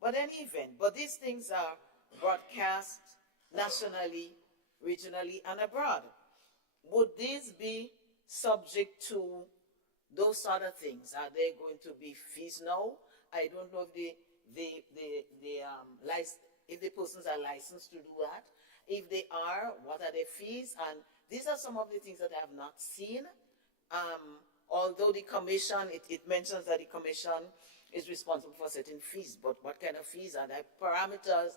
But any event, but these things are broadcast nationally, regionally, and abroad. Would these be subject to those sort of things? Are there going to be fees now? I don't know if if the persons are licensed to do that. If they are, what are their fees? And these are some of the things that I have not seen. Although the commission, it mentions that the commission is responsible for certain fees, but what kind of fees are there? Parameters.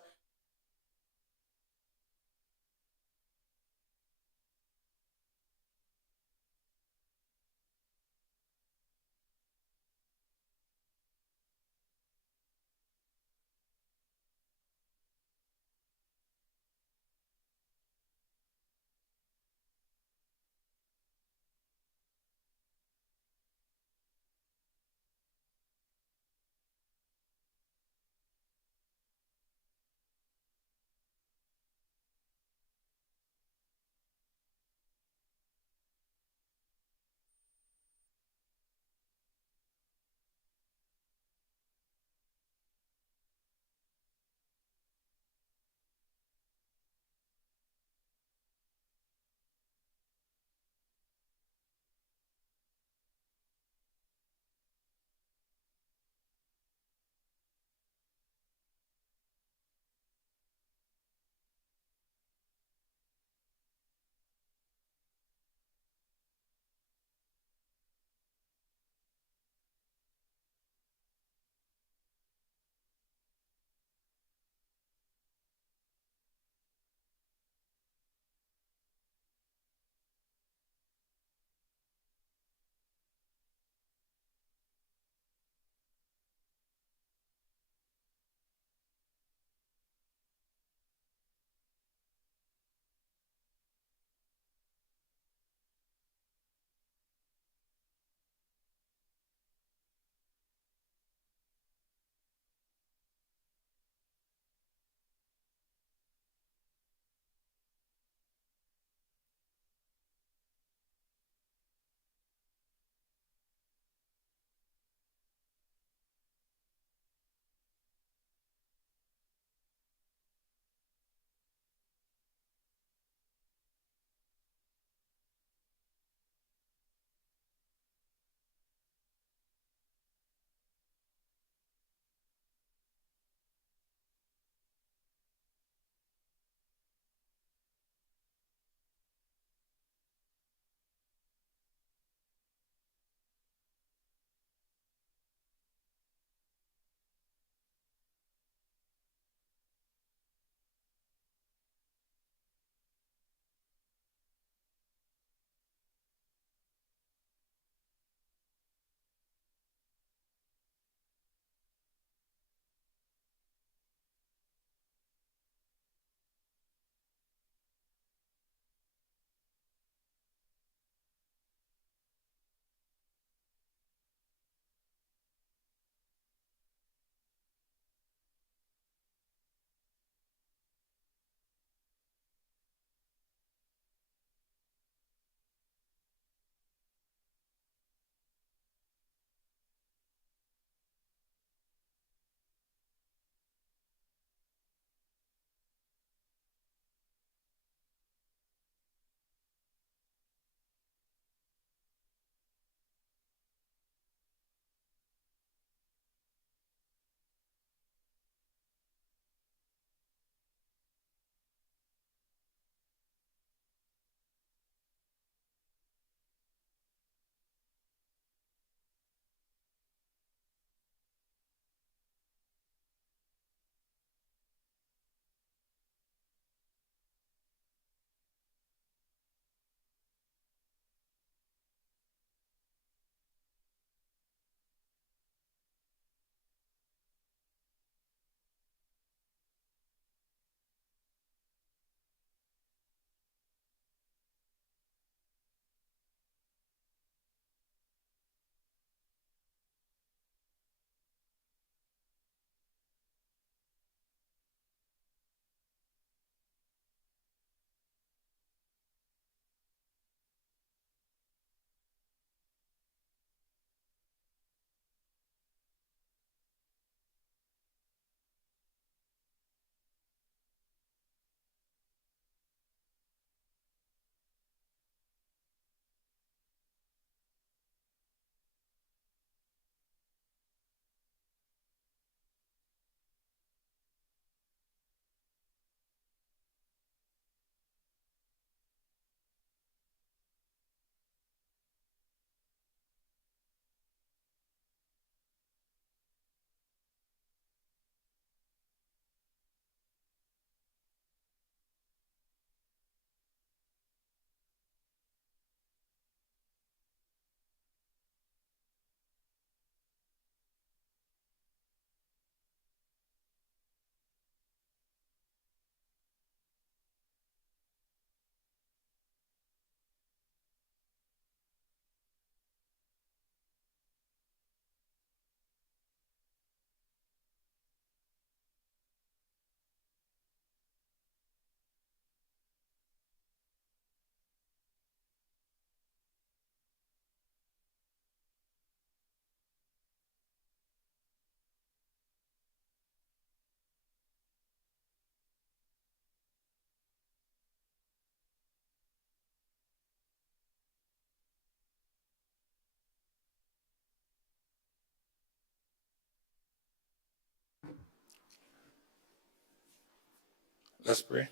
Let's pray.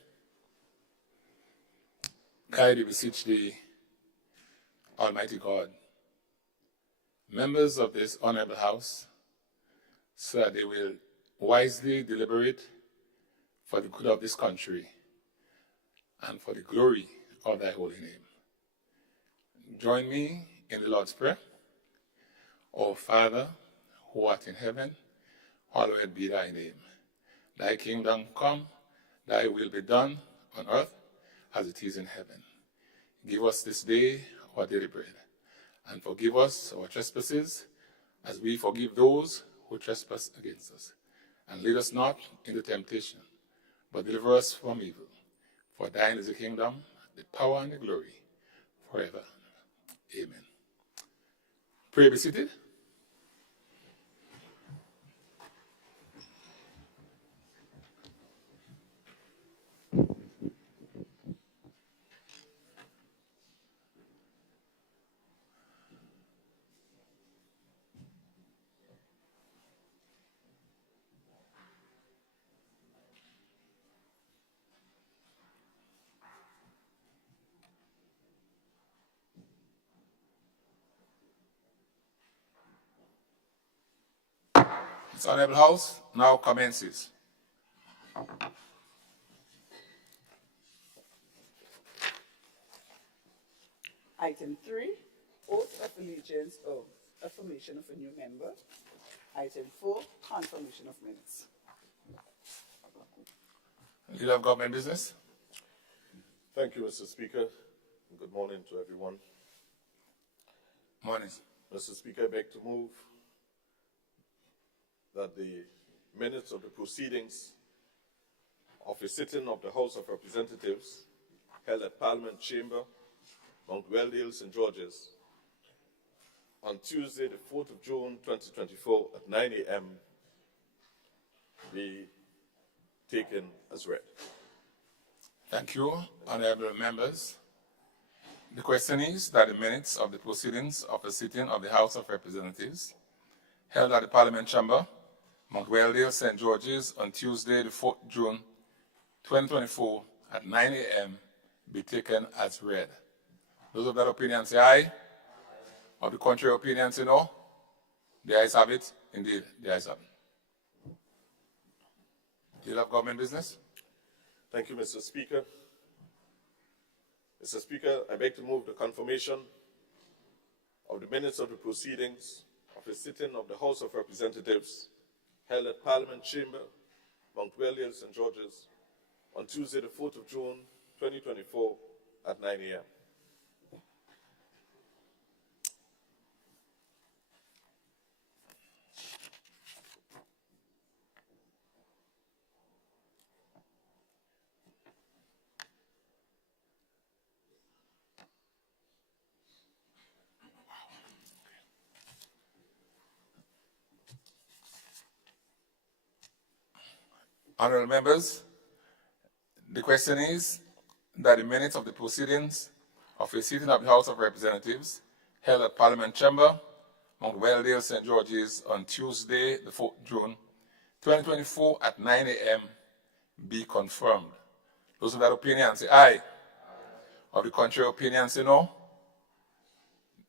Guide, we beseech thee, Almighty God, members of this honorable house, so that they will wisely deliberate for the good of this country and for the glory of thy holy name. Join me in the Lord's Prayer. Our Father, who art in heaven, hallowed be thy name. Thy kingdom come, thy will be done on earth as it is in heaven. Give us this day our daily bread, and forgive us our trespasses, as we forgive those who trespass against us. And lead us not into temptation, but deliver us from evil. For thine is the kingdom, the power, and the glory, forever. Amen. Pray, be seated. This honorable house now commences. Item 3, oath of allegiance or affirmation of a new member. Item 4, confirmation of minutes. Leader of Government Business. Thank you, Mr. Speaker. Good morning to everyone. Morning. Mr. Speaker, I beg to move that the minutes of the proceedings of a sitting of the House of Representatives held at Parliament Chamber, Mount Welldale, St. George's, on Tuesday, the 4th of June, 2024, at 9 a.m., be taken as read. Thank you, honorable members. The question is that the minutes of the proceedings of a sitting of the House of Representatives held at the Parliament Chamber, Mount Welldale, St. George's, on Tuesday, the 4th June, 2024, at 9 a.m., be taken as read. Those of that opinion say aye. Of the contrary opinion say no. The ayes have it. Indeed, the ayes have it. Leader of Government Business. Thank you, Mr. Speaker. Mr. Speaker, I beg to move the confirmation of the minutes of the proceedings of a sitting of the House of Representatives held at Parliament Chamber, Mount Welldale, St. George's, on Tuesday, the 4th of June, 2024, at 9 a.m. Honorable members, the question is that the minutes of the proceedings of a sitting of the House of Representatives held at Parliament Chamber, Mount Welldale, St. George's, on Tuesday, the 4th June, 2024, at 9 a.m. be confirmed. Those of that opinion say aye. Of the contrary opinion say no.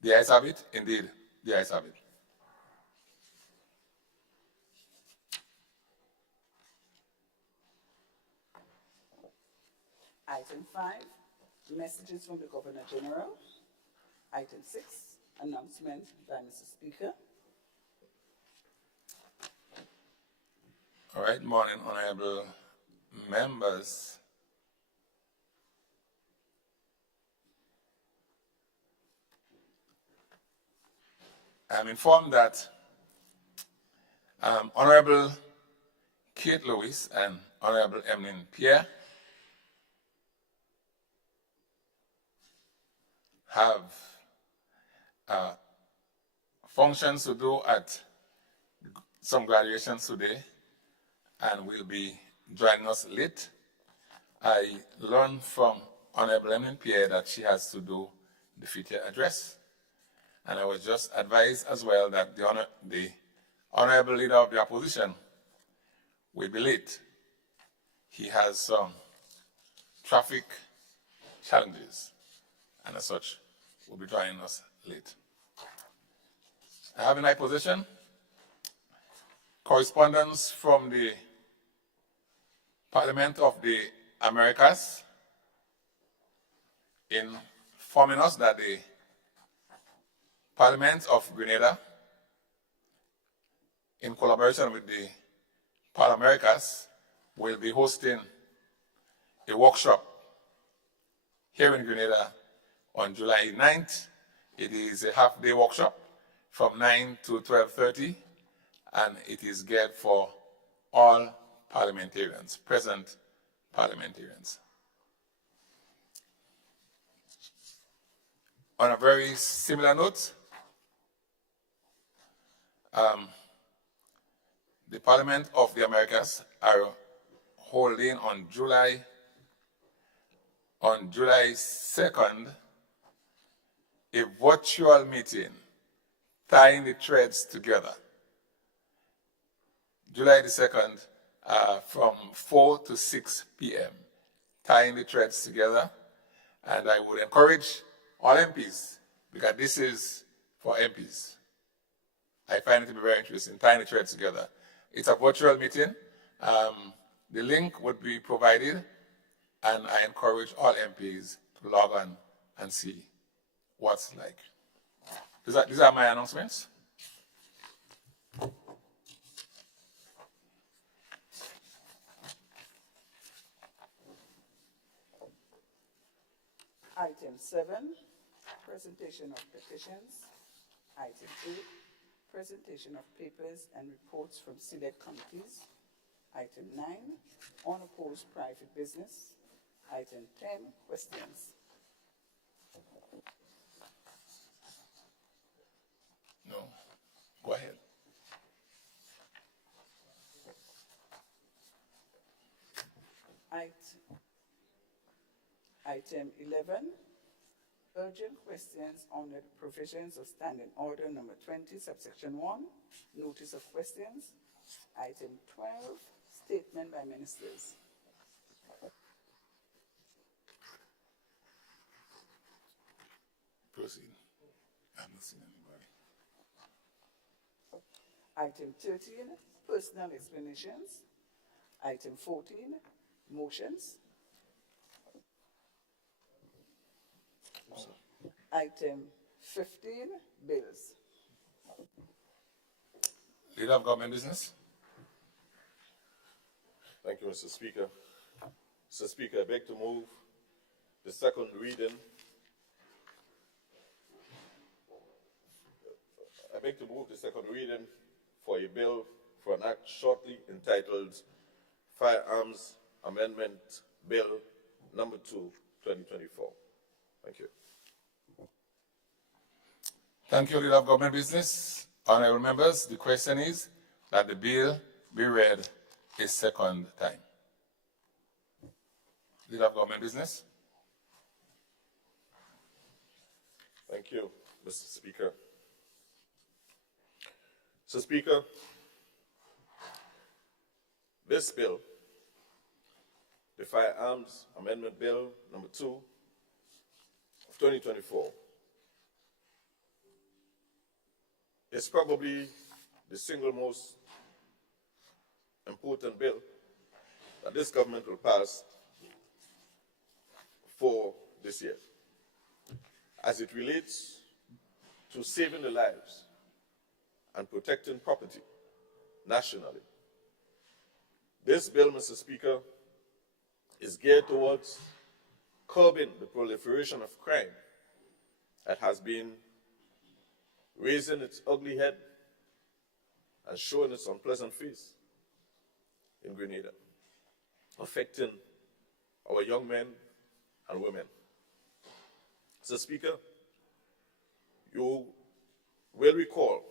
The ayes have it. Indeed, the ayes have it. Item 5, messages from the Governor General. Item 6, announcement by Mr. Speaker. All right, morning, honorable members. I'm informed that Honorable Kate Lewis and Honorable Emlyn Pierre have functions to do at some graduations today and will be joining us late. I learned from Honorable Emlyn Pierre that she has to do the feature address. And I was just advised as well that the Honorable Leader of the Opposition will be late. He has some traffic challenges, and as such, will be joining us late. I have in my possession correspondence from the Parliament of the Americas informing us that the Parliament of Grenada, in collaboration with the Pan-Americas, will be hosting a workshop here in Grenada on July 9th. It is a half-day workshop from 9 to 12:30, and it is geared for all parliamentarians, present parliamentarians. On a very similar note, the Parliament of the Americas are holding on July 2nd a virtual meeting tying the threads together. July the 2nd from 4 to 6 p.m., tying the threads together. And I would encourage all MPs, because this is for MPs. I find it to be very interesting, tying the threads together. It's a virtual meeting. The link would be provided, and I encourage all MPs to log on and see what's like. These are my announcements. Item 7, presentation of petitions. Item 8, presentation of papers and reports from select committees. Item 9, unopposed private business. Item 10, questions. No, go ahead. Item 11, urgent questions on the provisions of Standing Order number 20, subsection 1, notice of questions. Item 12, statement by ministers. Proceed. I haven't seen anybody. Item 13, personal explanations. Item 14, motions. Item 15, bills. Leader of Government Business. Thank you, Mr. Speaker. Mr. Speaker, I beg to move the second reading. I beg to move the second reading for a bill for an act shortly entitled Firearms Amendment Bill Number 2, 2024. Thank you. Thank you, Leader of Government Business. Honorable members, the question is that the bill be read a second time. Leader of Government Business. Thank you, Mr. Speaker. Mr. Speaker, this bill, the Firearms Amendment Bill Number 2 of 2024, is probably the single most important bill that this government will pass for this year, as it relates to saving the lives and protecting property nationally. This bill, Mr. Speaker, is geared towards curbing the proliferation of crime that has been raising its ugly head and showing its unpleasant face in Grenada, affecting our young men and women. Mr. Speaker, you will recall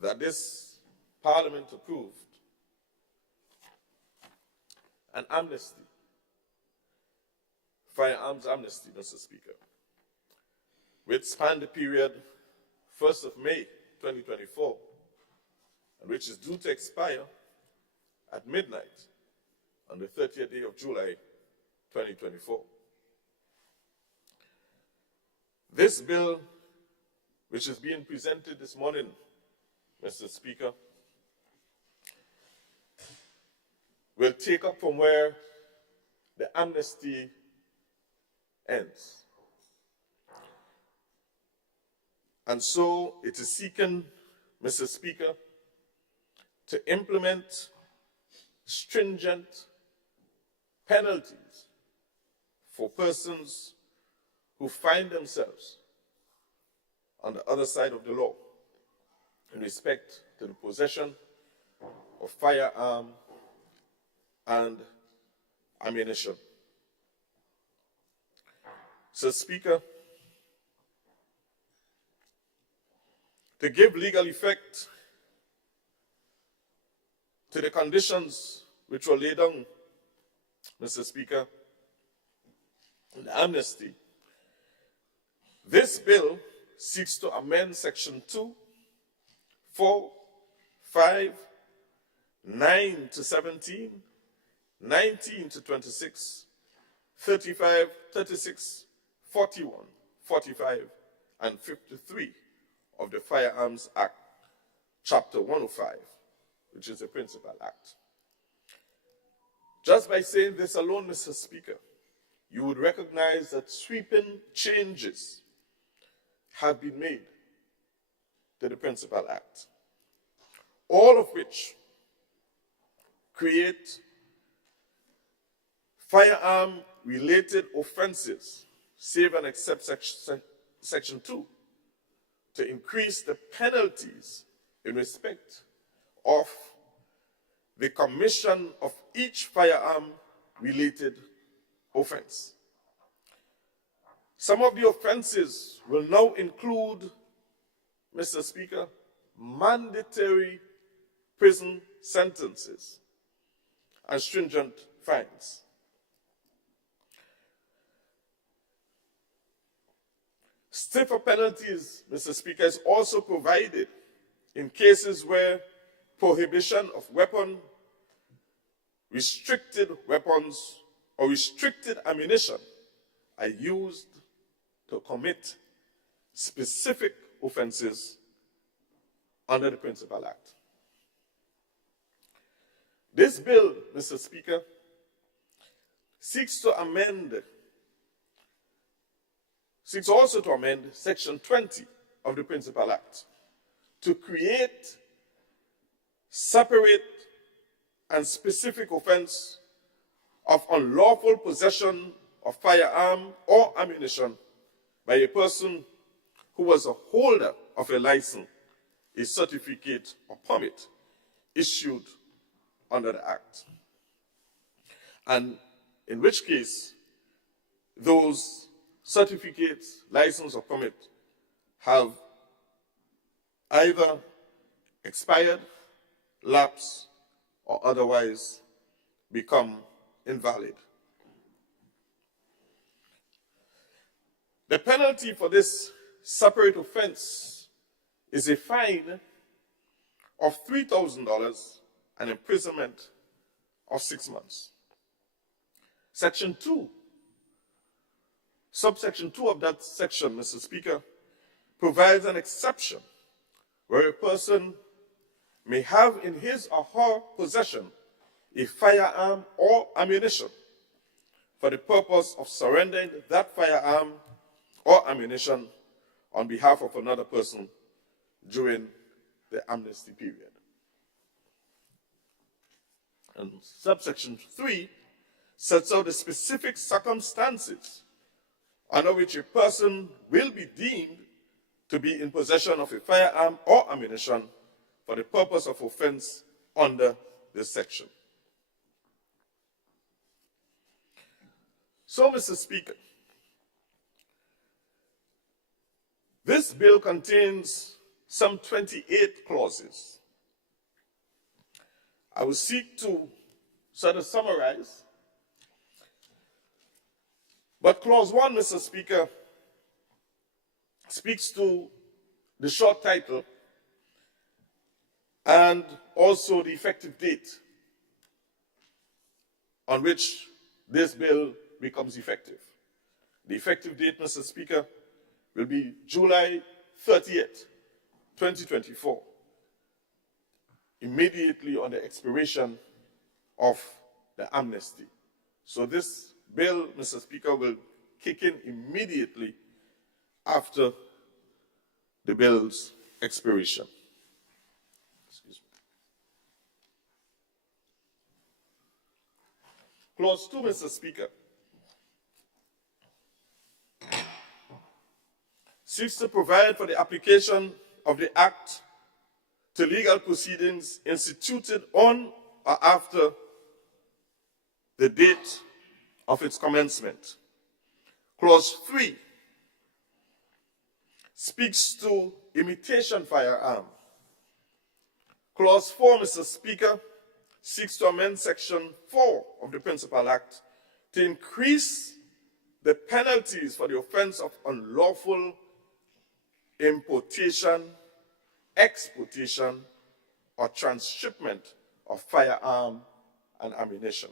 that this Parliament approved an amnesty, firearms amnesty, Mr. Speaker, which spanned the period 1st of May 2024, and which is due to expire at midnight on the 30th day of July 2024. This bill, which is being presented this morning, Mr. Speaker, will take up from where the amnesty ends. And so it is seeking, Mr. Speaker, to implement stringent penalties for persons who find themselves on the other side of the law in respect to the possession of firearm and ammunition. So, Speaker, to give legal effect to the conditions which were laid down, Mr. Speaker, in the amnesty, this bill seeks to amend Section 2, 4, 5, 9 to 17, 19 to 26, 35, 36, 41, 45, and 53 of the Firearms Act, Chapter 105, which is the Principal Act. Just by saying this alone, Mr. Speaker, you would recognize that sweeping changes have been made to the Principal Act, all of which create firearm-related offenses, save and except Section 2, to increase the penalties in respect of the commission of each firearm-related offense. Some of the offenses will now include, Mr. Speaker, mandatory prison sentences and stringent fines. Stiffer penalties, Mr. Speaker, is also provided in cases where prohibition of weapon, restricted weapons, or restricted ammunition are used to commit specific offenses under the Principal Act. This bill, Mr. Speaker, seeks also to amend Section 20 of the Principal Act to create separate and specific offense of unlawful possession of firearm or ammunition by a person who was a holder of a license, a certificate or permit issued under the Act. And in which case, those certificates, license or permit have either expired, lapsed, or otherwise become invalid. The penalty for this separate offense is a fine of $3,000 and imprisonment of 6 months. Section 2, subsection 2 of that section, Mr. Speaker, provides an exception where a person may have in his or her possession a firearm or ammunition for the purpose of surrendering that firearm or ammunition on behalf of another person during the amnesty period. And subsection 3 sets out the specific circumstances under which a person will be deemed to be in possession of a firearm or ammunition for the purpose of offense under this section. So, Mr. Speaker, this bill contains some 28 clauses. I will seek to sort of summarize. But Clause 1, Mr. Speaker, speaks to the short title and also the effective date on which this bill becomes effective. The effective date, Mr. Speaker, will be July 30th, 2024, immediately on the expiration of the amnesty. So this bill, Mr. Speaker, will kick in immediately after the bill's expiration. Excuse me. Clause 2, Mr. Speaker, seeks to provide for the application of the Act to legal proceedings instituted on or after the date of its commencement. Clause 3 speaks to imitation firearm. Clause 4, Mr. Speaker, seeks to amend Section 4 of the Principal Act to increase the penalties for the offense of unlawful importation, exportation, or transshipment of firearm and ammunition.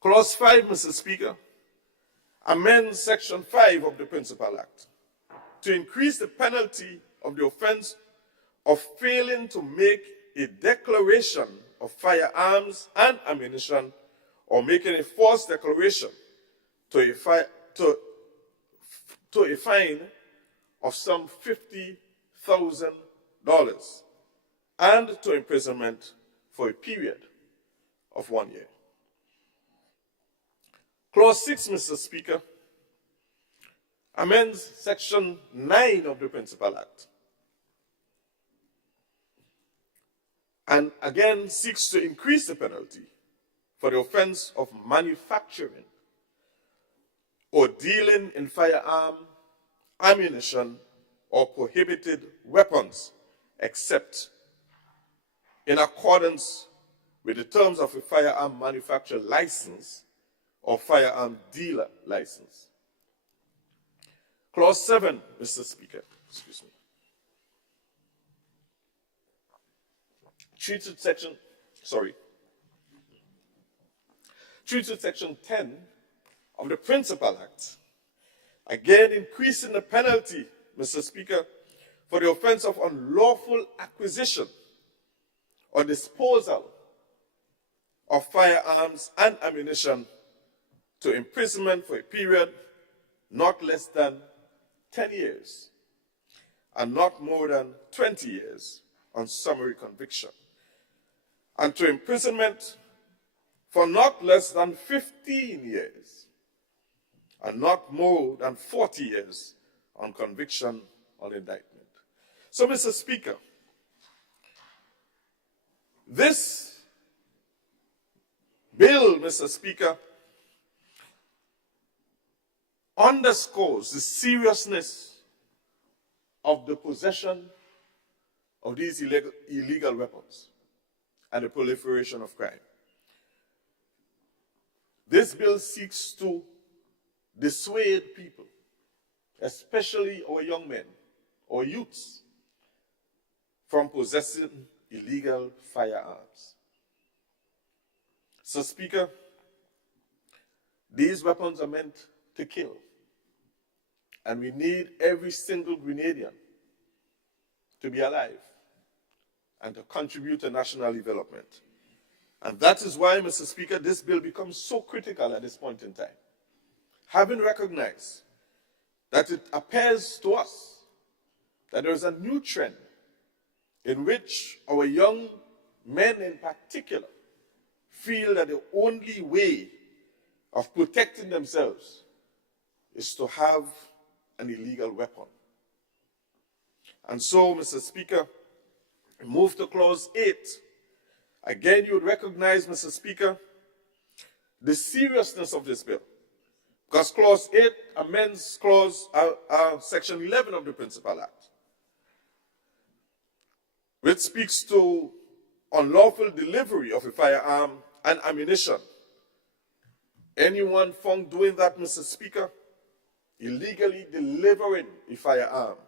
Clause 5, Mr. Speaker, amends Section 5 of the Principal Act to increase the penalty of the offense of failing to make a declaration of firearms and ammunition or making a false declaration to a fine of some $50,000 and to imprisonment for a period of 1 year. Clause 6, Mr. Speaker, amends Section 9 of the Principal Act and again seeks to increase the penalty for the offense of manufacturing or dealing in firearm, ammunition, or prohibited weapons, except in accordance with the terms of a firearm manufacturer license or firearm dealer license. Clause 7, Mr. Speaker, excuse me. Treated Section 10 of the Principal Act, again increasing the penalty, Mr. Speaker, for the offense of unlawful acquisition or disposal of firearms and ammunition to imprisonment for a period not less than 10 years and not more than 20 years on summary conviction, and to imprisonment for not less than 15 years and not more than 40 years on conviction or indictment. So, Mr. Speaker, this bill, Mr. Speaker, underscores the seriousness of the possession of these illegal weapons and the proliferation of crime. This bill seeks to dissuade people, especially our young men or youths, from possessing illegal firearms. So, Speaker, these weapons are meant to kill, and we need every single Grenadian to be alive and to contribute to national development. And that is why, Mr. Speaker, this bill becomes so critical at this point in time. Having recognized that it appears to us that there is a new trend in which our young men in particular feel that the only way of protecting themselves is to have an illegal weapon. And so, Mr. Speaker, we move to Clause 8. Again, you would recognize, Mr. Speaker, the seriousness of this bill, because Clause 8 amends Section 11 of the Principal Act, which speaks to unlawful delivery of a firearm and ammunition. Anyone found doing that, Mr. Speaker, illegally delivering a firearm,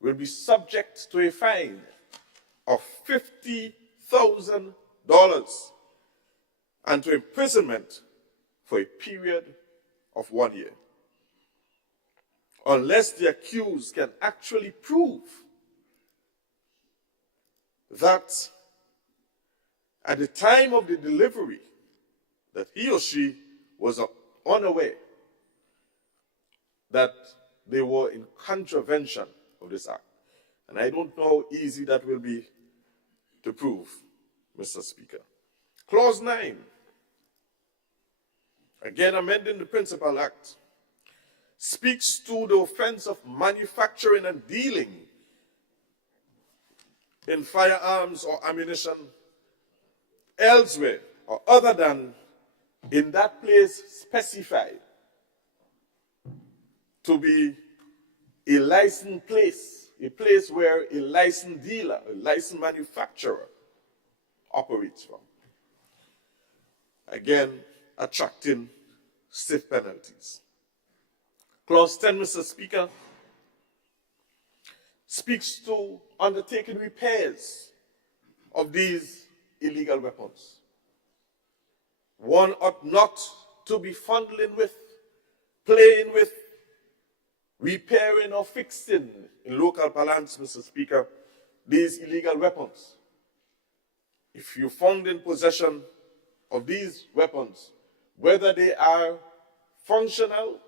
will be subject to a fine of $50,000 and to imprisonment for a period of 1 year, unless the accused can actually prove that at the time of the delivery that he or she was unaware that they were in contravention of this act. And I don't know how easy that will be to prove, Mr. Speaker. Clause 9, again amending the Principal Act, speaks to the offense of manufacturing and dealing in firearms or ammunition elsewhere or other than in that place specified to be a licensed place, a place where a licensed dealer, a licensed manufacturer operates from. Again, attracting stiff penalties. Clause 10, Mr. Speaker, speaks to undertaking repairs of these illegal weapons. One ought not to be fondling with, playing with, repairing or fixing, in local parlance, Mr. Speaker, these illegal weapons. If you found in possession of these weapons, whether they are functional,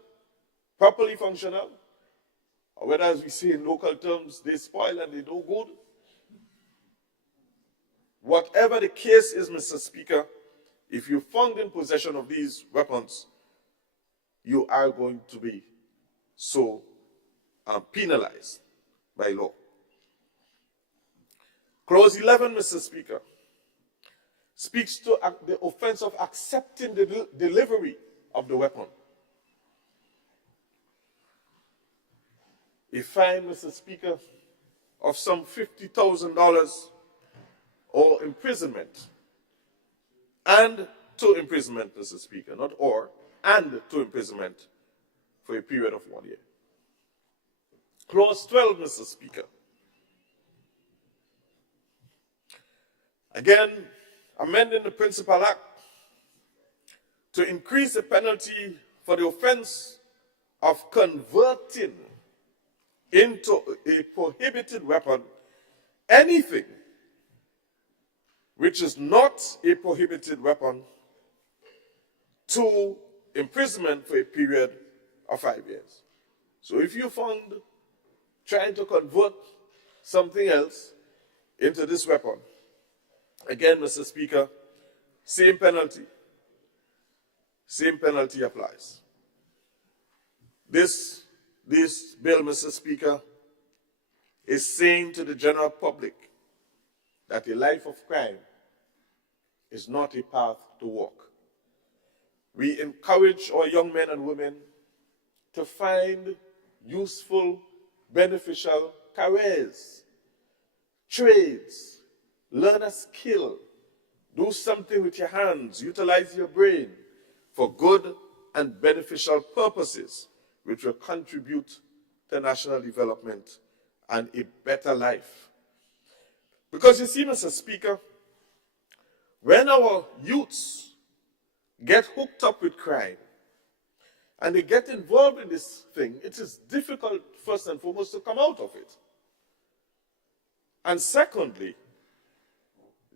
properly functional, or whether, as we say in local terms, they spoil and they do good, whatever the case is, Mr. Speaker, if you found in possession of these weapons, you are going to be so penalized by law. Clause 11, Mr. Speaker, speaks to the offense of accepting the delivery of the weapon. A fine, Mr. Speaker, of some $50,000 or imprisonment, and to imprisonment, Mr. Speaker, not or, and to imprisonment for a period of 1 year. Clause 12, Mr. Speaker. Again, amending the Principal Act to increase the penalty for the offense of converting into a prohibited weapon anything which is not a prohibited weapon to imprisonment for a period of 5 years. So if you found trying to convert something else into this weapon, again, Mr. Speaker, same penalty. Same penalty applies. This bill, Mr. Speaker, is saying to the general public that a life of crime is not a path to walk. We encourage our young men and women to find useful, beneficial careers, trades, learn a skill, do something with your hands, utilize your brain for good and beneficial purposes which will contribute to national development and a better life. Because you see, Mr. Speaker, when our youths get hooked up with crime and they get involved in this thing, it is difficult, first and foremost, to come out of it. And secondly,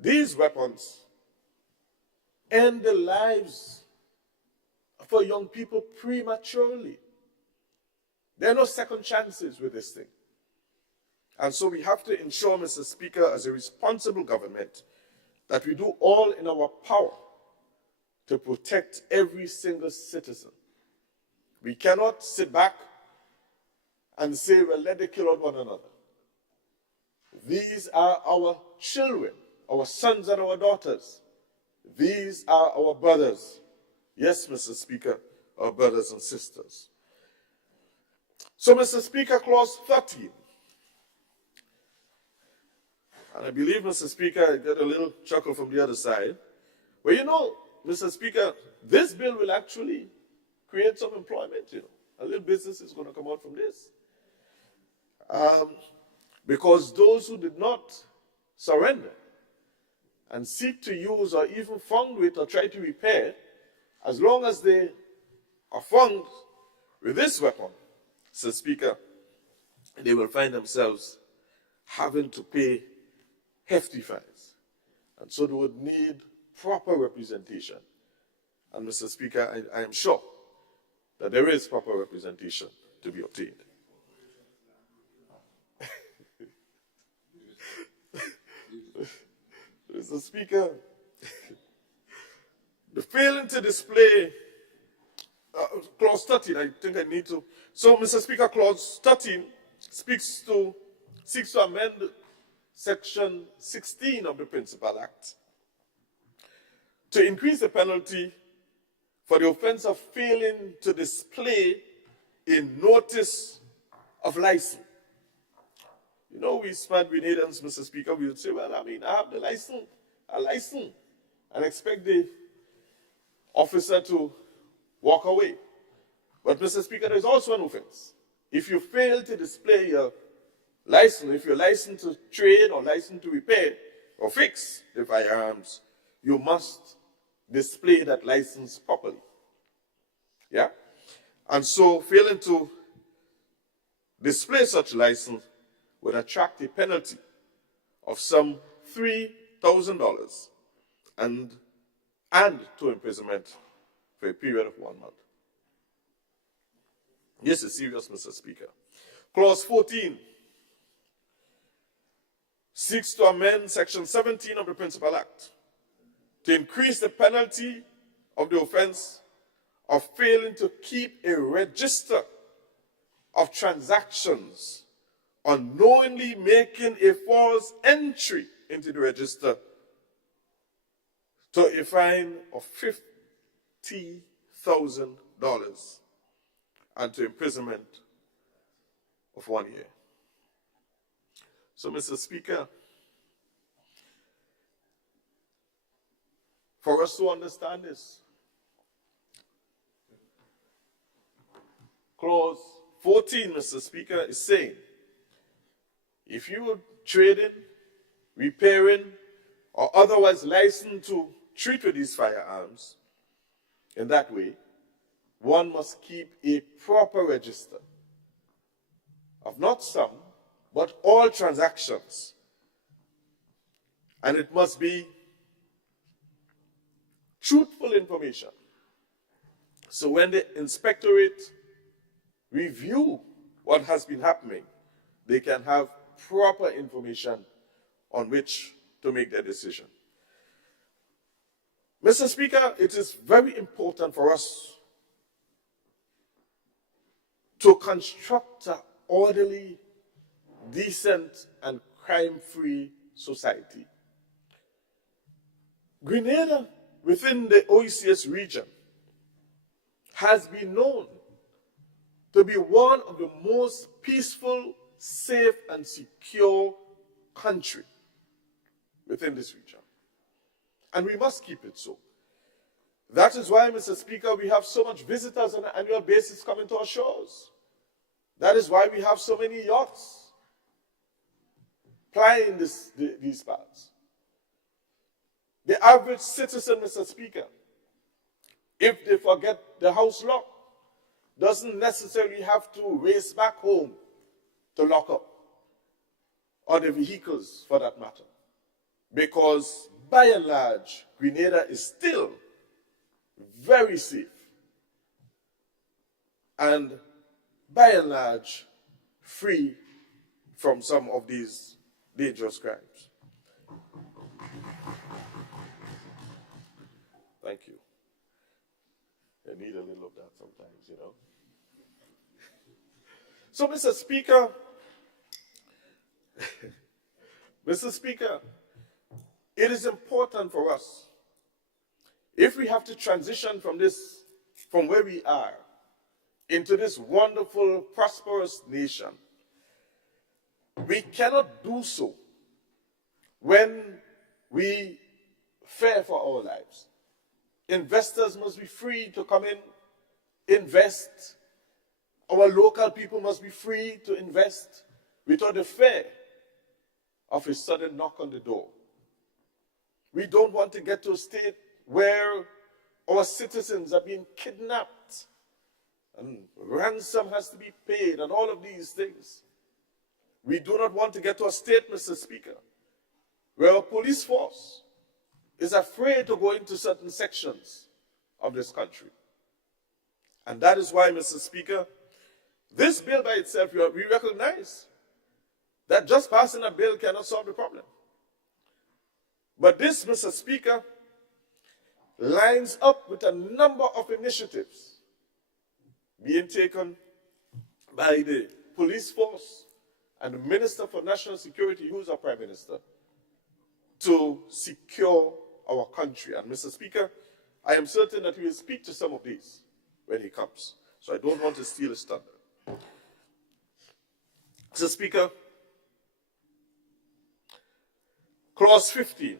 these weapons end the lives for young people prematurely. There are no second chances with this thing. And so we have to ensure, Mr. Speaker, as a responsible government, that we do all in our power to protect every single citizen. We cannot sit back and say, well, let them kill out one another. These are our children, our sons and our daughters. These are our brothers. Yes, Mr. Speaker, our brothers and sisters. So, Mr. Speaker, clause 13. And I believe, Mr. Speaker, I get a little chuckle from the other side. Well, you know, Mr. Speaker, this bill will actually create some employment, you know. A little business is going to come out from this. Because those who did not surrender and seek to use or even found with or try to repair as long as they are found with this weapon, Mr. Speaker, they will find themselves having to pay hefty fines. And so they would need proper representation. And Mr. Speaker, I am sure that there is proper representation to be obtained. Mr. Speaker, the failing to display Clause 13, I think I need to. So, Mr. Speaker, Clause 13 seeks to amend Section 16 of the Principal Act to increase the penalty for the offense of failing to display a notice of license. You know, we smart Grenadians, Mr. Speaker, we would say, well, I mean, I have the license, and expect the officer to walk away. But, Mr. Speaker, there's also an offense. If you fail to display your license, if you're licensed to trade or licensed to repair or fix the firearms, you must display that license properly. Yeah? And so, failing to display such license would attract a penalty of some $3,000 and to imprisonment for a period of 1 month. This is serious, Mr. Speaker. Clause 14 seeks to amend Section 17 of the Principal Act to increase the penalty of the offense of failing to keep a register of transactions, unknowingly making a false entry into the register, to a fine of $50,000 and to imprisonment of 1 year. So, Mr. Speaker, for us to understand this, Clause 14, Mr. Speaker, is saying, if you were trading, repairing, or otherwise licensed to treat with these firearms in that way, one must keep a proper register of not some, but all transactions. And it must be truthful information. So when the inspectorate review what has been happening, they can have proper information on which to make their decision. Mr. Speaker, it is very important for us to construct an orderly, decent, and crime-free society. Grenada, within the OECS region, has been known to be one of the most peaceful, safe, and secure countries within this region. And we must keep it so. That is why, Mr. Speaker, we have so much visitors on an annual basis coming to our shores. That is why we have so many yachts plying these parts. The average citizen, Mr. Speaker, if they forget the house lock, doesn't necessarily have to race back home to lock up, or the vehicles for that matter. Because by and large, Grenada is still very safe. And by and large, free from some of these dangerous crimes. Thank you. I need a little of that sometimes, you know. So, Mr. Speaker, Mr. Speaker, it is important for us, if we have to transition from where we are, into this wonderful, prosperous nation, we cannot do so when we fear for our lives. Investors must be free to come in, invest. Our local people must be free to invest without the fear of a sudden knock on the door. We don't want to get to a state where our citizens are being kidnapped and ransom has to be paid and all of these things. We do not want to get to a state, Mr. Speaker, where our police force is afraid to go into certain sections of this country. And that is why, Mr. Speaker, this bill by itself, we recognize that just passing a bill cannot solve the problem. But this, Mr. Speaker, lines up with a number of initiatives being taken by the police force and the Minister for National Security, who is our Prime Minister, to secure our country. And Mr. Speaker, I am certain that he will speak to some of these when he comes. So I don't want to steal his thunder. Mr. Speaker, Clause 15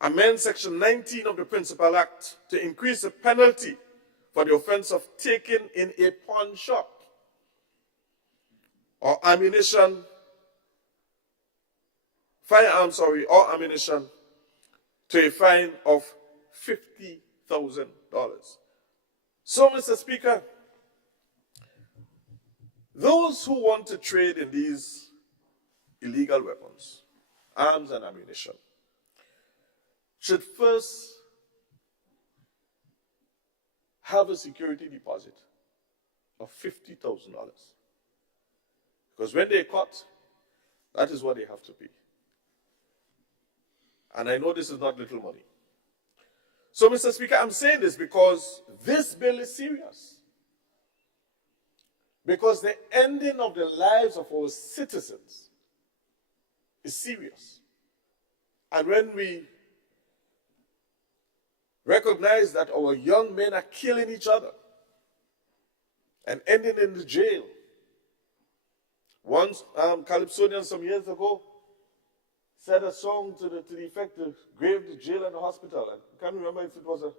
amends Section 19 of the Principal Act to increase the penalty for the offense of taking in a pawn shop or or ammunition to a fine of $50,000. So, Mr. Speaker, those who want to trade in these illegal weapons, arms and ammunition, should first have a security deposit of $50,000. Because when they're caught, that is what they have to pay. And I know this is not little money. So, Mr. Speaker, I'm saying this because this bill is serious. Because the ending of the lives of our citizens is serious. And when we recognize that our young men are killing each other and ending in the jail. Once, Calypsonian some years ago said a song to the effect of grave, the jail, and the hospital. I can't remember if it was a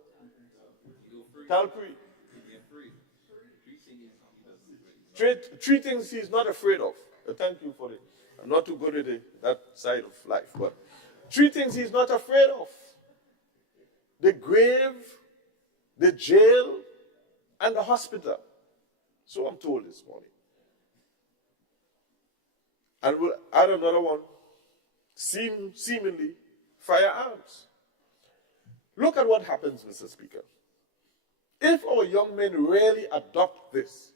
Talpree. Three things he's not afraid of. Thank you for it. I'm not too good at that side of life, but 3 things he's not afraid of: the grave, the jail, and the hospital. So I'm told this morning. And we'll add another one: seemingly firearms. Look at what happens, Mr. Speaker. If our young men really adopt this,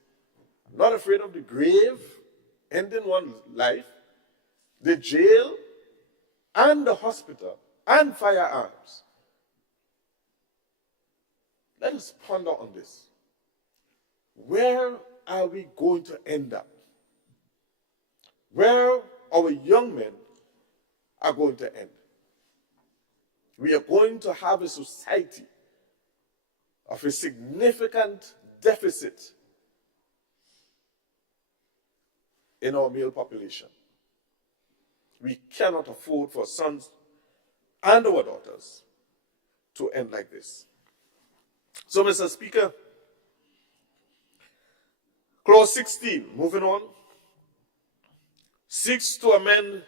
not afraid of the grave, ending one's life, the jail, and the hospital, and firearms, let us ponder on this. Where are we going to end up? Where our young men are going to end? We are going to have a society of a significant deficit in our male population. We cannot afford for sons and our daughters to end like this. So, Mr. Speaker, Clause 16, moving on, seeks to amend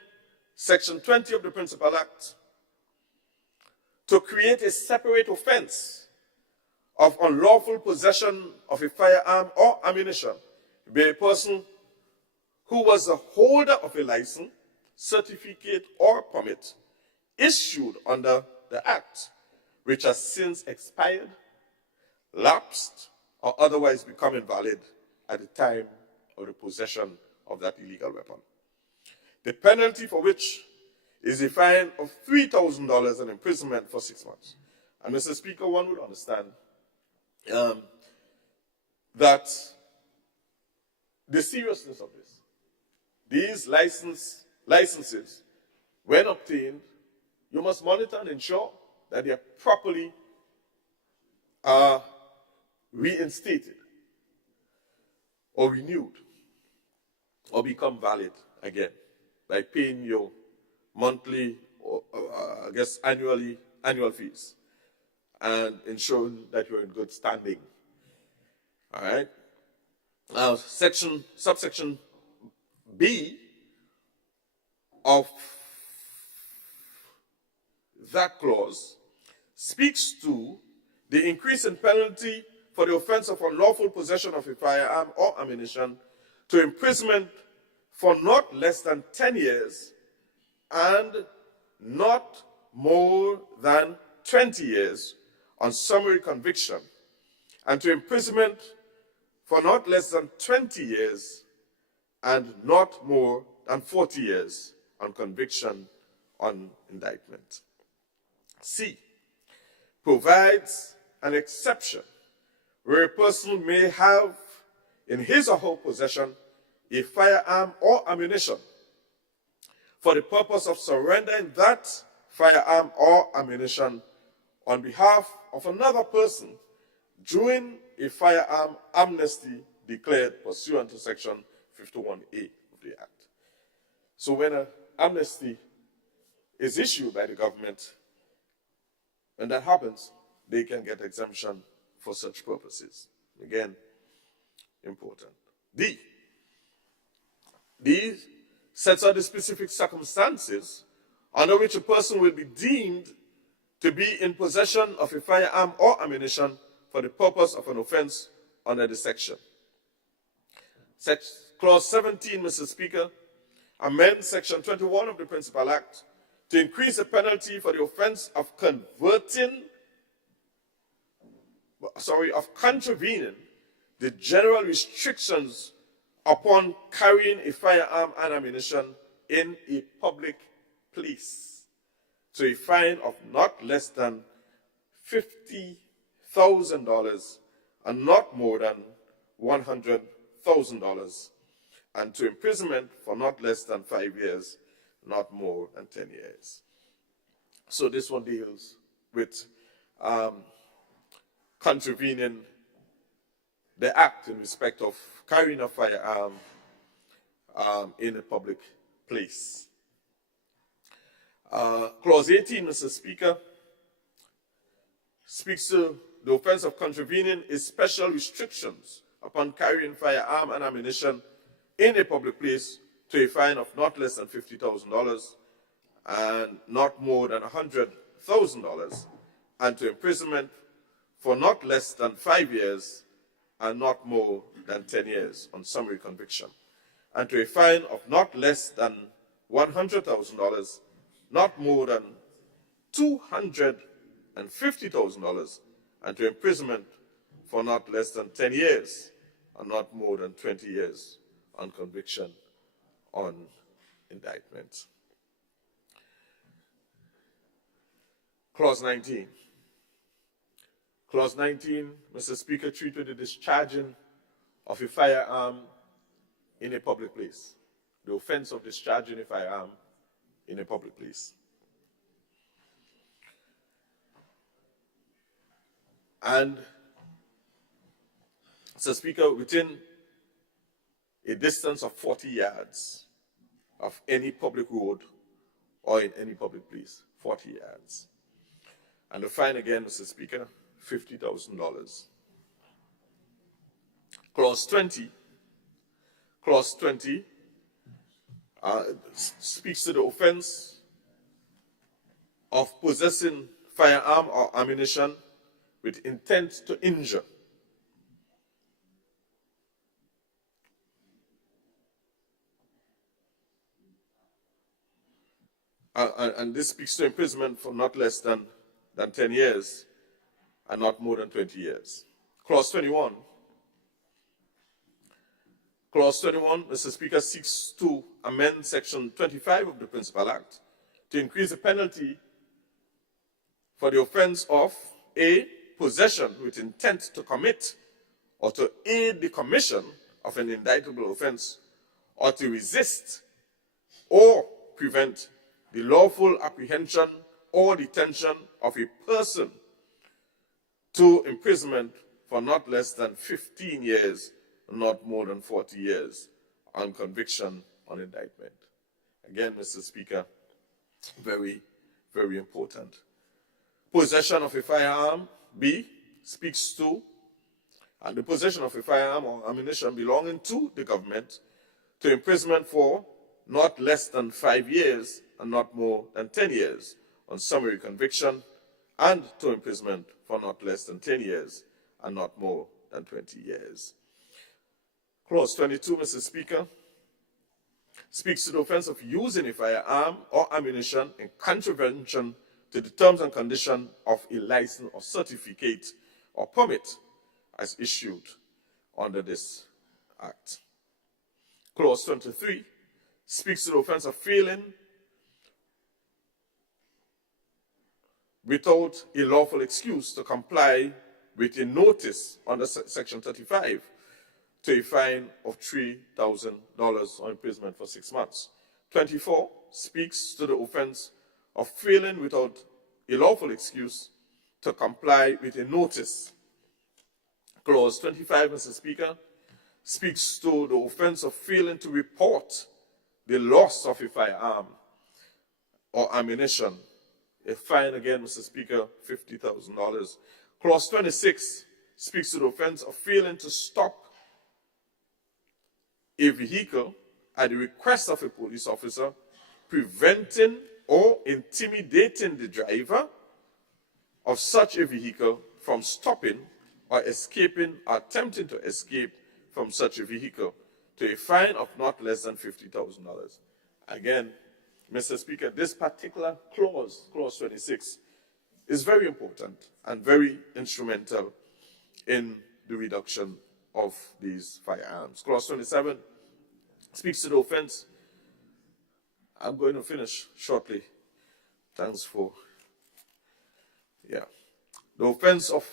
Section 20 of the Principal Act to create a separate offense of unlawful possession of a firearm or ammunition by a person who was the holder of a license, certificate, or permit issued under the Act, which has since expired, lapsed, or otherwise become invalid at the time of the possession of that illegal weapon. The penalty for which is a fine of $3,000 and imprisonment for 6 months. And Mr. Speaker, one would understand that the seriousness of this. These licenses, when obtained, you must monitor and ensure that they are properly reinstated or renewed or become valid again by paying your monthly or annual fees and ensuring that you're in good standing. All right. Subsection B of that clause speaks to the increase in penalty for the offense of unlawful possession of a firearm or ammunition to imprisonment for not less than 10 years and not more than 20 years on summary conviction, and to imprisonment for not less than 20 years and not more than 40 years on conviction on indictment. C, provides an exception where a person may have in his or her possession a firearm or ammunition for the purpose of surrendering that firearm or ammunition on behalf of another person during a firearm amnesty declared pursuant to Section 51A of the Act. So when an amnesty is issued by the government, when that happens, they can get exemption for such purposes. Again, important. D sets out the specific circumstances under which a person will be deemed to be in possession of a firearm or ammunition for the purpose of an offense under the section. Clause 17, Mr. Speaker, amends Section 21 of the Principal Act to increase the penalty for the offense of contravening the general restrictions upon carrying a firearm and ammunition in a public place to a fine of not less than $50,000 and not more than $100,000, and to imprisonment for not less than 5 years, not more than 10 years. So this one deals with contravening the act in respect of carrying a firearm in a public place. Clause 18, Mr. Speaker, speaks to the offense of contravening is special restrictions upon carrying firearm and ammunition in a public place to a fine of not less than $50,000 and not more than $100,000, and to imprisonment for not less than 5 years and not more than 10 years on summary conviction, and to a fine of not less than $100,000, not more than $250,000, and to imprisonment for not less than 10 years and not more than 20 years on conviction on indictment. Clause 19. Clause 19, Mr. Speaker, treats with the discharging of a firearm in a public place. The offense of discharging a firearm in a public place. And, Mr. Speaker, within a distance of 40 yards of any public road or in any public place, 40 yards. And the fine again, Mr. Speaker, $50,000. Clause 20. Clause 20 speaks to the offense of possessing firearm or ammunition with intent to injure. And this speaks to imprisonment for not less than 10 years and not more than 20 years. Clause 21. Clause 21, Mr. Speaker, seeks to amend Section 25 of the Principal Act to increase the penalty for the offense of A, possession with intent to commit or to aid the commission of an indictable offense, or to resist or prevent the lawful apprehension or detention of a person to imprisonment for not less than 15 years, not more than 40 years, on conviction on indictment. Again, Mr. Speaker, very, very important. Possession of a firearm, B, speaks to, and the possession of a firearm or ammunition belonging to the government to imprisonment for not less than 5 years and not more than 10 years on summary conviction, and to imprisonment for not less than 10 years and not more than 20 years. Clause 22, Mr. Speaker, speaks to the offense of using a firearm or ammunition in contravention to the terms and conditions of a license or certificate or permit as issued under this Act. Clause 23 speaks to the offense of failing without a lawful excuse to comply with a notice under Section 35 to a fine of $3,000 or imprisonment for 6 months. 24 speaks to the offense of failing without a lawful excuse to comply with a notice. Clause 25, Mr. Speaker, speaks to the offense of failing to report the loss of a firearm or ammunition. A fine again, Mr. Speaker, $50,000. Clause 26 speaks to the offense of failing to stop a vehicle at the request of a police officer, preventing or intimidating the driver of such a vehicle from stopping or escaping or attempting to escape from such a vehicle, to a fine of not less than $50,000. Again, Mr. Speaker, this particular clause, clause 26, is very important and very instrumental in the reduction of these firearms. Clause 27 speaks to the offense. I'm going to finish shortly. Thanks for, the offense of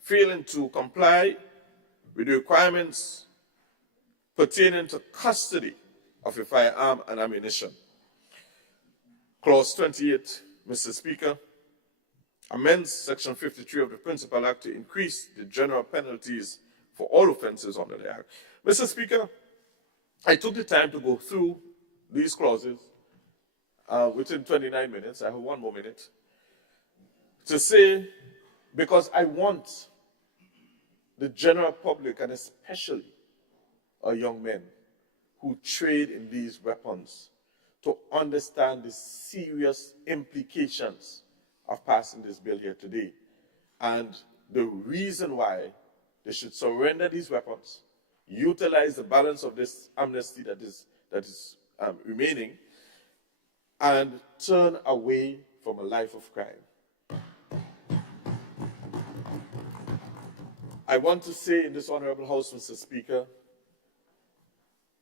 failing to comply with the requirements pertaining to custody of a firearm and ammunition. Clause 28, Mr. Speaker, amends Section 53 of the Principal Act to increase the general penalties for all offenses under the Act. Mr. Speaker, I took the time to go through these clauses within 29 minutes. I have 1 more minute to say, because I want the general public, and especially our young men who trade in these weapons, to understand the serious implications of passing this bill here today, and the reason why they should surrender these weapons, utilize the balance of this amnesty that is remaining, and turn away from a life of crime. I want to say in this honorable House, Mr. Speaker,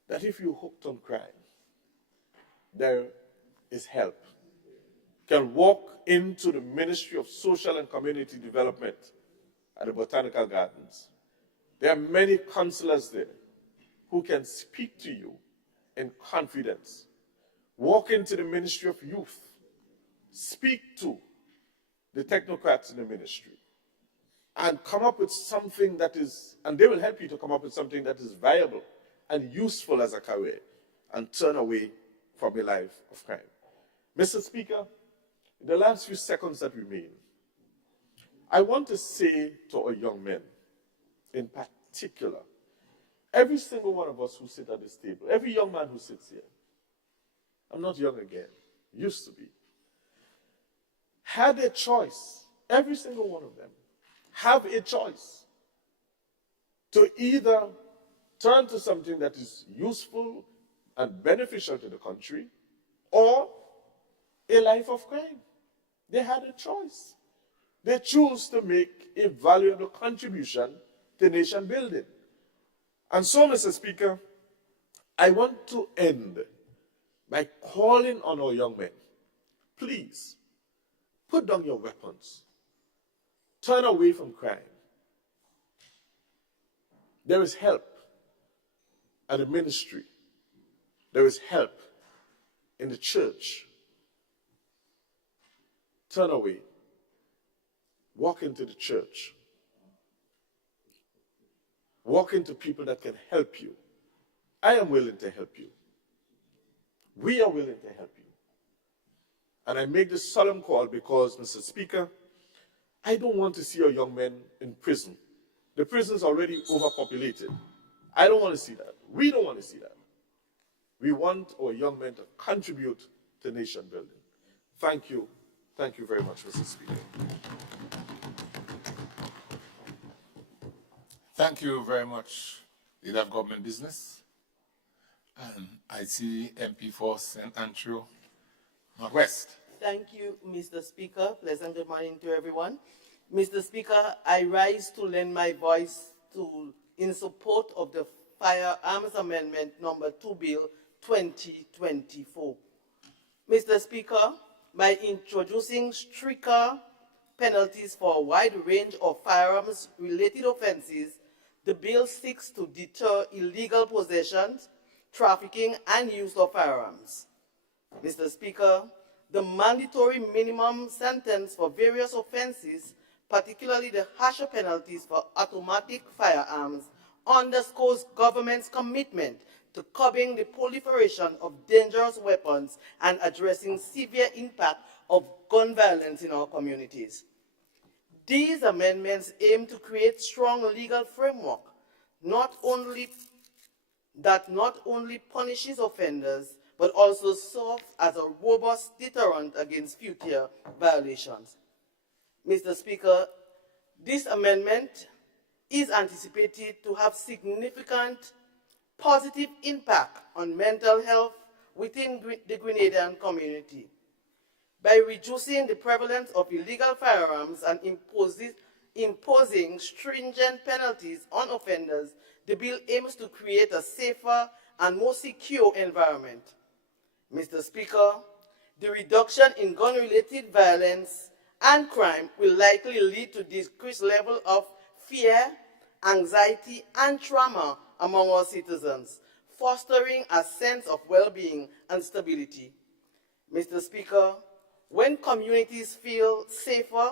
that if you're hooked on crime, there is help. You can walk into the Ministry of Social and Community Development at the Botanical Gardens. There are many counselors there who can speak to you in confidence. Walk into the Ministry of Youth. Speak to the technocrats in the ministry and come up with something that is, and they will help you to come up with something that is viable and useful as a career, and turn away from a life of crime. Mr. Speaker, in the last few seconds that remain, I want to say to our young men, in particular, every single one of us who sit at this table, every young man who sits here, I'm not young again, used to be, had a choice, every single one of them, have a choice to either turn to something that is useful and beneficial to the country, or a life of crime. They had a choice. They chose to make a valuable contribution to nation building. And so, Mr. Speaker, I want to end by calling on our young men. Please, put down your weapons. Turn away from crime. There is help at the ministry. There is help in the church. Turn away. Walk into the church. Walk into people that can help you. I am willing to help you. We are willing to help you. And I make this solemn call because, Mr. Speaker, I don't want to see our young men in prison. The prison is already overpopulated. I don't want to see that. We don't want to see that. We want our young men to contribute to nation building. Thank you. Thank you very much, Mr. Speaker. Thank you very much, Leader of Government Business. And I see MP for St. Andrew Northwest. Thank you, Mr. Speaker. Pleasant good morning to everyone. Mr. Speaker, I rise to lend my voice in support of the Firearms Amendment Number 2 Bill 2024. Mr. Speaker, by introducing stricter penalties for a wide range of firearms-related offenses, the bill seeks to deter illegal possession, trafficking, and use of firearms. Mr. Speaker, the mandatory minimum sentence for various offenses, particularly the harsher penalties for automatic firearms, underscores government's commitment to curbing the proliferation of dangerous weapons and addressing severe impact of gun violence in our communities. These amendments aim to create strong legal framework that not only punishes offenders, but also serves as a robust deterrent against future violations. Mr. Speaker, this amendment is anticipated to have significant positive impact on mental health within the Grenadian community. By reducing the prevalence of illegal firearms and imposing stringent penalties on offenders, the bill aims to create a safer and more secure environment. Mr. Speaker, the reduction in gun-related violence and crime will likely lead to decreased level of fear, anxiety, and trauma among our citizens, fostering a sense of well-being and stability. Mr. Speaker, when communities feel safer,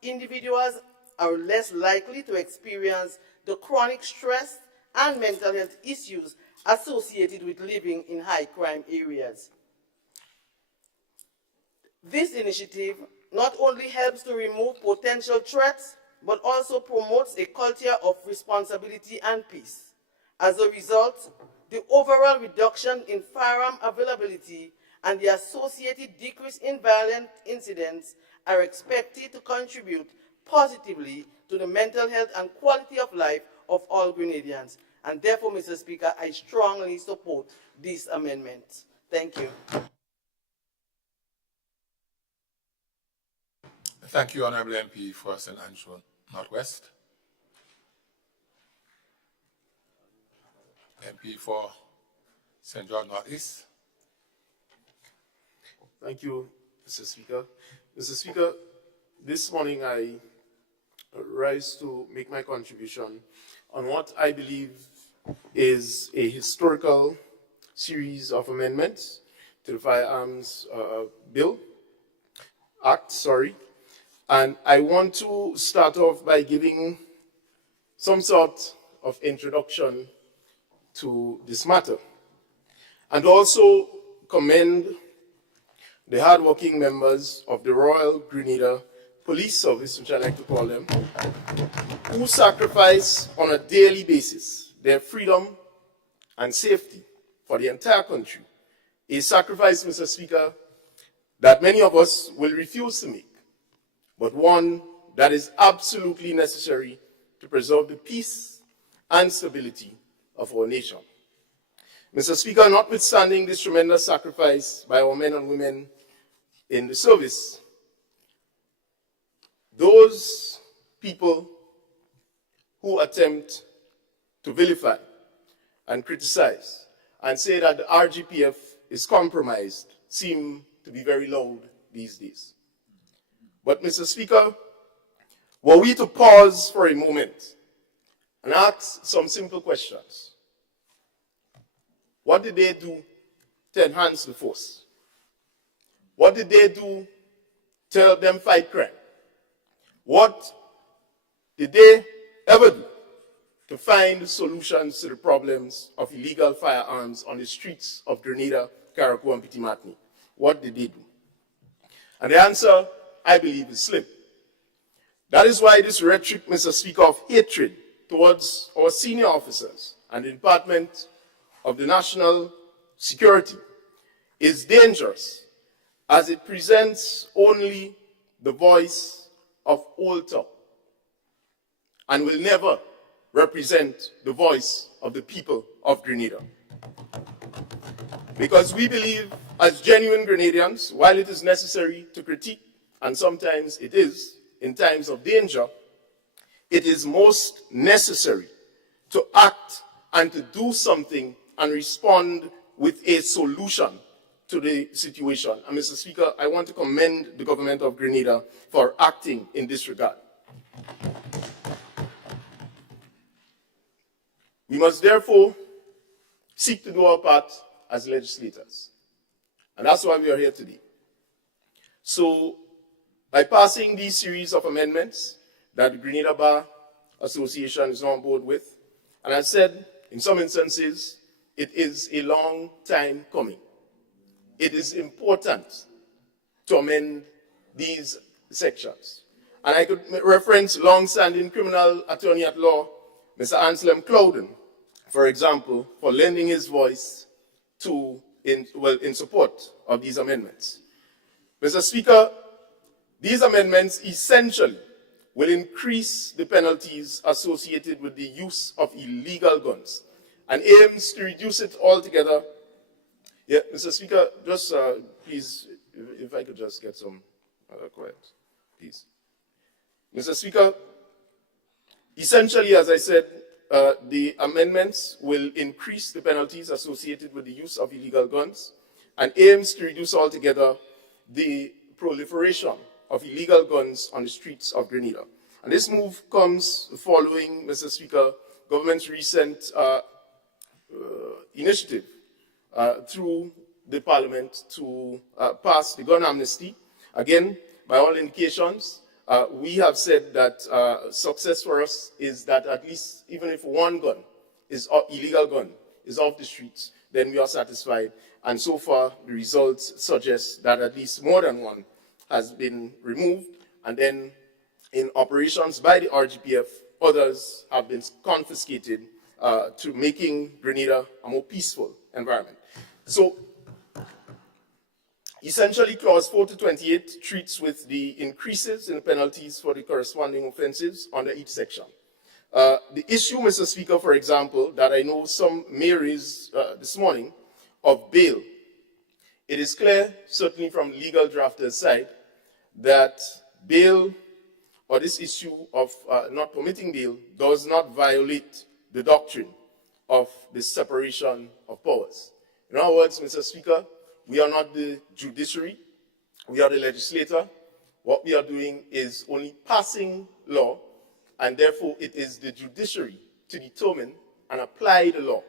individuals are less likely to experience the chronic stress and mental health issues associated with living in high-crime areas. This initiative not only helps to remove potential threats, but also promotes a culture of responsibility and peace. As a result, the overall reduction in firearm availability and the associated decrease in violent incidents are expected to contribute positively to the mental health and quality of life of all Grenadians. And therefore, Mr. Speaker, I strongly support this amendment. Thank you. Thank you, Honorable MP for St. Andrew Northwest. MP for St. George Northeast. Thank you, Mr. Speaker. Mr. Speaker, this morning I rise to make my contribution on what I believe is a historical series of amendments to the Firearms Act. And I want to start off by giving some sort of introduction to this matter, and also commend the hardworking members of the Royal Grenada Police Service, which I like to call them, who sacrifice on a daily basis their freedom and safety for the entire country. A sacrifice, Mr. Speaker, that many of us will refuse to make, but one that is absolutely necessary to preserve the peace and stability of our nation. Mr. Speaker, notwithstanding this tremendous sacrifice by our men and women in the service, those people who attempt to vilify and criticize and say that the RGPF is compromised seem to be very loud these days. But, Mr. Speaker, were we to pause for a moment and ask some simple questions? What did they do to enhance the force? What did they do to help them fight crime? What did they ever do to find solutions to the problems of illegal firearms on the streets of Grenada, Carriacou, and Petit-Martinique? What did they do? And the answer, I believe, is slim. That is why this rhetoric, Mr. Speaker, of hatred towards our senior officers and the Department of the National Security is dangerous, as it presents only the voice of Old Town and will never represent the voice of the people of Grenada. Because we believe, as genuine Grenadians, while it is necessary to critique, and sometimes it is, in times of danger, it is most necessary to act and to do something and respond with a solution to the situation. And Mr. Speaker, I want to commend the government of Grenada for acting in this regard. We must therefore seek to do our part as legislators. And that's why we are here today. So, by passing these series of amendments that the Grenada Bar Association is on board with, and I said, in some instances, it is a long time coming. It is important to amend these sections. And I could reference long-standing criminal attorney at law, Mr. Anselm Clouden, for example, for lending his voice in support of these amendments. Mr. Speaker, these amendments essentially will increase the penalties associated with the use of illegal guns and aims to reduce it altogether. Yeah, Mr. Speaker, just please, if I could just get some quiet, please. Mr. Speaker, essentially, as I said, the amendments will increase the penalties associated with the use of illegal guns and aims to reduce altogether the proliferation of illegal guns on the streets of Grenada. And this move comes following, Mr. Speaker, government's recent initiative through the Parliament to pass the gun amnesty. Again, by all indications, we have said that success for us is that at least even if one gun is illegal gun is off the streets, then we are satisfied. And so far, the results suggest that at least more than one has been removed. And then in operations by the RGPF, others have been confiscated to making Grenada a more peaceful environment. So, essentially, Clause 4 to 28 treats with the increases in the penalties for the corresponding offenses under each section. The issue, Mr. Speaker, for example, that I know some may raise this morning, of bail. It is clear, certainly from legal drafters' side, that bail, or this issue of not permitting bail, does not violate the doctrine of the separation of powers. In other words, Mr. Speaker, we are not the judiciary, we are the legislator. What we are doing is only passing law, and therefore it is the judiciary to determine and apply the law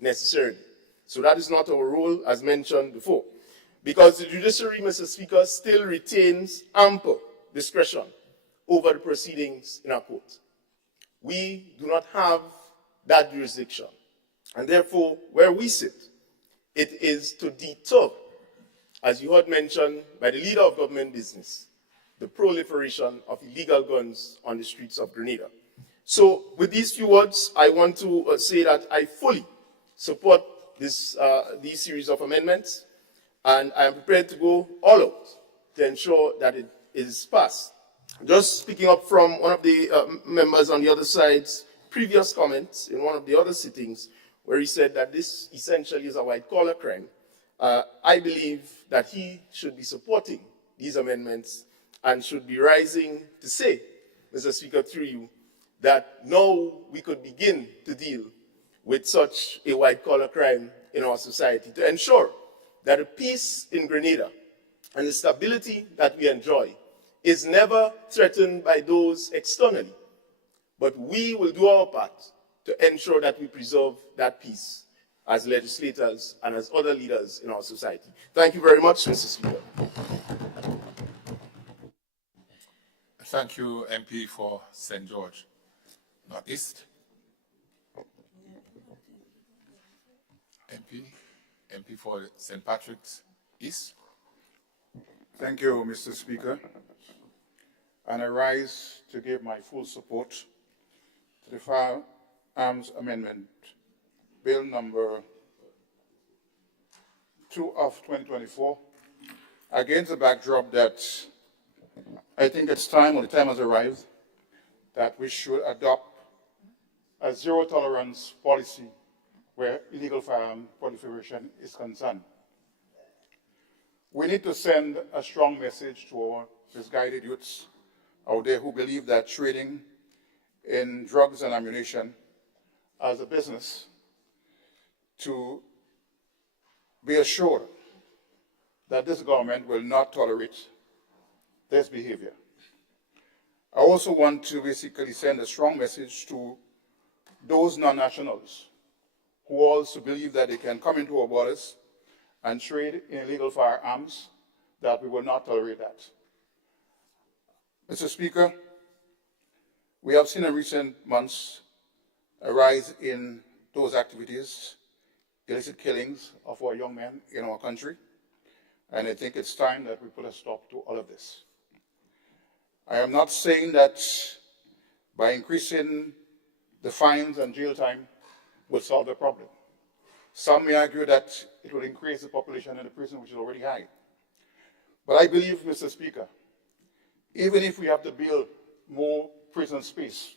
necessarily. So that is not our role, as mentioned before. Because the judiciary, Mr. Speaker, still retains ample discretion over the proceedings in our court. We do not have that jurisdiction. And therefore, where we sit, it is to deter, as you heard mentioned by the leader of government business, the proliferation of illegal guns on the streets of Grenada. So with these few words, I want to say that I fully support these series of amendments, and I am prepared to go all out to ensure that it is passed. Just picking up from one of the members on the other side's previous comments in one of the other sittings, where he said that this essentially is a white-collar crime, I believe that he should be supporting these amendments and should be rising to say, Mr. Speaker, through you, that now we could begin to deal with such a white-collar crime in our society to ensure that the peace in Grenada and the stability that we enjoy is never threatened by those externally. But we will do our part to ensure that we preserve that peace as legislators and as other leaders in our society. Thank you very much, Mr. Speaker. Thank you, MP for St. George Northeast. MP for St. Patrick's East. Thank you, Mr. Speaker. And I rise to give my full support to the Firearms Amendment Bill number 2 of 2024, against the backdrop that I think it's time, or the time has arrived, that we should adopt a zero tolerance policy where illegal firearm proliferation is concerned. We need to send a strong message to our misguided youths out there who believe that trading in drugs and ammunition as a business to be assured that this government will not tolerate this behavior. I also want to basically send a strong message to those non-nationals who also believe that they can come into our borders and trade in illegal firearms, that we will not tolerate that. Mr. Speaker, we have seen in recent months a rise in those activities, illicit killings of our young men in our country, and I think it's time that we put a stop to all of this. I am not saying that by increasing the fines and jail time will solve the problem. Some may argue that it will increase the population in the prison, which is already high. But I believe, Mr. Speaker, even if we have to build more prison space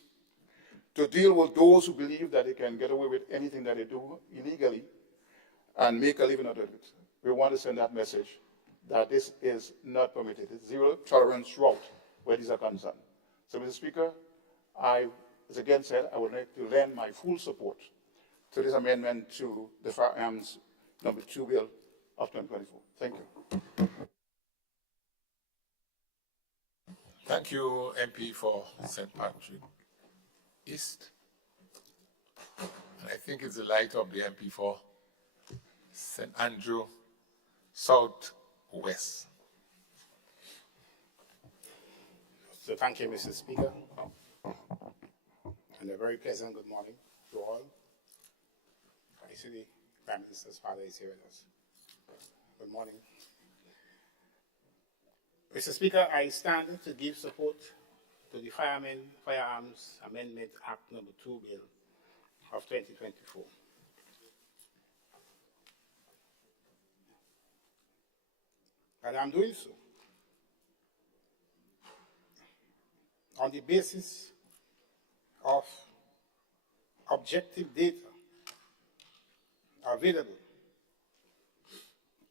to deal with those who believe that they can get away with anything that they do illegally and make a living out of it, we want to send that message that this is not permitted. It's zero tolerance throughout where these are concerned. So, Mr. Speaker, as again said, I would like to lend my full support to this amendment to the Firearms Number 2 Bill of 2024. Thank you. Thank you, MP for St. Patrick East. And I think it's the light of the MP for St. Andrew South West. So thank you, Mr. Speaker, and a very pleasant good morning to all. I see the Prime Minister's father is here with us. Good morning. Mr. Speaker, I stand to give support to the Firearms Amendment Act Number 2 Bill of 2024. And I'm doing so on the basis of objective data available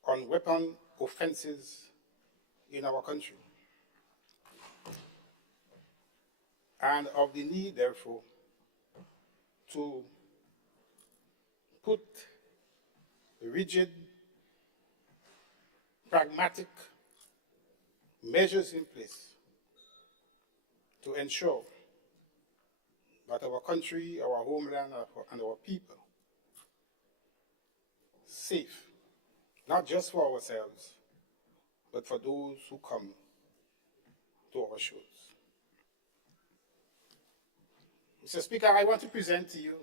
on weapon offenses in our country, and of the need, therefore, to put rigid, pragmatic measures in place to ensure that our country, our homeland, and our people safe, not just for ourselves, but for those who come to our shores. Mr. Speaker, I want to present to you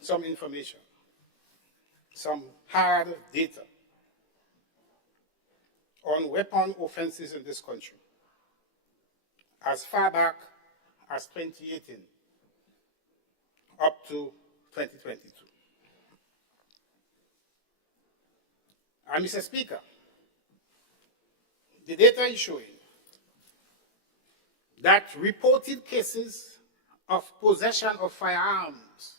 some information, some hard data on weapon offenses in this country as far back as 2018 up to 2022. And Mr. Speaker, the data is showing that reported cases of possession of firearms,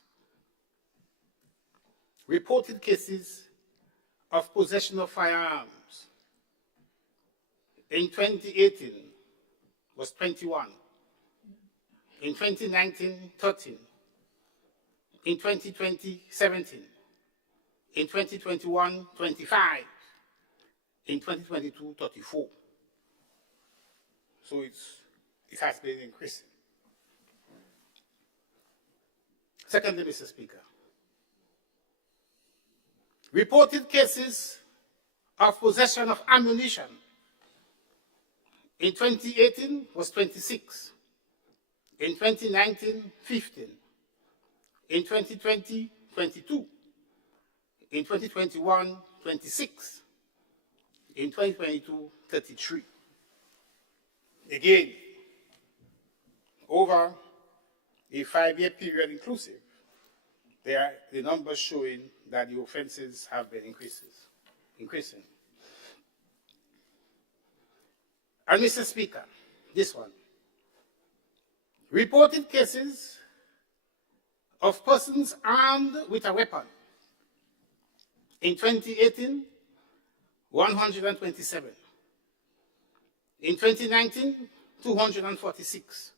in 2018 was 21, in 2019, 13, in 2020, 17, in 2021, 25, in 2022, 34. So it has been increasing. Secondly, Mr. Speaker, reported cases of possession of ammunition in 2018 was 26, in 2019, 15, in 2020, 22, in 2021, 26, in 2022, 33. Again, over a 5-year period inclusive, the numbers showing that the offenses have been increasing. And Mr. Speaker, this one. Reported cases of persons armed with a weapon. In 2018, 127. In 2019, 246.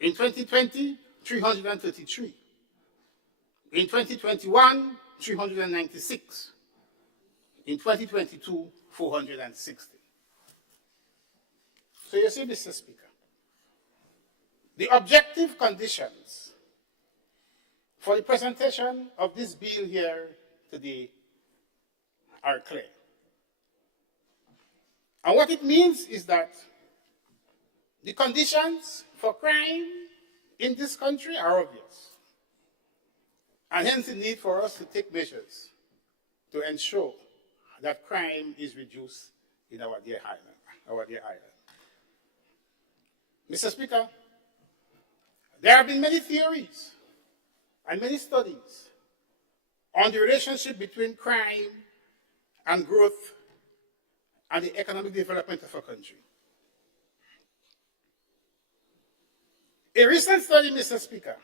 In 2020, 333. In 2021, 396. In 2022, 460. So you see, Mr. Speaker, the objective conditions for the presentation of this bill here today are clear. And what it means is that the conditions for crime in this country are obvious. And hence the need for us to take measures to ensure that crime is reduced in our dear island. Mr. Speaker, there have been many theories and many studies on the relationship between crime and growth and the economic development of our country. A recent study, Mr. Speaker,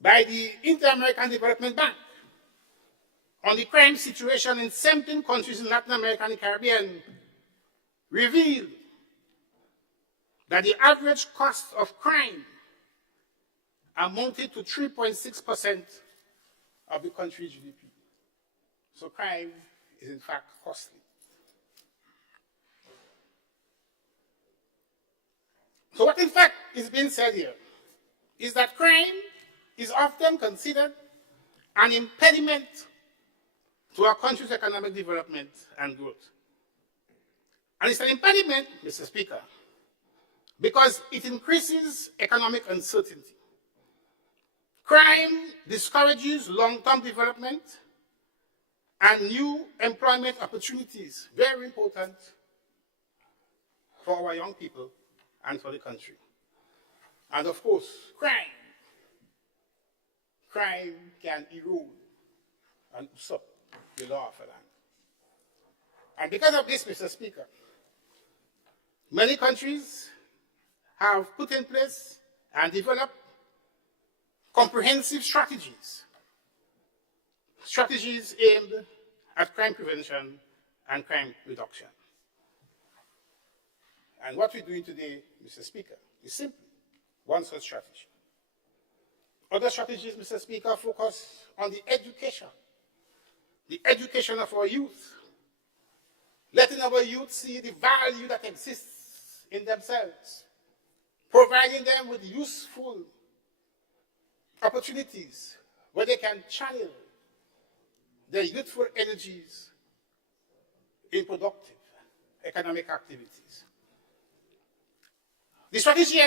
by the Inter-American Development Bank on the crime situation in 17 countries in Latin America and the Caribbean revealed that the average cost of crime amounted to 3.6% of the country's GDP. So crime is in fact costly. So what in fact is being said here is that crime is often considered an impediment to our country's economic development and growth. And it's an impediment, Mr. Speaker, because it increases economic uncertainty. Crime discourages long-term development and new employment opportunities, very important for our young people and for the country. And of course, crime can erode and usurp the law of the land. And because of this, Mr. Speaker, many countries have put in place and developed comprehensive strategies aimed at crime prevention and crime reduction. And what we're doing today, Mr. Speaker, is simply one such strategy. Other strategies, Mr. Speaker, focus on the education of our youth, letting our youth see the value that exists in themselves, providing them with useful opportunities where they can channel their youthful energies in productive economic activities. The strategy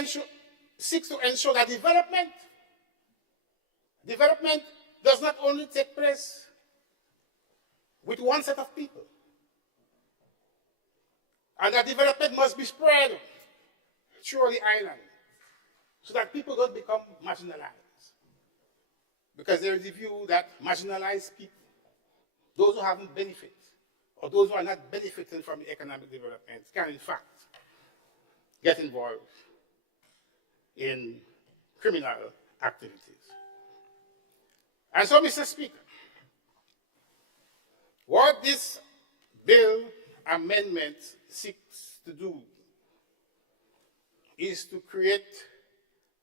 seeks to ensure that development does not only take place with one set of people, and that development must be spread through the island so that people don't become marginalized. Because there is a view that marginalized people, those who haven't benefited, or those who are not benefiting from the economic development, can in fact get involved in criminal activities. And so, Mr. Speaker, what this bill amendment seeks to do is to create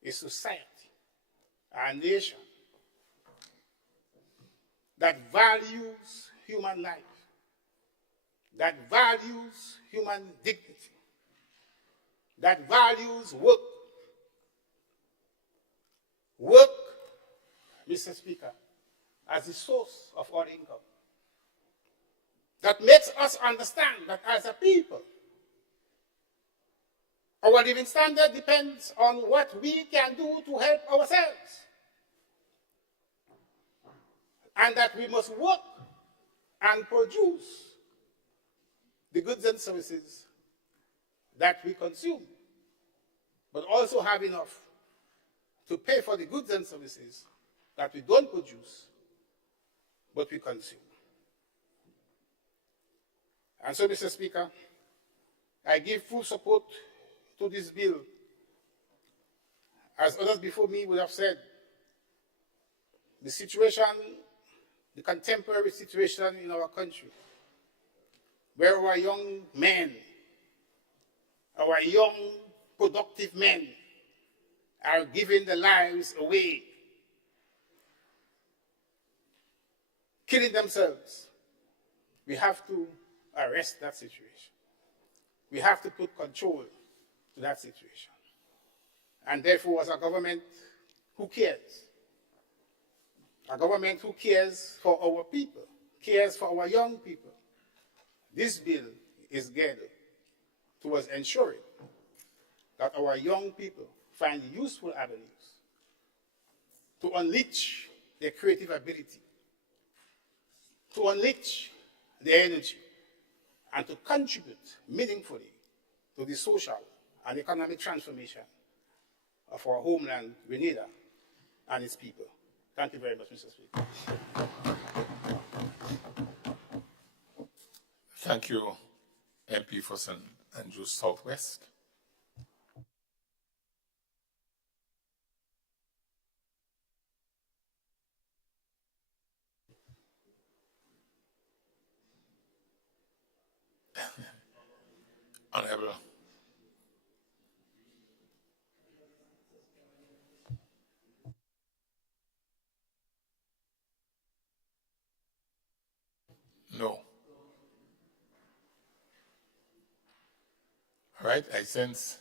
a society, a nation, that values human life, that values human dignity, that values work. Work, Mr. Speaker, as the source of our income. That makes us understand that as a people, our living standard depends on what we can do to help ourselves. And that we must work and produce the goods and services that we consume, but also have enough to pay for the goods and services that we don't produce, but we consume. And so, Mr. Speaker, I give full support to this bill. As others before me would have said, the situation, the contemporary situation in our country, where our young men, our young productive men are giving their lives away, killing themselves, we have to arrest that situation. We have to put control to that situation. And therefore, as a government who cares, a government who cares for our people, cares for our young people, this bill is geared towards ensuring that our young people find useful avenues to unleash their creative ability, to unleash their energy, and to contribute meaningfully to the social and economic transformation of our homeland, Grenada, and its people. Thank you very much, Mr. Speaker. Thank you, MP for St. Andrews Southwest. Honorable. No. All right, I sense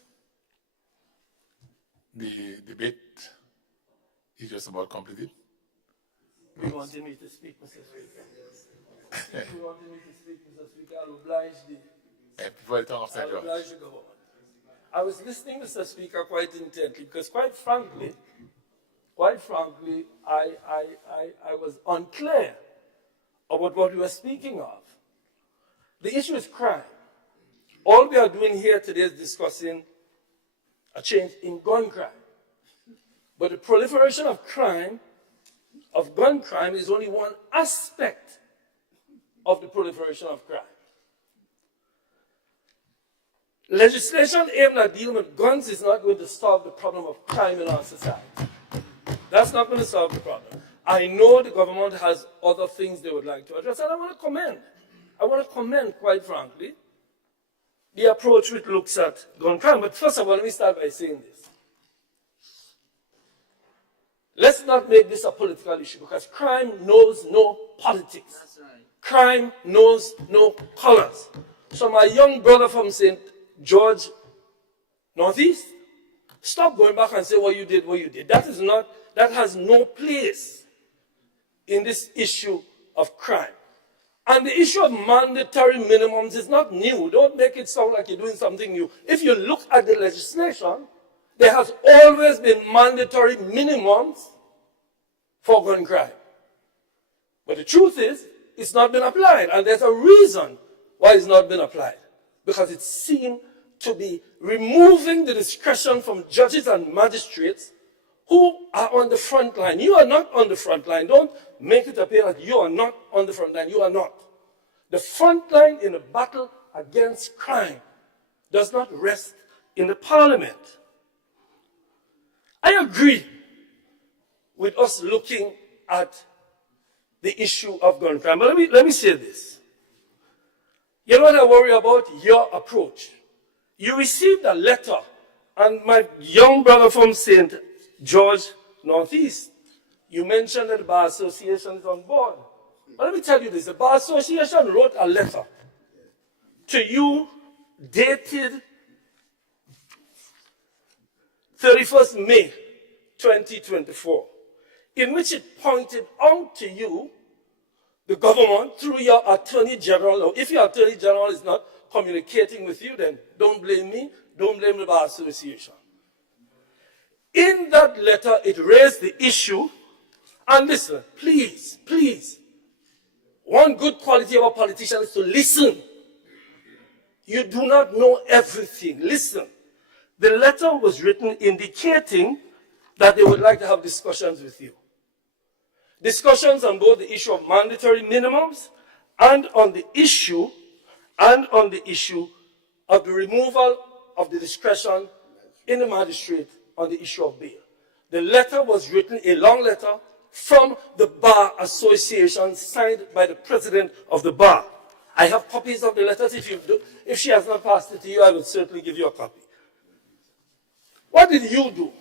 the debate is just about completed. You wanted me to speak, Mr. Speaker? If you wanted me to speak, Mr. Speaker, I'll oblige the government. I was listening, Mr. Speaker, quite intently because, quite frankly, I was unclear about what we were speaking of. The issue is crime. All we are doing here today is discussing a change in gun crime. But the proliferation of crime, of gun crime, is only one aspect of the proliferation of crime. Legislation aimed at dealing with guns is not going to solve the problem of crime in our society. That's not going to solve the problem. I know the government has other things they would like to address, and I want to commend, quite frankly, the approach which looks at gun crime. But first of all, let me start by saying this. Let's not make this a political issue, because crime knows no politics. That's right. Crime knows no colors. So my young brother from St. George, Northeast, stop going back and say what you did. That has no place in this issue of crime. And the issue of mandatory minimums is not new. Don't make it sound like you're doing something new. If you look at the legislation, there has always been mandatory minimums for gun crime. But the truth is, it's not been applied. And there's a reason why it's not been applied. Because it seemed to be removing the discretion from judges and magistrates who are on the front line. You are not on the front line. Don't make it appear that you are not on the front line. You are not. The front line in the battle against crime does not rest in the parliament. I agree with us looking at the issue of gun crime. But let me say this. You know what I worry about? Your approach. You received a letter, and my young brother from St. George, Northeast, you mentioned that the Bar Association is on board. But let me tell you this. The Bar Association wrote a letter to you dated 31st May 2024, in which it pointed out to you, the government, through your Attorney General. Now, if your Attorney General is not communicating with you, then don't blame me, don't blame the Bar Association. In that letter, it raised the issue, and listen, please, one good quality of a politician is to listen. You do not know everything. Listen. The letter was written indicating that they would like to have discussions with you. Discussions on both the issue of mandatory minimums and on the issue of the removal of the discretion in the magistrate on the issue of bail. The letter was written, a long letter, from the Bar Association signed by the president of the bar. I have copies of the letters. If she has not passed it to you, I will certainly give you a copy. What did you do?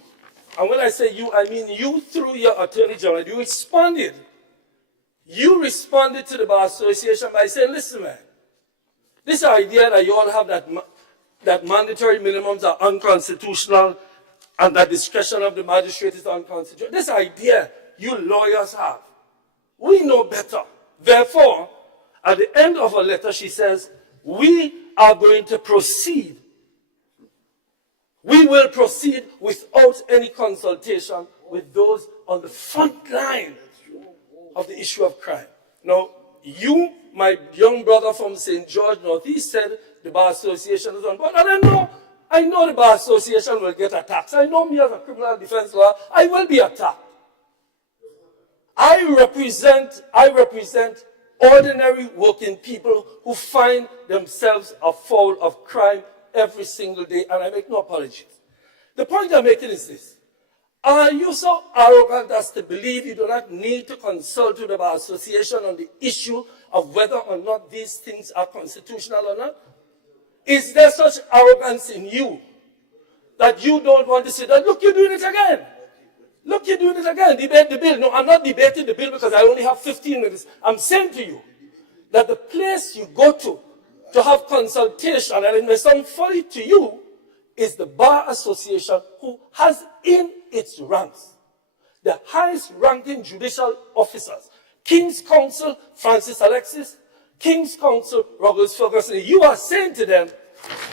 And when I say you, I mean you through your Attorney General. You responded. You responded to the Bar Association by saying, listen, man, this idea that you all have that mandatory minimums are unconstitutional and that discretion of the magistrate is unconstitutional, this idea you lawyers have, we know better. Therefore, at the end of her letter, she says, we are going to proceed. We will proceed without any consultation with those on the front line of the issue of crime. Now, you, my young brother from St. George Northeast, said the Bar Association is on board. And I know the Bar Association will get attacked. I know me as a criminal defense lawyer, I will be attacked. I represent ordinary working people who find themselves afoul of crime every single day, and I make no apologies. The point I'm making is this. Are you so arrogant as to believe you do not need to consult with the Bar Association on the issue of whether or not these things are constitutional or not? Is there such arrogance in you that you don't want to say that, look, you're doing it again? Look, you're doing it again. Debate the bill. No, I'm not debating the bill because I only have 15 minutes. I'm saying to you that the place you go to have consultation, and it may sound funny to you, is the Bar Association, who has in its ranks the highest ranking judicial officers. King's Counsel Francis Alexis, King's Counsel Ruggles Ferguson. You are saying to them,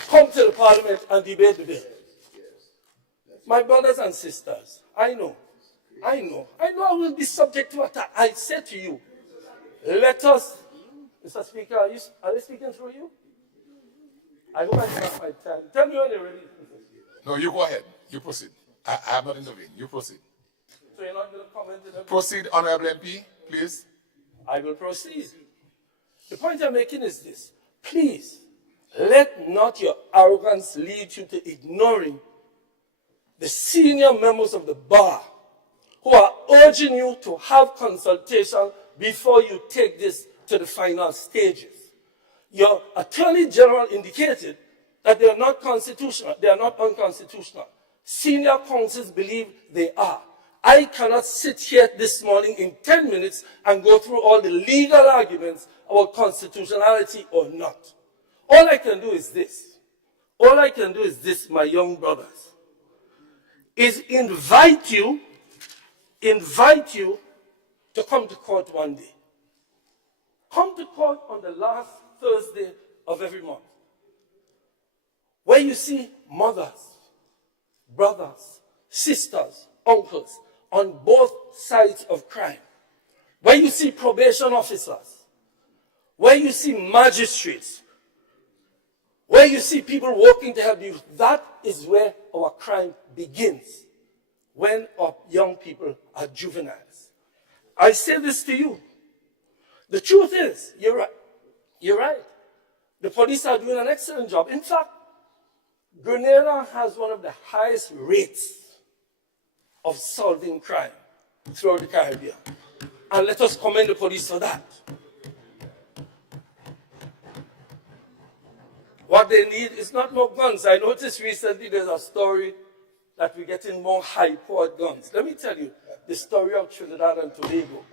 come to the Parliament and debate the bill. My brothers and sisters, I know I will be subject to attack. I say to you, let us, Mr. Speaker, are they speaking through you? I hope I have my time. Tell me when you're ready. No, you go ahead. You proceed. I have not intervened. You proceed. So you're not going to comment on that? Proceed, Honorable MP, please. I will proceed. The point I'm making is this. Please, let not your arrogance lead you to ignoring the senior members of the bar who are urging you to have consultation before you take this to the final stages. Your Attorney General indicated that they are not constitutional, they are not unconstitutional. Senior counsels believe they are. I cannot sit here this morning in 10 minutes and go through all the legal arguments about constitutionality or not. All I can do is this. All I can do is this, my young brothers, is invite you to come to court one day. Come to court on the last Thursday of every month, where you see mothers, brothers, sisters, uncles on both sides of crime, where you see probation officers, where you see magistrates, where you see people working to help you. That is where our crime begins, when our young people are juveniles. I say this to you. The truth is, you're right. You're right. The police are doing an excellent job. In fact, Grenada has one of the highest rates of solving crime throughout the Caribbean. And let us commend the police for that. What they need is not more guns. I noticed recently there's a story that we're getting more high-powered guns. Let me tell you the story of Trinidad and Tobago.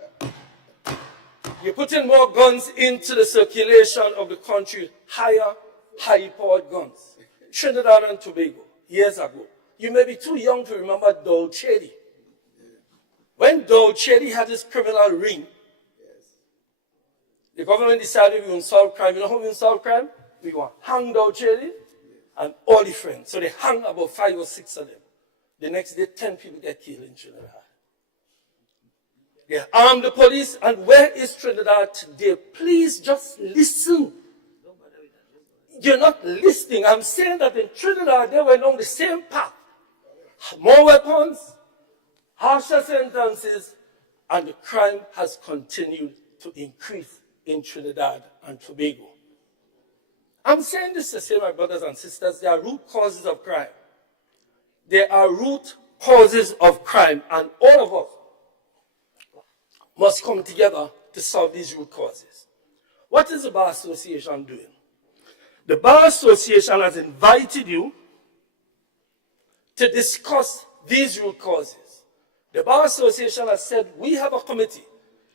You're putting more guns into the circulation of the country, high-powered guns. Trinidad and Tobago, years ago. You may be too young to remember Dole Chedi. When Dole Chedi had his criminal ring, the government decided we would solve crime. You know how we would solve crime? We would hang Dole Chedi and all the friends. So they hung about 5 or 6 of them. The next day, 10 people get killed in Trinidad. They armed the police, and where is Trinidad today? Please just listen. You're not listening. I'm saying that in Trinidad, they went on the same path. More weapons, harsher sentences, and the crime has continued to increase in Trinidad and Tobago. I'm saying this to say, my brothers and sisters, there are root causes of crime. There are root causes of crime, and all of us must come together to solve these root causes. What is the Bar Association doing? The Bar Association has invited you to discuss these root causes. The Bar Association has said, we have a committee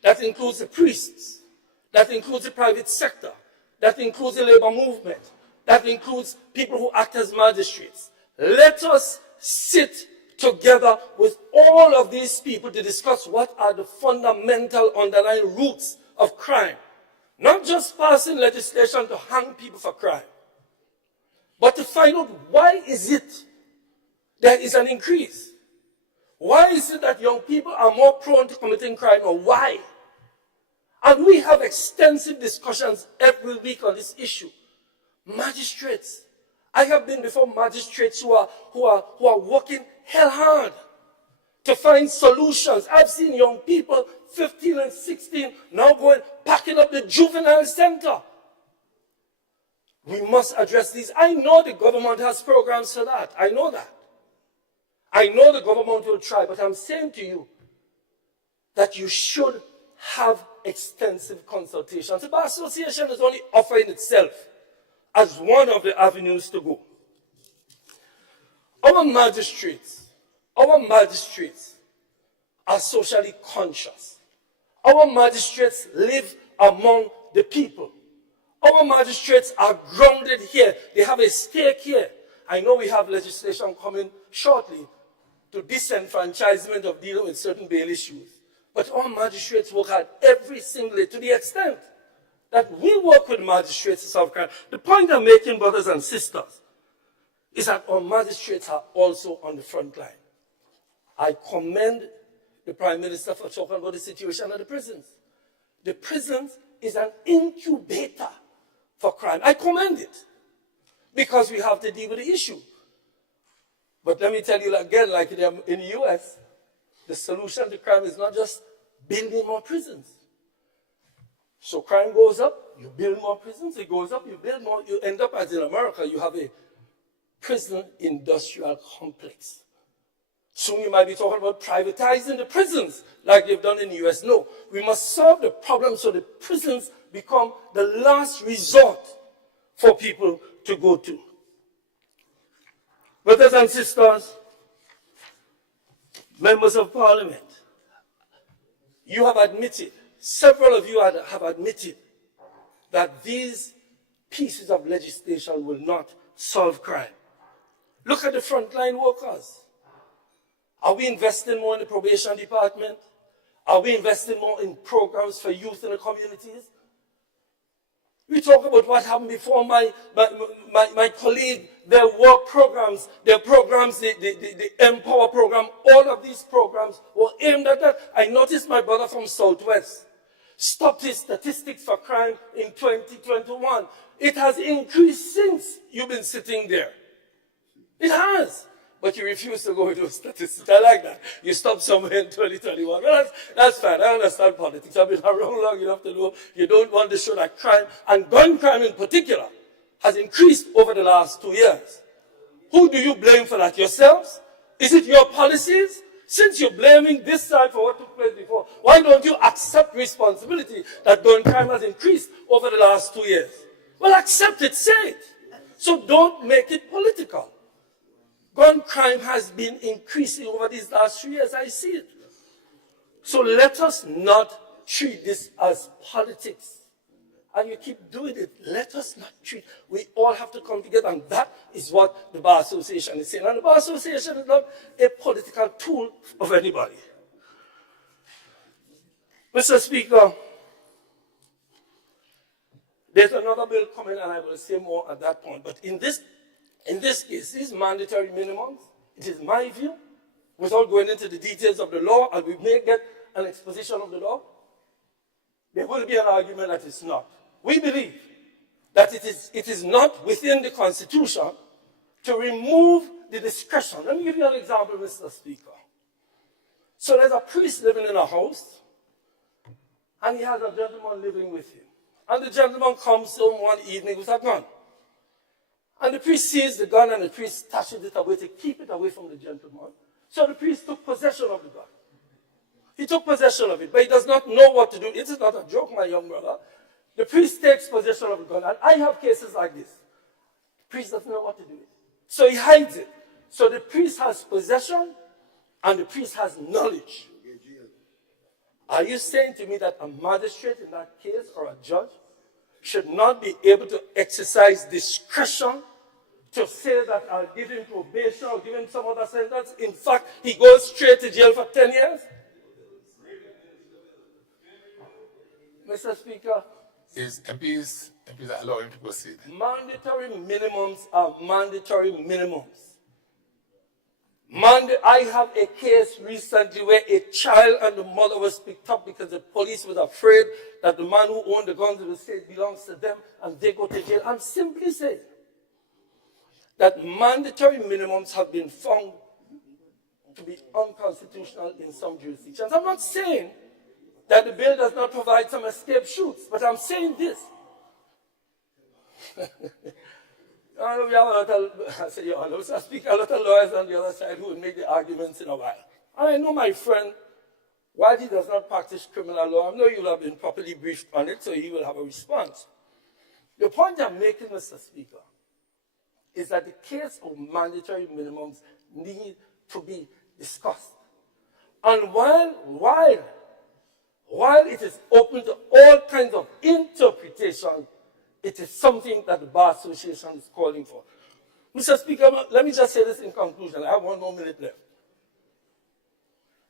that includes the priests, that includes the private sector, that includes the labor movement, that includes people who act as magistrates. Let us sit together with all of these people to discuss what are the fundamental underlying roots of crime. Not just passing legislation to hang people for crime, but to find out why is it there is an increase. Why is it that young people are more prone to committing crime, or why? And we have extensive discussions every week on this issue. Magistrates. I have been before magistrates who are working hell hard to find solutions. I've seen young people, 15 and 16, now packing up the juvenile center. We must address these. I know the government has programs for that. I know that. I know the government will try, but I'm saying to you that you should have extensive consultations. The Bar Association is only offering itself as one of the avenues to go. Our magistrates are socially conscious. Our magistrates live among the people. Our magistrates are grounded here. They have a stake here. I know we have legislation coming shortly to disenfranchisement of dealing with certain bail issues. But our magistrates work hard every single day, to the extent that we work with magistrates to solve crime. The point I'm making, brothers and sisters, is that our magistrates are also on the front line. I commend the Prime Minister for talking about the situation at the prisons. The prisons is an incubator for crime. I commend it, because we have to deal with the issue. But let me tell you again, like in the US, the solution to crime is not just building more prisons. So crime goes up, you build more prisons, it goes up, you build more, you end up, as in America, you have a prison industrial complex. Soon you might be talking about privatizing the prisons like they've done in the US. No, we must solve the problem so the prisons become the last resort for people to go to. Brothers and sisters, members of parliament, you have admitted, several of you have admitted, that these pieces of legislation will not solve crime. Look at the frontline workers. Are we investing more in the probation department? Are we investing more in programs for youth in the communities? We talk about what happened before. My colleague, their work programs, the Empower program, all of these programs were aimed at that. I noticed my brother from Southwest stopped his statistics for crime in 2021. It has increased since you've been sitting there. It has. But you refuse to go with those statistics. I like that. You stopped somewhere in 2021. Well, that's fine. I understand politics. I've been around long enough to know you don't want to show that crime, and gun crime in particular, has increased over the last 2 years. Who do you blame for that? Yourselves? Is it your policies? Since you're blaming this side for what took place before, why don't you accept responsibility that gun crime has increased over the last 2 years? Well, accept it, say it. So don't make it political. Gun crime has been increasing over these last 3 years. I see it. So let us not treat this as politics. And you keep doing it. Let us not treat. We all have to come together, and that is what the Bar Association is saying. And the Bar Association is not a political tool of anybody. Mr. Speaker, there's another bill coming, and I will say more at that point. But in this case, these mandatory minimums, it is my view, without going into the details of the law, and we may get an exposition of the law, there will be an argument that it's not. We believe that it is not within the Constitution to remove the discretion. Let me give you an example, Mr. Speaker. So there's a priest living in a house, and he has a gentleman living with him. And the gentleman comes home one evening with a gun. And the priest seized the gun and the priest stashes it away to keep it away from the gentleman. So the priest took possession of the gun. He took possession of it, but he does not know what to do. It is not a joke, my young brother. The priest takes possession of the gun, and I have cases like this. The priest doesn't know what to do with it. So he hides it. So the priest has possession, and the priest has knowledge. Are you saying to me that a magistrate in that case or a judge should not be able to exercise discretion to say that I'll give him probation or give him some other sentence? In fact, he goes straight to jail for 10 years? Mr. Speaker, Is MPs allow him to proceed? mandatory minimums are mandatory minimums. I have a case recently where a child and the mother was picked up because the police was afraid that the man who owned the guns will say it belongs to them and they go to jail. I'm simply saying that mandatory minimums have been found to be unconstitutional in some jurisdictions. I'm not saying that the bill does not provide some escape chutes, but I'm saying this. We have a lot of, I say, I speak a lot of lawyers on the other side who will make the arguments in a while. And I know my friend, while he does not practice criminal law, I know you will have been properly briefed on it, so he will have a response. The point I'm making, Mr. Speaker, is that the case of mandatory minimums need to be discussed. And while it is open to all kinds of interpretation, it is something that the Bar Association is calling for. Mr. Speaker, let me just say this in conclusion. I have 1 more minute left.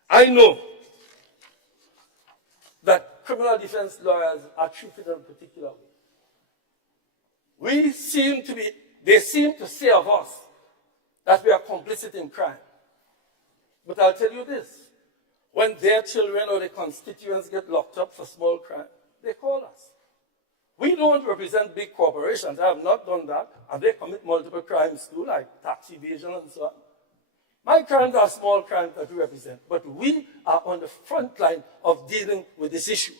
I know that criminal defense lawyers are treated in a particular way. They seem to say of us that we are complicit in crime. But I'll tell you this, when their children or their constituents get locked up for small crime, they call us. We don't represent big corporations. I have not done that. And they commit multiple crimes too, like tax evasion and so on. My crimes are small crimes that we represent. But we are on the front line of dealing with this issue.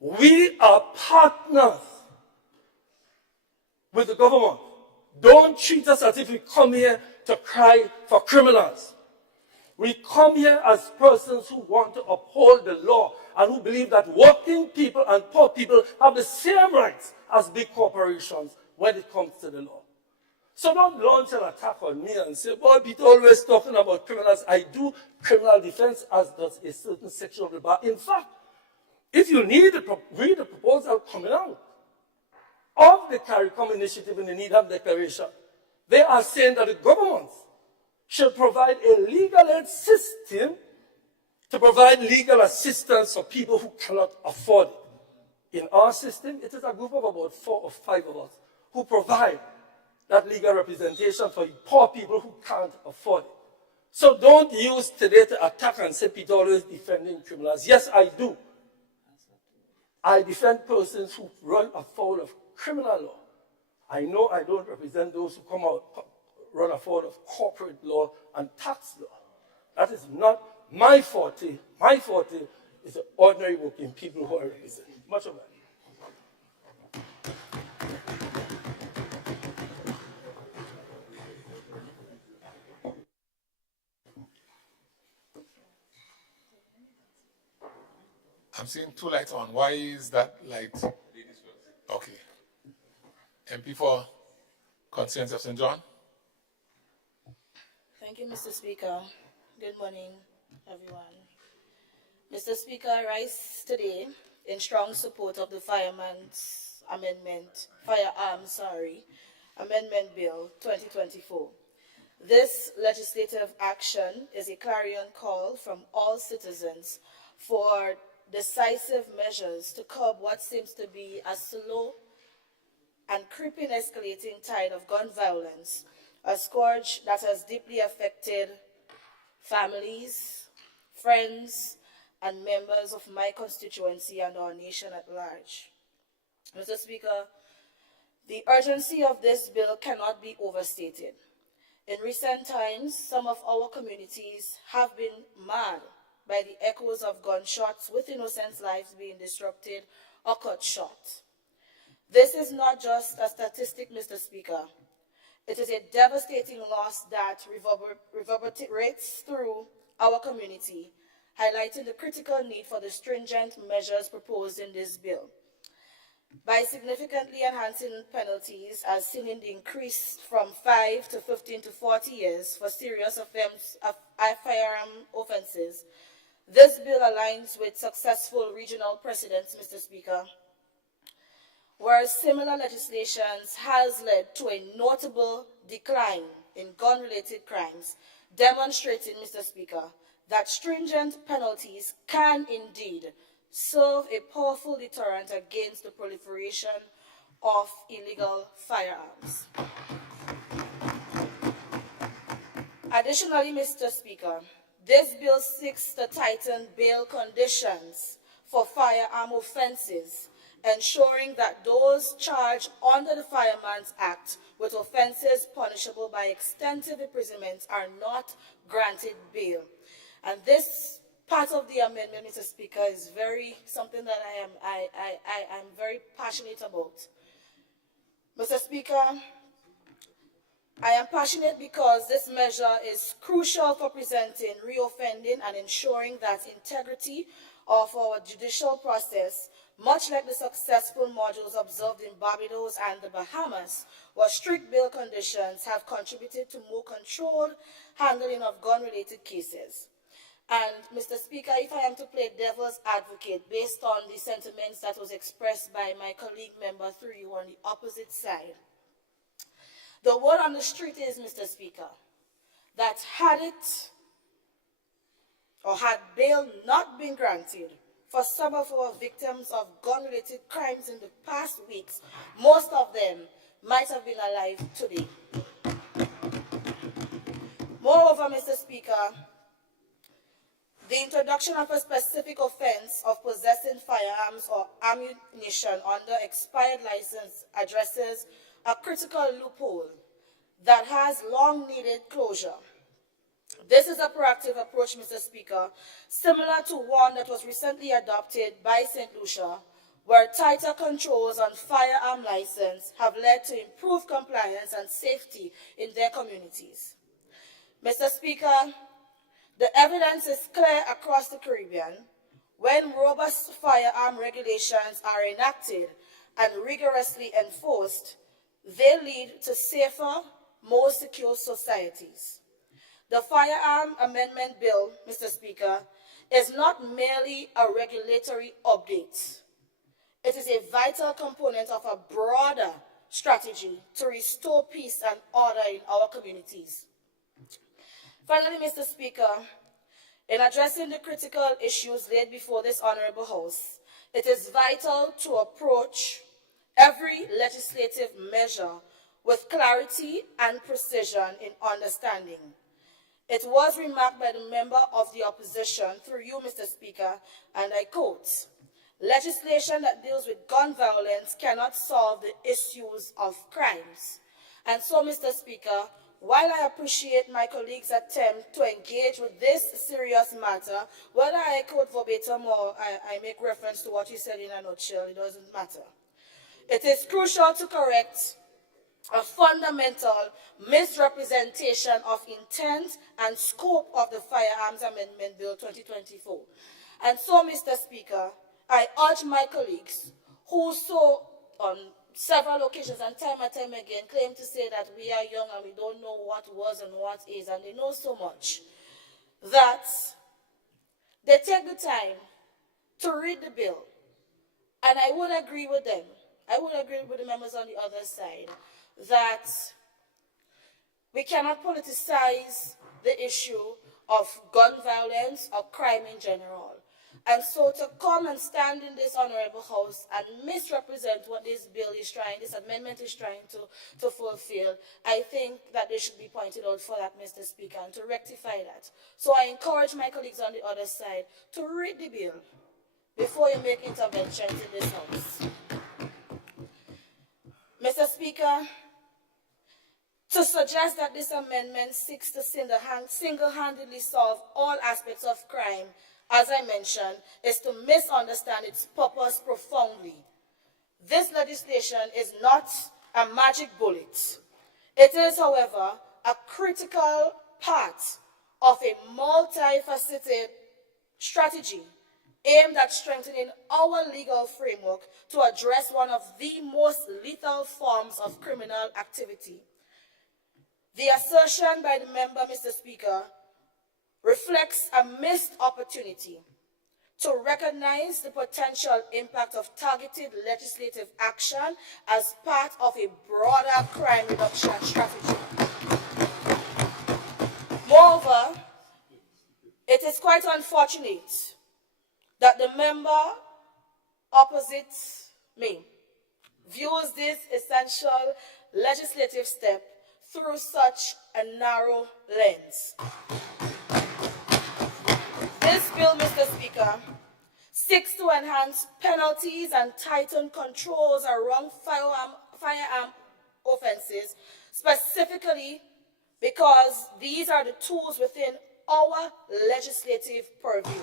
We are partners with the government. Don't treat us as if we come here to cry for criminals. We come here as persons who want to uphold the law and who believe that working people and poor people have the same rights as big corporations when it comes to the law. So don't launch an attack on me and say, boy, Peter always talking about criminals. I do criminal defense, as does a certain section of the bar. In fact, if you need to read the proposal coming out of the CARICOM initiative in the Needham Declaration, they are saying that the government should provide a legal aid system to provide legal assistance for people who cannot afford it. In our system, it is a group of about 4 or 5 of us who provide that legal representation for poor people who can't afford it. So don't use today to attack and say Peter always defending criminals. Yes, I do. I defend persons who run afoul of criminal law. I know I don't represent those who run afoul of corporate law and tax law. That is not my forte. My forte is the ordinary working people who I represent. Much of that. I'm seeing 2 lights on. Why is that light? Okay. MP for Constituency of St. John. Thank you, Mr. Speaker. Good morning, everyone. Mr. Speaker, I rise today in strong support of the Firearms Amendment Bill 2024. This legislative action is a clarion call from all citizens for decisive measures to curb what seems to be a slow and creeping escalating tide of gun violence, a scourge that has deeply affected families, friends, and members of my constituency and our nation at large. Mr. Speaker, the urgency of this bill cannot be overstated. In recent times, some of our communities have been marred by the echoes of gunshots with innocent lives being disrupted or cut short. This is not just a statistic, Mr. Speaker. It is a devastating loss that reverberates through our community, highlighting the critical need for the stringent measures proposed in this bill. By significantly enhancing penalties, as seen in the increase from 5 to 15 to 40 years for serious firearm offenses, this bill aligns with successful regional precedents, Mr. Speaker, where similar legislation has led to a notable decline in gun-related crimes, demonstrating, Mr. Speaker, that stringent penalties can indeed serve a powerful deterrent against the proliferation of illegal firearms. Additionally, Mr. Speaker, this bill seeks to tighten bail conditions for firearm offenses, ensuring that those charged under the Firearms Act with offenses punishable by extensive imprisonment are not granted bail. And this part of the amendment, Mr. Speaker, is something that I am very passionate about. Mr. Speaker, I am passionate because this measure is crucial for preventing reoffending and ensuring that integrity of our judicial process, much like the successful modules observed in Barbados and the Bahamas, where strict bail conditions have contributed to more controlled handling of gun-related cases. And, Mr. Speaker, if I am to play devil's advocate based on the sentiments that was expressed by my colleague member through you on the opposite side, the word on the street is, Mr. Speaker, that had bail not been granted for some of our victims of gun-related crimes in the past weeks, most of them might have been alive today. Moreover, Mr. Speaker, the introduction of a specific offense of possessing firearms or ammunition under expired license addresses a critical loophole that has long needed closure. This is a proactive approach, Mr. Speaker, similar to one that was recently adopted by St. Lucia, where tighter controls on firearm license have led to improved compliance and safety in their communities. Mr. Speaker, the evidence is clear across the Caribbean. When robust firearm regulations are enacted and rigorously enforced, they lead to safer, more secure societies. The Firearm Amendment Bill, Mr. Speaker, is not merely a regulatory update. It is a vital component of a broader strategy to restore peace and order in our communities. Finally, Mr. Speaker, in addressing the critical issues laid before this Honorable House, it is vital to approach every legislative measure with clarity and precision in understanding. It was remarked by the member of the opposition through you, Mr. Speaker, and I quote, "Legislation that deals with gun violence cannot solve the issues of crimes." And so, Mr. Speaker, while I appreciate my colleagues' attempt to engage with this serious matter, whether I quote verbatim or I make reference to what you said in a nutshell, it doesn't matter. It is crucial to correct a fundamental misrepresentation of intent and scope of the Firearms Amendment Bill 2024. And so, Mr. Speaker, I urge my colleagues who so on several occasions and time again claim to say that we are young and we don't know what was and what is, and they know so much, that they take the time to read the bill. And I would agree with them. I would agree with the members on the other side that we cannot politicize the issue of gun violence or crime in general. And so to come and stand in this Honorable House and misrepresent what this bill is trying, this amendment is trying to fulfill, I think that they should be pointed out for that, Mr. Speaker, and to rectify that. So I encourage my colleagues on the other side to read the bill before you make interventions in this House. Mr. Speaker, to suggest that this amendment seeks to single-handedly solve all aspects of crime, as I mentioned, is to misunderstand its purpose profoundly. This legislation is not a magic bullet. It is, however, a critical part of a multifaceted strategy aimed at strengthening our legal framework to address one of the most lethal forms of criminal activity. The assertion by the member, Mr. Speaker, reflects a missed opportunity to recognize the potential impact of targeted legislative action as part of a broader crime reduction strategy. Moreover, it is quite unfortunate that the member opposite me views this essential legislative step through such a narrow lens. This bill, Mr. Speaker, seeks to enhance penalties and tighten controls around firearm offenses, specifically because these are the tools within our legislative purview.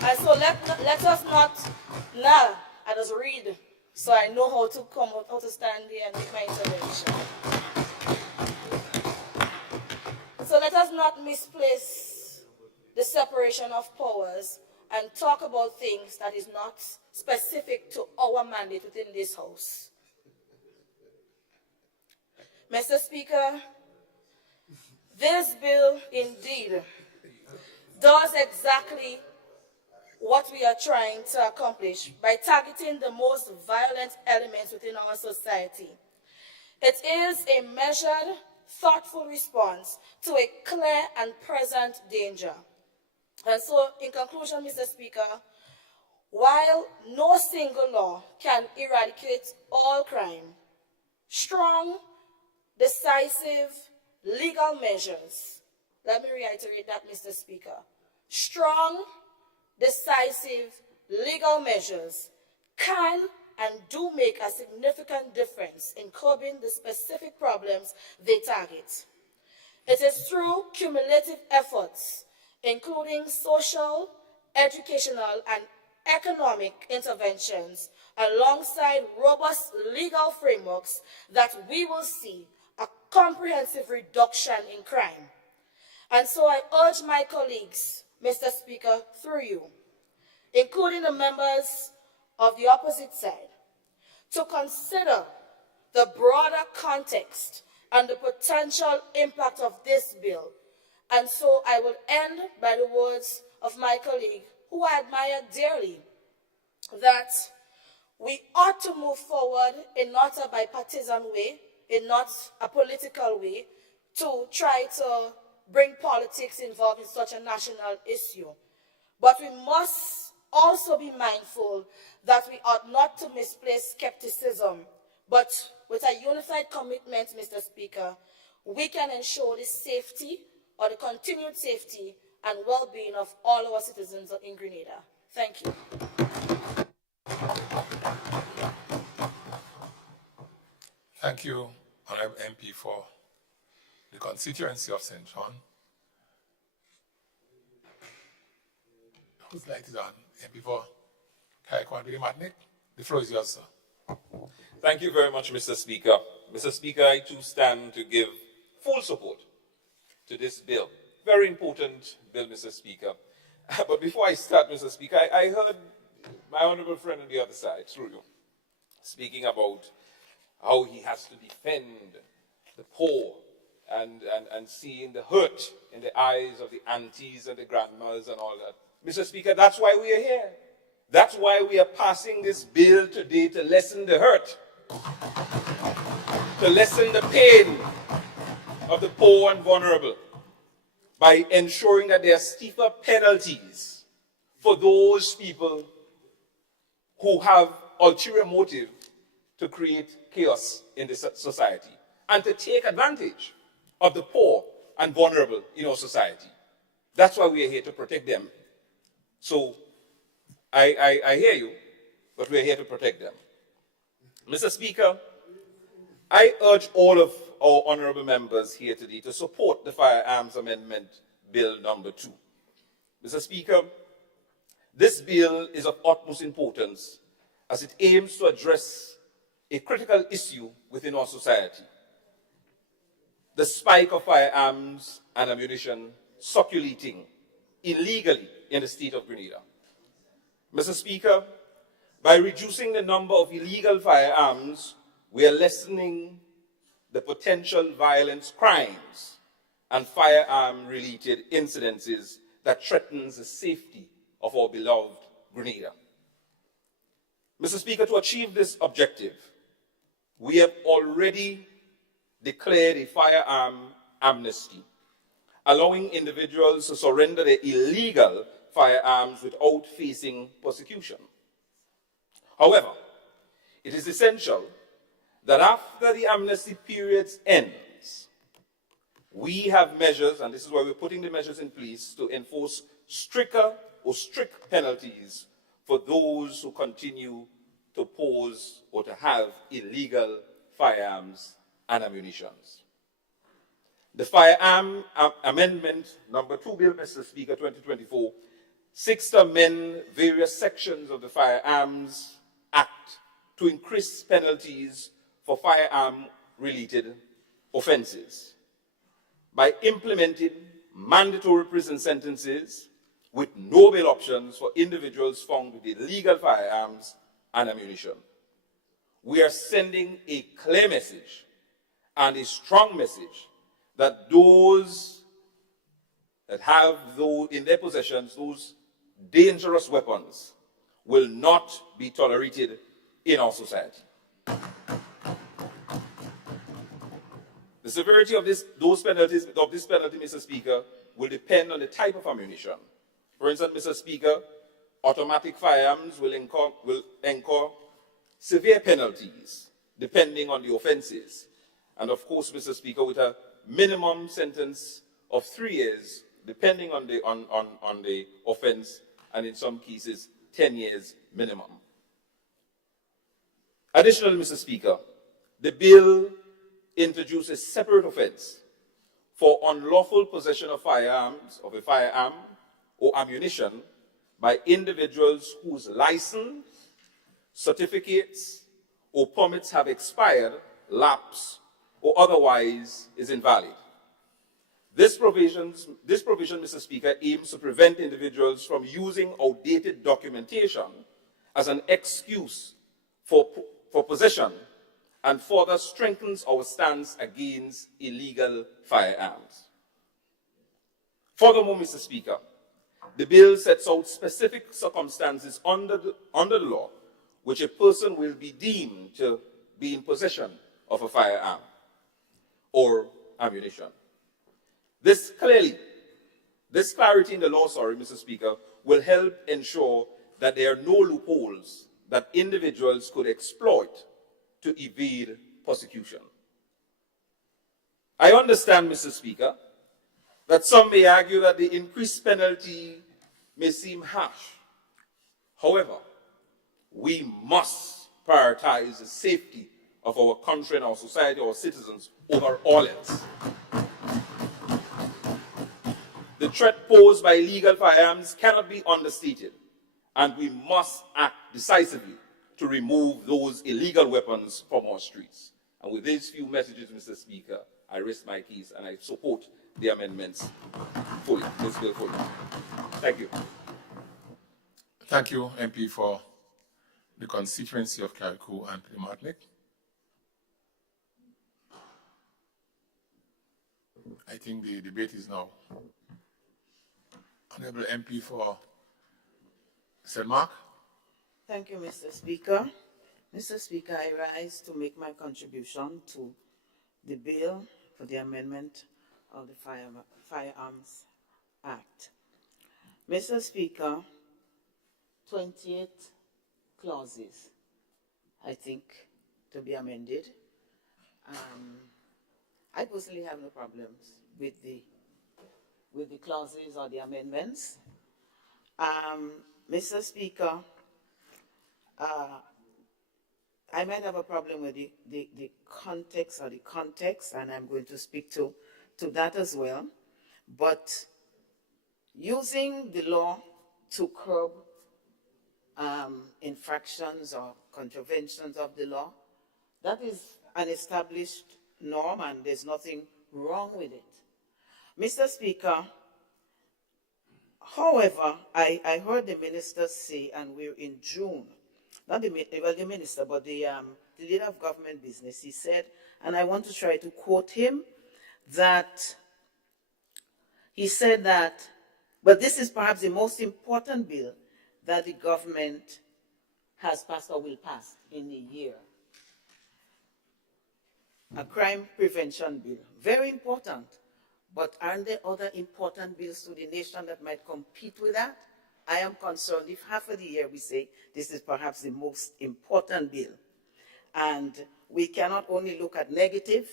And so let us not now, I just read so I know how to stand here and make my intervention. So let us not misplace the separation of powers and talk about things that is not specific to our mandate within this House. Mr. Speaker, this bill indeed does exactly what we are trying to accomplish by targeting the most violent elements within our society. It is a measured, thoughtful response to a clear and present danger. And so, in conclusion, Mr. Speaker, while no single law can eradicate all crime, strong, decisive, legal measures, let me reiterate that, Mr. Speaker, strong, decisive, legal measures can and do make a significant difference in curbing the specific problems they target. It is through cumulative efforts, including social, educational, and economic interventions, alongside robust legal frameworks, that we will see a comprehensive reduction in crime. And so I urge my colleagues, Mr. Speaker, through you, including the members of the opposite side, to consider the broader context and the potential impact of this bill. And so I will end by the words of my colleague, who I admire dearly, that we ought to move forward in not a bipartisan way, in not a political way, to try to bring politics involved in such a national issue. But we must also be mindful that we ought not to misplace skepticism, but with a unified commitment, Mr. Speaker, we can ensure the safety or the continued safety and well-being of all our citizens in Grenada. Thank you. Thank you, Honorable MP, for the constituency of St. John. Whose light is on? MP for Matnik. The floor is yours, sir. Thank you very much, Mr. Speaker. Mr. Speaker, I too stand to give full support to this bill. Very important bill, Mr. Speaker. But before I start, Mr. Speaker, I heard my honorable friend on the other side, through you, speaking about how he has to defend the poor and seeing the hurt in the eyes of the aunties and the grandmas and all that. Mr. Speaker, that's why we are here. That's why we are passing this bill today, to lessen the hurt, to lessen the pain of the poor and vulnerable, by ensuring that there are stiffer penalties for those people who have ulterior motive to create chaos in the society and to take advantage of the poor and vulnerable in our society. That's why we are here, to protect them. So I hear you, but we're here to protect them. Mr. Speaker, I urge all of our honorable members here today to support the Firearms Amendment Bill number 2. Mr. Speaker, this bill is of utmost importance as it aims to address a critical issue within our society. the spike of firearms and ammunition circulating illegally in the state of Grenada. Mr. Speaker, by reducing the number of illegal firearms, we are lessening the potential violent crimes and firearm-related incidences that threatens the safety of our beloved Grenada. Mr. Speaker, to achieve this objective, we have already declared a firearm amnesty, allowing individuals to surrender their illegal firearms without facing persecution. However, it is essential that after the amnesty period ends, we have measures, and this is why we're putting the measures in place to enforce stricter or strict penalties for those who continue to pose or to have illegal firearms and ammunition. The Firearm Amendment Number 2 Bill, Mr. Speaker, 2024, seeks to amend various sections of the Firearms Act to increase penalties for firearm-related offenses by implementing mandatory prison sentences with no bail options for individuals found with illegal firearms and ammunition. We are sending a clear message and a strong message that those that have in their possessions those dangerous weapons will not be tolerated in our society. The severity of this penalty, Mr. Speaker, will depend on the type of ammunition. For instance, Mr. Speaker, automatic firearms will incur severe penalties depending on the offenses. And of course, Mr. Speaker, with a minimum sentence of 3 years, depending on the offense, and in some cases, 10 years minimum. Additionally, Mr. Speaker, the bill introduces a separate offense for unlawful possession of firearms, of a firearm or ammunition by individuals whose license, certificates, or permits have expired, lapsed, or otherwise is invalid. This provision, Mr. Speaker, aims to prevent individuals from using outdated documentation as an excuse for possession and further strengthens our stance against illegal firearms. Furthermore, Mr. Speaker, the bill sets out specific circumstances under the law which a person will be deemed to be in possession of a firearm or ammunition. This clarity in the law, Mr. Speaker, will help ensure that there are no loopholes that individuals could exploit to evade prosecution. I understand, Mr. Speaker, that some may argue that the increased penalty may seem harsh. However, we must prioritize the safety of our country and our society, our citizens, over all else. The threat posed by illegal firearms cannot be understated, and we must act decisively to remove those illegal weapons from our streets. And with these few messages, Mr. Speaker, I rest my case and I support the amendments fully, this bill fully. Thank you. Thank you, MP, for the constituency of Carriacou and Martinique. I think the debate is now. Honorable MP for St. Mark. Thank you, Mr. Speaker. Mr. Speaker, I rise to make my contribution to the bill for the amendment of the Firearms Act. Mr. Speaker, 28 clauses, I think, to be amended. I personally have no problems with the clauses or the amendments. Mr. Speaker, I might have a problem with the context or the context, and I'm going to speak to that as well. But using the law to curb infractions or contraventions of the law, that is an established norm, and there's nothing wrong with it. Mr. Speaker, however, I heard the minister say, and we're in June, not the minister, but the leader of government business, he said, and I want to try to quote him, that he said that, but this is perhaps the most important bill that the government has passed or will pass in a year. A crime prevention bill, very important, but aren't there other important bills to the nation that might compete with that? I am concerned if half of the year we say this is perhaps the most important bill. And we cannot only look at negatives,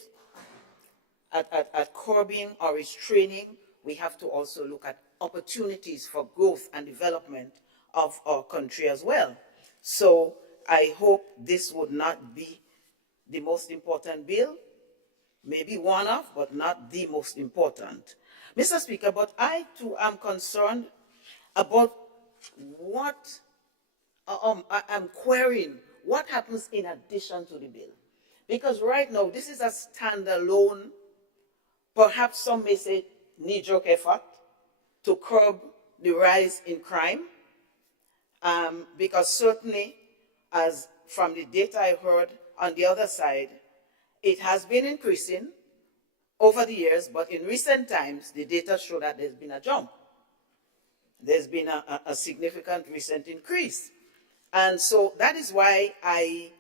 at curbing or restraining, we have to also look at opportunities for growth and development of our country as well. So I hope this would not be the most important bill, maybe one of, but not the most important. Mr. Speaker, but I too am concerned about what I'm querying, what happens in addition to the bill. Because right now, this is a standalone, perhaps some may say knee-jerk effort to curb the rise in crime. Because certainly, as from the data I heard on the other side, it has been increasing over the years, but in recent times, the data show that there's been a jump. There's been a significant recent increase. And so that is why I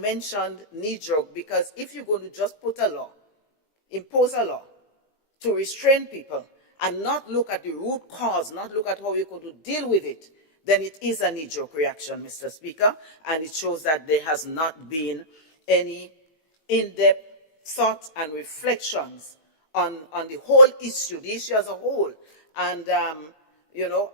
mentioned knee-jerk, because if you're going to just put a law, impose a law to restrain people and not look at the root cause, not look at how you're going to deal with it, then it is a knee-jerk reaction, Mr. Speaker, and it shows that there has not been any in-depth thoughts and reflections on the whole issue, the issue as a whole. And, you know,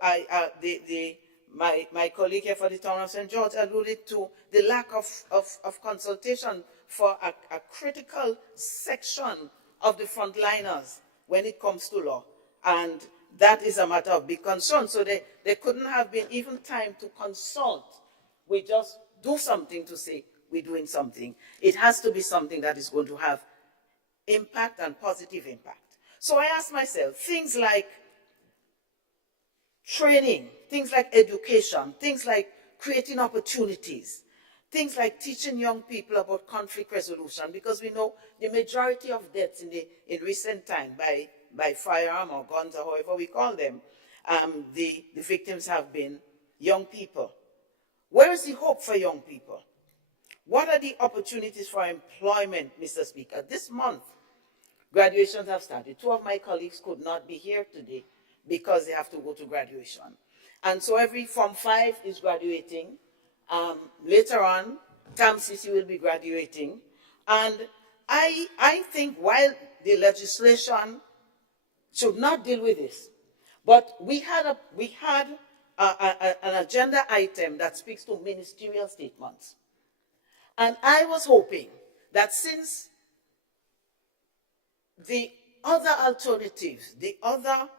my colleague here for the town of St. George alluded to the lack of consultation for a critical section of the frontliners when it comes to law. And that is a matter of big concern. So there couldn't have been even time to consult. We just do something to say we're doing something. It has to be something that is going to have impact and positive impact. So I ask myself, things like training, things like education, things like creating opportunities, things like teaching young people about conflict resolution, because we know the majority of deaths in recent time by firearm or guns or however we call them, the victims have been young people. Where is the hope for young people? What are the opportunities for employment, Mr. Speaker? This month, graduations have started. Two of my colleagues could not be here today because they have to go to graduation. And so every Form 5 is graduating. Later on, TAMCC will be graduating. And I think while the legislation should not deal with this, but we had an agenda item that speaks to ministerial statements. And I was hoping that since the other alternatives, the other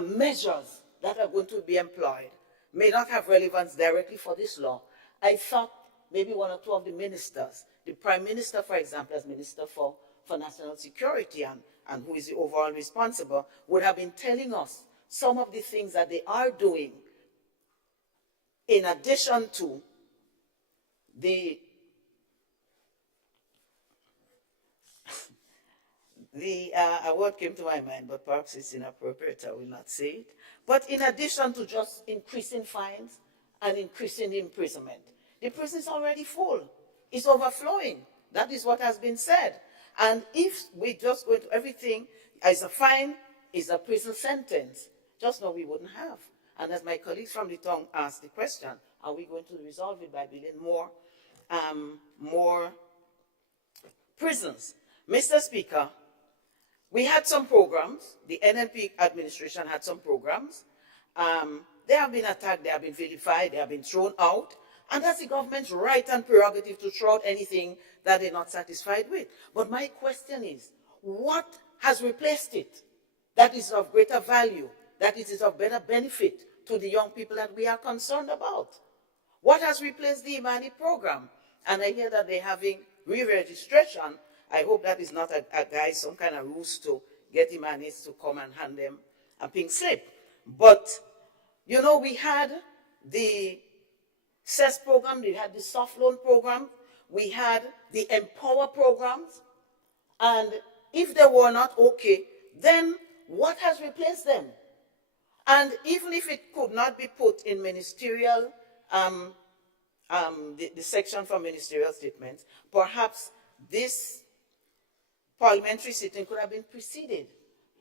measures that are going to be employed may not have relevance directly for this law, I thought maybe one or two of the ministers, the Prime Minister, for example, as Minister for National Security and who is the overall responsible, would have been telling us some of the things that they are doing in addition to a word came to my mind, but perhaps it's inappropriate, I will not say it. But in addition to just increasing fines and increasing the imprisonment, the prison is already full. It's overflowing. That is what has been said. And if we just go into everything as a fine, is a prison sentence, just know we wouldn't have. And as my colleagues from the tongue asked the question, are we going to resolve it by building more prisons? Mr. Speaker, we had some programs. The NNP administration had some programs. They have been attacked, they have been vilified, they have been thrown out. And that's the government's right and prerogative to throw out anything that they're not satisfied with. But my question is, what has replaced it that is of greater value, that it is of better benefit to the young people that we are concerned about? What has replaced the Imani program? And I hear that they're having re-registration, I hope that is not a guy, some kind of ruse to get him and his to come and hand them a pink slip. But, you know, we had the CES program, we had the soft loan program, we had the Empower programs, and if they were not okay, then what has replaced them? And even if it could not be put in ministerial, the section for ministerial statements, perhaps this parliamentary sitting could have been preceded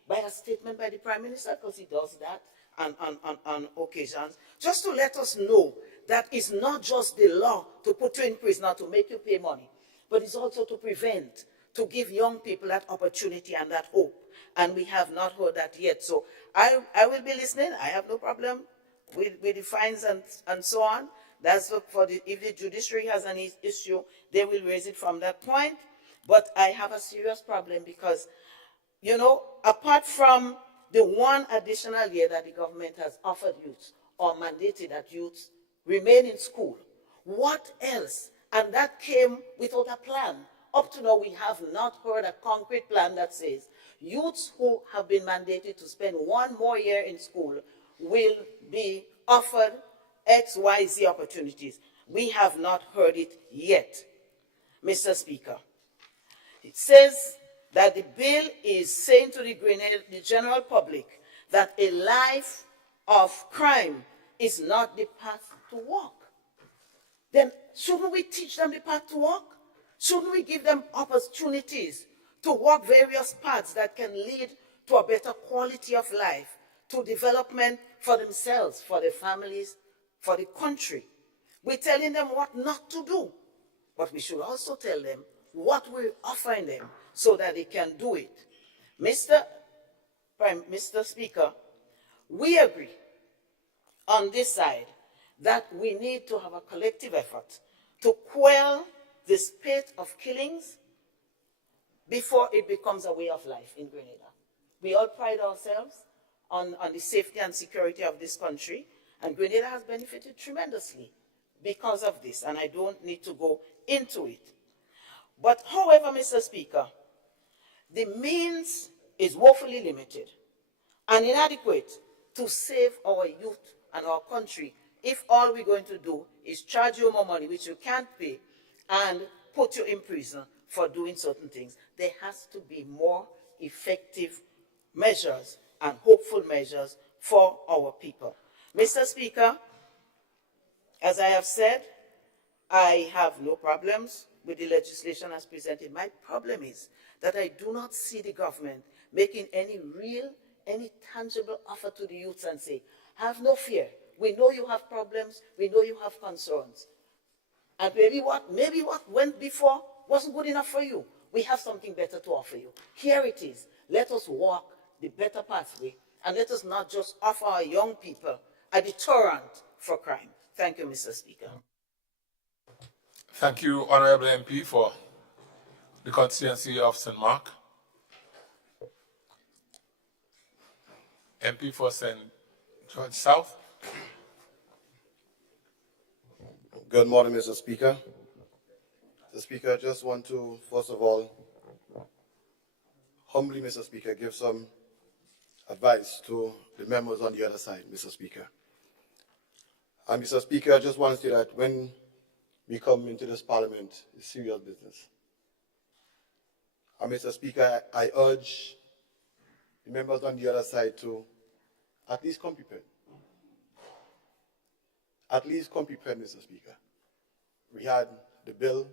by a statement by the Prime Minister, because he does that on occasions, just to let us know that it's not just the law to put you in prison or to make you pay money, but it's also to prevent, to give young people that opportunity and that hope. And we have not heard that yet. So I will be listening. I have no problem with the fines and so on. That's for if the judiciary has an issue, they will raise it from that point. But I have a serious problem because, you know, apart from the one additional year that the government has offered youth or mandated that youth remain in school, what else? And that came without a plan. Up to now, we have not heard a concrete plan that says youths who have been mandated to spend one more year in school will be offered X, Y, Z opportunities. We have not heard it yet, Mr. Speaker. It says that the bill is saying to the general public that a life of crime is not the path to walk. Then shouldn't we teach them the path to walk? Shouldn't we give them opportunities to walk various paths that can lead to a better quality of life, to development for themselves, for their families, for the country? We're telling them what not to do, but we should also tell them what we're offering them so that they can do it. Mr. Speaker, we agree on this side that we need to have a collective effort to quell the spate of killings before it becomes a way of life in Grenada. We all pride ourselves on the safety and security of this country, and Grenada has benefited tremendously because of this, and I don't need to go into it. But however, Mr. Speaker, the means is woefully limited and inadequate to save our youth and our country if all we're going to do is charge you more money, which you can't pay, and put you in prison for doing certain things. There has to be more effective measures and hopeful measures for our people. Mr. Speaker, as I have said, I have no problems with the legislation as presented. My problem is that I do not see the government making any real, any tangible offer to the youths and say, have no fear. We know you have problems. We know you have concerns. And maybe what went before wasn't good enough for you. We have something better to offer you. Here it is. Let us walk the better pathway, and let us not just offer our young people a deterrent for crime. Thank you, Mr. Speaker. Thank you, Honorable MP, for the constituency of St. Mark. MP for St. George South. Good morning, Mr. Speaker. Mr. Speaker, I just want to, first of all, humbly, Mr. Speaker, give some advice to the members on the other side, Mr. Speaker. And Mr. Speaker, I just want to say that when we come into this parliament, it's serious business. And Mr. Speaker, I urge the members on the other side to at least come prepared. At least come prepared, Mr. Speaker. We had the bill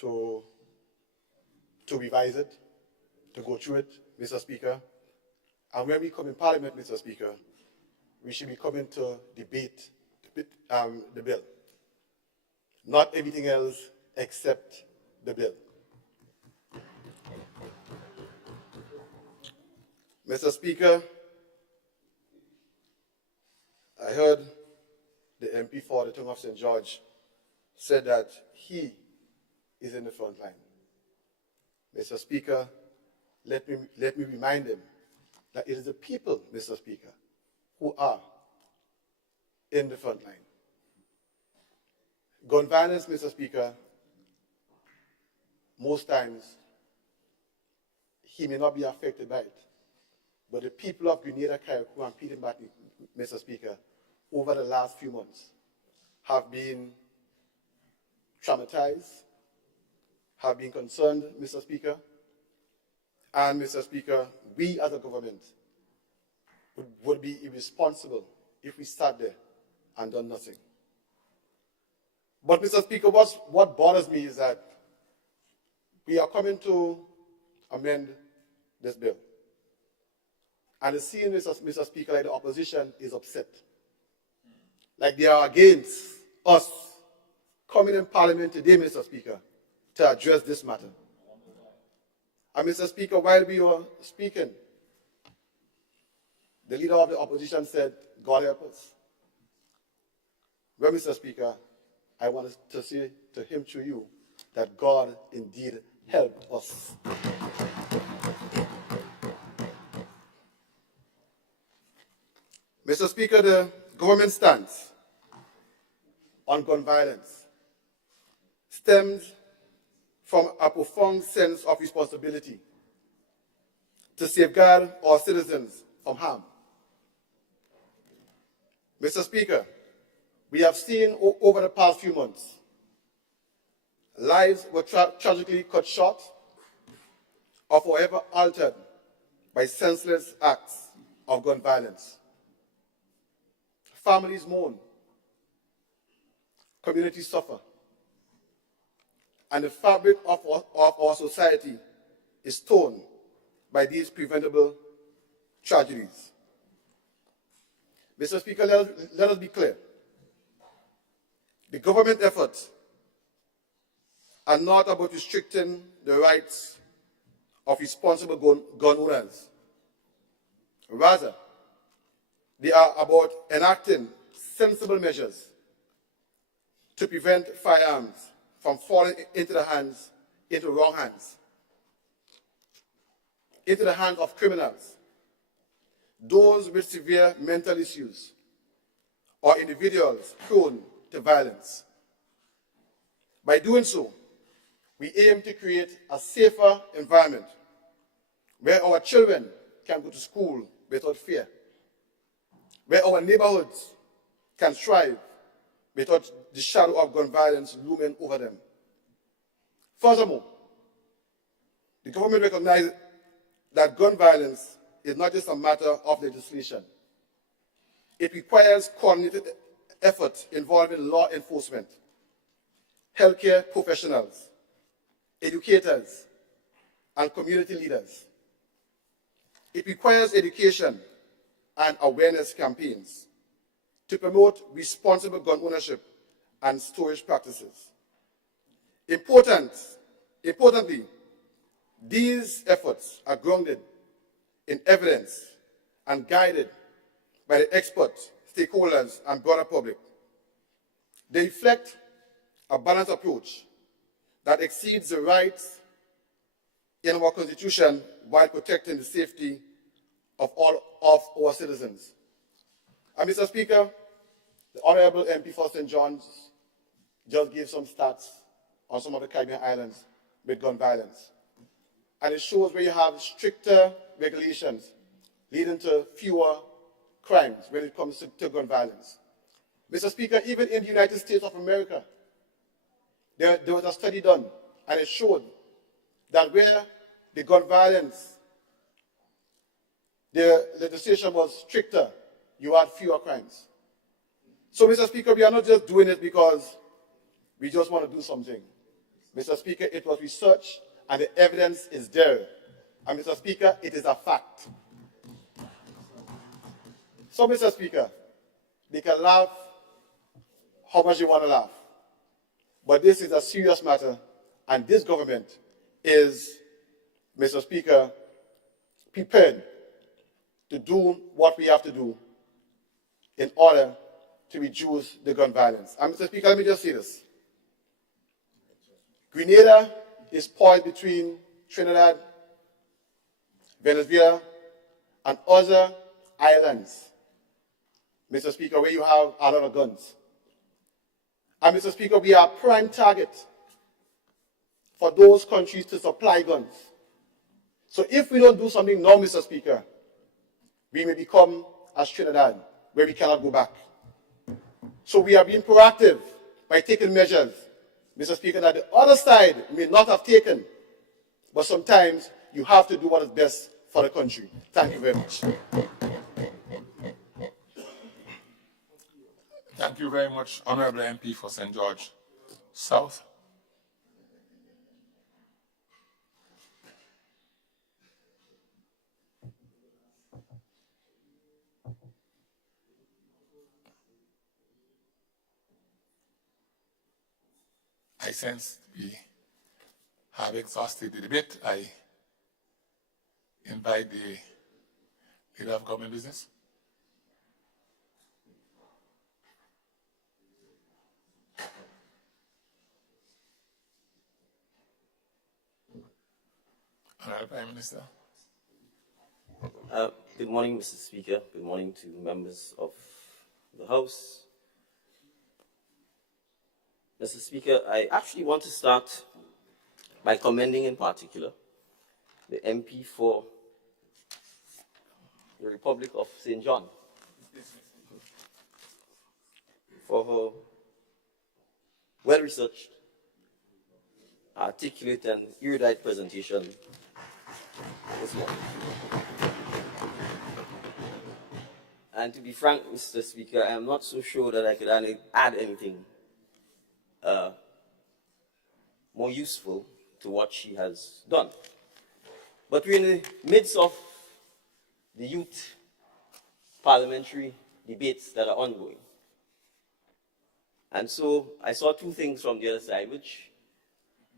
to revise it, to go through it, Mr. Speaker. And when we come in Parliament, Mr. Speaker, we should be coming to debate the bill. Not everything else except the bill. Mr. Speaker, I heard the MP for the Tongue of St. George said that he is in the front line. Mr. Speaker, let me remind him that it is the people, Mr. Speaker, who are in the front line. Gun violence, Mr. Speaker, most times he may not be affected by it. But the people of Grenada, Carriacou, and Peter Martinique, Mr. Speaker, over the last few months have been traumatized, have been concerned, Mr. Speaker. And, Mr. Speaker, we as a government would be irresponsible if we sat there and done nothing. But, Mr. Speaker, what bothers me is that we are coming to amend this bill. And it seems, Mr. Speaker, like the opposition is upset. Like they are against us coming in Parliament today, Mr. Speaker, to address this matter. And, Mr. Speaker, while we were speaking, the leader of the opposition said, God help us. Well, Mr. Speaker, I want to say to him, to you, that God indeed helped us. Mr. Speaker, the government stance on gun violence stems from a profound sense of responsibility to safeguard our citizens from harm. Mr. Speaker, we have seen over the past few months, lives were tragically cut short or forever altered by senseless acts of gun violence. Families mourn, communities suffer, and the fabric of our society is torn by these preventable tragedies. Mr. Speaker, let us be clear. The government efforts are not about restricting the rights of responsible gun owners. Rather, they are about enacting sensible measures to prevent firearms from falling into wrong hands, into the hands of criminals, those with severe mental issues, or individuals prone to violence. By doing so, we aim to create a safer environment where our children can go to school without fear, where our neighborhoods can thrive without the shadow of gun violence looming over them. Furthermore, the government recognizes that gun violence is not just a matter of legislation. It requires coordinated effort involving law enforcement, healthcare professionals, educators, and community leaders. It requires education and awareness campaigns to promote responsible gun ownership and storage practices. Importantly, these efforts are grounded in evidence and guided by the experts, stakeholders, and broader public. They reflect a balanced approach that exceeds the rights in our Constitution while protecting the safety of all of our citizens. And Mr. Speaker, the Honorable MP for St. John's just gave some stats on some of the Caribbean islands with gun violence. And it shows where you have stricter regulations leading to fewer crimes when it comes to gun violence. Mr. Speaker, even in the United States of America, there was a study done, and it showed that where the gun violence, the legislation was stricter, you had fewer crimes. So, Mr. Speaker, we are not just doing it because we just want to do something. Mr. Speaker, it was research, and the evidence is there. And, Mr. Speaker, it is a fact. So, Mr. Speaker, they can laugh how much you want to laugh. But this is a serious matter, and this government is, Mr. Speaker, prepared to do what we have to do in order to reduce the gun violence. And, Mr. Speaker, let me just say this. Grenada is poised between Trinidad, Venezuela, and other islands, Mr. Speaker, where you have a lot of guns. And, Mr. Speaker, we are a prime target for those countries to supply guns. So if we don't do something now, Mr. Speaker, we may become as Trinidad, where we cannot go back. So we are being proactive by taking measures, Mr. Speaker, that the other side may not have taken. But sometimes you have to do what is best for the country. Thank you very much. Thank you very much, Honorable MP for St. George South. I sense we have exhausted the debate. I invite the leader of government business. Honorable Prime Minister. Good morning, Mr. Speaker. Good morning to members of the House. Mr. Speaker, I actually want to start by commending in particular the MP for the Republic of St. John for her well-researched, articulate and erudite presentation this morning. And to be frank, Mr. Speaker, I am not so sure that I could add anything more useful to what she has done. But we're in the midst of the youth parliamentary debates that are ongoing. And so I saw two things from the other side, which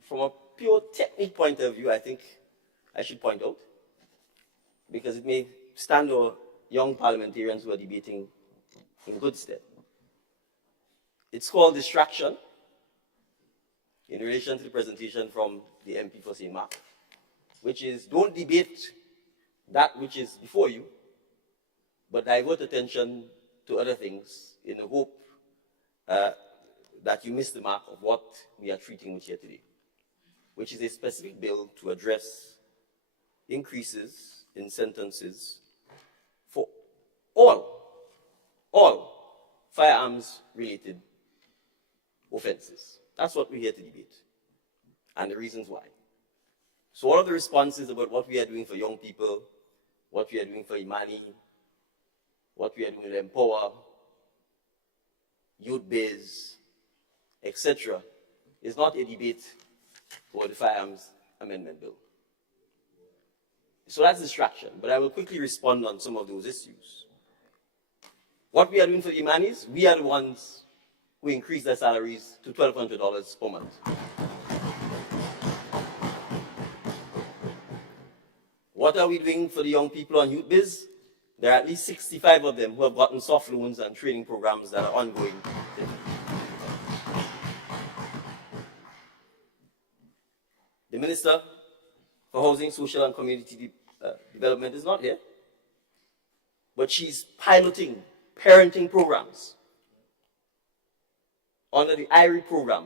from a pure technique point of view, I think I should point out, because it may stand our young parliamentarians who are debating in good stead. It's called distraction in relation to the presentation from the MP for St. Mark, which is don't debate that which is before you, but divert attention to other things in the hope that you miss the mark of what we are treating with here today, which is a specific bill to address increases in sentences for all firearms-related offenses. That's what we're here to debate, and the reasons why. So all of the responses about what we are doing for young people, what we are doing for Imani, what we are doing to empower, youth biz, etc., is not a debate for the Firearms Amendment Bill. So that's distraction, but I will quickly respond on some of those issues. What we are doing for Imanis, we are the ones who increase their salaries to $1,200 per month. What are we doing for the young people on Youth Biz? There are at least 65 of them who have gotten soft loans and training programs that are ongoing. The Minister for Housing, Social and Community Development is not here, but she's piloting parenting programs under the IRE program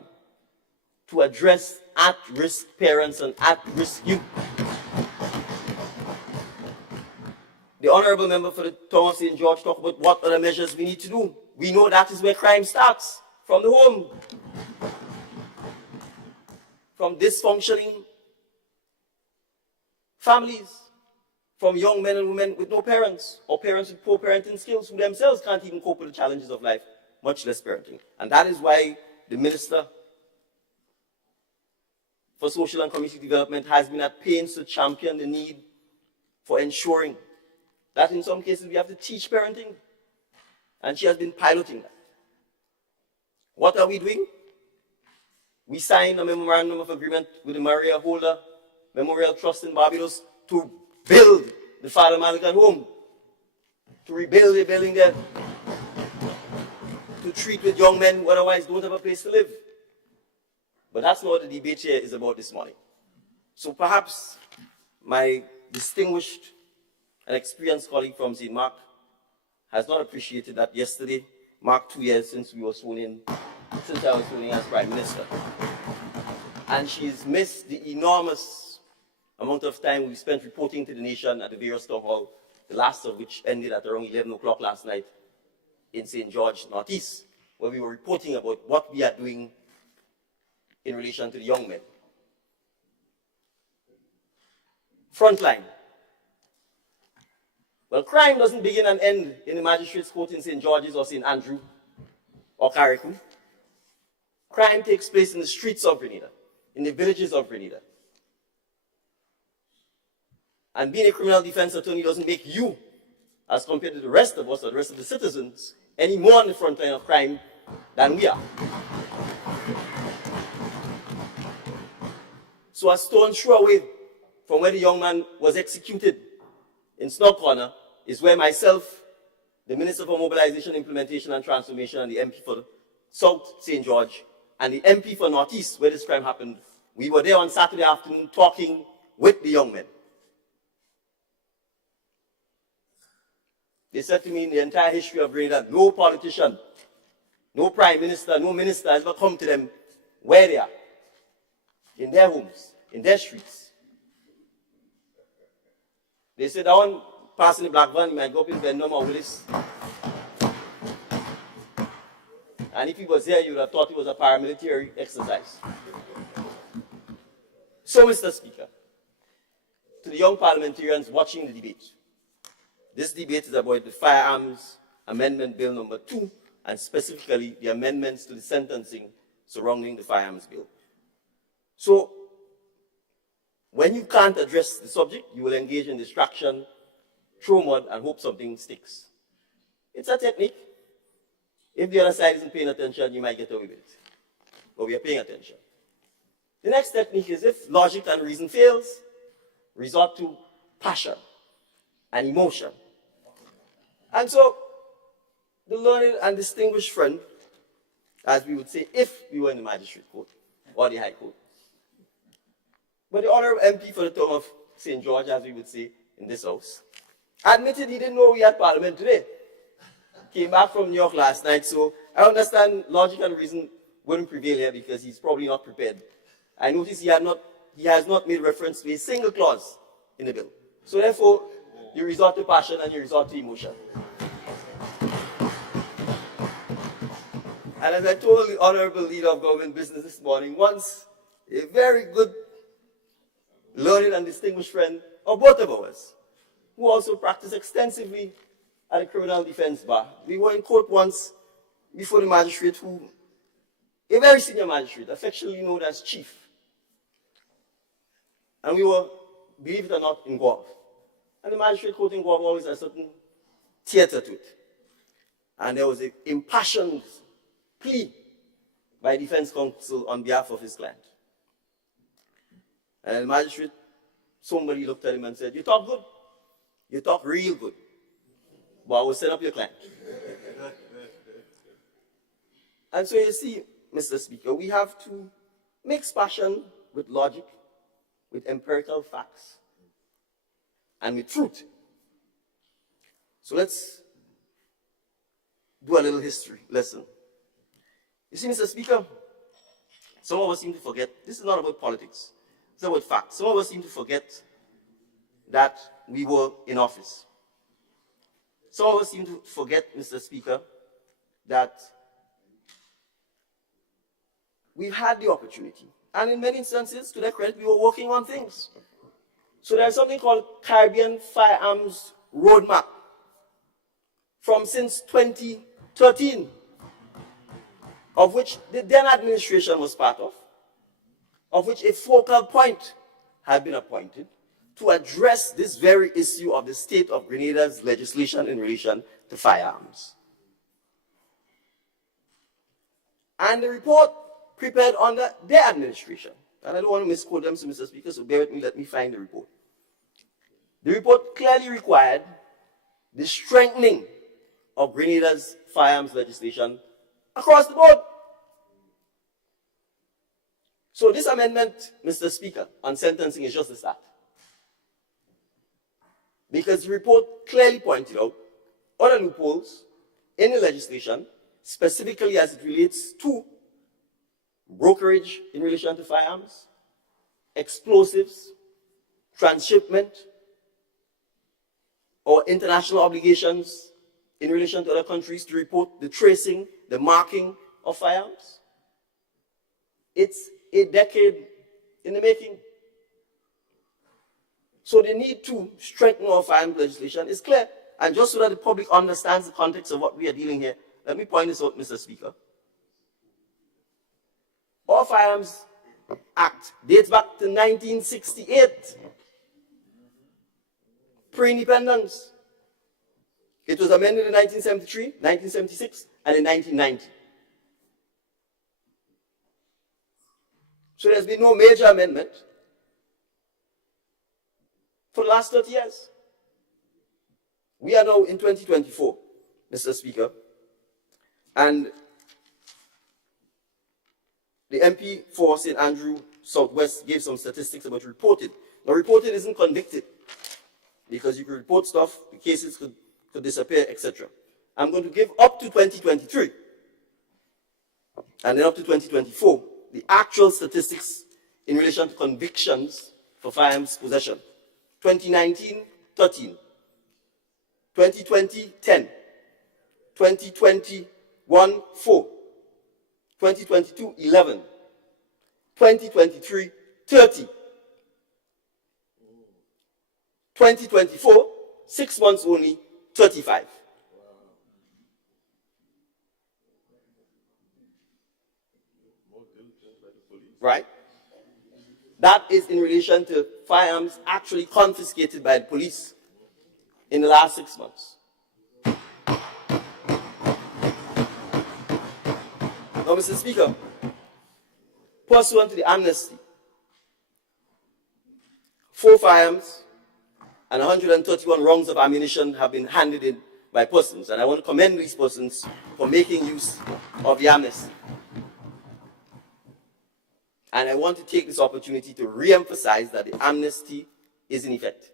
to address at-risk parents and at-risk youth. The Honorable Member for the Town of St. George talked about what other measures we need to do. We know that is where crime starts, from the home. From dysfunctioning families, from young men and women with no parents, or parents with poor parenting skills who themselves can't even cope with the challenges of life, much less parenting. And that is why the Minister for Social and Community Development has been at pains to champion the need for ensuring that in some cases we have to teach parenting, and she has been piloting that. What are we doing? We signed a memorandum of agreement with the Maria Holder Memorial Trust in Barbados to build the Father Malacan home, to rebuild a building there, to treat with young men who otherwise don't have a place to live. But that's not what the debate here is about this morning. So perhaps my distinguished and experienced colleague from St. Mark has not appreciated that yesterday marked 2 years since we were sworn in, since I was sworn in as Prime Minister. And she's missed the enormous amount of time we spent reporting to the nation at the various town hall, the last of which ended at around 11 o'clock last night in St. George, Northeast, where we were reporting about what we are doing in relation to the young men. Frontline. Well, crime doesn't begin and end in the magistrate's court in St. George's or St. Andrew or Carriacou. Crime takes place in the streets of Grenada, in the villages of Grenada. And being a criminal defense attorney doesn't make you, as compared to the rest of us or the rest of the citizens, any more on the front line of crime than we are. So a stone's throw away from where the young man was executed in Snow Corner is where myself, the Minister for Mobilization, Implementation and Transformation, and the MP for South St. George, and the MP for Northeast, where this crime happened, we were there on Saturday afternoon talking with the young men. They said to me, in the entire history of Grenada, no politician, no prime minister, no minister has ever come to them where they are, in their homes, in their streets. They said, that one passing the black van, he might go up in Benham or Willis. And if he was there, you would have thought it was a paramilitary exercise. So, Mr. Speaker, to the young parliamentarians watching the debate, this debate is about the Firearms Amendment Bill number 2, and specifically the amendments to the sentencing surrounding the Firearms Bill. So, when you can't address the subject, you will engage in distraction, throw mud, and hope something sticks. It's a technique. If the other side isn't paying attention, you might get away with it. But we are paying attention. The next technique is, if logic and reason fails, resort to passion and emotion. And so, the learned and distinguished friend, as we would say if we were in the magistrate court or the high court, but the honorable MP for the town of St. George, as we would say in this house, admitted he didn't know we had parliament today. Came back from New York last night, so I understand logic and reason wouldn't prevail here because he's probably not prepared. I notice he has not made reference to a single clause in the bill. So therefore, you resort to passion and you resort to emotion. And as I told the honorable leader of government business this morning, once a very good, learned and distinguished friend of both of ours, who also practiced extensively at the criminal defense bar. We were in court once before the magistrate, a very senior magistrate, affectionately known as Chief. And we were, believe it or not, in Guav. And the magistrate court in Guav always has a certain theater to it. And there was an impassioned plea by defense counsel on behalf of his client. And the magistrate, somebody looked at him and said, "You talk good. You talk real good. But I will set up your client." And so you see, Mr. Speaker, we have to mix passion with logic, with empirical facts, and with truth. So let's do a little history lesson. You see, Mr. Speaker, some of us seem to forget, this is not about politics, it's about facts. Some of us seem to forget that we were in office. Some of us seem to forget, Mr. Speaker, that we've had the opportunity. And in many instances, to their credit, we were working on things. So there's something called Caribbean Firearms Roadmap from since 2013, of which the then administration was part of which a focal point had been appointed to address this very issue of the state of Grenada's legislation in relation to firearms. And the report prepared under their administration, and I don't want to misquote them, so Mr. Speaker, so bear with me, let me find the report. The report clearly required the strengthening of Grenada's firearms legislation across the board. So this amendment, Mr. Speaker, on sentencing is just a start. Because the report clearly pointed out other loopholes in the legislation, specifically as it relates to brokerage in relation to firearms, explosives, transshipment, or international obligations in relation to other countries to report the tracing, the marking of firearms. It's a decade in the making. So the need to strengthen our firearms legislation is clear. And just so that the public understands the context of what we are dealing here, let me point this out, Mr. Speaker. Our Firearms Act dates back to 1968, pre-independence. It was amended in 1973, 1976, and in 1990. So there's been no major amendment for the last 30 years. We are now in 2024, Mr. Speaker, and the MP for St. Andrew Southwest gave some statistics about reported. Now, reported isn't convicted, because you could report stuff, the cases could disappear, etc. I'm going to give up to 2023, and then up to 2024, the actual statistics in relation to convictions for firearms possession. 2019, 13. 2020, 10. 2021, 4. 2022, 11. 2023, 30. 2024, 6 months only, 35. Right? That is in relation to firearms actually confiscated by the police in the last 6 months. Now, Mr. Speaker, pursuant to the amnesty, 4 firearms and 131 rounds of ammunition have been handed in by persons, and I want to commend these persons for making use of the amnesty. And I want to take this opportunity to re-emphasize that the amnesty is in effect.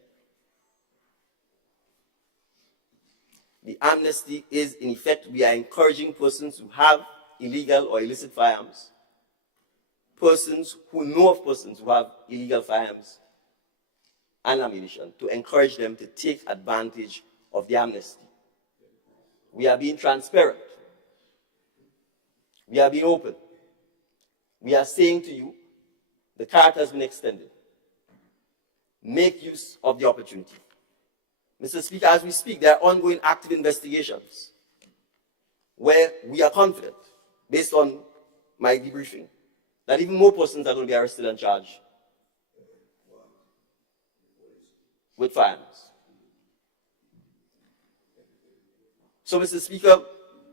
The amnesty is in effect. We are encouraging persons who have illegal or illicit firearms, persons who know of persons who have illegal firearms and ammunition, to encourage them to take advantage of the amnesty. We are being transparent. We are being open. We are saying to you, the cart has been extended. Make use of the opportunity. Mr. Speaker, as we speak, there are ongoing active investigations where we are confident, based on my debriefing, that even more persons are going to be arrested and charged with firearms. So, Mr. Speaker,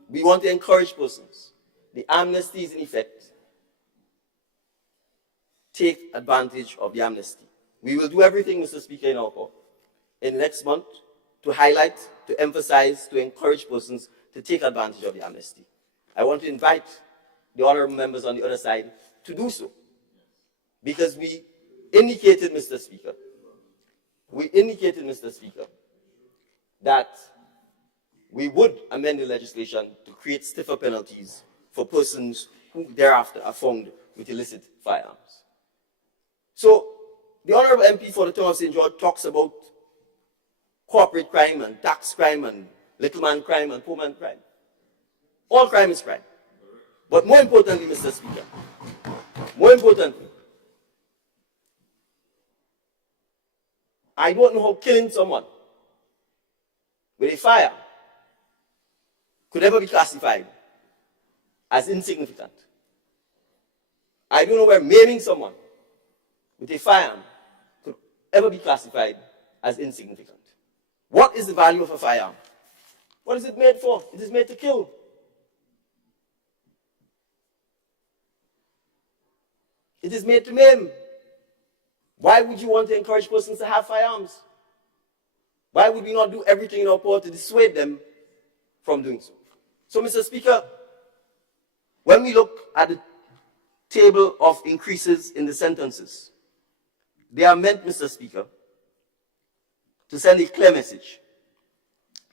we want to encourage persons. The amnesty is in effect. Take advantage of the amnesty. We will do everything, Mr. Speaker, in our court in the next month to highlight, to emphasize, to encourage persons to take advantage of the amnesty. I want to invite the honorable members on the other side to do so, because we indicated, Mr. Speaker, that we would amend the legislation to create stiffer penalties for persons who thereafter are found with illicit firearms. So, the Honorable MP for the town of St. George talks about corporate crime and tax crime and little man crime and poor man crime. All crime is crime. But more importantly, Mr. Speaker, I don't know how killing someone with a fire could ever be classified as insignificant. I don't know where maiming someone with a firearm could ever be classified as insignificant. What is the value of a firearm? What is it made for? It is made to kill. It is made to maim. Why would you want to encourage persons to have firearms? Why would we not do everything in our power to dissuade them from doing so? So, Mr. Speaker, when we look at the table of increases in the sentences, they are meant, Mr. Speaker, to send a clear message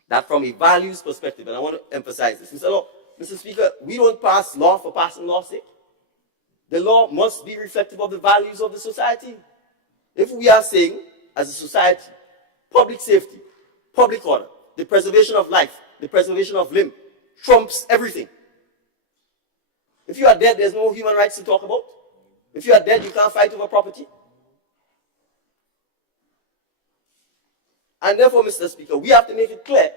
that from a values perspective, and I want to emphasize this, Mr. Speaker, we don't pass law for passing law's sake. The law must be reflective of the values of the society. If we are saying as a society, public safety, public order, the preservation of life, the preservation of limb, trumps everything. If you are dead, there's no human rights to talk about. If you are dead, you can't fight over property. And therefore, Mr. Speaker, we have to make it clear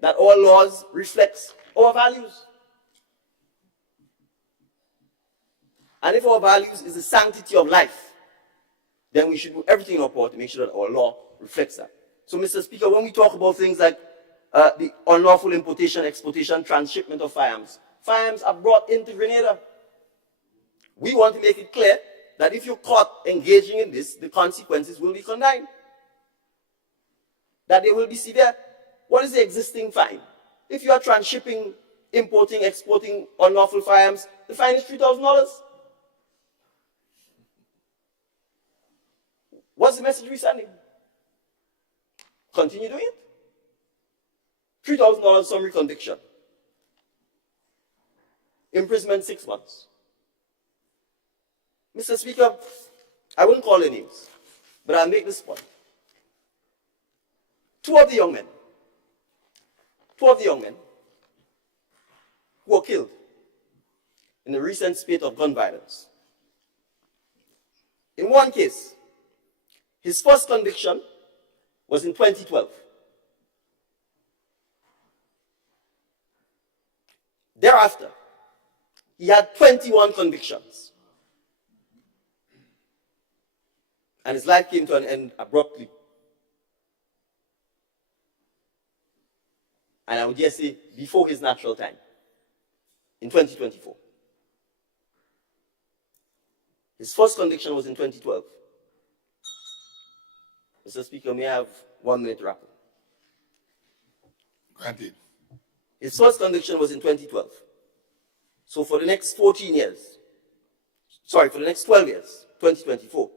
that our laws reflect our values. And if our values is the sanctity of life, then we should do everything in our power to make sure that our law reflects that. So, Mr. Speaker, when we talk about things like the unlawful importation, exportation, transshipment of firearms are brought into Grenada. We want to make it clear that if you're caught engaging in this, the consequences will be condign. That they will be severe. What is the existing fine? If you are transshipping, importing, exporting unlawful firearms, the fine is $3,000. What's the message we're sending? Continue doing it. $3,000 summary conviction. Imprisonment 6 months. Mr. Speaker, I wouldn't call any names, but I'll make this point. Two of the young men who were killed in the recent spate of gun violence. In one case, his first conviction was in 2012. Thereafter, he had 21 convictions. And his life came to an end abruptly. And I would dare say, before his natural time, in 2024. His first conviction was in 2012. Mr. Speaker, may I have 1 minute to wrap up? Granted. His first conviction was in 2012. So for the next 14 years, for the next 12 years, 2024,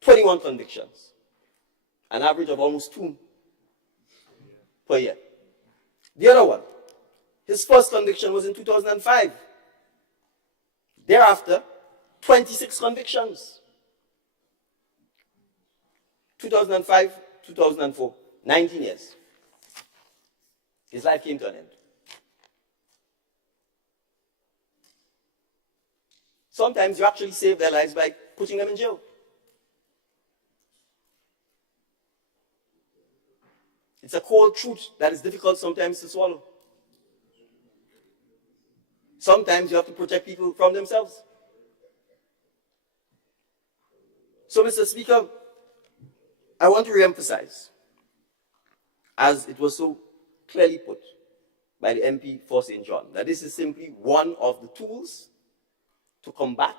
21 convictions, an average of almost 2 per year. The other one, his first conviction was in 2005. Thereafter, 26 convictions. 2005, 2004, 19 years. His life came to an end. Sometimes you actually save their lives by putting them in jail. It's a cold truth that is difficult sometimes to swallow. Sometimes you have to protect people from themselves. So, Mr. Speaker, I want to re-emphasize, as it was so clearly put by the MP for St. John, that this is simply one of the tools to combat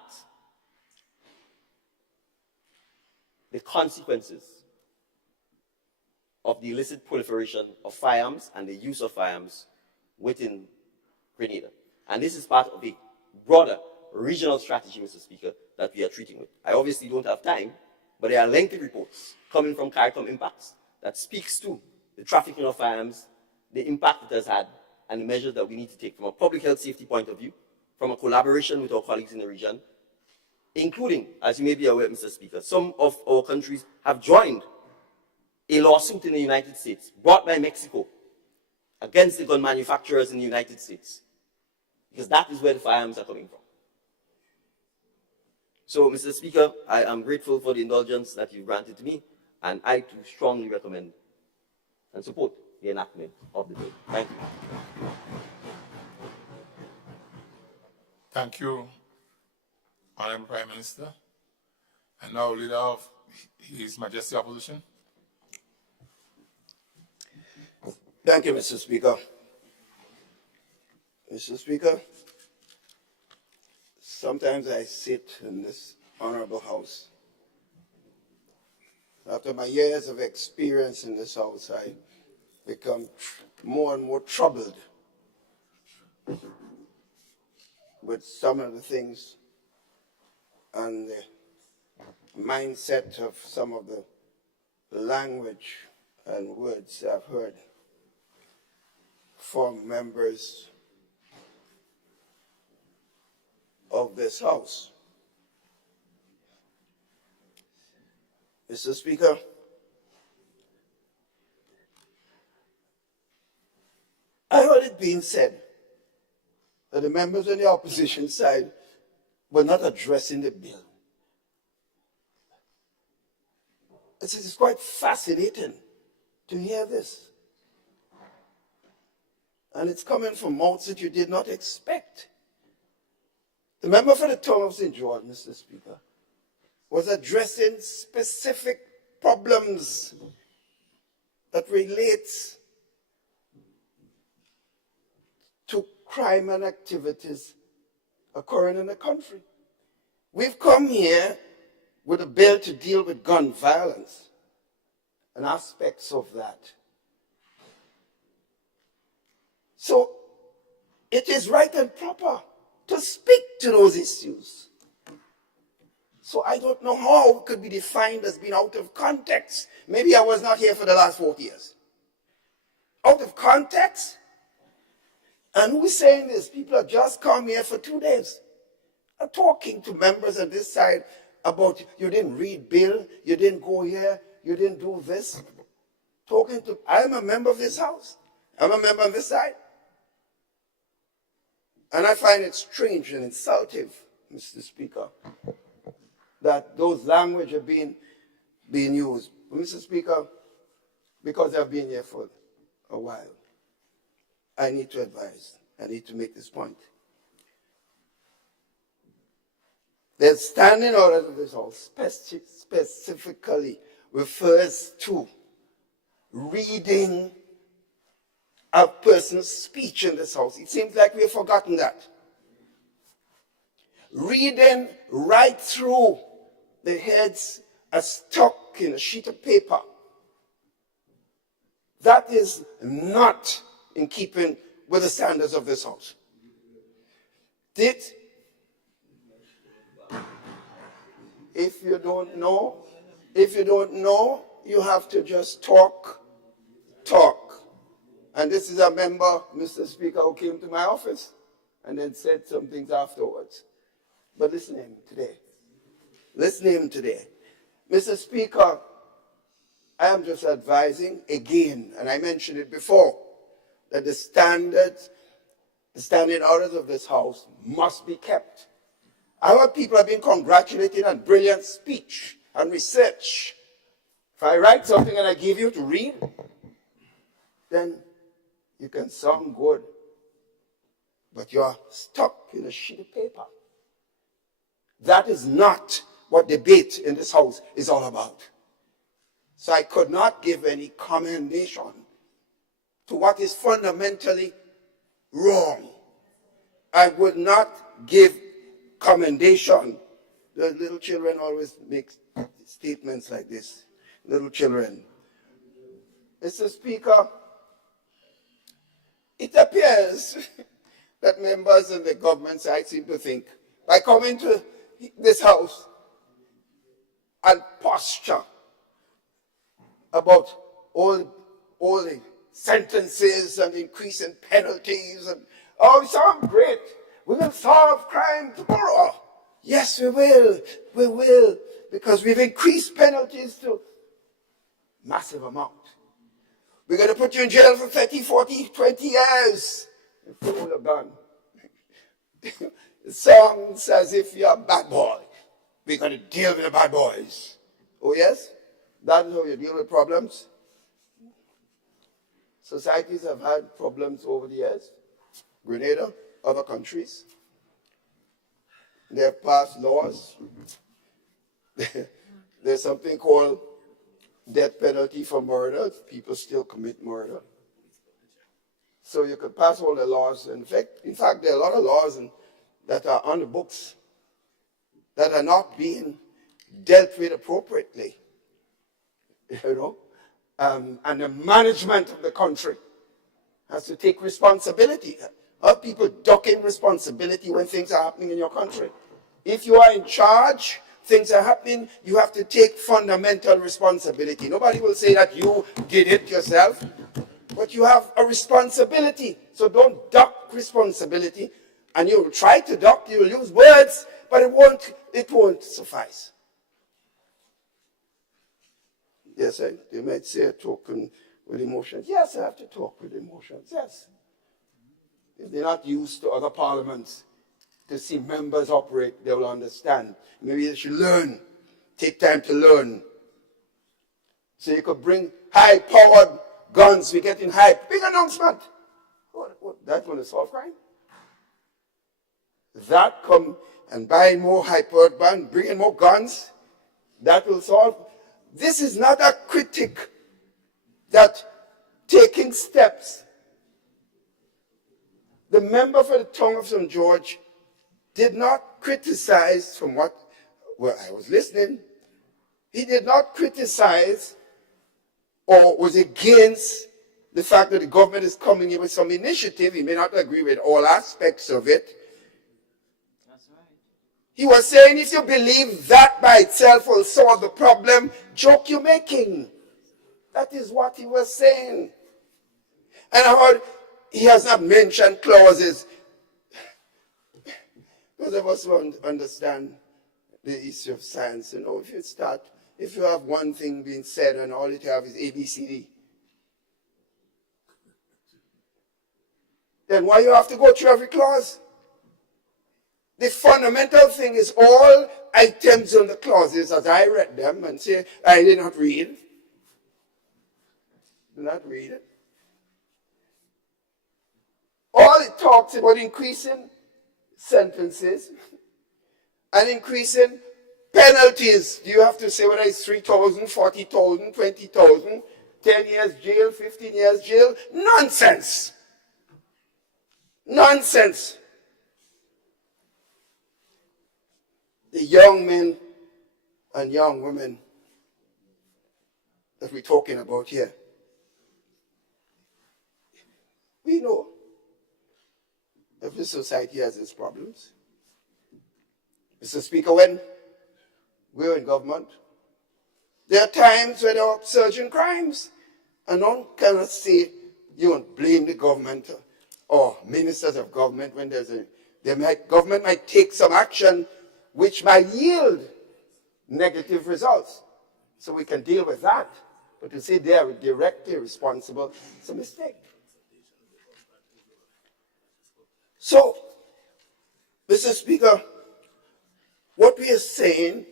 the consequences of the illicit proliferation of firearms and the use of firearms within Grenada. And this is part of a broader regional strategy, Mr. Speaker, that we are treating with. I obviously don't have time, but there are lengthy reports coming from CARICOM Impacts that speaks to the trafficking of firearms, the impact it has had, and the measures that we need to take from a public health safety point of view, from a collaboration with our colleagues in the region, including, as you may be aware, Mr. Speaker, some of our countries have joined a lawsuit in the United States brought by Mexico against the gun manufacturers in the United States, because that is where the firearms are coming from. So, Mr. Speaker, I am grateful for the indulgence that you've granted to me, and I too strongly recommend and support the enactment of the bill. Thank you. Thank you, Honorable Prime Minister. And now, Leader of His Majesty Opposition. Thank you, Mr. Speaker. Mr. Speaker, sometimes I sit in this honorable house. After my years of experience in this house, I become more and more troubled with some of the things and the mindset of some of the language and words I've heard from members of this house. Mr. Speaker, I heard it being said that the members on the opposition side were not addressing the bill. It's quite fascinating to hear this. And it's coming from mouths that you did not expect. The member for the town of St. George, Mr. Speaker, was addressing specific problems that relate to crime and activities occurring in the country. We've come here with a bill to deal with gun violence and aspects of that. So it is right and proper to speak to those issues. So I don't know how it could be defined as being out of context. Maybe I was not here for the last 40 years. Out of context? And who's saying this? People have just come here for 2 days. I'm talking to members on this side about you didn't read bill, you didn't go here, you didn't do this. I'm a member of this house. I'm a member on this side. And I find it strange and insulting, Mr. Speaker, that those language are being used. But Mr. Speaker, because I've been here for a while, I need to advise. I need to make this point. The standing order of this house specifically refers to reading a person's speech in this house. It seems like we have forgotten that. Reading right through the heads are stuck in a sheet of paper. That is not in keeping with the standards of this house. If you don't know, you have to just talk. And this is a member, Mr. Speaker, who came to my office and then said some things afterwards. But listen to him today. Mr. Speaker, I am just advising again, and I mentioned it before, that the standing orders of this house must be kept. Our people have been congratulating on brilliant speech and research. If I write something and I give you to read, then you can sound good, but you're stuck in a sheet of paper. That is not what debate in this house is all about. So I could not give any commendation to what is fundamentally wrong. I would not give commendation. The little children always make statements like this. Little children. Mr. Speaker, it appears that members of the government side seem to think by coming to this house and posture about all the sentences and increasing penalties and it sounds great. We will solve crime tomorrow. Yes, we will, because we've increased penalties to massive amount. We're going to put you in jail for 30, 40, 20 years. And pull a gun. It sounds as if you're a bad boy. We're going to deal with the bad boys. Oh yes? That's how you deal with problems. Societies have had problems over the years. Grenada, other countries. They have passed laws. There's something called death penalty for murder. People still commit murder. So you could pass all the laws. In fact, there are a lot of laws that are on the books that are not being dealt with appropriately. And the management of the country has to take responsibility. Of people ducking responsibility when things are happening in your country. If you are in charge, things are happening, you have to take fundamental responsibility. Nobody will say that you did it yourself, but you have a responsibility. So don't duck responsibility. And you will try to duck, you will use words, but it won't suffice. Yes, they might say talking with emotions. Yes, I have to talk with emotions, yes. If they're not used to other parliaments to see members operate, they will understand. Maybe they should learn, take time to learn. So you could bring high-powered guns, we're getting high. Big announcement. What, that's going to solve crime? That come and buying more high-powered guns, bringing more guns, that will solve. This is not a critic that taking steps. The member for the town of St. George did not criticize, from what I was listening, he did not criticize or was against the fact that the government is coming in with some initiative. He may not agree with all aspects of it. That's right. He was saying, if you believe that by itself will solve the problem, joke you're making. That is what he was saying. And I heard he has not mentioned clauses. Those of us who understand the issue of science, you know, if you have one thing being said and all you have is ABCD, then why you have to go through every clause? The fundamental thing is all items in the clauses, as I read them and say, I did not read. Do not read it. All it talks about increasing sentences and increasing penalties. Do you have to say whether it's 3,000, 40,000, 20,000, 10 years jail, 15 years jail? Nonsense. Nonsense. The young men and young women that we're talking about here, we know every society has its problems. Mr. Speaker, when we're in government, there are times when there are surging crimes, and one cannot say you don't blame the government or ministers of government when government might take some action which might yield negative results. So we can deal with that. But to say they are directly responsible, it's a mistake. So, Mr. Speaker, what we are saying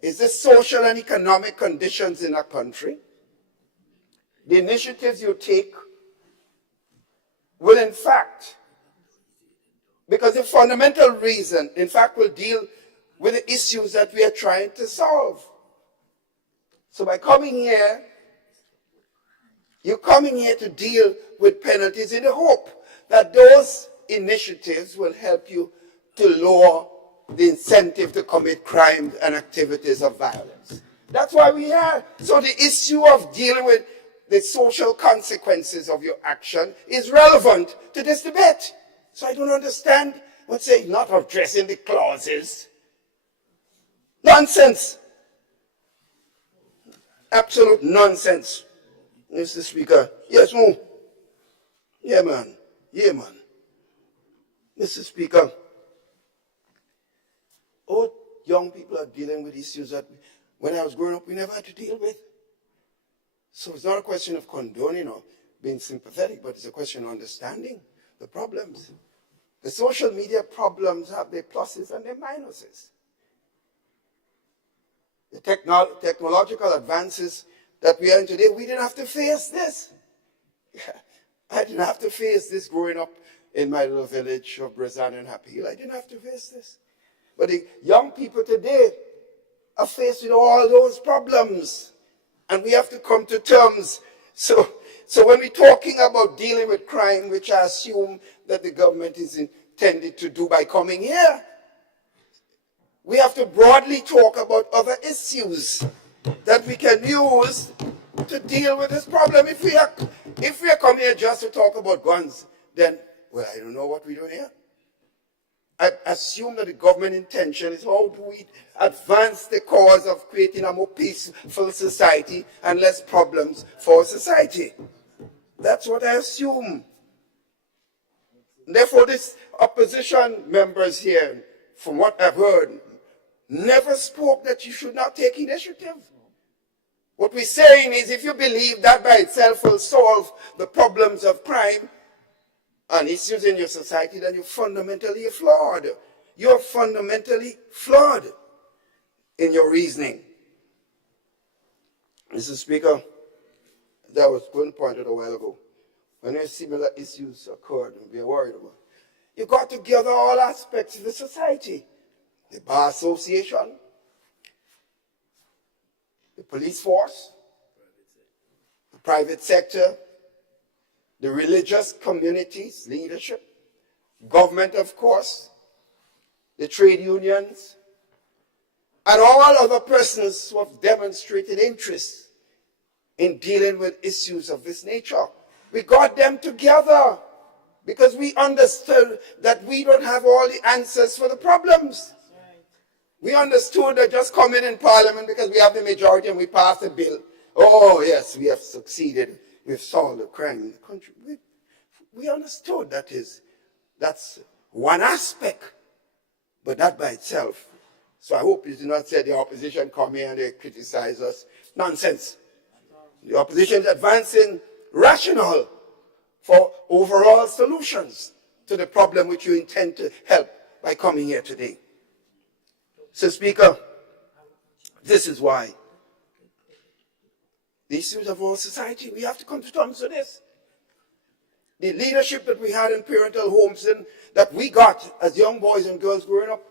is the social and economic conditions in our country, the initiatives you take will in fact, because the fundamental reason, in fact, will deal with the issues that we are trying to solve. So by coming here, you're coming here to deal with penalties in the hope that those initiatives will help you to lower the incentive to commit crimes and activities of violence. That's why we're here. So the issue of dealing with the social consequences of your action is relevant to this debate. So I don't understand what say not addressing the clauses. Nonsense. Absolute nonsense. Mr. Speaker. Yes, no. Yeah, man. Yeah, man. Mr. Speaker, all young people are dealing with issues that when I was growing up, we never had to deal with. So it's not a question of condoning or being sympathetic, but it's a question of understanding the problems. The social media problems have their pluses and their minuses. The technological advances that we are in today, we didn't have to face this. I didn't have to face this growing up in my little village of Brazan and Happy Hill. I didn't have to face this. But the young people today are faced with all those problems. And we have to come to terms. So when we're talking about dealing with crime, which I assume that the government is intended to do by coming here, we have to broadly talk about other issues that we can use to deal with this problem. If we are coming here just to talk about guns, then, well, I don't know what we're doing here. I assume that the government intention is how do we advance the cause of creating a more peaceful society and less problems for society. That's what I assume. Therefore, these opposition members here, from what I've heard, never spoke that you should not take initiative. What we're saying is if you believe that by itself will solve the problems of crime and issues in your society, then you're fundamentally flawed. You're fundamentally flawed in your reasoning. Mr. Speaker, as I was going to point out a while ago, when similar issues occurred and we are worried about, you got to gather all aspects of the society. The Bar Association, the police force, the private sector, the religious communities, leadership, government, of course, the trade unions, and all other persons who have demonstrated interest in dealing with issues of this nature. We got them together because we understood that we don't have all the answers for the problems. We understood that just coming in Parliament because we have the majority and we pass a bill, oh yes, we have succeeded, we've solved the crime in the country. We understood that's one aspect, but not by itself. So I hope you do not say the opposition come here and they criticize us. Nonsense. The opposition is advancing rationale for overall solutions to the problem which you intend to help by coming here today. So, Speaker, this is why the issues of our society, we have to come to terms with this. The leadership that we had in parental homes and that we got as young boys and girls growing up,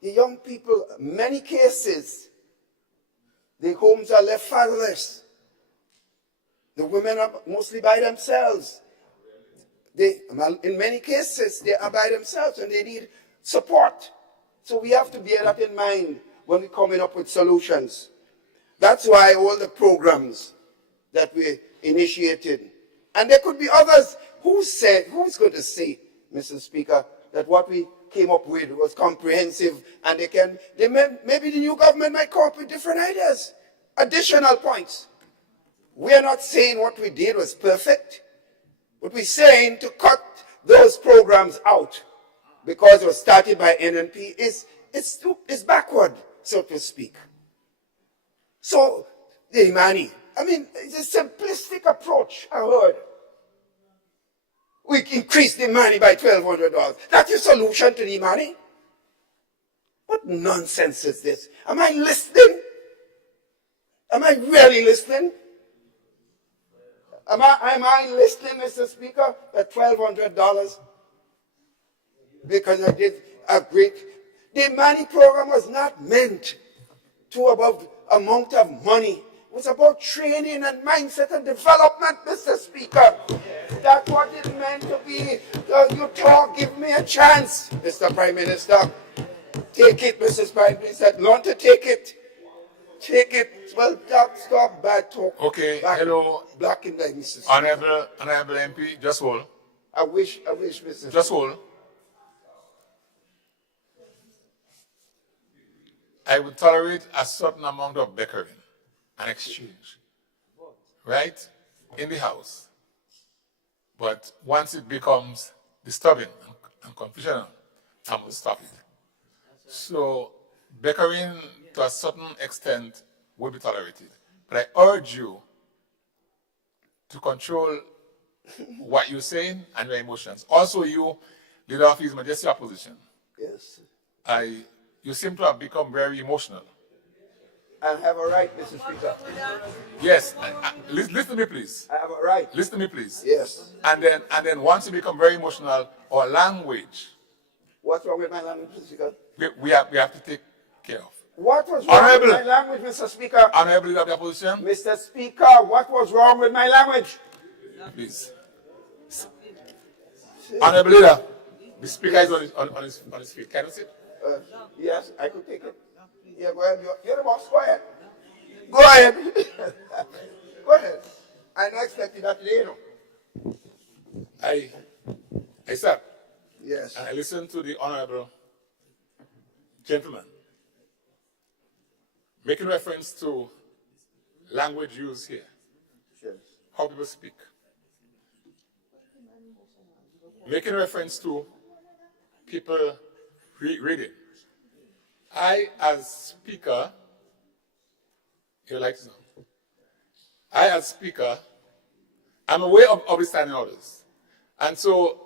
the young people, many cases, the homes are left fatherless. The women are mostly by themselves. In many cases, they are by themselves and they need support. So we have to bear that in mind when we're coming up with solutions. That's why all the programs that we initiated, and there could be others. Who's going to say, Mr. Speaker, that what we came up with was comprehensive and maybe the new government might come up with different ideas, additional points. We are not saying what we did was perfect, but we're saying to cut those programs out because it was started by NNP is backward, so to speak. So, the Imani, it's a simplistic approach, I heard. We increase the money by $1,200. That's your solution to the money? What nonsense is this? Am I listening? Am I really listening? Am I listening, Mr. Speaker, at $1,200? Because I did agree. The money program was not meant to about amount of money. It was about training and mindset and development, Mr. Speaker. That's what it meant to be. You talk, give me a chance, Mr. Prime Minister. Take it, Mrs. Prime Minister. Learn to take it. Take it. Well, stop bad talk. Okay, hello. Black in the Mrs. Honorable MP, just hold. I wish, Mr. Just hold. I would tolerate a certain amount of bickering and exchange, right, in the House. But once it becomes disturbing and confusional, I must stop it. So bickering to a certain extent will be tolerated. But I urge you to control what you're saying and your emotions. Also you, Leader of His Majesty Opposition. Yes. You seem to have become very emotional. I have a right, Mr. Speaker. Yes. Listen to me, please. I have a right. Listen to me, please. Yes. And then once you become very emotional, our language. What's wrong with my language, Mr. Speaker? We have to take care of. What was wrong with my language, Mr. Speaker? Honorable Leader of the Opposition. Mr. Speaker, what was wrong with my language? Please. Honorable Leader, the Speaker is on his feet. Can you sit? Yes, I could take it. Yeah, go ahead. You're the boss. Go ahead. Go ahead. Go ahead. I'm not expecting that today, you know. I sat. Yes. And I listened to the honorable gentleman making reference to language used here, Yes. how people speak, making reference to people reading. I, as speaker, you like to know, I, as Speaker, I'm aware of the standing orders. And so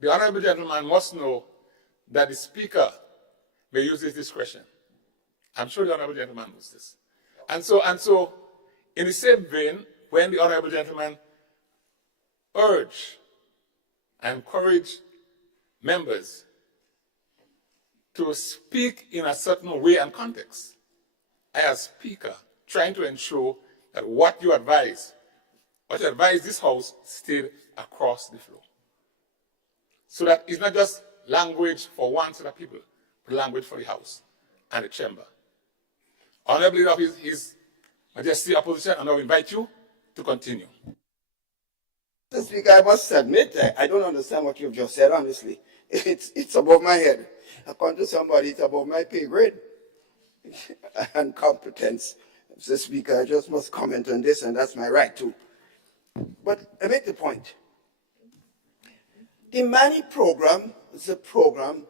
the honorable gentleman must know that the Speaker may use his discretion. I'm sure the honorable gentleman knows this. And so, in the same vein, when the honorable gentleman urge and encourage members to speak in a certain way and context, I, as Speaker, trying to ensure that what you advise this House stayed across the floor. So that it's not just language for one set of people, but language for the House and the chamber. Honorable Leader of His Majesty Opposition, and I will invite you to continue. Mr. Speaker, I must admit, I don't understand what you've just said, honestly. It's above my head. According to somebody, it's above my pay grade and competence. Mr. Speaker, I just must comment on this, and that's my right to. But I make the point. The MANI program is a program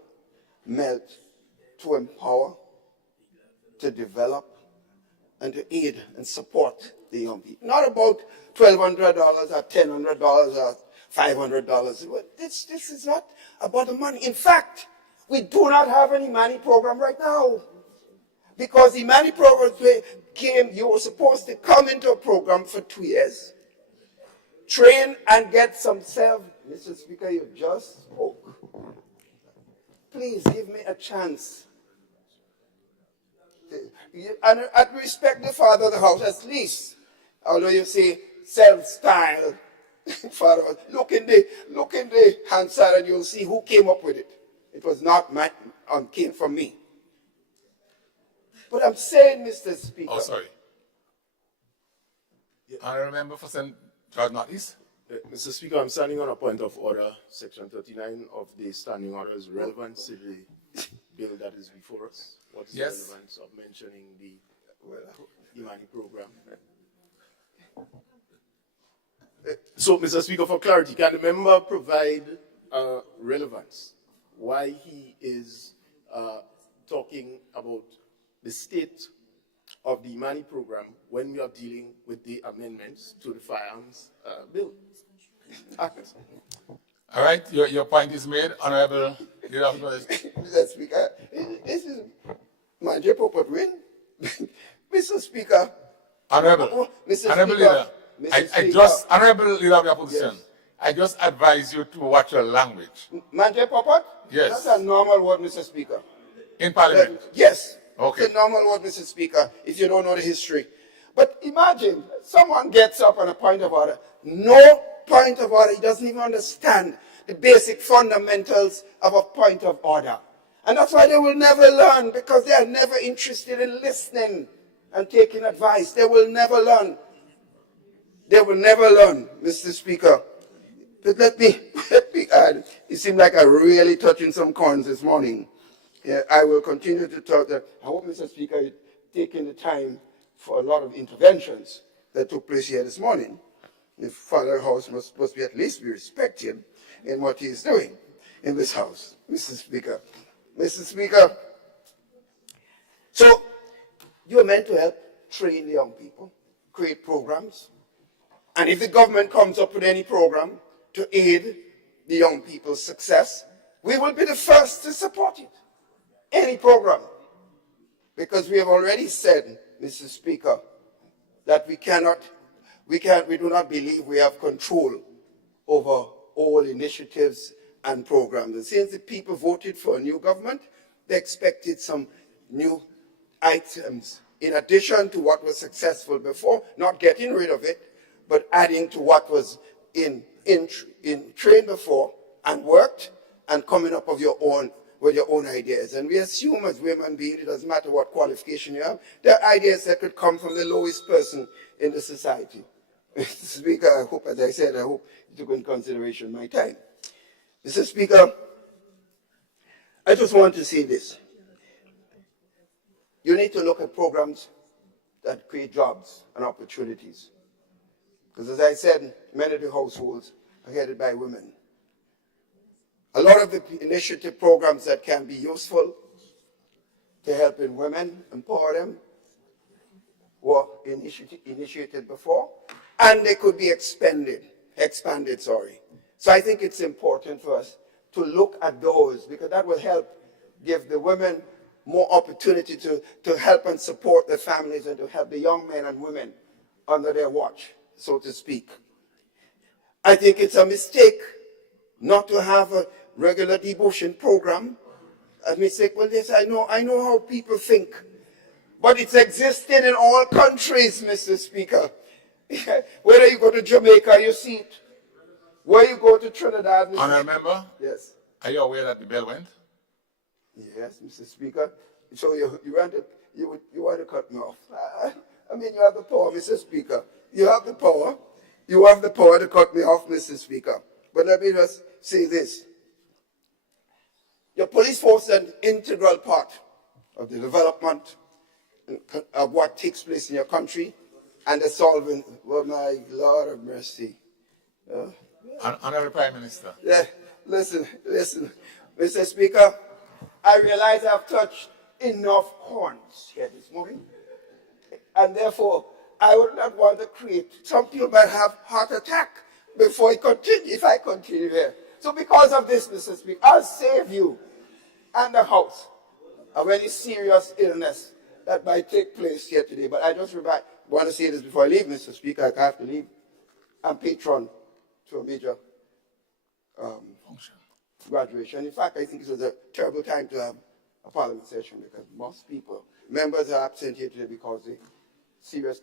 meant to empower, to develop, and to aid and support the young people. Not about $1,200 or $1,000 or $500. This is not about the money. In fact, we do not have any MANI program right now. Because the MANI program came, you were supposed to come into a program for 2 years, train and get some self. Mr. Speaker, you just spoke. Please give me a chance. And I respect the father of the house, at least. Although you say self-style, father, look in the Hansard and you'll see who came up with it. It was not mine, came from me. But I'm saying, Mr. Speaker. Oh, sorry. I remember for St. George Northeast. Mr. Speaker, I'm standing on a point of order. Section 39 of the standing order is relevant to the bill that is before us. What is the relevance of mentioning the Imani program? So, Mr. Speaker, for clarity, can the member provide relevance why he is talking about the state of the Imani program when we are dealing with the amendments to the firearms bill? All right, your point is made, Honorable Leader of the Mr. Speaker, this is Manje Popot win. Mr. Speaker. Honorable Leader, Honorable Leader of the Opposition, yes. I just advise you to watch your language. Manje Popot? Yes. That's a normal word, Mr. Speaker. In Parliament? Yes. Okay. It's a normal word, Mr. Speaker, if you don't know the history. But imagine someone gets up on a point of order. No point of order. He doesn't even understand the basic fundamentals of a point of order. And that's why they will never learn, because they are never interested in listening and taking advice. They will never learn. They will never learn, Mr. Speaker. But let me add, it seemed like I really touching some corns this morning. Yeah, I will continue to talk. I hope, Mr. Speaker, you're taking the time for a lot of interventions that took place here this morning. The Father House must be at least be respected in what he is doing in this House, Mr. Speaker. Mr. Speaker, so you are meant to help train the young people, create programs, and if the government comes up with any program to aid the young people's success, we will be the first to support it. Any program. Because we have already said, Mr. Speaker, that we do not believe we have control over all initiatives and programs. And since the people voted for a new government, they expected some new items in addition to what was successful before, not getting rid of it, but adding to what was in train before and worked, and coming up with your own ideas. And we assume as women beings, it doesn't matter what qualification you have, there are ideas that could come from the lowest person in the society. Mr. Speaker, I hope, as I said, I hope you took into consideration my time. Mr. Speaker, I just want to say this. You need to look at programs that create jobs and opportunities. Because as I said, many of the households are headed by women. A lot of the initiative programs that can be useful to helping women, empower them, were initiated before, and they could be expanded. So I think it's important for us to look at those, because that will help give the women more opportunity to help and support their families and to help the young men and women under their watch, so to speak. I think it's a mistake not to have a regular devotion program. A mistake, well, yes, I know how people think, but it's existed in all countries, Mr. Speaker. Whether you go to Jamaica, you see it. Where you go to Trinidad, Mr. Honourable Member? Yes. Are you aware that the bill went? Yes, Mr. Speaker. So you want to cut me off? I mean, you have the power, Mr. Speaker. You have the power. You have the power to cut me off, Mr. Speaker. But let me just say this. Your police force is an integral part of the development of what takes place in your country and the solving. Oh, my Lord of mercy. Honourable Prime Minister. Yeah, listen, Mr. Speaker, I realize I've touched enough horns here this morning, and therefore I would not want to create. Some people might have heart attack before if I continue here. So because of this, Mr. Speaker, I'll save you and the House of any serious illness that might take place here today. But I just want to say this before I leave, Mr. Speaker. I have to leave. I'm patron to a major graduation. In fact, I think it was a terrible time to have a parliament session because most members are absent here today because of the serious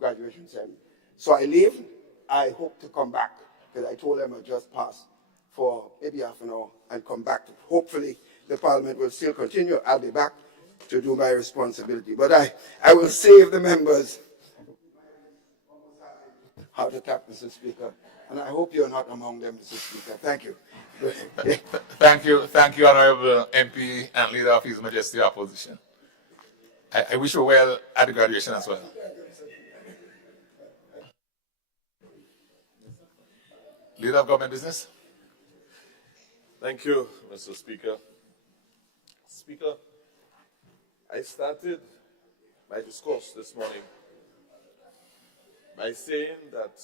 graduation ceremony. So I leave. I hope to come back because I told them I'd just pass for maybe half an hour and come back. Hopefully, the parliament will still continue. I'll be back to do my responsibility. But I will save the members heart attack, Mr. Speaker. And I hope you're not among them, Mr. Speaker. Thank you. Thank you, Honourable MP and Leader of His Majesty Opposition. I wish you well at the graduation as well. Leader of Government Business. Thank you, Mr. Speaker. Speaker, I started my discourse this morning by saying that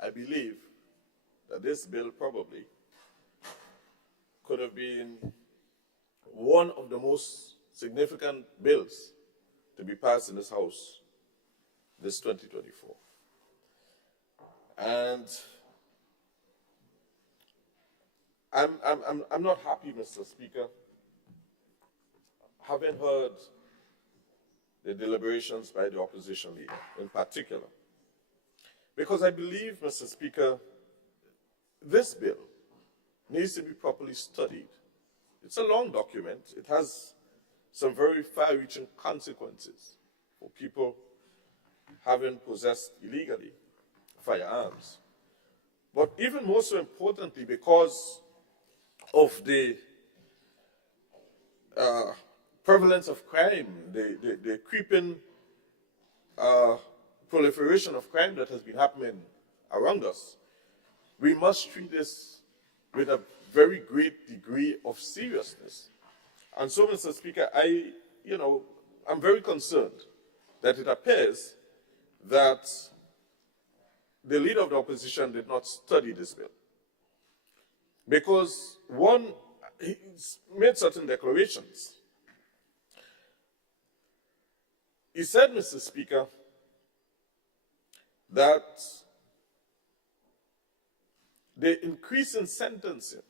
I believe that this bill probably could have been one of the most significant bills to be passed in this House this 2024. And I'm not happy, Mr. Speaker, having heard the deliberations by the opposition leader in particular. Because I believe, Mr. Speaker, this bill needs to be properly studied. It's a long document. It has some very far-reaching consequences for people having possessed illegally firearms. But even more so importantly, because of the prevalence of crime, the creeping proliferation of crime that has been happening around us, we must treat this with a very great degree of seriousness. And so, Mr. Speaker, I'm very concerned that it appears that the leader of the opposition did not study this bill. Because one, he made certain declarations. He said, Mr. Speaker, that the increase in sentencing,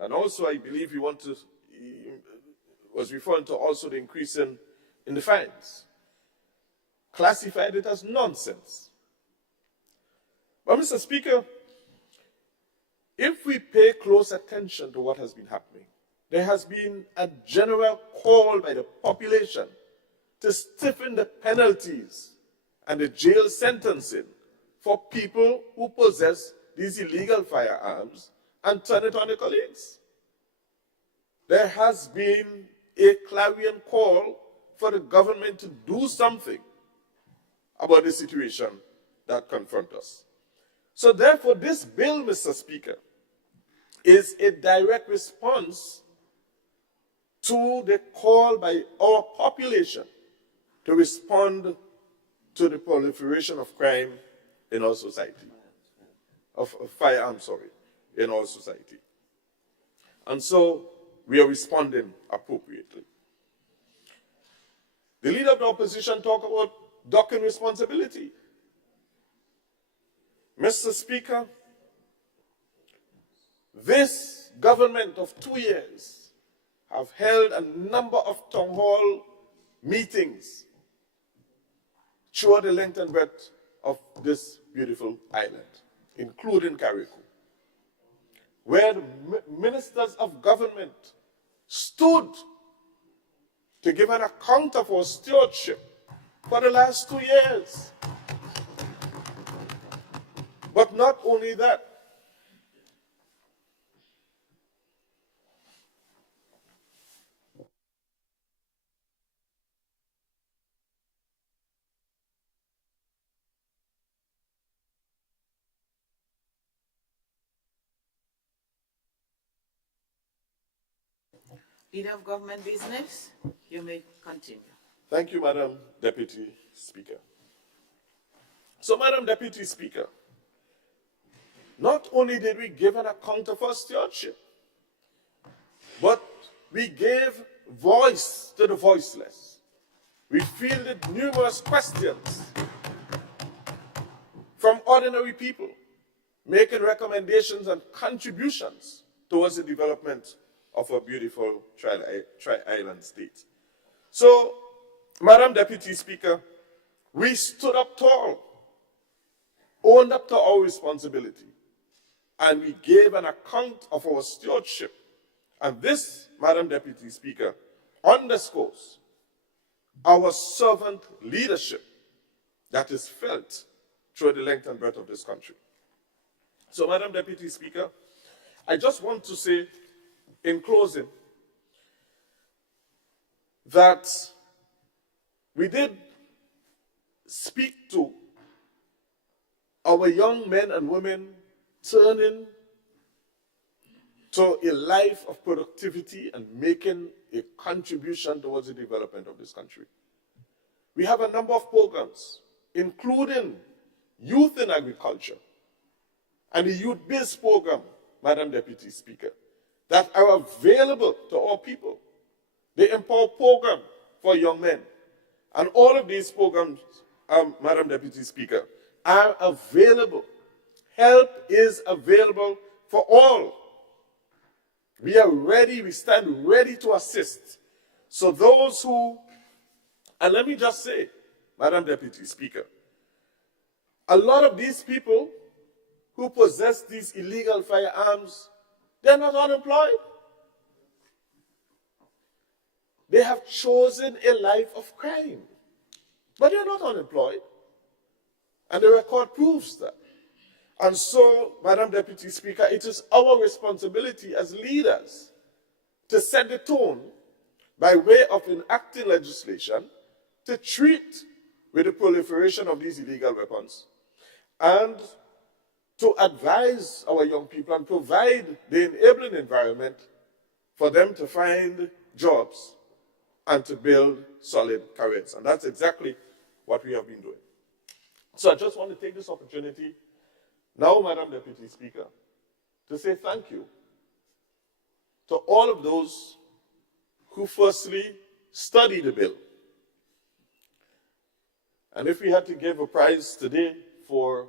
and also I believe he was referring to also the increase in the fines, classified it as nonsense. But Mr. Speaker, if we pay close attention to what has been happening, there has been a general call by the population to stiffen the penalties and the jail sentencing for people who possess these illegal firearms and turn it on their colleagues. There has been a clarion call for the government to do something about the situation that confronts us. So therefore, this bill, Mr. Speaker, is a direct response to the call by our population to respond to the proliferation of crime in our society, of firearms, sorry, in our society. And so we are responding appropriately. The leader of the opposition talked about docking responsibility. Mr. Speaker, this government of 2 years have held a number of town hall meetings throughout the length and breadth of this beautiful island, including Carriacou, where the ministers of government stood to give an account of our stewardship for the last 2 years. But not only that, Leader of Government Business, you may continue. Thank you, Madam Deputy Speaker. So, Madam Deputy Speaker, not only did we give an account of our stewardship, but we gave voice to the voiceless. We fielded numerous questions from ordinary people, making recommendations and contributions towards the development of a beautiful tri-island state. So, Madam Deputy Speaker, we stood up tall, owned up to our responsibility, and we gave an account of our stewardship. And this, Madam Deputy Speaker, underscores our servant leadership that is felt through the length and breadth of this country. So, Madam Deputy Speaker, I just want to say in closing that we did speak to our young men and women turning to a life of productivity and making a contribution towards the development of this country. We have a number of programs, including Youth in Agriculture and the Youth Biz program, Madam Deputy Speaker, that are available to our people. The Empower program for young men. And all of these programs, Madam Deputy Speaker, are available. Help is available for all. We are ready, we stand ready to assist. So those who, and let me just say, Madam Deputy Speaker, a lot of these people who possess these illegal firearms, they're not unemployed. They have chosen a life of crime, but they're not unemployed. And the record proves that. And so, Madam Deputy Speaker, it is our responsibility as leaders to set the tone by way of enacting legislation to treat with the proliferation of these illegal weapons and to advise our young people and provide the enabling environment for them to find jobs and to build solid careers. And that's exactly what we have been doing. So I just want to take this opportunity now, Madam Deputy Speaker, to say thank you to all of those who firstly studied the bill. And if we had to give a prize today for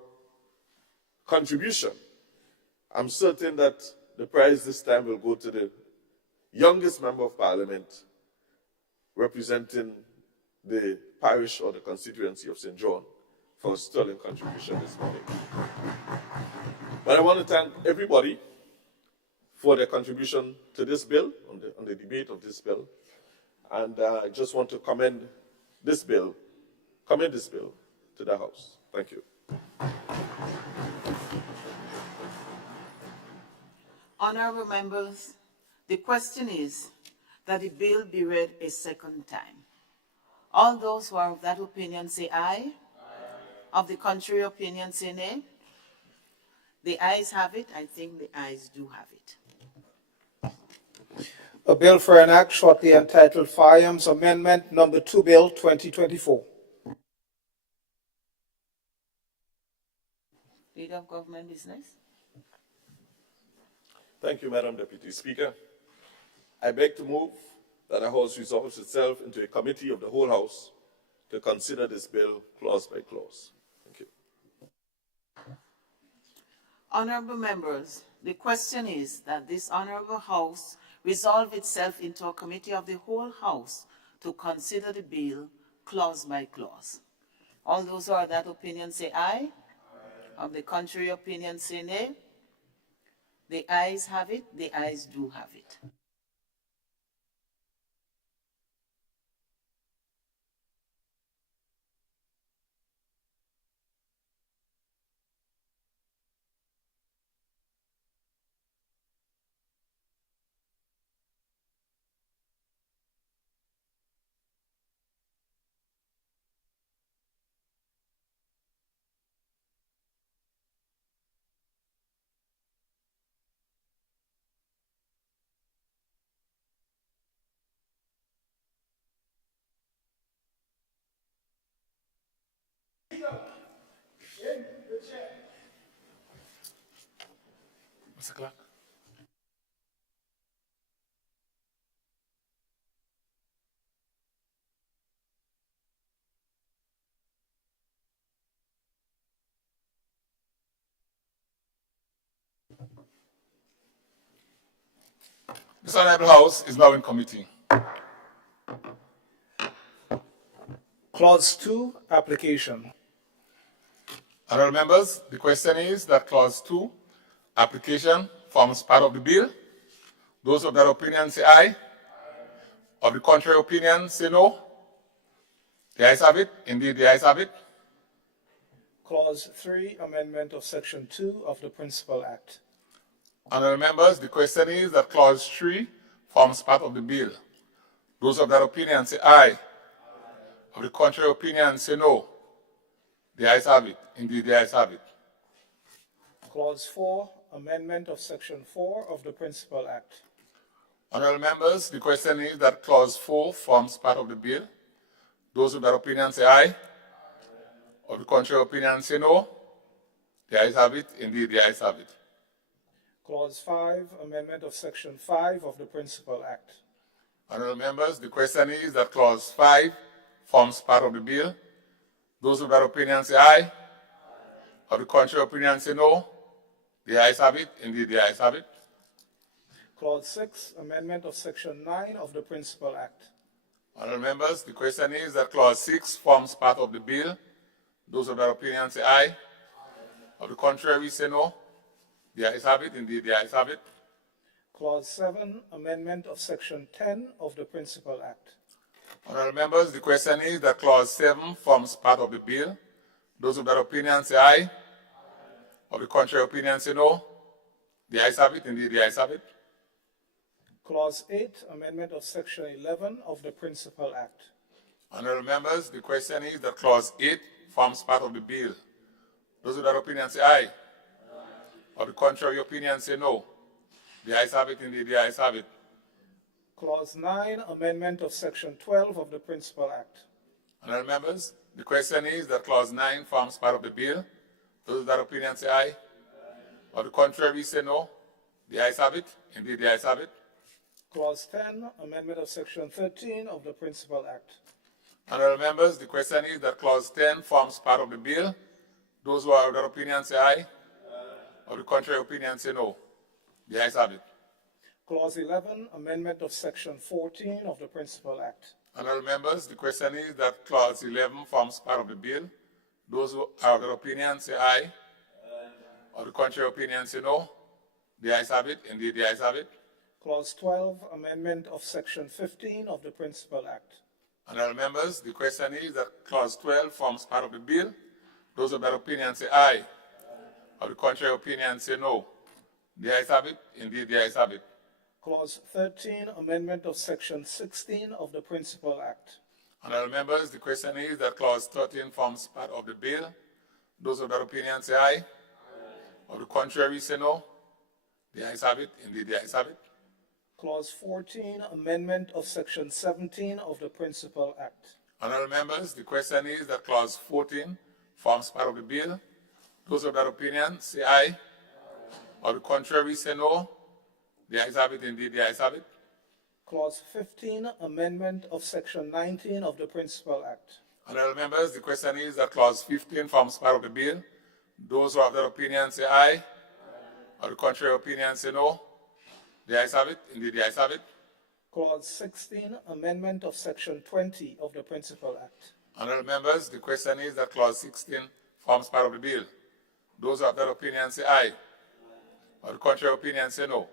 contribution, I'm certain that the prize this time will go to the youngest member of Parliament representing the parish or the constituency of St. John for a sterling contribution this morning. But I want to thank everybody for their contribution to this bill, on the debate of this bill. And I just want to commend this bill to the House. Thank you. Honorable members, the question is that the bill be read a second time. All those who are of that opinion say aye. Of the contrary opinion say nay. The ayes have it. I think the ayes do have it. A bill for an act shortly entitled Firearms Amendment Number 2 Bill 2024. Leader of Government Business. Thank you, Madam Deputy Speaker. I beg to move that the House resolves itself into a committee of the whole House to consider this bill clause by clause. Thank you. Honorable members, the question is that this Honorable House resolve itself into a committee of the whole House to consider the bill clause by clause. All those who are of that opinion say aye. Of the contrary opinion say nay. The ayes have it, the ayes do have it. Mr. Clerk. This Honorable House is now in committee. Clause 2, application. Honorable members, the question is that clause 2, application, forms part of the bill. Those of that opinion say aye. Of the contrary opinion say no. The ayes have it. Indeed, the ayes have it. Clause 3, amendment of Section 2 of the Principal Act. Honorable members, the question is that clause 3 forms part of the bill. Those of that opinion say aye. Of the contrary opinion say no. The ayes have it. Indeed, the ayes have it. Clause 4, amendment of Section 4 of the Principal Act. Honorable members, the question is that clause 4 forms part of the bill. Those of that opinion say aye. Of the contrary opinion say no. The ayes have it. Indeed, the ayes have it. Clause 5, amendment of Section 5 of the Principal Act. Honorable members, the question is that clause 5 forms part of the bill. Those of that opinion say aye. Of the contrary opinion say no. The ayes have it. Indeed, the ayes have it. Clause 6, amendment of Section 9 of the Principal Act. Honorable members, the question is that clause 6 forms part of the bill. Those of that opinion say aye. Of the contrary say no. The ayes have it. Indeed, the ayes have it. Clause 7, amendment of Section 10 of the Principal Act. Honorable members, the question is that clause 7 forms part of the bill. Those of that opinion say aye. Of the contrary opinion say no. The ayes have it. Indeed, the ayes have it. Clause 8, amendment of Section 11 of the Principal Act. Honorable members, the question is that clause 8 forms part of the bill. Those of that opinion say aye. Of the contrary opinion say no. The ayes have it. Indeed, the ayes have it. Clause 9, amendment of Section 12 of the Principal Act. Honorable members, the question is that clause 9 forms part of the bill. Those of that opinion say aye. Of the contrary say no. The ayes have it. Indeed, the ayes have it. Clause 10, amendment of Section 13 of the Principal Act. Honorable members, the question is that clause 10 forms part of the bill. Those who are of that opinion say aye. Of the contrary opinion say no. The ayes have it. Clause 11, amendment of Section 14 of the Principal Act. Honorable members, the question is that clause 11 forms part of the bill. Those who are of that opinion say aye. Of the contrary opinion say no. The ayes have it. Indeed, the ayes have it. Clause 12, amendment of Section 15 of the Principal Act. Honorable members, the question is that clause 12 forms part of the bill. Those of that opinion say aye. Of the contrary opinion say no. The ayes have it. Indeed, the ayes have it. Clause 13, amendment of Section 16 of the Principal Act. Honorable members, the question is that clause 13 forms part of the bill. Those of that opinion say aye. Of the contrary say no. The ayes have it. Indeed, the ayes have it. Clause 14, amendment of Section 17 of the Principal Act. Honorable members, the question is that Clause 14 forms part of the bill. Those of that opinion say aye. Or the contrary say no. The ayes have it, indeed the ayes have it. Clause 15, amendment of Section 19 of the Principal Act. Honorable members, the question is that Clause 15 forms part of the bill. Those who have that opinion say aye. Or the contrary opinion say no. The ayes have it, indeed the ayes have it. Clause 16, amendment of Section 20 of the Principal Act. Honorable members, the question is that Clause 16 forms part of the bill. Those who have that opinion say aye. Or the contrary opinion say no.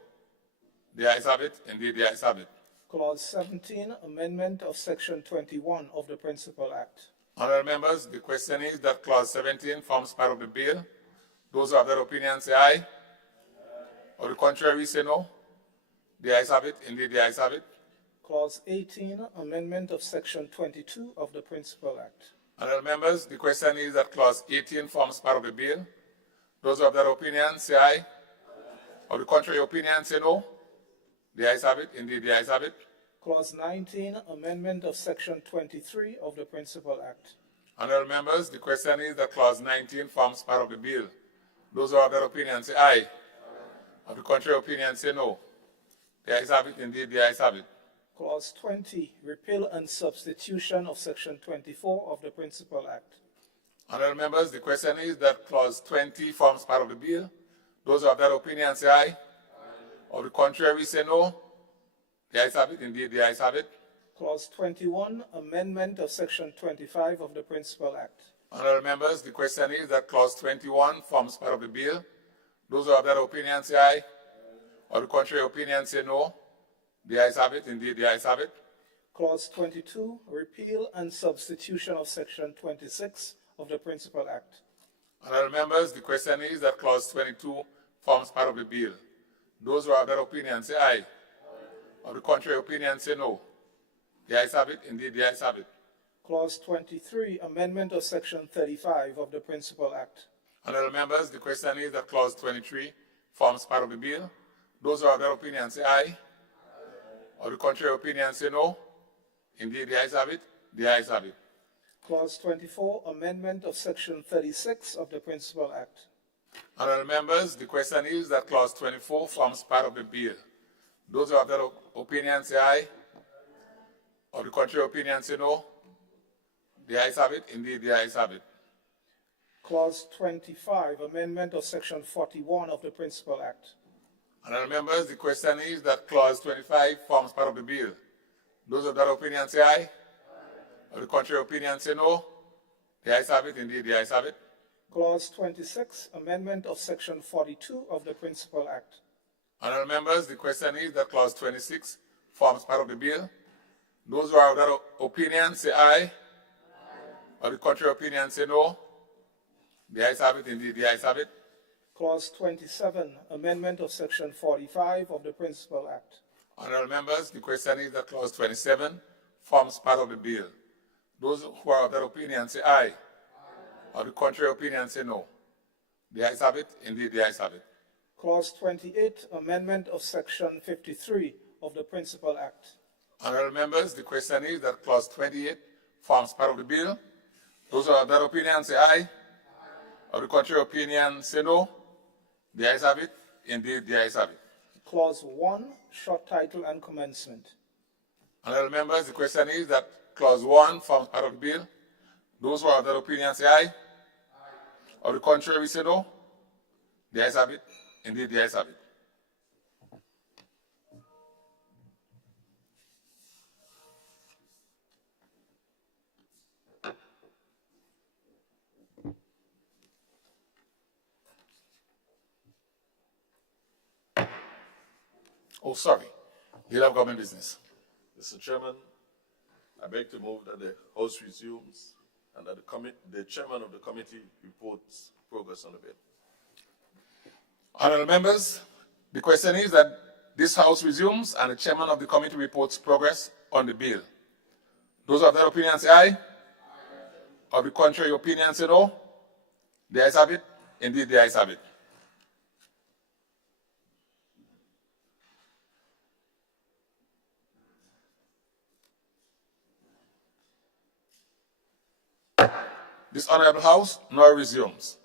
The ayes have it, indeed the ayes have it. Clause 17, amendment of Section 21 of the Principal Act. Honorable members, the question is that Clause 17 forms part of the bill. Those who have that opinion say aye. Or the contrary say no. The ayes have it, indeed the ayes have it. Clause 18, amendment of Section 22 of the Principal Act. Honorable members, the question is that Clause 18 forms part of the bill. Those who have that opinion say aye. Or the contrary opinion say no. The ayes have it, indeed the ayes have it. Clause 19, amendment of Section 23 of the Principal Act. Honorable members, the question is that Clause 19 forms part of the bill. Those who have that opinion say aye. Or the contrary opinion say no. The ayes have it, indeed the ayes have it. Clause 20, repeal and substitution of Section 24 of the Principal Act. Honorable members, the question is that Clause 20 forms part of the bill. Those who have that opinion say aye. Or the contrary say no. The ayes have it, indeed the ayes have it. Clause 21, amendment of Section 25 of the Principal Act. Honorable members, the question is that Clause 21 forms part of the bill. Those who have that opinion say aye. Or the contrary opinion say no. The ayes have it, indeed the ayes have it. Clause 22, repeal and substitution of Section 26 of the Principal Act. Honorable members, the question is that Clause 22 forms part of the bill. Those who have that opinion say aye. Or the contrary opinion say no. The ayes have it, indeed the ayes have it. Clause 23, amendment of Section 35 of the Principal Act. Honorable members, the question is that Clause 23 forms part of the bill. Those who have that opinion say aye. Or the contrary opinion say no. Indeed the ayes have it, the ayes have it. Clause 24, amendment of Section 36 of the Principal Act. Honorable members, the question is that Clause 24 forms part of the bill. Those who have that opinion say aye. Or the contrary opinion say no. The ayes have it, indeed the ayes have it. Clause 25, amendment of Section 41 of the Principal Act. Honorable members, the question is that Clause 25 forms part of the bill. Those of that opinion say aye. Or the contrary opinion say no. The ayes have it, indeed the ayes have it. Clause 26, amendment of Section 42 of the Principal Act. Honorable members, the question is that Clause 26 forms part of the bill. Those who have that opinion say aye. Or the contrary opinion say no. The ayes have it, indeed the ayes have it. Clause 27, amendment of Section 45 of the Principal Act. Honorable members, the question is that Clause 27 forms part of the bill. Those who are of that opinion say aye. Or the contrary opinion say no. The ayes have it, indeed the ayes have it. Clause 28, amendment of Section 53 of the Principal Act. Honorable members, the question is that Clause 28 forms part of the bill. Those who are of that opinion say aye. Or the contrary opinion say no. The ayes have it, indeed the ayes have it. Clause 1, short title and commencement. Honorable members, the question is that Clause 1 forms part of the bill. Those who are of that opinion say aye. Or the contrary say no. The ayes have it, indeed the ayes have it. Oh, sorry. Deal of government business. Mr. Chairman, I beg to move that the House resumes and that the chairman of the committee reports progress on the bill. Honorable members, the question is that this House resumes and the chairman of the committee reports progress on the bill. Those of that opinion say aye. Of the contrary opinion say no. The ayes have it. Indeed, the ayes have it. This Honorable House now resumes.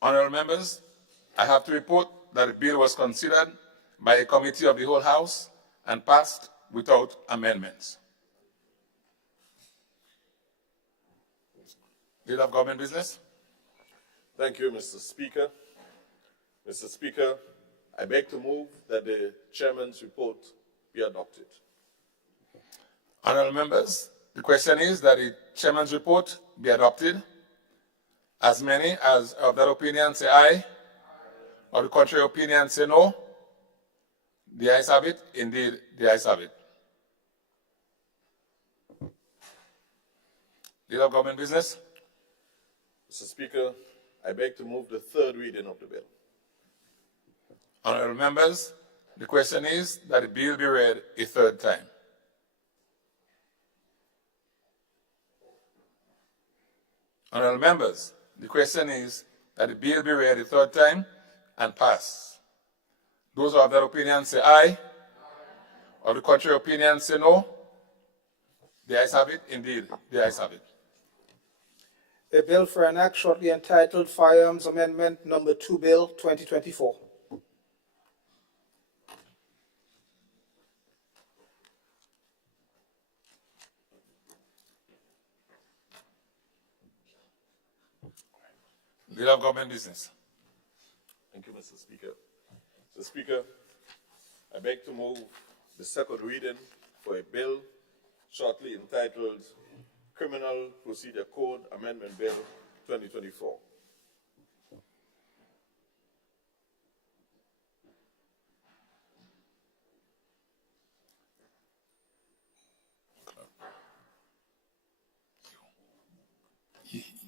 Honorable members, I have to report that the bill was considered by a committee of the whole House and passed without amendments. Leader of Government Business. Thank you, Mr. Speaker. Mr. Speaker, I beg to move that the chairman's report be adopted. Honorable members, the question is that the chairman's report be adopted. As many as of that opinion say aye, or the contrary opinion say no. The ayes have it. Indeed, the ayes have it. Leader of Government Business. Mr. Speaker, I beg to move the third reading of the bill. Honorable members, the question is that the bill be read a third time. Honorable members, the question is that the bill be read a third time and pass. Those who have that opinion say aye, or the contrary opinion say no. The ayes have it. Indeed, the ayes have it. A bill for an act shortly entitled Firearms Amendment Number 2 Bill 2024. Leader of Government Business. Thank you, Mr. Speaker. Mr. Speaker, I beg to move the second reading for a bill shortly entitled Criminal Procedure Code Amendment Bill 2024.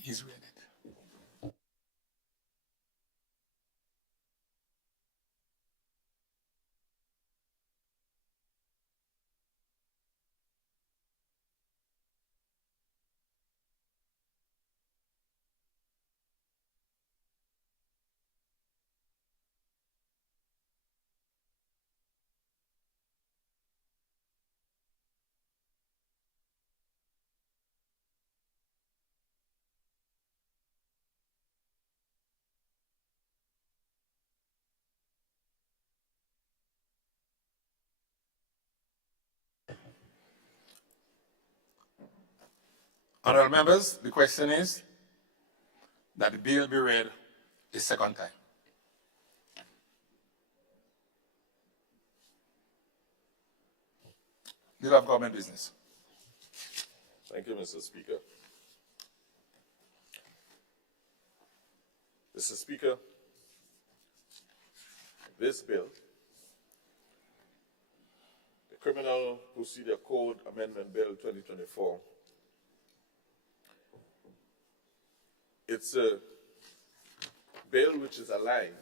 He's read it. Honorable members, the question is that the bill be read a second time. Leader of Government Business. Thank you, Mr. Speaker. Mr. Speaker, this bill, the Criminal Procedure Code Amendment Bill 2024, it's a bill which is aligned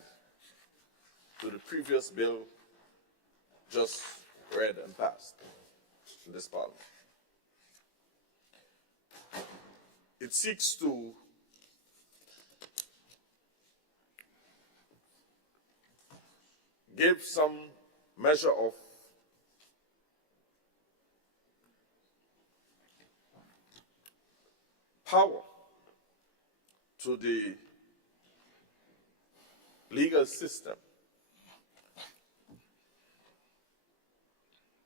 to the previous bill just read and passed in this Parliament. It seeks to give some measure of power to the legal system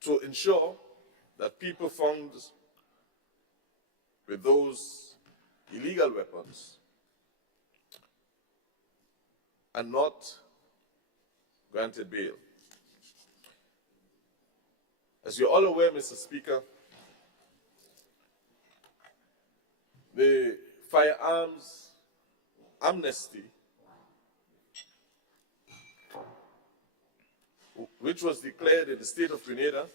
to ensure that people found with those illegal weapons are not granted bail. As you're all aware, Mr. Speaker, the firearms amnesty, which was declared in the state of Grenada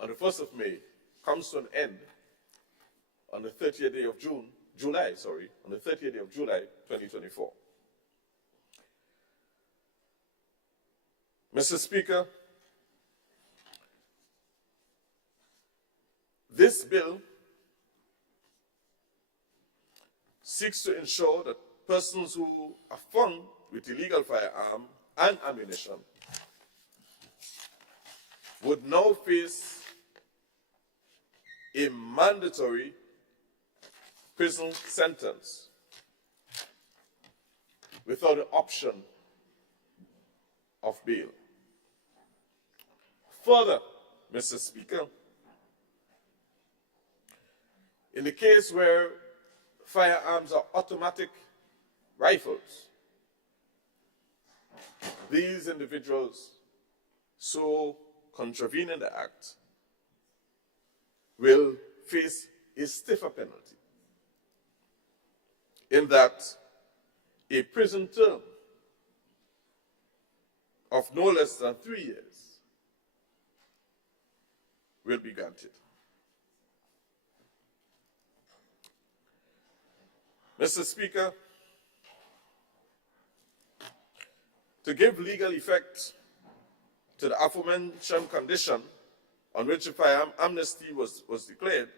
on the 1st of May, comes to an end on the 30th day of July 2024. Mr. Speaker, this bill seeks to ensure that persons who are found with illegal firearm and ammunition would now face a mandatory prison sentence without the option of bail. Further, Mr. Speaker, in the case where firearms are automatic rifles, these individuals so contravening the act will face a stiffer penalty, in that a prison term of no less than 3 years will be granted. Mr. Speaker, to give legal effect to the aforementioned condition on which a firearm amnesty was declared,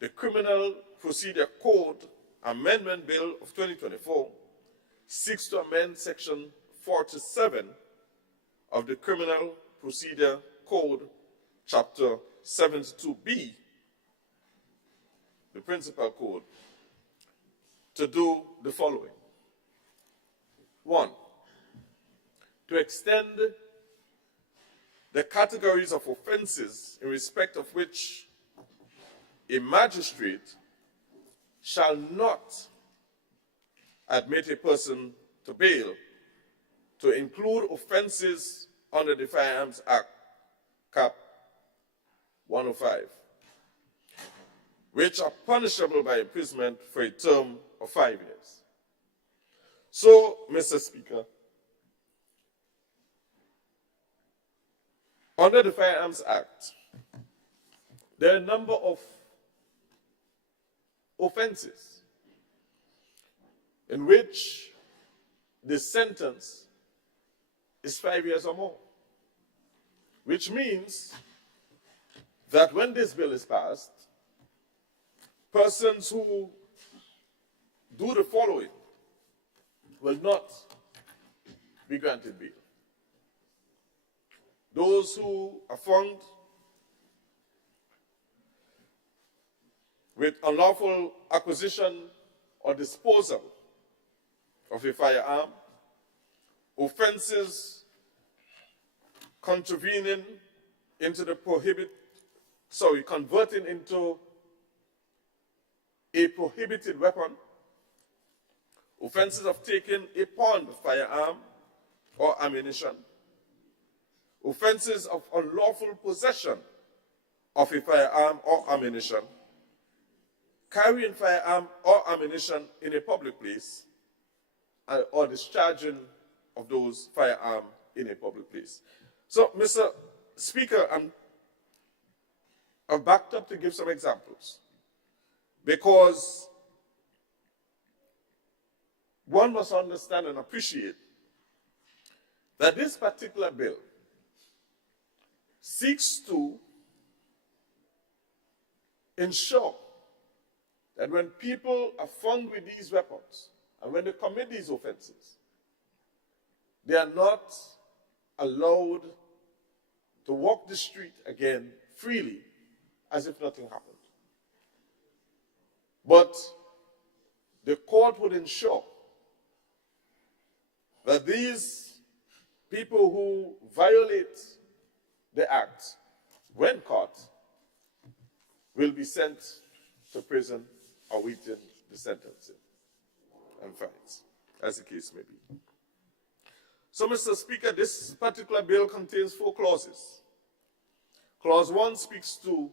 the Criminal Procedure Code Amendment Bill of 2024 seeks to amend Section 47 of the Criminal Procedure Code, Chapter 72B, the principal code, to do the following. 1, to extend the categories of offenses in respect of which a magistrate shall not admit a person to bail to include offenses under the Firearms Act, Cap 105, which are punishable by imprisonment for a term of 5 years. So, Mr. Speaker, under the Firearms Act, there are a number of offenses in which the sentence is 5 years or more, which means that when this bill is passed, persons who do the following will not be granted bail. Those who are found with unlawful acquisition or disposal of a firearm, offenses contravening into the converting into a prohibited weapon, offenses of taking a pawned firearm or ammunition, offenses of unlawful possession of a firearm or ammunition, carrying firearm or ammunition in a public place, or discharging of those firearms in a public place. So, Mr. Speaker, I've backed up to give some examples, because one must understand and appreciate that this particular bill seeks to ensure that when people are found with these weapons and when they commit these offenses, they are not allowed to walk the street again freely as if nothing happened. But the court would ensure that these people who violate the act, when caught, will be sent to prison awaiting the sentencing and fines, as the case may be. So, Mr. Speaker, this particular bill contains 4 clauses. Clause 1 speaks to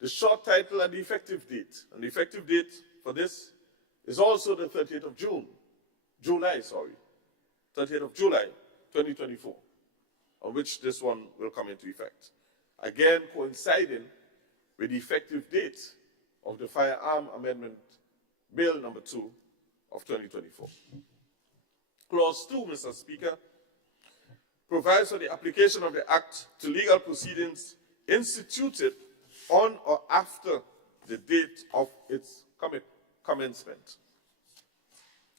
the short title and the effective date. And the effective date for this is also the 30th of July 2024, on which this one will come into effect. Again, coinciding with the effective date of the Firearm Amendment Bill number 2 of 2024. Clause 2, Mr. Speaker, provides for the application of the Act to legal proceedings instituted on or after the date of its commencement.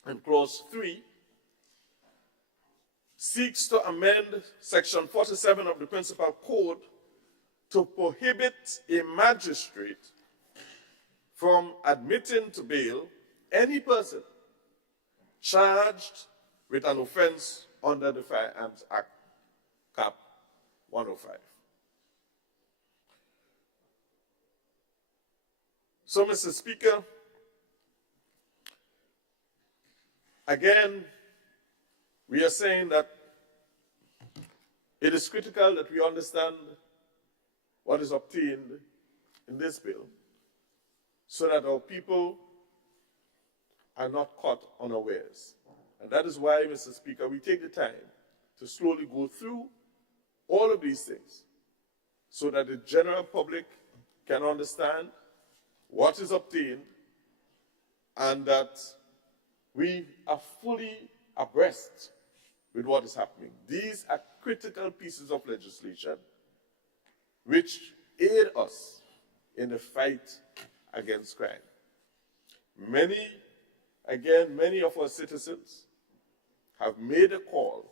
And clause 3 seeks to amend section 47 of the Principal Code to prohibit a magistrate from admitting to bail any person charged with an offense under the Firearms Act, Cap 105. So, Mr. Speaker, again, we are saying that it is critical that we understand what is obtained in this bill so that our people are not caught unawares. And that is why, Mr. Speaker, we take the time to slowly go through all of these things so that the general public can understand what is obtained and that we are fully abreast with what is happening. These are critical pieces of legislation which aid us in the fight against crime. Many of our citizens have made a call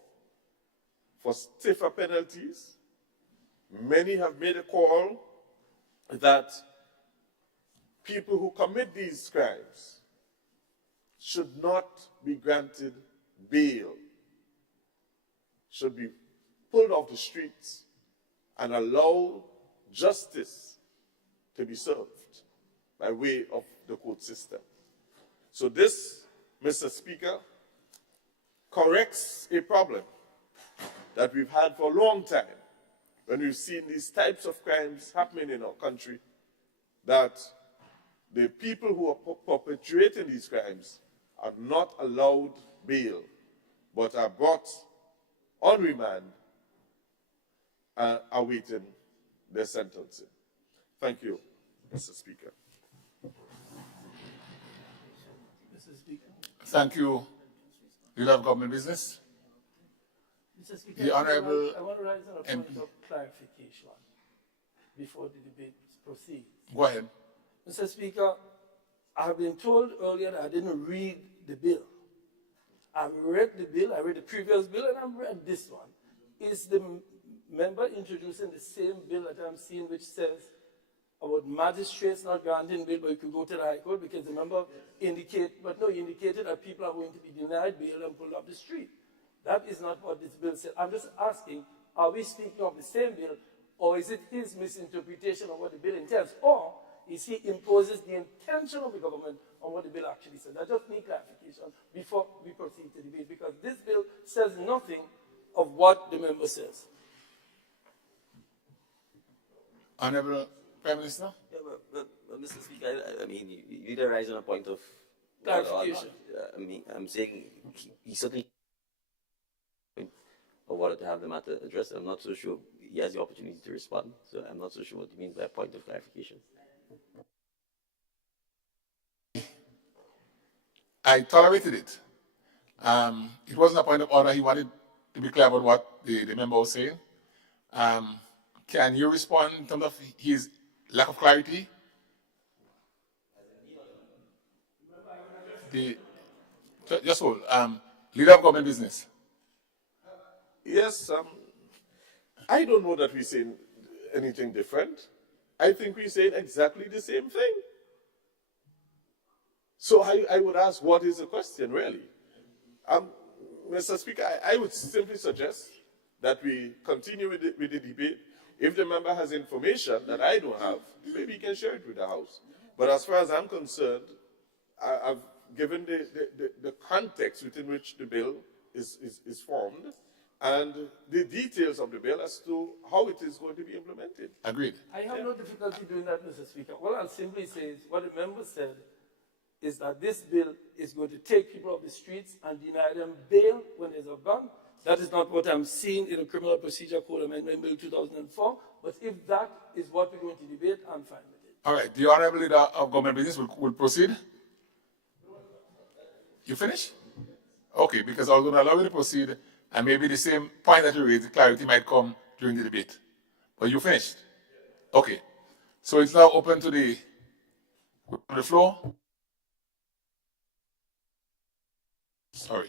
for stiffer penalties. Many have made a call that people who commit these crimes should not be granted bail, should be pulled off the streets and allow justice to be served by way of the court system. So this, Mr. Speaker, corrects a problem that we've had for a long time when we've seen these types of crimes happening in our country, that the people who are perpetrating these crimes are not allowed bail, but are brought on remand and awaiting their sentencing. Thank you, Mr. Speaker. Mr. Speaker. Thank you, Leader of Government Business. Mr. Speaker, The Honorable I want to raise a point MP. of clarification before the debate proceeds. Go ahead. Mr. Speaker, I have been told earlier that I didn't read the bill. I've read the bill, I read the previous bill, and I've read this one. Is the member introducing the same bill that I'm seeing which says about magistrates not granting bail, but you could go to the High Court because the member indicated that people are going to be denied bail and pulled off the street. That is not what this bill said. I'm just asking, are we speaking of the same bill, or is it his misinterpretation of what the bill entails, or is he imposes the intention of the government on what the bill actually says? I just need clarification before we proceed to debate, because this bill says nothing of what the member says. Honorable Prime Minister? Yeah, but Mr. Speaker, I mean, you either raise on a point of Clarification. I mean, I'm saying he certainly wanted to have the matter addressed. I'm not so sure he has the opportunity to respond, so I'm not so sure what he means by a point of clarification. I tolerated it. It wasn't a point of order. He wanted to be clear about what the member was saying. Can you respond in terms of his lack of clarity? Just hold. Leader of Government Business. Yes, I don't know that we're saying anything different. I think we're saying exactly the same thing. So I would ask, what is the question, really? Mr. Speaker, I would simply suggest that we continue with the debate. If the member has information that I don't have, maybe he can share it with the House. But as far as I'm concerned, I've given the context within which the bill is formed and the details of the bill as to how it is going to be implemented. Agreed. I have no difficulty doing that, Mr. Speaker. All I'll simply say is what the member said is that this bill is going to take people off the streets and deny them bail when there's a gun. That is not what I'm seeing in the Criminal Procedure Code Amendment Bill 2004. But if that is what we're going to debate, I'm fine with it. All right. The Honorable Leader of Government Business will proceed. You finish? Okay, because I was going to allow you to proceed, and maybe the same point that you raised, the clarity might come during the debate. But you finished? Okay. So it's now open to the floor. Sorry.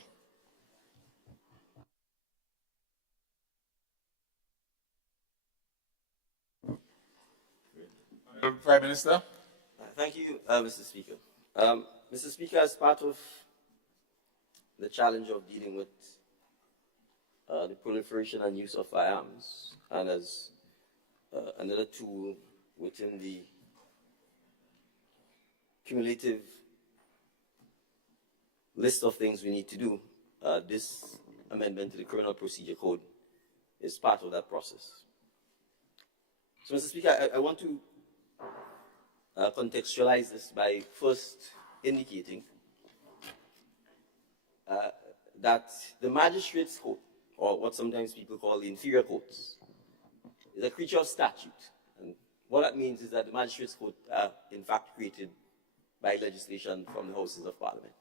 Prime Minister. Thank you, Mr. Speaker. Mr. Speaker, as part of the challenge of dealing with the proliferation and use of firearms, and as another tool within the cumulative list of things we need to do, this amendment to the Criminal Procedure Code is part of that process. So, Mr. Speaker, I want to contextualize this by first indicating that the Magistrates' Court, or what sometimes people call the inferior courts, is a creature of statute. And what that means is that the Magistrates' Court are in fact created by legislation from the Houses of Parliament.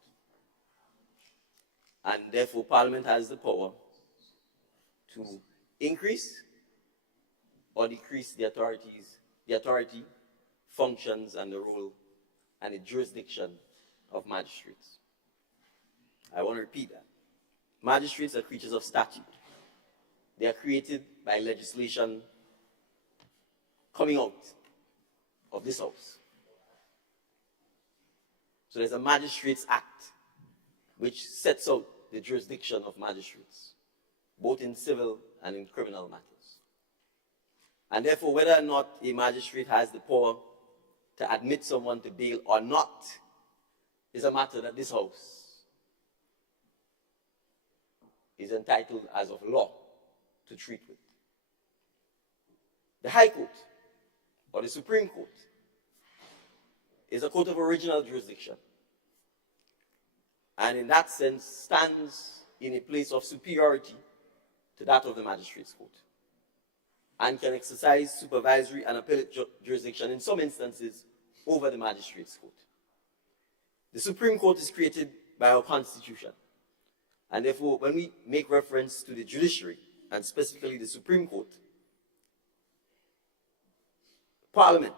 And therefore, Parliament has the power to increase or decrease the authority, functions, and the role and the jurisdiction of magistrates. I want to repeat that. Magistrates are creatures of statute. They are created by legislation coming out of this House. So there's a Magistrates Act which sets out the jurisdiction of magistrates, both in civil and in criminal matters. And therefore, whether or not a magistrate has the power to admit someone to bail or not is a matter that this House is entitled, as of law, to treat with. The High Court, or the Supreme Court, is a court of original jurisdiction, and in that sense stands in a place of superiority to that of the Magistrates' Court, and can exercise supervisory and appellate jurisdiction in some instances over the Magistrates' Court. The Supreme Court is created by our Constitution, and therefore when we make reference to the judiciary, and specifically the Supreme Court, Parliament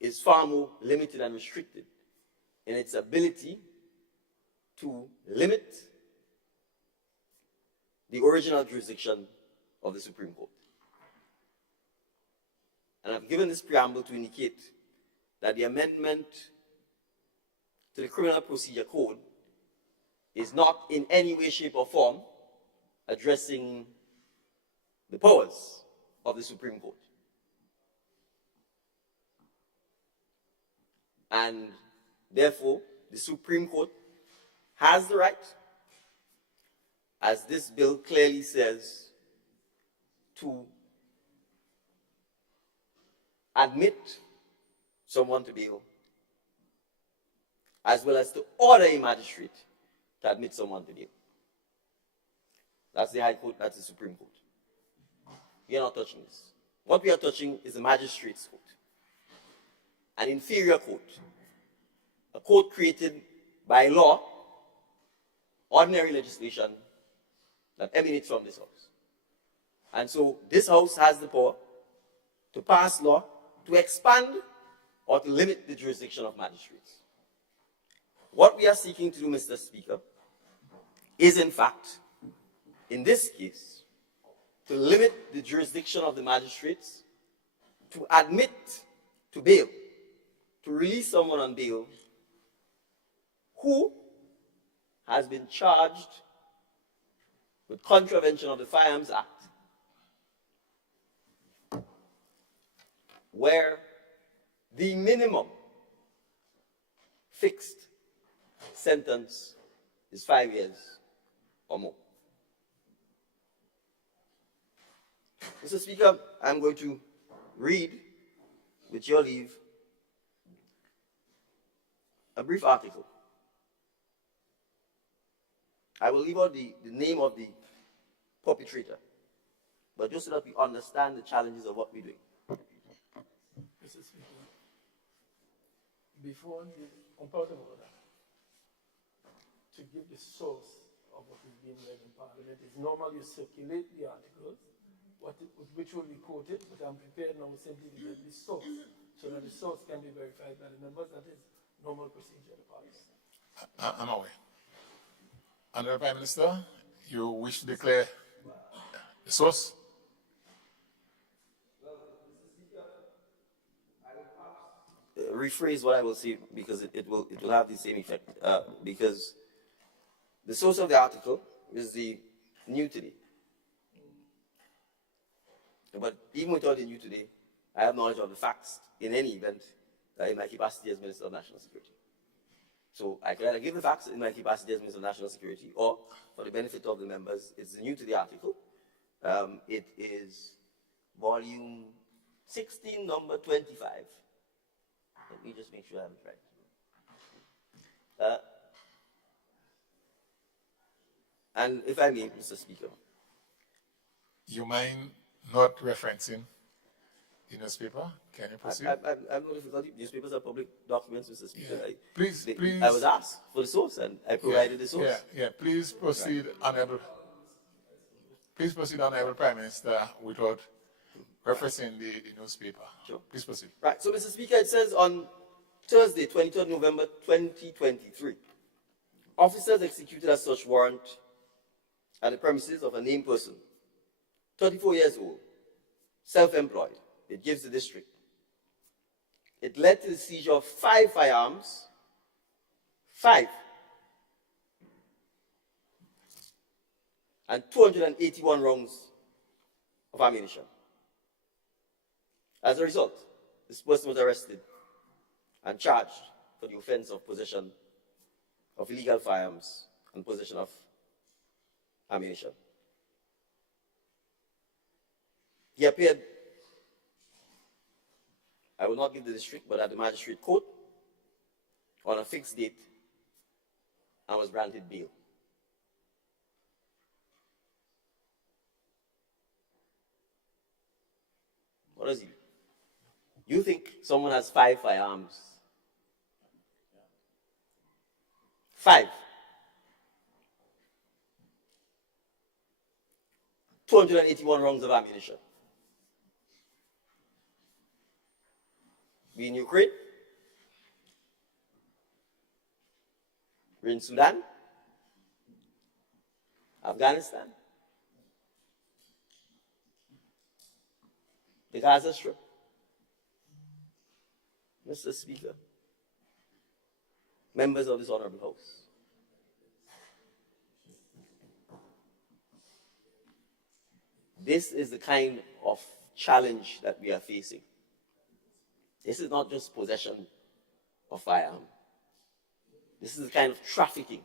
is far more limited and restricted in its ability to limit the original jurisdiction of the Supreme Court. And I've given this preamble to indicate that the amendment to the Criminal Procedure Code is not in any way, shape, or form addressing the powers of the Supreme Court. And therefore, the Supreme Court has the right, as this bill clearly says, to admit someone to bail, as well as to order a magistrate to admit someone to bail. That's the High Court, that's the Supreme Court. We are not touching this. What we are touching is the Magistrates' Court, an inferior court, a court created by law, ordinary legislation that emanates from this House. And so this House has the power to pass law to expand or to limit the jurisdiction of magistrates. What we are seeking to do, Mr. Speaker, is in fact, in this case, to limit the jurisdiction of the magistrates to admit to bail, to release someone on bail who has been charged with contravention of the Firearms Act, where the minimum fixed sentence is 5 years or more. Mr. Speaker, I'm going to read, with your leave, a brief article. I will leave out the name of the perpetrator, but just so that we understand the challenges of what we're doing. Mr. Speaker, before you compile the order, to give the source of what is being read in Parliament, it's normal you circulate the articles, which will be quoted, but I'm prepared now simply to give the source, so that the source can be verified by the members. That is normal procedure in the Parliament. I'm aware. Honorable Prime Minister, you wish to declare the source? Rephrase what I will say because it will have the same effect. Because the source of the article is the New Today. But even without the New Today, I have knowledge of the facts in any event in my capacity as Minister of National Security. So I could either give the facts in my capacity as Minister of National Security, or for the benefit of the members, it's the New Today article. It is volume 16, number 25. Let me just make sure I have it right. And if I may, Mr. Speaker. You mind not referencing the newspaper? Can you proceed? I have no difficulty. Newspapers are public documents, Mr. Speaker. Yeah. Please. I was asked for the source, and I provided the source. Yeah. Please proceed, Honorable. Please proceed, Honorable Prime Minister, without referencing the newspaper. Sure. Please proceed. Right. So, Mr. Speaker, it says on Thursday, 23rd November 2023, officers executed a search warrant at the premises of a named person, 34 years old, self-employed. It gives the district. It led to the seizure of 5 firearms, 5, and 281 rounds of ammunition. As a result, this person was arrested and charged for the offense of possession of illegal firearms and possession of ammunition. He appeared, I will not give the district, but at the magistrate court on a fixed date and was granted bail. What does he do? You think someone has 5 firearms? 5. 281 rounds of ammunition. We're in Ukraine. We're in Sudan. Afghanistan. The Gaza Strip. Mr. Speaker, members of this honorable House, this is the kind of challenge that we are facing. This is not just possession of firearm. This is the kind of trafficking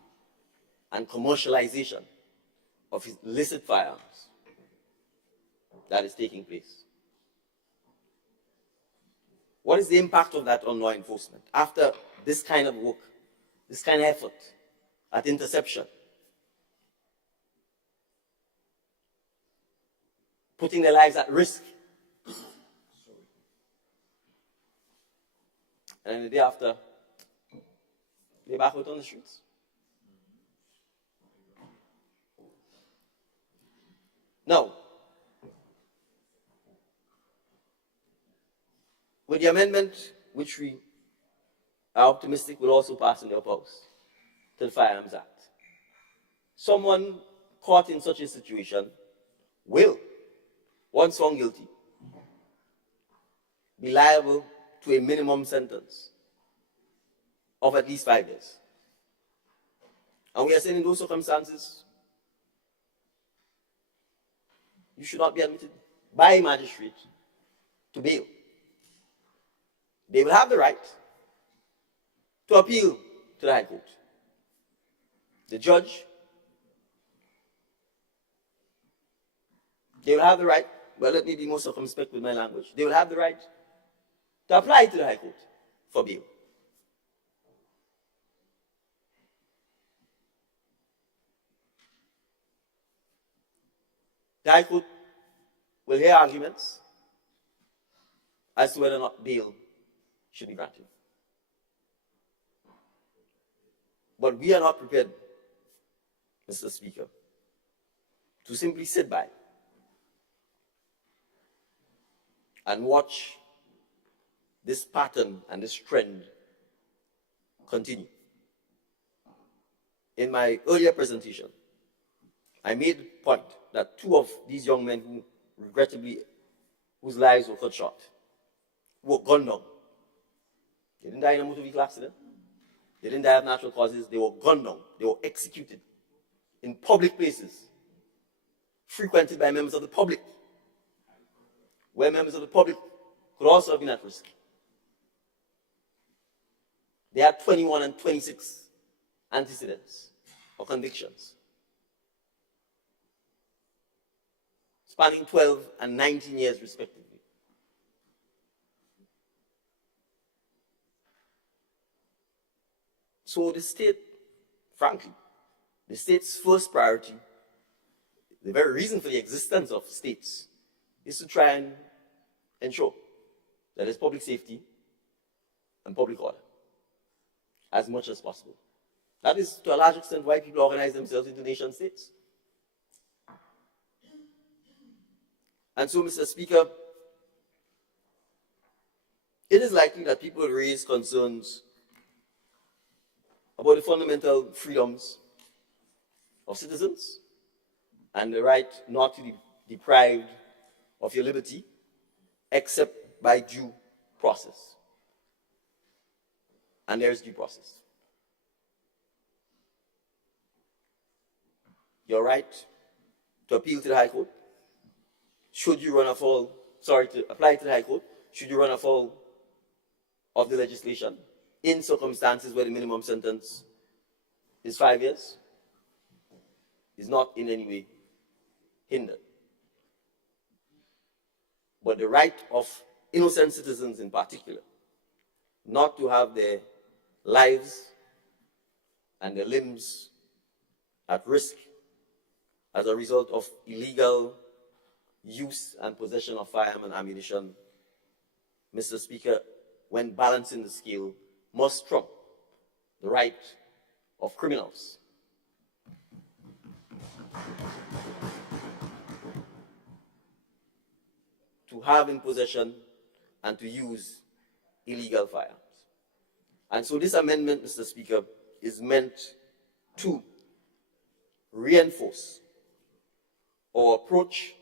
and commercialization of illicit firearms that is taking place. What is the impact of that on law enforcement? After this kind of work, this kind of effort at interception, putting their lives at risk, and then the day after, they're back out on the streets. Now, with the amendment, which we are optimistic will also pass in the upper house, to the Firearms Act, someone caught in such a situation will, once found guilty, be liable to a minimum sentence of at least 5 years. And we are saying in those circumstances, you should not be admitted by a magistrate to bail. They will have the right to appeal to the High Court. The judge, they will have the right, well, let me be more circumspect with my language. They will have the right to apply to the High Court for bail. The High Court will hear arguments as to whether or not bail should be granted. But we are not prepared, Mr. Speaker, to simply sit by and watch this pattern and this trend continue. in my earlier presentation, I made the point that two of these young men who regrettably, whose lives were cut short, were gunned down. They didn't die in a motor vehicle accident. They didn't die of natural causes. They were gunned down. They were executed in public places, frequented by members of the public, where members of the public could also have been at risk. They had 21 and 26 antecedents or convictions, spanning 12 and 19 years respectively. So the state, frankly, the state's first priority, the very reason for the existence of states, is to try and ensure that there's public safety and public order as much as possible. That is, to a large extent, why people organize themselves into nation states. And so, Mr. Speaker, it is likely that people will raise concerns about the fundamental freedoms of citizens and the right not to be deprived of your liberty except by due process. And there is due process. Your right to appeal to the High Court, should you run afoul, to apply to the High Court, should you run afoul of the legislation in circumstances where the minimum sentence is 5 years, is not in any way hindered. But the right of innocent citizens in particular, not to have their lives and their limbs at risk as a result of illegal use and possession of firearm and ammunition, Mr. Speaker, when balancing the scale, must trump the right of criminals to have in possession and to use illegal firearms. And so this amendment, Mr. Speaker, is meant to reinforce our approach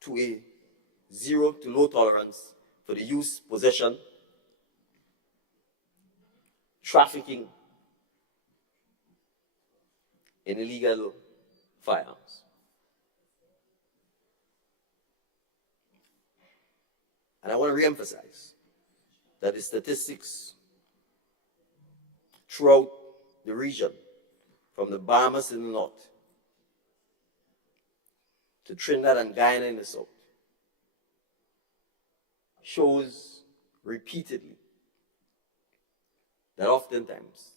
to a zero to low tolerance for the use, possession, trafficking in illegal firearms. And I want to re-emphasize that the statistics throughout the region, from the Bahamas in the north to Trinidad and Guyana in the south, shows repeatedly that oftentimes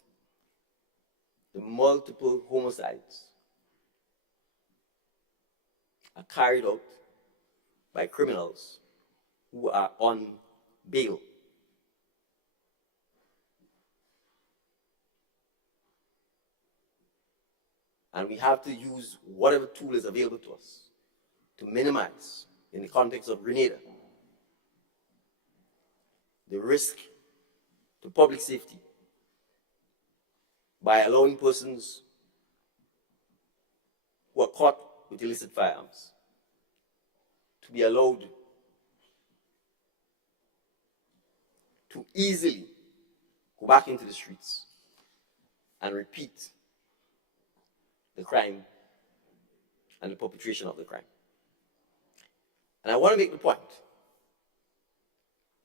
the multiple homicides are carried out by criminals who are on bail. And we have to use whatever tool is available to us to minimize, in the context of Grenada, the risk to public safety by allowing persons who are caught with illicit firearms to be allowed to easily go back into the streets and repeat the crime and the perpetration of the crime. And I want to make the point,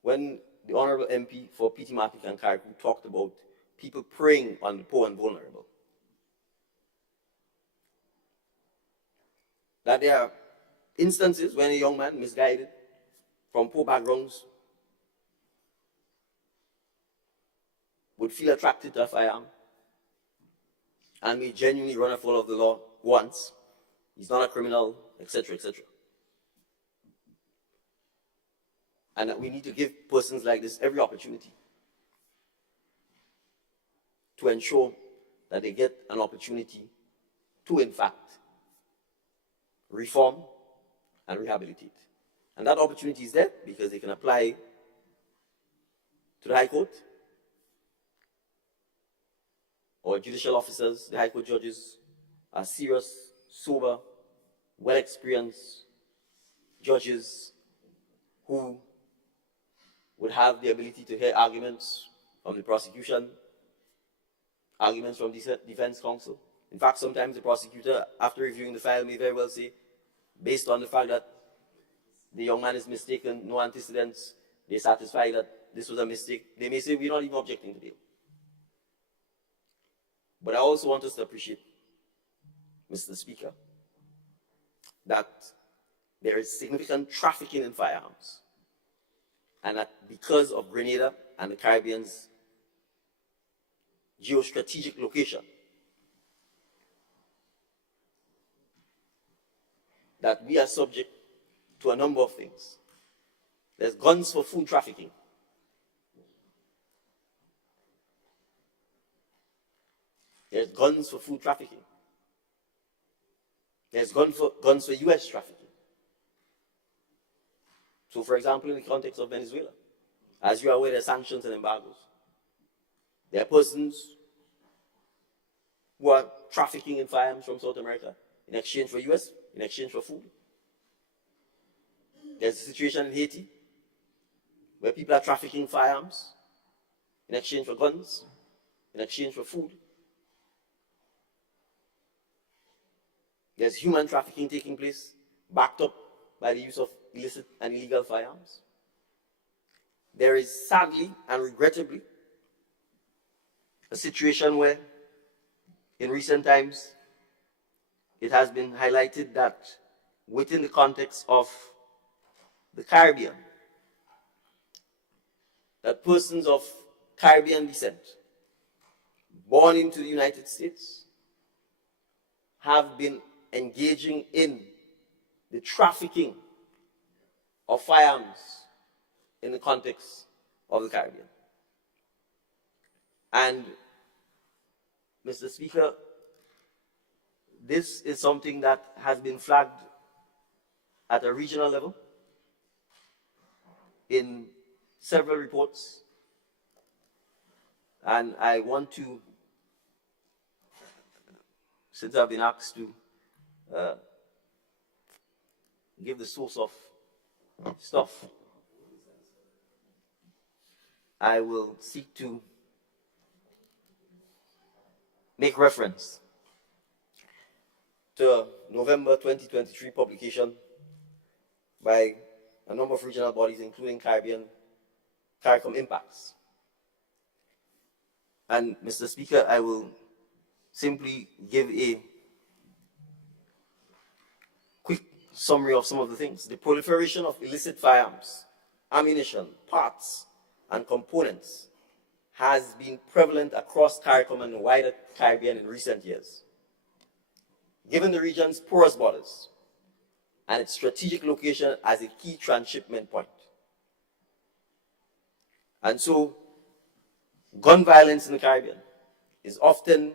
when the Honorable MP for P.T. Martin Kankariku talked about people preying on the poor and vulnerable, that there are instances when a young man, misguided, from poor backgrounds, would feel attracted to a firearm and may genuinely run afoul of the law once. He's not a criminal, etc., etc. And that we need to give persons like this every opportunity to ensure that they get an opportunity to, in fact, reform and rehabilitate. And that opportunity is there because they can apply to the High Court our judicial officers, the High Court judges, are serious, sober, well-experienced judges who would have the ability to hear arguments from the prosecution, arguments from the defense counsel. In fact, sometimes the prosecutor, after reviewing the file, may very well say, based on the fact that the young man is mistaken, no antecedents, they're satisfied that this was a mistake, they may say, we're not even objecting to bail. But I also want us to appreciate, Mr. Speaker, that there is significant trafficking in firearms. And that because of Grenada and the Caribbean's geostrategic location, that we are subject to a number of things. There's guns for food trafficking. There's guns for food trafficking. There's guns for US trafficking. So, for example, in the context of Venezuela, as you are aware, there are sanctions and embargoes. There are persons who are trafficking in firearms from South America in exchange for US, in exchange for food. There's a situation in Haiti where people are trafficking firearms in exchange for guns, in exchange for food. There's human trafficking taking place, backed up by the use of illicit and illegal firearms. There is sadly and regrettably a situation where in recent times it has been highlighted that within the context of the Caribbean, that persons of Caribbean descent born into the United States have been engaging in the trafficking of firearms in the context of the Caribbean. And, Mr. Speaker, this is something that has been flagged at a regional level in several reports. And I want to, since I've been asked to give the source of stuff, I will seek to make reference to a November 2023 publication by a number of regional bodies, including CARICOM Impacts. And, Mr. Speaker, I will simply give a quick summary of some of the things. The proliferation of illicit firearms, ammunition, parts, and components has been prevalent across CARICOM and the wider Caribbean in recent years. Given the region's porous borders and its strategic location as a key transshipment point. And so, gun violence in the Caribbean is often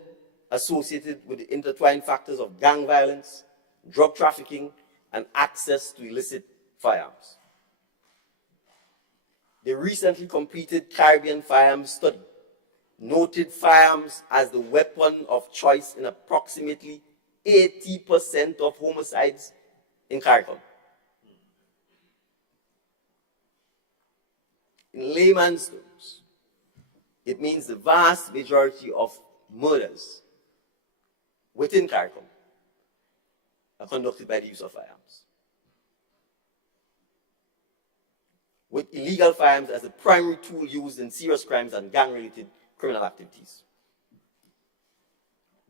associated with the intertwined factors of gang violence, drug trafficking, and access to illicit firearms. The recently completed Caribbean firearms study noted firearms as the weapon of choice in approximately 80% of homicides in CARICOM. In layman's terms, it means the vast majority of murders within CARICOM are conducted by the use of firearms, with illegal firearms as the primary tool used in serious crimes and gang-related criminal activities.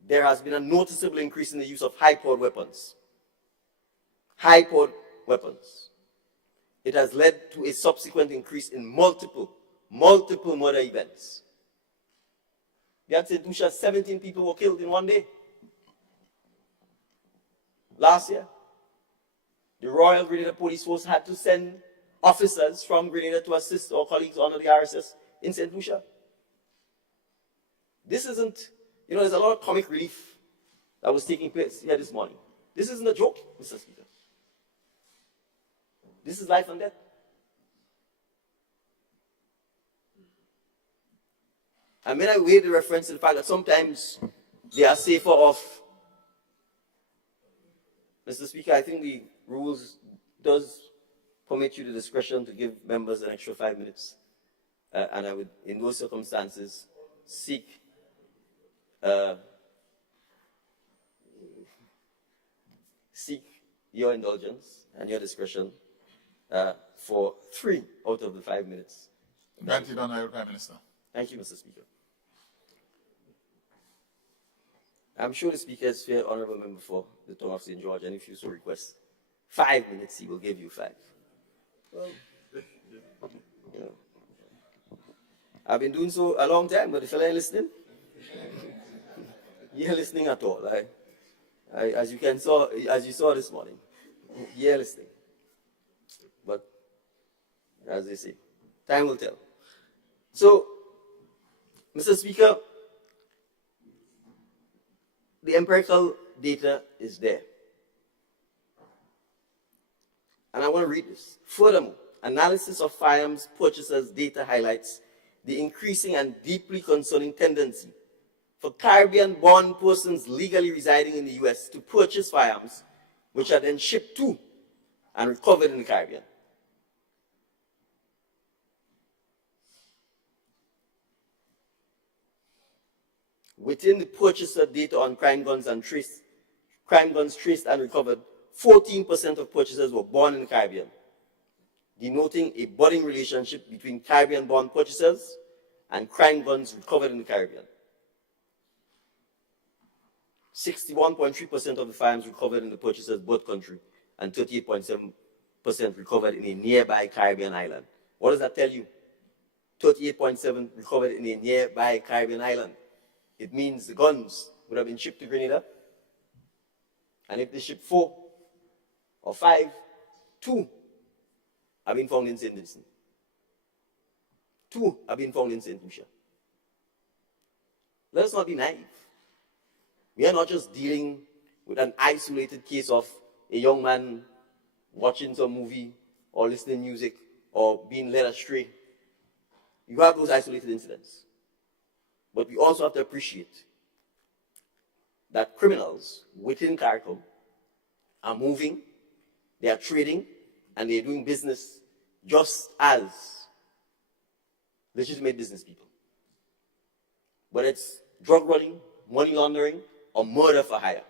There has been a noticeable increase in the use of high-powered weapons. High-powered weapons. It has led to a subsequent increase in multiple murder events. At St. Lucia, 17 people were killed in one day. Last year, the Royal Grenada Police Force had to send officers from Grenada to assist our colleagues under the RSS in St. Lucia. This isn't, there's a lot of comic relief that was taking place here this morning. This isn't a joke, Mr. Speaker. This is life and death. And when I made the reference to the fact that sometimes they are safer off, Mr. Speaker, I think the rules does permit you the discretion to give members an extra 5 minutes. And I would, in those circumstances, seek your indulgence and your discretion for 3 out of the 5 minutes. Granted, Honorable Prime Minister. Thank you, Mr. Speaker. I'm sure the Speaker is fair, Honourable Member for the Town of St. George, and if you so request 5 minutes, he will give you 5. Well, you know, I've been doing so a long time, but the fella ain't listening. He ain't listening at all. As you saw this morning, he ain't listening. But as they say, time will tell. So, Mr. Speaker, the empirical data is there. And I want to read this. Furthermore, analysis of firearms purchasers' data highlights the increasing and deeply concerning tendency for Caribbean-born persons legally residing in the U.S. to purchase firearms, which are then shipped to and recovered in the Caribbean. Within the purchaser data on crime guns traced and recovered, 14% of purchasers were born in the Caribbean, denoting a budding relationship between Caribbean-born purchasers and crime guns recovered in the Caribbean. 61.3% of the firearms recovered in the purchaser's birth country and 38.7% recovered in a nearby Caribbean island. What does that tell you? 38.7% recovered in a nearby Caribbean island. It means the guns would have been shipped to Grenada. And if they ship 4 or 5, 2 have been found in St. Vincent. 2 have been found in St. Lucia. Let us not be naive. We are not just dealing with an isolated case of a young man watching some movie or listening to music or being led astray. You have those isolated incidents. But we also have to appreciate that criminals within CARICOM are moving, they are trading, and they are doing business just as legitimate business people. But it's drug running, money laundering, or murder for hire.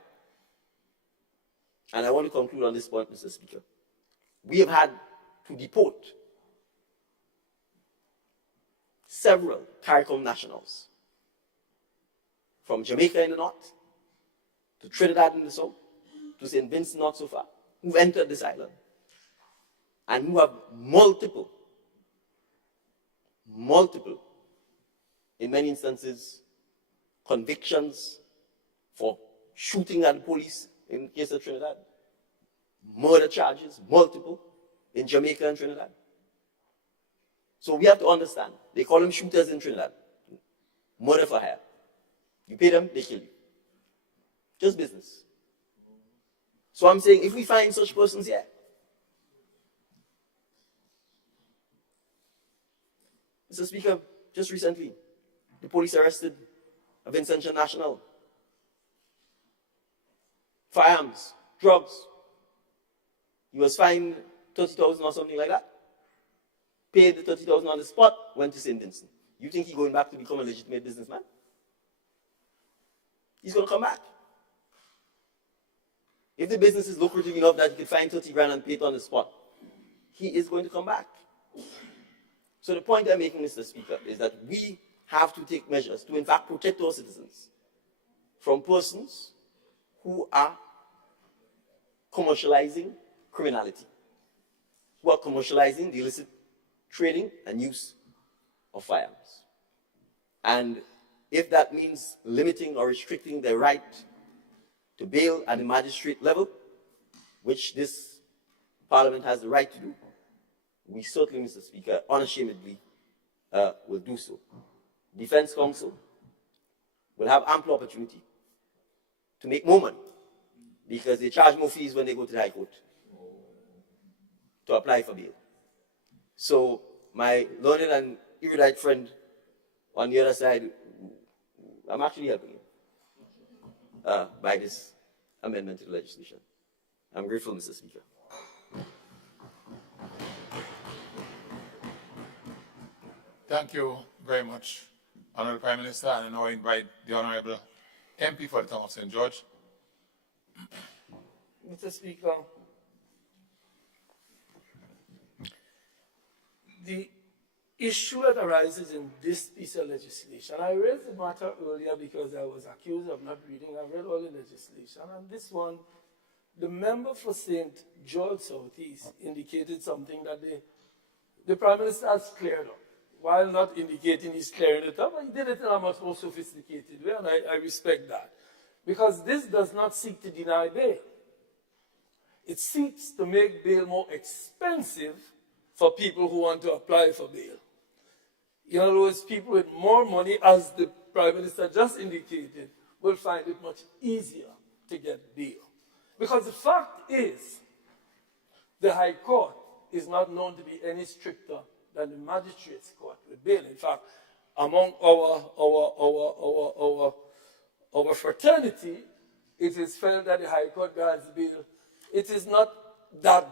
And I want to conclude on this point, Mr. Speaker. We have had to deport several CARICOM nationals from Jamaica in the north, to Trinidad in the south, to St. Vincent not so far, who've entered this island, and who have multiple, in many instances, convictions for shooting at the police in the case of Trinidad, murder charges, multiple, in Jamaica and Trinidad. So we have to understand, they call them shooters in Trinidad, murder for hire. You pay them, they kill you. Just business. So I'm saying, if we find such persons here, Mr. Speaker, just recently, the police arrested a Vincentian national. Firearms, drugs. He was fined 30,000 or something like that. Paid the 30,000 on the spot, went to St. Vincent. You think he's going back to become a legitimate businessman? He's going to come back. If the business is lucrative enough that he can find 30 grand and pay it on the spot, he is going to come back. So the point I'm making, Mr. Speaker, is that we have to take measures to, in fact, protect our citizens from persons who are commercializing criminality, who are commercializing the illicit trading and use of firearms. And if that means limiting or restricting their right to bail at the magistrate level, which this Parliament has the right to do, we certainly, Mr. Speaker, unashamedly will do so. Defense Counsel will have ample opportunity to make more money because they charge more fees when they go to the High Court to apply for bail. So my learned and erudite friend, on the other side, I'm actually helping you by this amendment to the legislation. I'm grateful, Mr. Speaker. Thank you very much, Honorable Prime Minister, and I now invite the Honorable MP for the town of St. George. Mr. Speaker, the issue that arises in this piece of legislation, I raised the matter earlier because I was accused of not reading. I've read all the legislation, and this one, the member for St. George Southeast indicated something that the Prime Minister has cleared up. While not indicating he's clearing it up, he did it in a much more sophisticated way, and I respect that. Because this does not seek to deny bail. It seeks to make bail more expensive for people who want to apply for bail. In other words, people with more money, as the Prime Minister just indicated, will find it much easier to get bail. Because the fact is, the High Court is not known to be any stricter than the Magistrates' Court with bail. In fact, among our fraternity, it is felt that the High Court grants bail. It is not that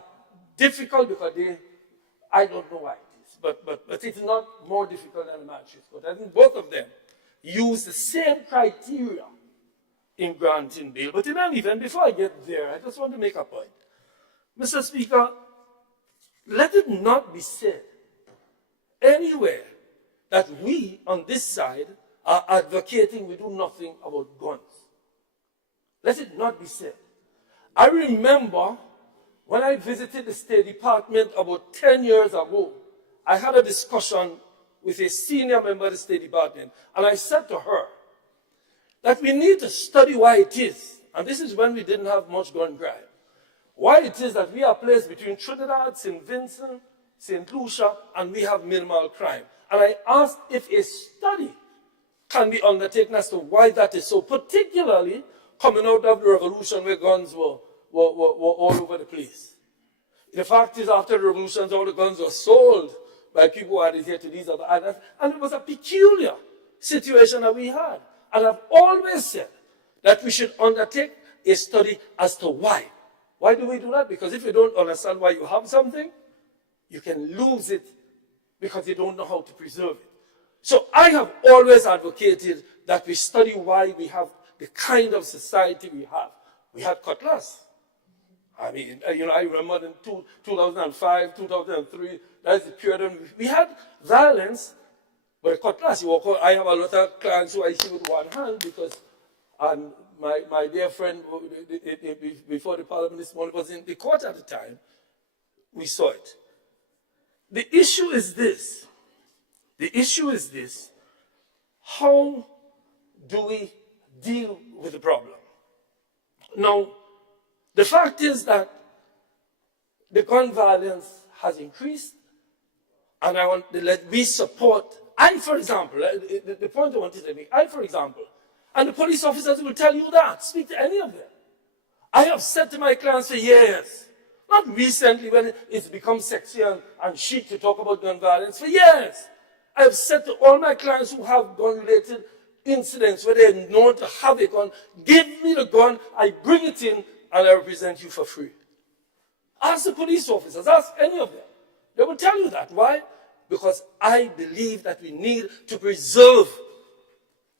difficult because I don't know why it is, but it is not more difficult than the Magistrates' Court. I think both of them use the same criteria in granting bail. But in any event, before I get there, I just want to make a point. Mr. Speaker, let it not be said anywhere that we on this side are advocating we do nothing about guns. Let it not be said. I remember when I visited the State Department about 10 years ago, I had a discussion with a senior member of the State Department, and I said to her that we need to study why it is, and this is when we didn't have much gun crime, why it is that we are placed between Trinidad, St. Vincent, St. Lucia, and we have minimal crime. And I asked if a study can be undertaken as to why that is so, particularly coming out of the revolution where guns were all over the place. The fact is, after the revolutions, all the guns were sold by people who had here to these other islands, and it was a peculiar situation that we had. And I've always said that we should undertake a study as to why. Why do we do that? Because if you don't understand why you have something, you can lose it because you don't know how to preserve it. So I have always advocated that we study why we have the kind of society we have. We had cutlass. I mean, I remember in 2005, 2003, that's the period when we had violence, but a cutlass. You walk out, I have a lot of clients who I see with one hand because my dear friend, before the parliament this morning, was in the court at the time. We saw it. The issue is this. The issue is this. How do we deal with the problem? Now, the fact is that the gun violence has increased, and I want to let me support. For example, the point I wanted to make, for example, and the police officers will tell you that, speak to any of them. I have said to my clients for years, not recently when it's become sexy and chic to talk about gun violence, for years. I have said to all my clients who have gun-related incidents where they're known to have a gun, give me the gun, I bring it in, and I represent you for free. Ask the police officers, ask any of them. They will tell you that. Why? Because I believe that we need to preserve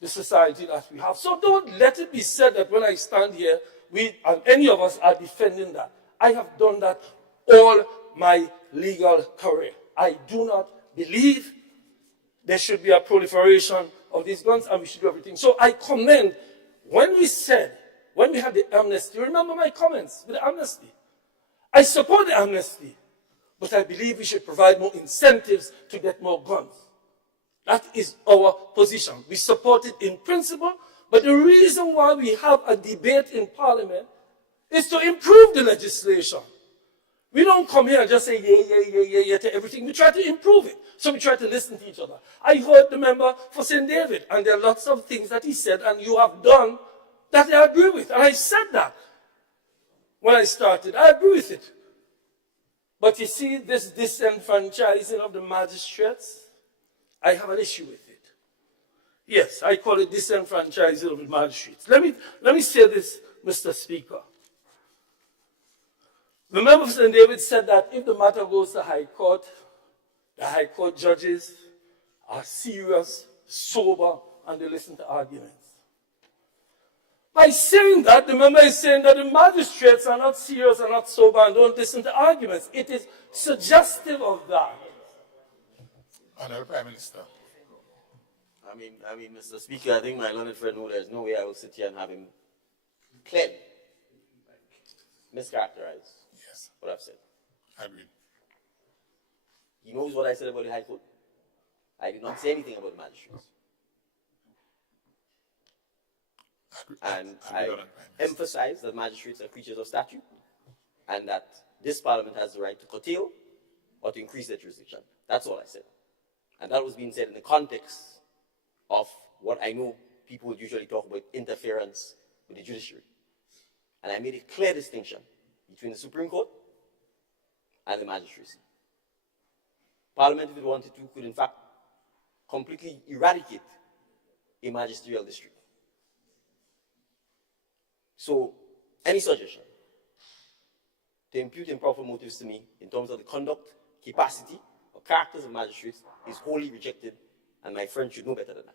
the society that we have. So don't let it be said that when I stand here, we and any of us are defending that. I have done that all my legal career. I do not believe there should be a proliferation of these guns and we should do everything. So I commend, when we had the amnesty, remember my comments with the amnesty. I support the amnesty, but I believe we should provide more incentives to get more guns. That is our position. We support it in principle, but the reason why we have a debate in Parliament is to improve the legislation. We don't come here and just say yeah to everything. We try to improve it. So we try to listen to each other. I heard the member for St. David, and there are lots of things that he said and you have done that I agree with. And I said that when I started. I agree with it. But you see, this disenfranchising of the magistrates, I have an issue with it. Yes, I call it disenfranchising of the magistrates. Let me say this, Mr. Speaker. The member for St. David said that if the matter goes to High Court, the High Court judges are serious, sober, and they listen to arguments. By saying that, the member is saying that the magistrates are not serious and not sober and don't listen to arguments. It is suggestive of that. Honorable Prime Minister. I mean, Mr. Speaker, I think my learned friend knows there's no way I will sit here and have him clearly mischaracterize what I've said. Agreed. He knows what I said about the High Court. I did not say anything about the magistrates. And I emphasize that magistrates are creatures of statute and that this parliament has the right to curtail or to increase their jurisdiction. That's all I said. And that was being said in the context of what I know people would usually talk about, interference with the judiciary. And I made a clear distinction between the Supreme Court and the magistracy. Parliament, if it wanted to, could in fact completely eradicate a magisterial district. So, any suggestion to impute improper motives to me in terms of the conduct, capacity, or characters of magistrates is wholly rejected, and my friend should know better than that.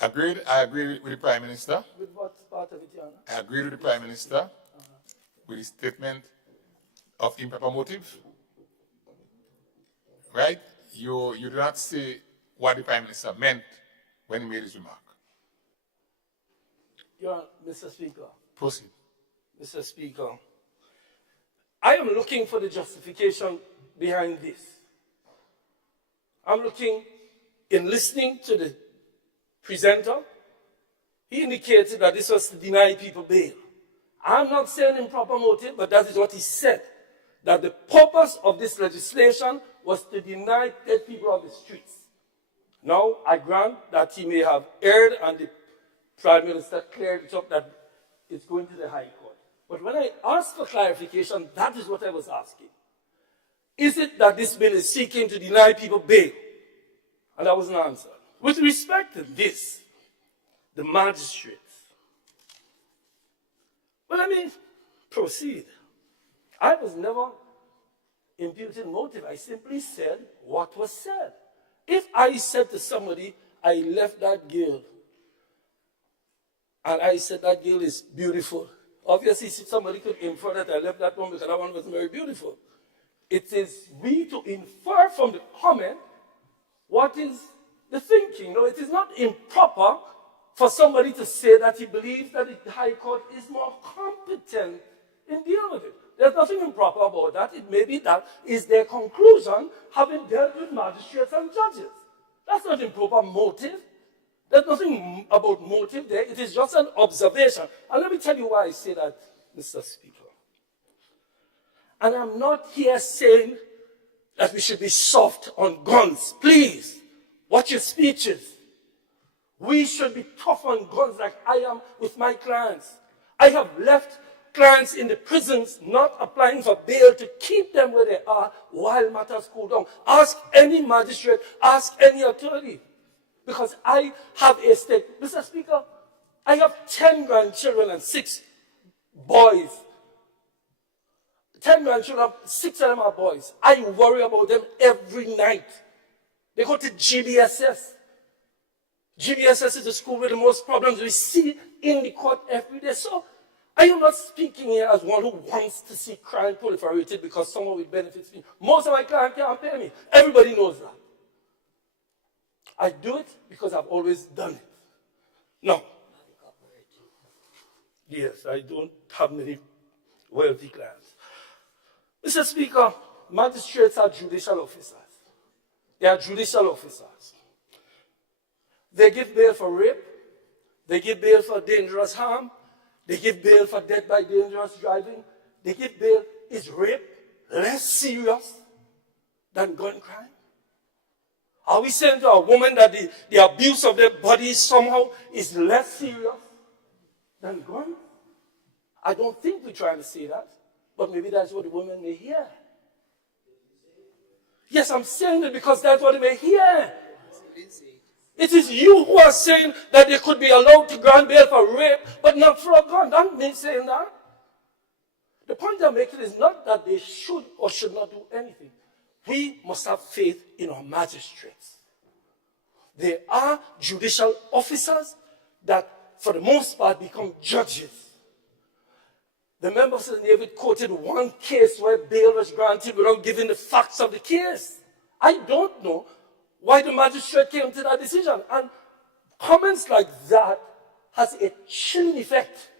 Agreed. I agree with the Prime Minister. With what part of it, Your Honor? I agree with the Prime Minister with his statement of improper motive. Right? You do not say what the Prime Minister meant when he made his remark. Your Honor, Mr. Speaker. Proceed. Mr. Speaker, I am looking for the justification behind this. I'm looking in listening to the presenter. He indicated that this was to deny people bail. I'm not saying improper motive, but that is what he said. That the purpose of this legislation was to deny dead people of the streets. Now, I grant that he may have erred and the Prime Minister cleared it up that it's going to the High Court. But when I asked for clarification, that is what I was asking. Is it that this bill is seeking to deny people bail? And that was an answer. With respect to this, the magistrates. But let me proceed. I was never imputing motive. I simply said what was said. If I said to somebody, I left that girl, and I said that girl is beautiful, obviously somebody could infer that I left that one because that one was very beautiful. It is we to infer from the comment what is the thinking. No, it is not improper for somebody to say that he believes that the High Court is more competent in dealing with it. There's nothing improper about that. It may be that is their conclusion, having dealt with magistrates and judges. That's not improper motive. There's nothing about motive there. It is just an observation. And let me tell you why I say that, Mr. Speaker. And I'm not here saying that we should be soft on guns. Please, watch your speeches. We should be tough on guns like I am with my clients. I have left clients in the prisons not applying for bail to keep them where they are while matters cool down. Ask any magistrate, ask any attorney. Because I have a stake. Mr. Speaker, I have 10 grandchildren and 6 boys. 10 grandchildren, 6 of them are boys. I worry about them every night. They go to GBSS. GBSS is the school with the most problems we see in the court every day. So I am not speaking here as one who wants to see crime proliferated because someone will benefit me. Most of my clients can't pay me. Everybody knows that. I do it because I've always done it. No. Yes, I don't have many wealthy clients. Mr. Speaker, magistrates are judicial officers. They are judicial officers. They give bail for rape. They give bail for dangerous harm. They give bail for death by dangerous driving. They give bail. Is rape less serious than gun crime? Are we saying to a woman that the abuse of their body somehow is less serious than gun? I don't think we're trying to say that, but maybe that's what the women may hear. Yes, I'm saying it because that's what they may hear. It is you who are saying that they could be allowed to grant bail for rape, but not for a gun. Not me saying that. The point I'm making is not that they should or should not do anything. We must have faith in our magistrates. They are judicial officers that, for the most part, become judges. The member of St. David quoted one case where bail was granted without giving the facts of the case. I don't know why the magistrate came to that decision. And comments like that has a chilling effect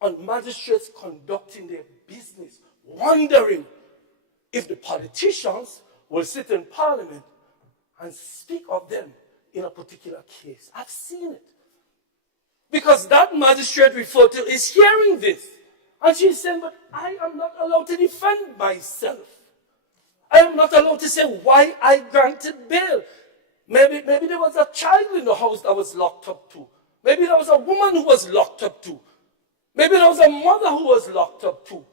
on magistrates conducting their business, wondering if the politicians will sit in parliament and speak of them in a particular case. I've seen it. Because that magistrate referred to is hearing this. And she's saying, but I am not allowed to defend myself. I am not allowed to say why I granted bail. Maybe there was a child in the house that was locked up too. Maybe there was a woman who was locked up too. Maybe there was a mother who was locked up too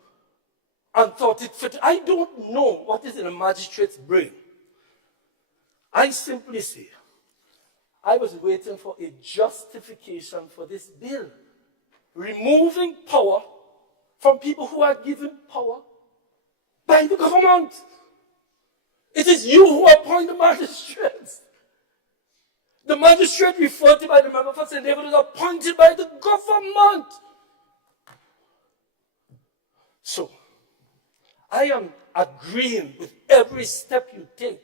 and thought it fit. I don't know what is in a magistrate's brain. I simply say, I was waiting for a justification for this bill. Removing power from people who are given power by the government. It is you who appoint the magistrates. The magistrate referred to by the member for St. David is appointed by the government. So, I am agreeing with every step you take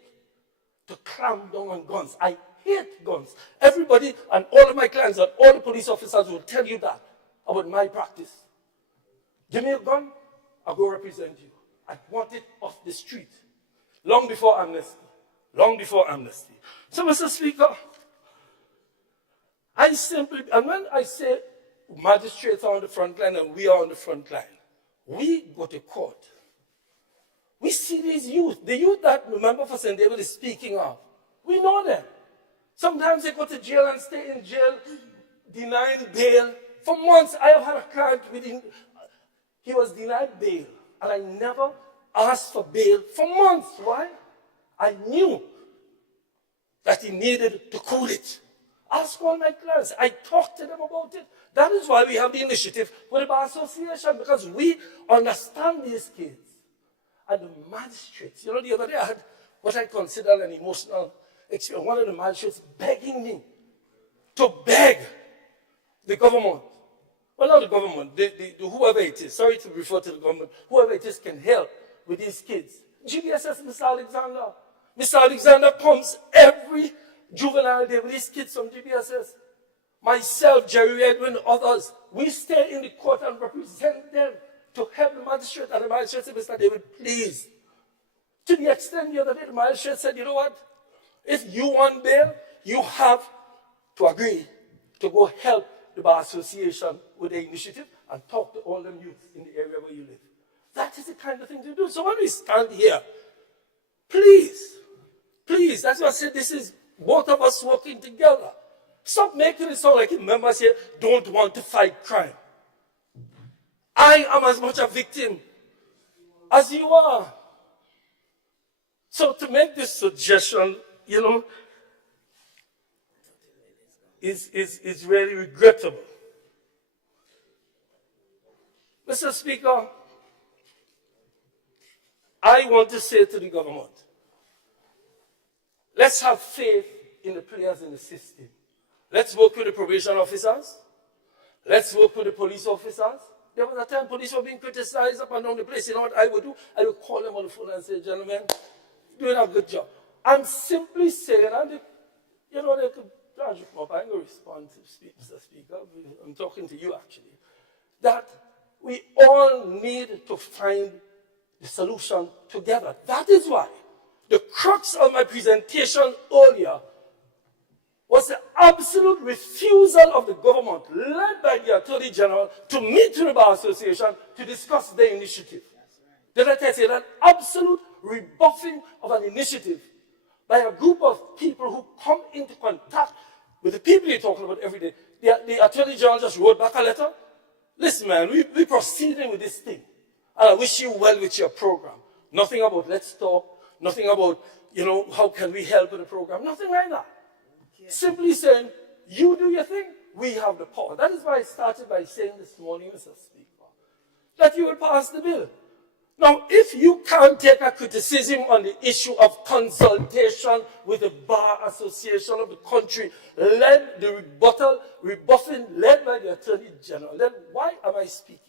to clamp down on guns. I hate guns. Everybody and all of my clients and all the police officers will tell you that about my practice. Give me a gun, I'll go represent you. I want it off the street. Long before amnesty. Long before amnesty. So, Mr. Speaker, and when I say magistrates are on the front line and we are on the front line, we go to court. We see these youth, the youth that the member for St. David is speaking of. We know them. Sometimes they go to jail and stay in jail, denied bail. For months, I have had a client he was denied bail, and I never asked for bail for months. Why? I knew that he needed to cool it. Ask all my clients. I talked to them about it. That is why we have the initiative with the Bar Association, because we understand these kids. And the magistrates, the other day I had what I consider an emotional experience. One of the magistrates begging me to beg the government. Well, not the government, whoever it is. Sorry to refer to the government. Whoever it is can help with these kids. GBSS, Mr. Alexander. Mr. Alexander comes every juvenile day with these kids from GBSS. Myself, Jerry Edwin, others. We stay in the court and represent them to help the magistrate. And the magistrate said, Mr. David, please. To the extent the other day, the magistrate said, you know what? If you want bail, you have to agree to go help the Bar Association with the initiative and talk to all them youth in the area where you live. That is the kind of thing to do. So when we stand here, please, that's why I said this is both of us working together. Stop making it sound like members here don't want to fight crime. I am as much a victim as you are. So to make this suggestion, is really regrettable. Mr. Speaker, I want to say to the government, let's have faith in the players in the system. Let's work with the probation officers. Let's work with the police officers. There was a time police were being criticized up and down the place. You know what I would do? I would call them on the phone and say, gentlemen, doing a good job. I'm simply saying, and they could charge you up. I'm going to respond to Mr. Speaker. I'm talking to you, actually. That we all need to find the solution together. That is why the crux of my presentation earlier was the absolute refusal of the government, led by the Attorney General, to meet with the Bar Association to discuss the initiative. Did I say that? Absolute rebuffing of an initiative by a group of people who come into contact with the people you're talking about every day. The Attorney General just wrote back a letter. Listen, man, we're proceeding with this thing. And I wish you well with your program. Nothing about let's talk, nothing about, how can we help with the program, nothing like that. Simply saying, you do your thing, we have the power. That is why I started by saying this morning, Mr. Speaker, that you will pass the bill. Now, if you can't take a criticism on the issue of consultation with the Bar Association of the country, the rebuffing led by the Attorney General, then why am I speaking?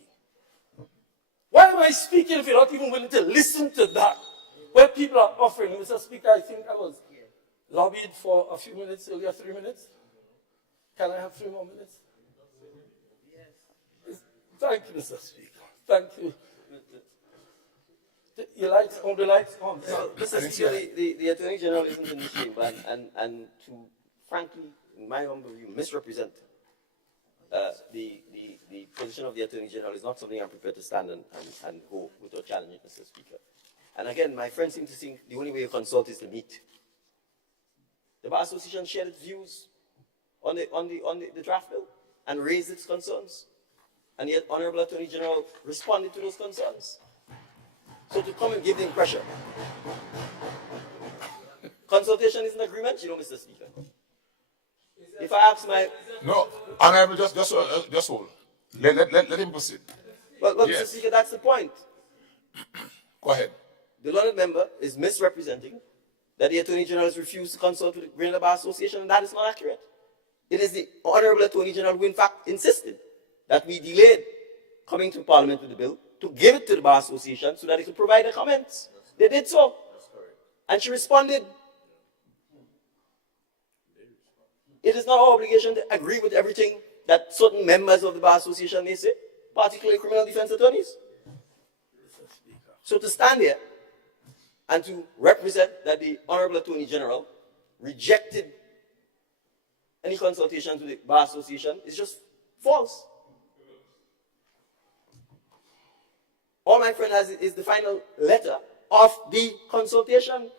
Why am I speaking if you're not even willing to listen to that? Where people are offering, Mr. Speaker, I think I was lobbied for a few minutes earlier, 3 minutes. Can I have 3 more minutes? Yes. Thank you, Mr. Speaker. Thank you. Your lights on, the lights on. So, Mr. Speaker, the Attorney General isn't in the chamber, and to, frankly, in my humble view, misrepresent the position of the Attorney General is not something I'm prepared to stand and go without challenging, Mr. Speaker. And again, my friends seem to think the only way you consult is to meet. The Bar Association shared its views on the draft bill and raised its concerns. And the Honorable Attorney General responded to those concerns. So to come and give the impression, consultation is an agreement, Mr. Speaker. If I ask my... No, Honorable, just hold. Let him proceed. Well, yes. Mr. Speaker, that's the point. Go ahead. The learned member is misrepresenting that the Attorney General has refused to consult with the Grenada Bar Association, and that is not accurate. It is the Honorable Attorney General who, in fact, insisted that we delayed coming to Parliament with the bill to give it to the Bar Association so that it could provide their comments. They did so. And she responded. It is not our obligation to agree with everything that certain members of the Bar Association may say, particularly criminal defense attorneys. So to stand here and to represent that the Honorable Attorney General rejected any consultations with the Bar Association is just false. All my friend has is the final letter of the consultation.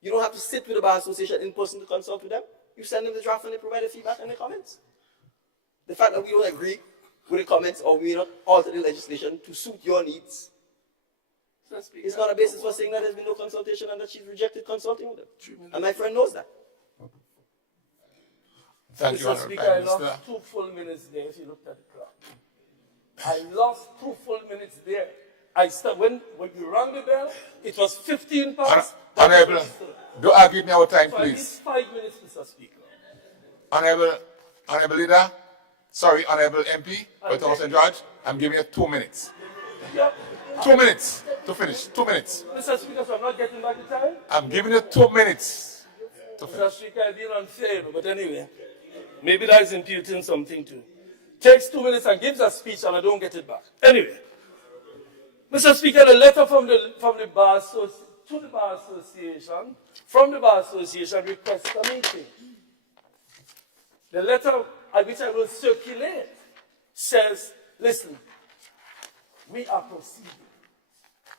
You don't have to sit with the Bar Association in person to consult with them. You send them the draft and they provide the feedback and the comments. The fact that we don't agree with the comments or we not alter the legislation to suit your needs is not a basis for saying that there's been no consultation and that she's rejected consulting with them. And my friend knows that. Thank you, Mr. Speaker, I lost 2 full minutes there if you looked at the clock. I lost 2 full minutes there. When you rang the bell, it was 15 past. Honorable, don't argue with me our time, so please. I need 5 minutes, Mr. Speaker. Honorable Leader, sorry, Honorable MP, for St. George, I'm giving you 2 minutes. Yep. 2 minutes to finish. 2 minutes. Mr. Speaker, so I'm not getting back the time? I'm giving you 2 minutes to finish. Mr. Speaker, I've been unfair, but anyway, maybe that is imputing something too. Takes 2 minutes and gives a speech and I don't get it back. Anyway, Mr. Speaker, the letter from the Bar to the Bar Association, from the Bar Association requests a meeting. The letter which I will circulate says, listen, we are proceeding.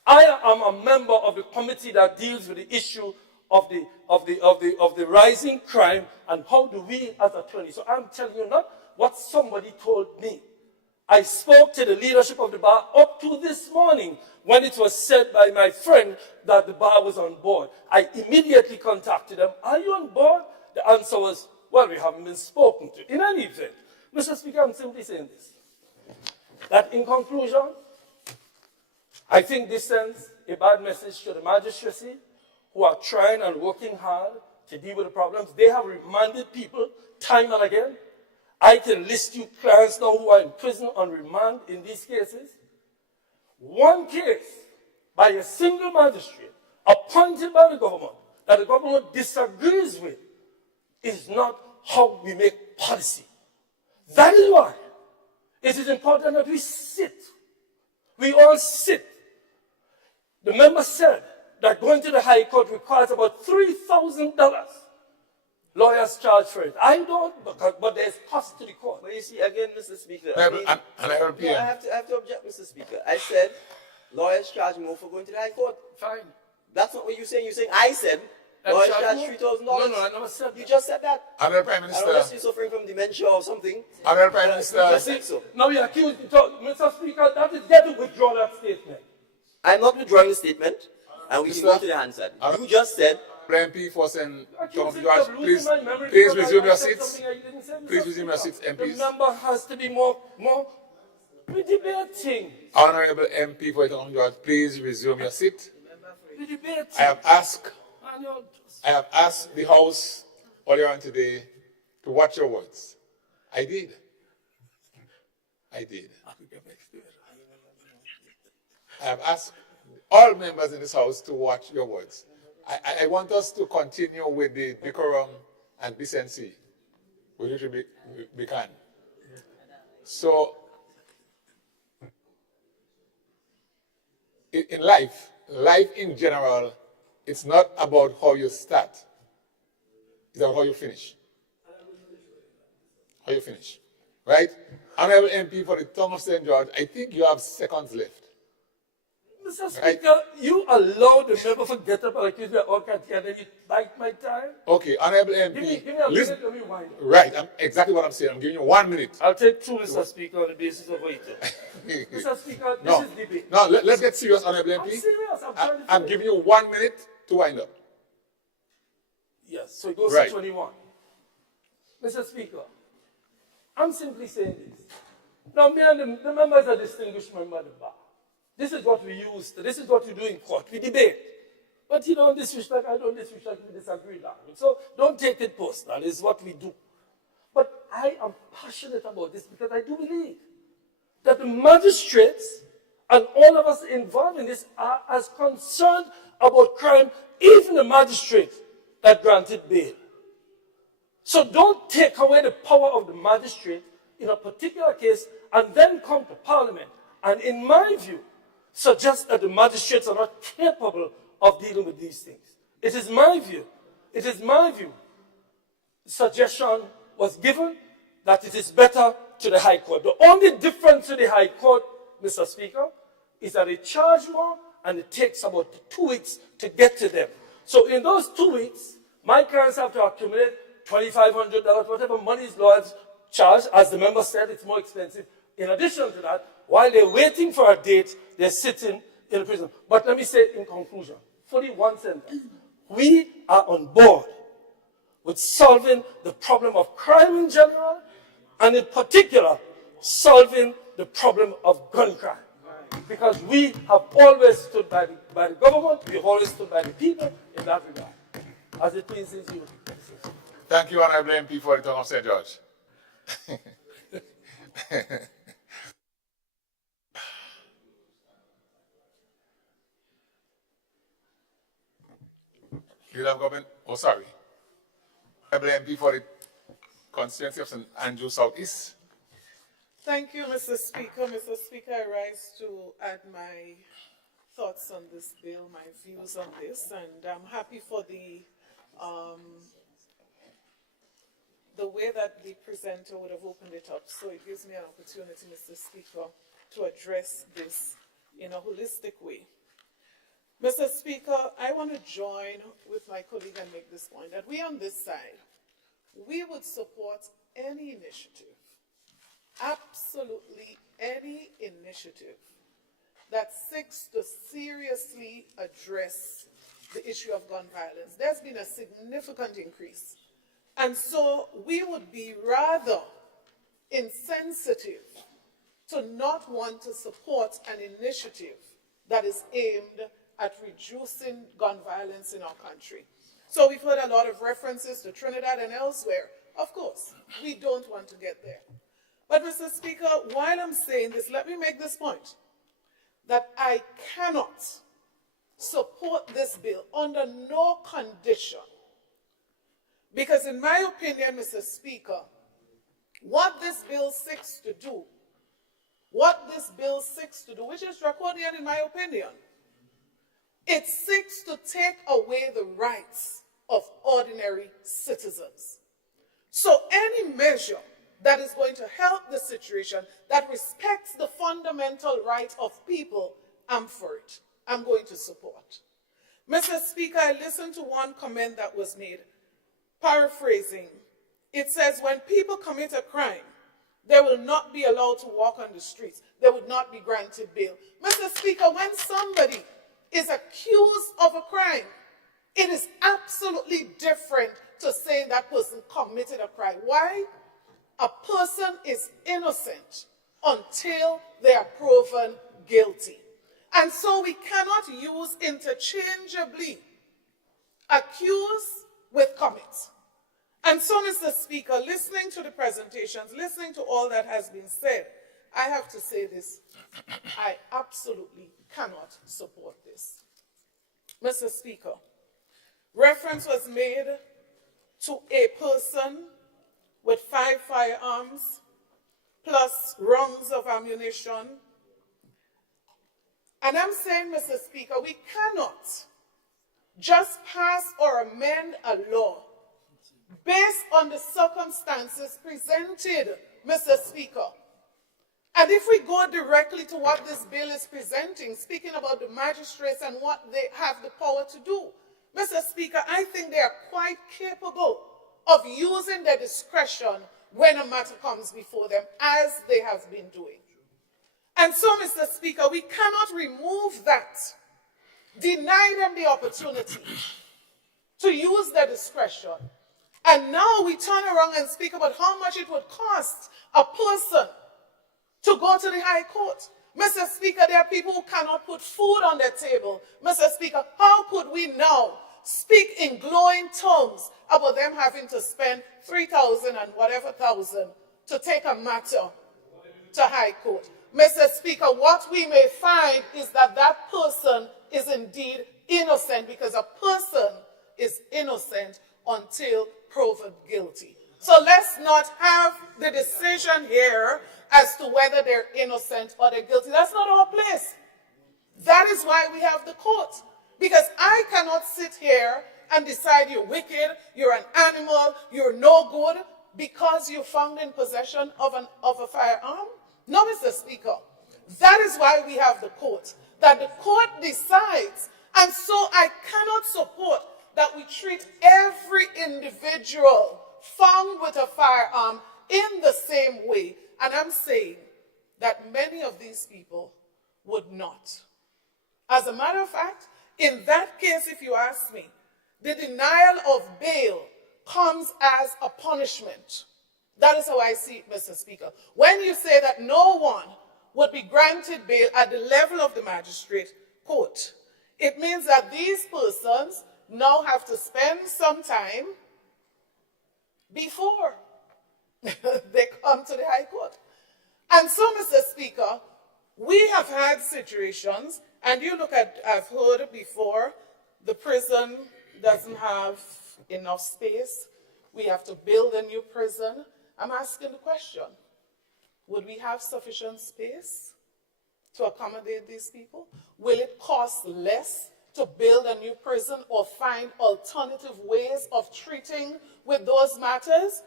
I am a member of the committee that deals with the issue of the rising crime and how do we as attorneys. So I'm telling you not what somebody told me. I spoke to the leadership of the bar up to this morning when it was said by my friend that the bar was on board. I immediately contacted them. Are you on board? The answer was, well, we haven't been spoken to. In any event, Mr. Speaker, I'm simply saying this. That in conclusion, I think this sends a bad message to the magistracy who are trying and working hard to deal with the problems. They have remanded people time and again. I can list you clients now who are in prison on remand in these cases. One case by a single magistrate appointed by the government that the government disagrees with is not how we make policy. That is why it is important that we sit. We all sit. The member said that going to the High Court requires about $3,000. Lawyers charge for it. I don't, but there's cost to the court. But you see, again, Mr. Speaker, I have to object, Mr. Speaker. I said lawyers charge more for going to the High Court. Fine. That's not what you're saying. You're saying I said lawyers charge $3,000. No, I never said that. You just said that. Honorable Prime Minister. Unless you're suffering from dementia or something. Honorable Prime Minister. You just said so. Now you accuse me, Mr. Speaker, that is get to withdraw that statement. I'm not withdrawing the statement. and we can go to the Hansard. You just said. MP for St. Thomas Accusing George, of losing my memory please because resume I your said seats. something I didn't say, Mr. Please resume your Speaker. seats, The MPs. member has to be more, we debating. Honorable MP for Thomas George, please resume your seat. We debating. I have asked the House earlier on today to watch your words. I did. I have asked all members in this House to watch your words. I want us to continue with the decorum and decency with which we can. So, in life in general, it's not about how you start. It's about how you finish. How you finish. Right? Honorable MP for the Tongue of St. George, I think you have seconds left. Mr. Speaker, you allow the member to get up and accuse me of all kinds and then you bite my time? Okay, Honorable MP. Give me a minute, let me wind up. Right, exactly what I'm saying. I'm giving you 1 minute. I'll take 2, Mr. Speaker, on the basis of what you do. Mr. Speaker, this is debate. No, let's get serious, Honorable MP. I'm serious. I'm giving you 1 minute to wind up. Yes, so it goes Right. to 21. Mr. Speaker, I'm simply saying this. Now, me and the members are distinguished member of the bar. This is what we use. This is what we do in court. We debate. But you don't disrespect, I don't disrespect, we disagree. So don't take it personal. It's what we do. But I am passionate about this because I do believe that the magistrates and all of us involved in this are as concerned about crime, even the magistrate that granted bail. So don't take away the power of the magistrate in a particular case and then come to Parliament and, in my view, suggest that the magistrates are not capable of dealing with these things. It is my view. Suggestion was given that it is better to the High Court. The only difference to the High Court, Mr. Speaker, is that they charge more and it takes about 2 weeks to get to them. So in those 2 weeks, my clients have to accumulate $2,500, whatever money lawyers charge. As the member said, it's more expensive. In addition to that, while they're waiting for a date, they're sitting in a prison. But let me say in conclusion, fully one sentence. We are on board with solving the problem of crime in general, and in particular, solving the problem of gun crime. Because we have always stood by the government, we have always stood by the people in that regard. As it pleases you. Thank you, Honorable MP for the Tongue of St. George. Leader of Government, oh sorry. Honorable MP for the constituency of St. Andrew South East. Thank you, Mr. Speaker. Mr. Speaker, I rise to add my thoughts on this bill, my views on this, and I'm happy for the way that the presenter would have opened it up. So it gives me an opportunity, Mr. Speaker, to address this in a holistic way. Mr. Speaker, I want to join with my colleague and make this point, that we on this side, we would support any initiative, absolutely any initiative that seeks to seriously address the issue of gun violence. There's been a significant increase. And so we would be rather insensitive to not want to support an initiative that is aimed at reducing gun violence in our country. So we've heard a lot of references to Trinidad and elsewhere. Of course, we don't want to get there. But Mr. Speaker, while I'm saying this, let me make this point, that I cannot support this bill under no condition. Because in my opinion, Mr. Speaker, what this bill seeks to do, which is draconian in my opinion, it seeks to take away the rights of ordinary citizens. So any measure that is going to help the situation, that respects the fundamental right of people, I'm for it. I'm going to support. Mr. Speaker, I listened to one comment that was made. Paraphrasing, it says when people commit a crime, they will not be allowed to walk on the streets. They would not be granted bail. Mr. Speaker, when somebody is accused of a crime, it is absolutely different to saying that person committed a crime. Why? A person is innocent until they are proven guilty. And so we cannot use interchangeably accuse with commit. And so, Mr. Speaker, listening to the presentations, listening to all that has been said, I have to say this. I absolutely cannot support this. Mr. Speaker, reference was made to a person with 5 firearms plus rounds of ammunition. And I'm saying, Mr. Speaker, we cannot just pass or amend a law based on the circumstances presented, Mr. Speaker. And if we go directly to what this bill is presenting, speaking about the magistrates and what they have the power to do, Mr. Speaker, I think they are quite capable of using their discretion when a matter comes before them, as they have been doing. And so, Mr. Speaker, we cannot remove that, deny them the opportunity to use their discretion. And now we turn around and speak about how much it would cost a person to go to the High Court. Mr. Speaker, there are people who cannot put food on their table. Mr. Speaker, how could we now speak in glowing terms about them having to spend 3,000 and whatever thousand to take a matter to High Court? Mr. Speaker, what we may find is that that person is indeed innocent, because a person is innocent until proven guilty. So let's not have the decision here as to whether they're innocent or they're guilty. That's not our place. That is why we have the court. Because I cannot sit here and decide you're wicked, you're an animal, you're no good, because you're found in possession of a firearm. No, Mr. Speaker. That is why we have the court. That the court decides. And so I cannot support that we treat every individual found with a firearm in the same way. And I'm saying that many of these people would not. As a matter of fact, in that case, if you ask me, the denial of bail comes as a punishment. That is how I see it, Mr. Speaker. When you say that no one would be granted bail at the level of the magistrate court, it means that these persons now have to spend some time before they come to the High Court. And so, Mr. Speaker, we have had situations, and you look at, I've heard before, the prison doesn't have enough space. We have to build a new prison. I'm asking the question, would we have sufficient space to accommodate these people? Will it cost less to build a new prison or find alternative ways of treating with those matters?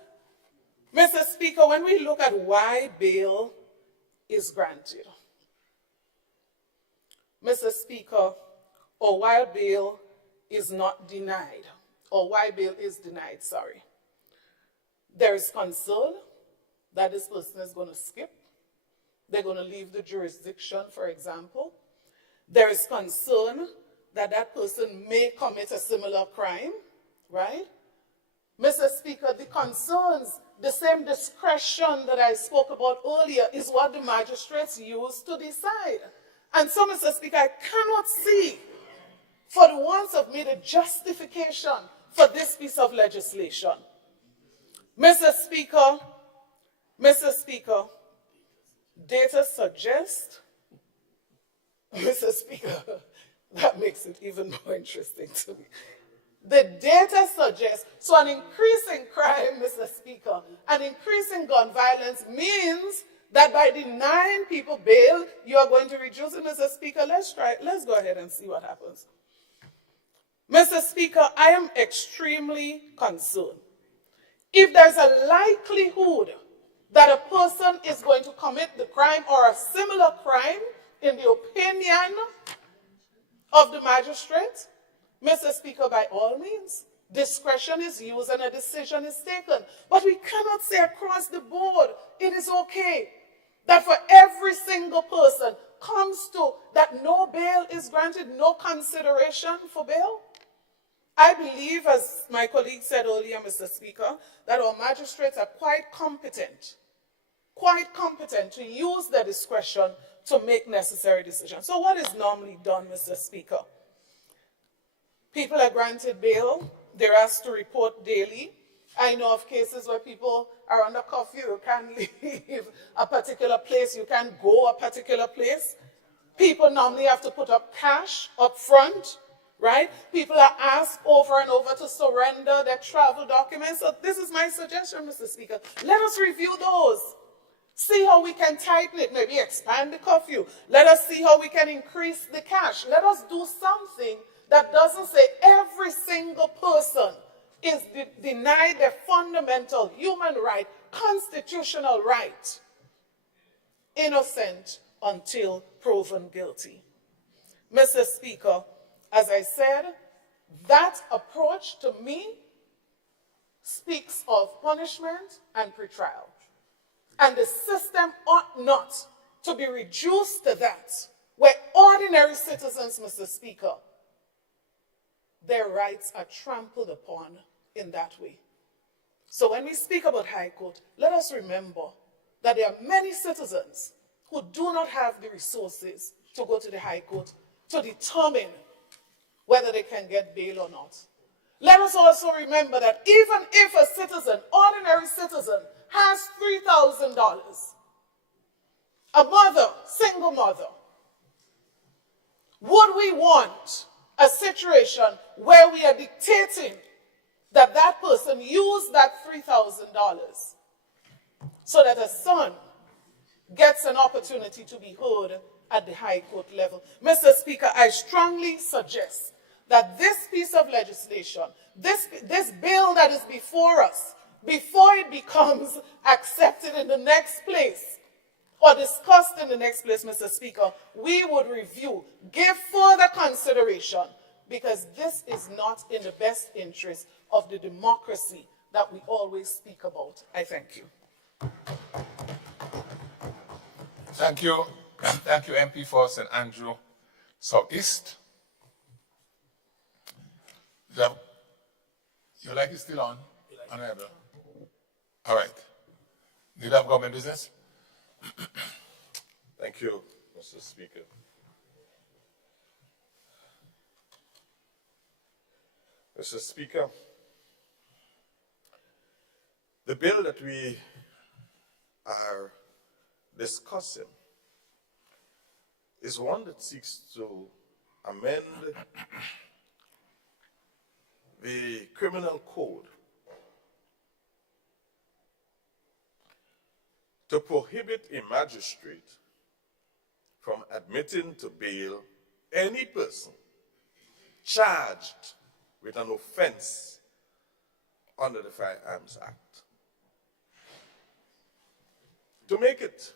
Mr. Speaker, when we look at why bail is granted, Mr. Speaker, or why bail is not denied, or why bail is denied, sorry. There is concern that this person is going to skip. They're going to leave the jurisdiction, for example. There is concern that that person may commit a similar crime, right? Mr. Speaker, the concerns, the same discretion that I spoke about earlier is what the magistrates use to decide. And so, Mr. Speaker, I cannot see, for the ones who have made a justification for this piece of legislation. Mr. Speaker, data suggests, Mr. Speaker, that makes it even more interesting to me. The data suggests, so an increase in crime, Mr. Speaker, an increase in gun violence means that by denying people bail, you are going to reduce it. Mr. Speaker, let's go ahead and see what happens. Mr. Speaker, I am extremely concerned. If there's a likelihood that a person is going to commit the crime or a similar crime in the opinion of the magistrate, Mr. Speaker, by all means, discretion is used and a decision is taken. But we cannot say across the board, it is okay that for every single person comes to that no bail is is granted no consideration for bail? I believe, as my colleague said earlier, Mr. Speaker, that our magistrates are quite competent to use their discretion to make necessary decisions. So what is normally done, Mr. Speaker? People are granted bail. They're asked to report daily. I know of cases where people are under curfew. You can't leave a particular place. You can't go a particular place. People normally have to put up cash up front, right? People are asked over and over to surrender their travel documents. So this is my suggestion, Mr. Speaker. Let us review those. See how we can tighten it, maybe expand the curfew. Let us see how we can increase the cash. Let us do something that doesn't say every single person is denied their fundamental human right, constitutional right, innocent until proven guilty. Mr. Speaker, as I said, that approach to me speaks of punishment and pretrial. And the system ought not to be reduced to that, where ordinary citizens, Mr. Speaker, their rights are trampled upon in that way. So when we speak about High Court, let us remember that there are many citizens who do not have the resources to go to the High Court to determine whether they can get bail or not. Let us also remember that even if a citizen, ordinary citizen, has $3,000, a mother, single mother, would we want a situation where we are dictating that that person use that $3,000 so that a son gets an opportunity to be heard at the High Court level? Mr. Speaker, I strongly suggest that this piece of legislation, this bill that is before us, before it becomes accepted in the next place or discussed in the next place, Mr. Speaker, we would review, give further consideration, because this is not in the best interest of the democracy that we always speak about. I thank you. Thank you. Thank you, MP for St. Andrew Southeast. Your light is still on? Honorable. All right. Do you have government business? Thank you, Mr. Speaker. Mr. Speaker, the bill that we are discussing is one that seeks to amend the criminal code to prohibit a magistrate from admitting to bail any person charged with an offense under the Firearms Act. To make it,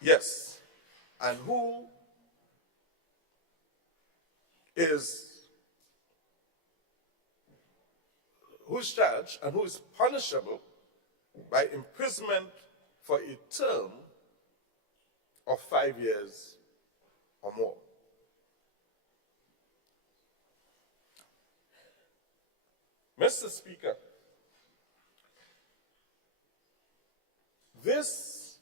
yes, and who's charged and who is punishable by imprisonment for a term of 5 years or more. Mr. Speaker, this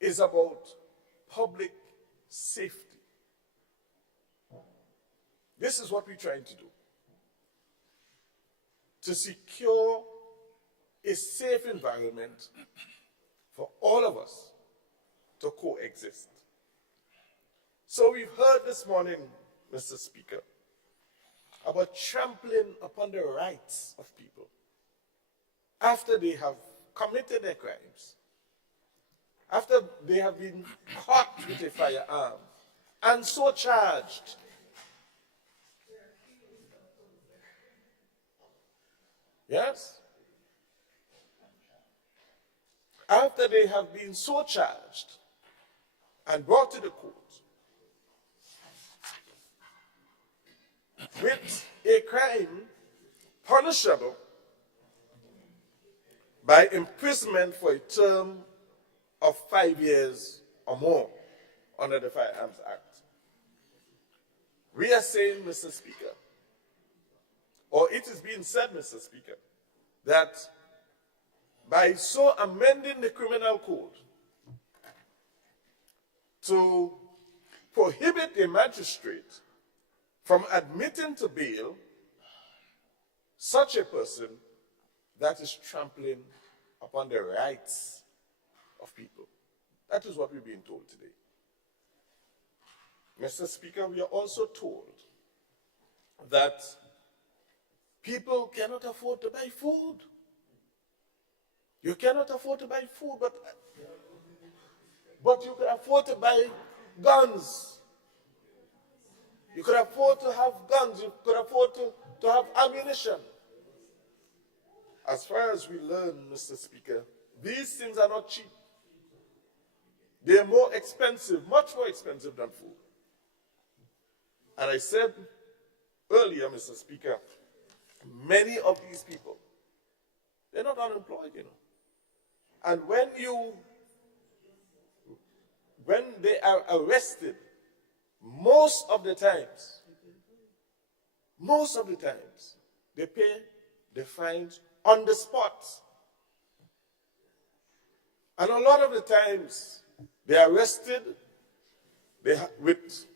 is about public safety. This is what we're trying to do, to secure a safe environment for all of us to coexist. So we've heard this morning, Mr. Speaker, about trampling upon the rights of people after they have committed their crimes, after they have been caught with a firearm and so charged. Yes? After they have been so charged and brought to the court with a crime punishable by imprisonment for a term of 5 years or more under the Firearms Act. We are saying, Mr. Speaker, or it is being said, Mr. Speaker, that by so amending the criminal code to prohibit a magistrate from admitting to bail such a person, that is trampling upon the rights of people. That is what we're being told today. Mr. Speaker, we are also told that people cannot afford to buy food. You cannot afford to buy food, but you can afford to buy guns. You could afford to have guns. You could afford to have ammunition. As far as we learn, Mr. Speaker, these things are not cheap. They're more expensive, much more expensive than food. And I said earlier, Mr. Speaker, many of these people, they're not unemployed, you know. And when they are arrested, most of the times, they pay the fines on the spot. And a lot of the times, they are arrested with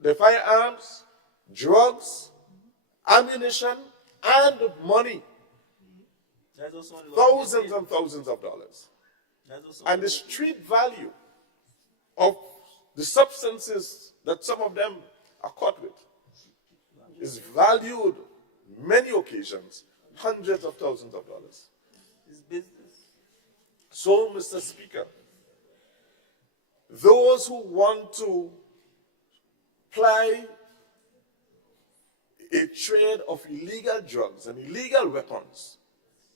the firearms, drugs, ammunition, and money. Thousands and thousands of dollars. And the street value of the substances that some of them are caught with is valued many occasions, hundreds of thousands of dollars. It's business. So, Mr. Speaker, those who want to ply a trade of illegal drugs and illegal weapons,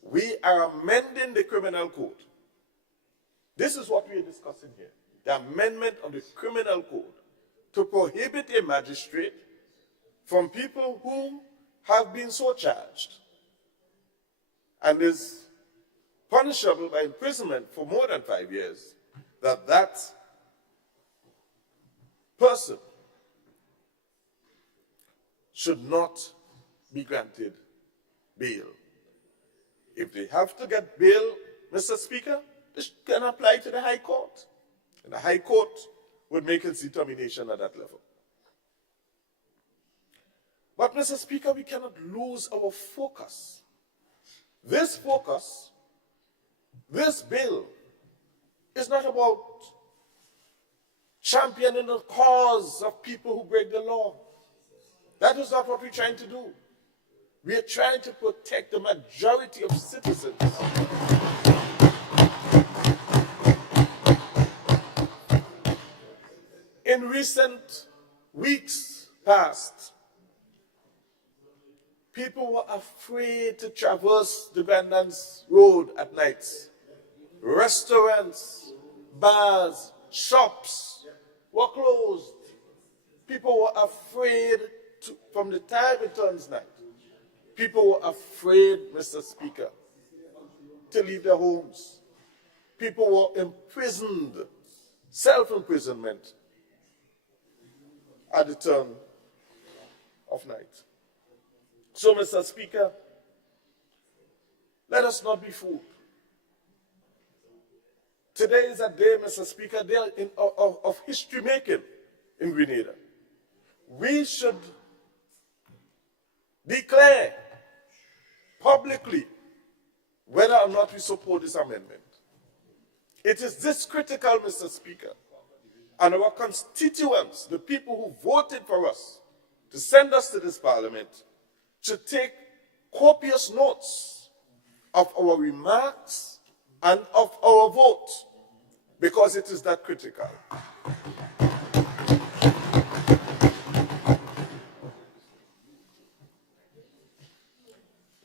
we are amending the criminal code. This is what we are discussing here. The amendment of the criminal code to prohibit a magistrate from people who have been so charged and is punishable by imprisonment for more than 5 years, that person should not be granted bail. If they have to get bail, Mr. Speaker, this can apply to the High Court. And the High Court would make its determination at that level. But, Mr. Speaker, we cannot lose our focus. This focus, this bill, is not about championing the cause of people who break the law. That is not what we're trying to do. We are trying to protect the majority of citizens. In recent weeks past, people were afraid to traverse the Grandlands Road at night. Restaurants, bars, shops were closed. People were afraid from the time it turns night. People were afraid, Mr. Speaker, to leave their homes. People were imprisoned, self-imprisonment, at the turn of night. So, Mr. Speaker, let us not be fooled. Today is a day, Mr. Speaker, of history making in Grenada. We should declare publicly whether or not we support this amendment. It is this critical, Mr. Speaker, and our constituents, the people who voted for us to send us to this parliament, should take copious notes of our remarks and of our vote, because it is that critical.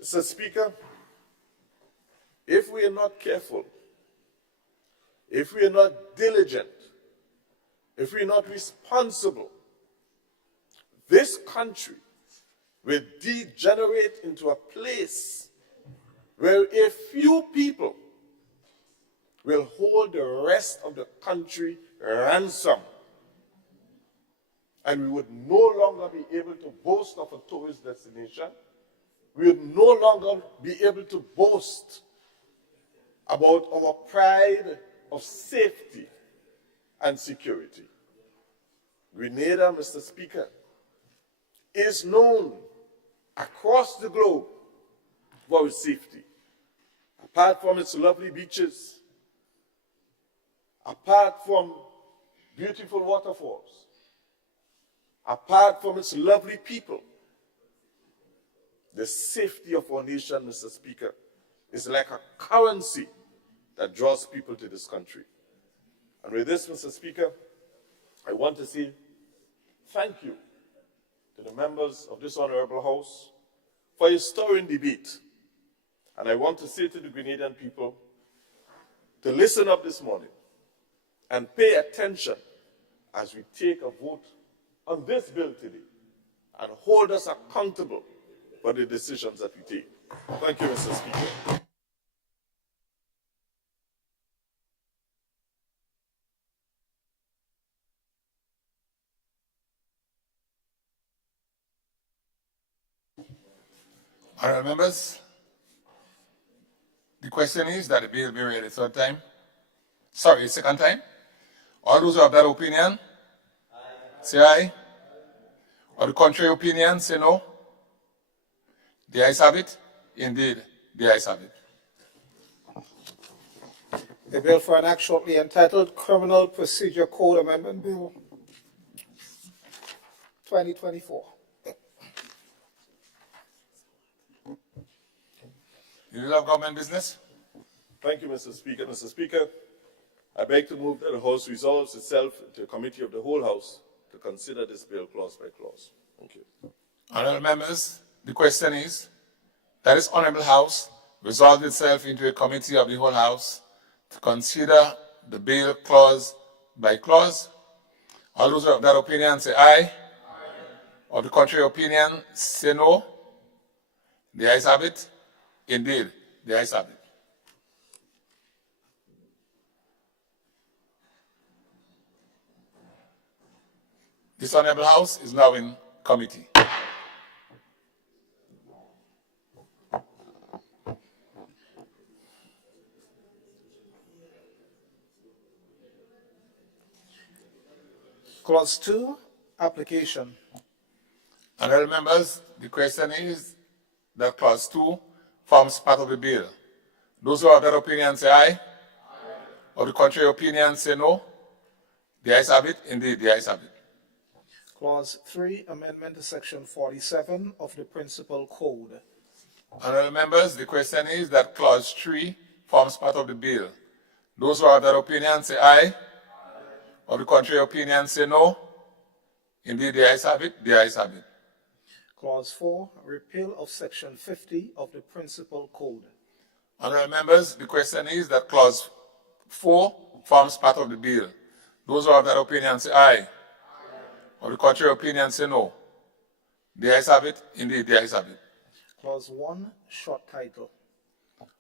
Mr. Speaker, if we are not careful, if we are not diligent, if we are not responsible, this country will degenerate into a place where a few people will hold the rest of the country ransom. And we would no longer be able to boast of a tourist destination. We would no longer be able to boast about our pride of safety and security. Grenada, Mr. Speaker, is known across the globe for its safety. Apart from its lovely beaches, apart from beautiful waterfalls, apart from its lovely people, the safety of our nation, Mr. Speaker, is like a currency that draws people to this country. And with this, Mr. Speaker, I want to say thank you to the members of this honorable House for your stirring debate. And I want to say to the Grenadian people to listen up this morning and pay attention as we take a vote on this bill today and hold us accountable for the decisions that we take. Thank you, Mr. Speaker. Honourable members, the question is that the bill be read a third time. Sorry, a second time. All those who have that opinion, say aye. Or the contrary opinion, say no. The ayes have it. Indeed, the ayes have it. A bill for an act shortly entitled Criminal Procedure Code Amendment Bill 2024. The Leader of Government Business. Thank you, Mr. Speaker. Mr. Speaker, I beg to move that the House resolves itself to a committee of the whole House to consider this bill clause by clause. Thank you. Honourable members, the question is that this Honourable House resolved itself into a committee of the whole House to consider the bill clause by clause. All those who have that opinion say aye. Or the contrary opinion, say no. The ayes have it. Indeed, the ayes have it. This Honourable House is now in committee. Clause 2, application. Honourable members, the question is that clause 2 forms part of the bill. Those who have that opinion say aye. Or the contrary opinion say no. The ayes have it. Indeed, the ayes have it. Clause 3, amendment to section 47 of the Principal Code. Honourable members, the question is that clause 3 forms part of the bill. Those who have that opinion say aye. Or the contrary opinion say no. Indeed, the ayes have it. The ayes have it. Clause 4, repeal of section 50 of the Principal Code. Honourable members, the question is that clause 4 forms part of the bill. Those who have that opinion say aye. Or the contrary opinion say no. The ayes have it. Indeed, the ayes have it. Clause 1, short title.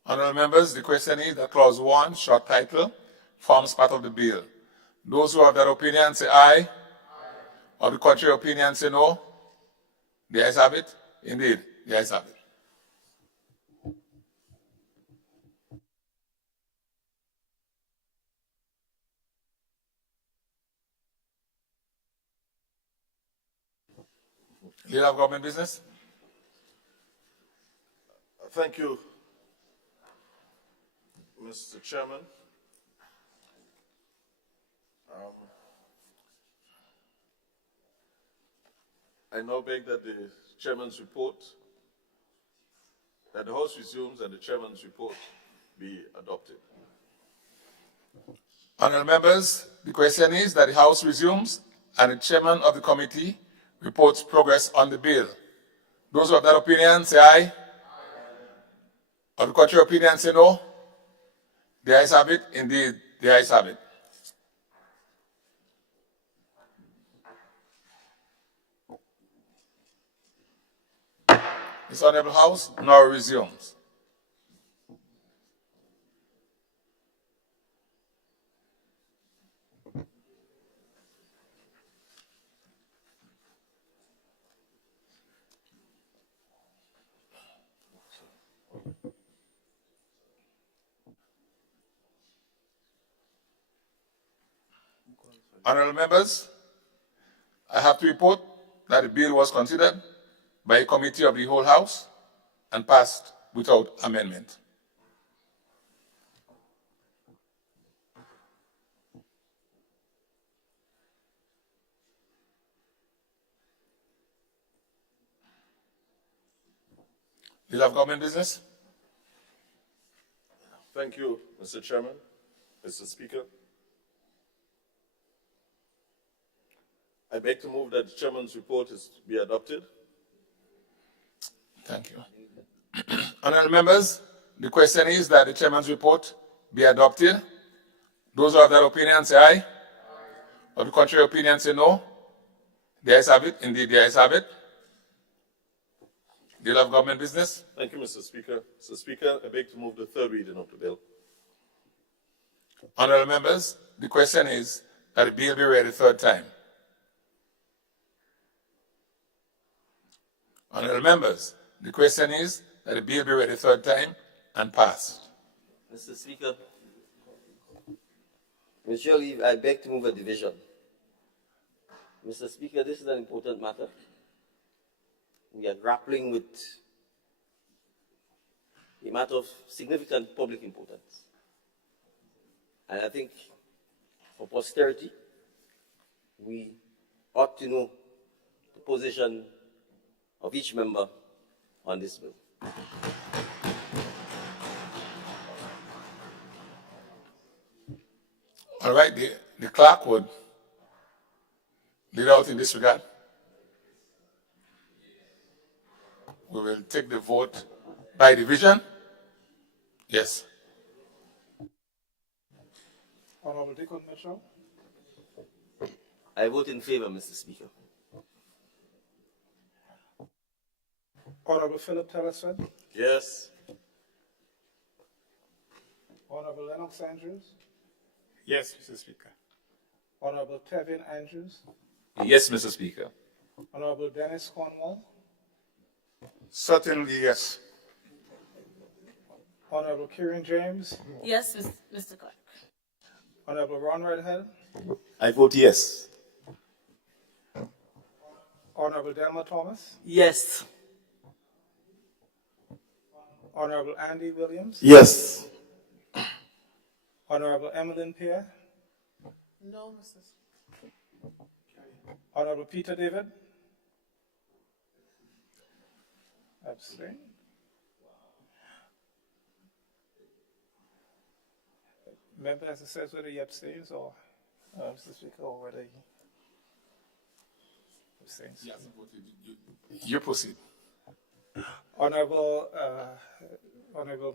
Honourable members, the question is that clause 1, short title, forms part of the bill. Those who have that opinion say aye. Or the contrary opinion say no. The ayes have it. Indeed, the ayes have it. Leader of Government Business. Thank you, Mr. Chairman. I now beg that the Chairman's report, that the House resumes and the Chairman's report be adopted. Honourable members, the question is that the House resumes and the Chairman of the committee reports progress on the bill. Those who have that opinion say aye. Or the contrary opinion say no. The ayes have it. Indeed, the ayes have it. This Honourable House now resumes. Honorable members, I have to report that the bill was considered by a committee of the whole House and passed without amendment. Deal of government business? Thank you, Mr. Chairman, Mr. Speaker. I beg to move that the chairman's report is to be adopted. Thank you. Honorable members, the question is that the chairman's report be adopted. Those who have that opinion say aye. Of the contrary opinion say no. The ayes have it. Indeed, the ayes have it. Deal of government business? Thank you, Mr. Speaker. Mr. Speaker, I beg to move the third reading of the bill. Honorable members, the question is that the bill be read a third time. Honorable members, the question is that the bill be read a third time and passed. Mr. Speaker, Majority, I beg to move a division. Mr. Speaker, this is an important matter. We are grappling with a matter of significant public importance. And I think for posterity, we ought to know the position of each member on this bill. All right, the clerk would lead out in this regard. We will take the vote by division. Yes. Honorable Deacon Mitchell. I vote in favor, Mr. Speaker. Honorable Philip Tellison. Yes. Honorable Lennox Andrews. Yes, Mr. Speaker. Honorable Tevin Andrews. Yes, Mr. Speaker. Honorable Dennis Cornwall. Certainly, yes. Honorable Kieran James. Yes, Mr. Clerk. Honorable Ron Redhead. I vote yes. Honorable Delma Thomas. Yes. Honorable Andy Williams. Yes. Honorable Emmeline Pierre. No, Mr. Speaker. Honorable Peter David. Abstain. Member has to say whether he abstains or, Mr. Speaker, or whether he abstains. He hasn't voted. You proceed. Honorable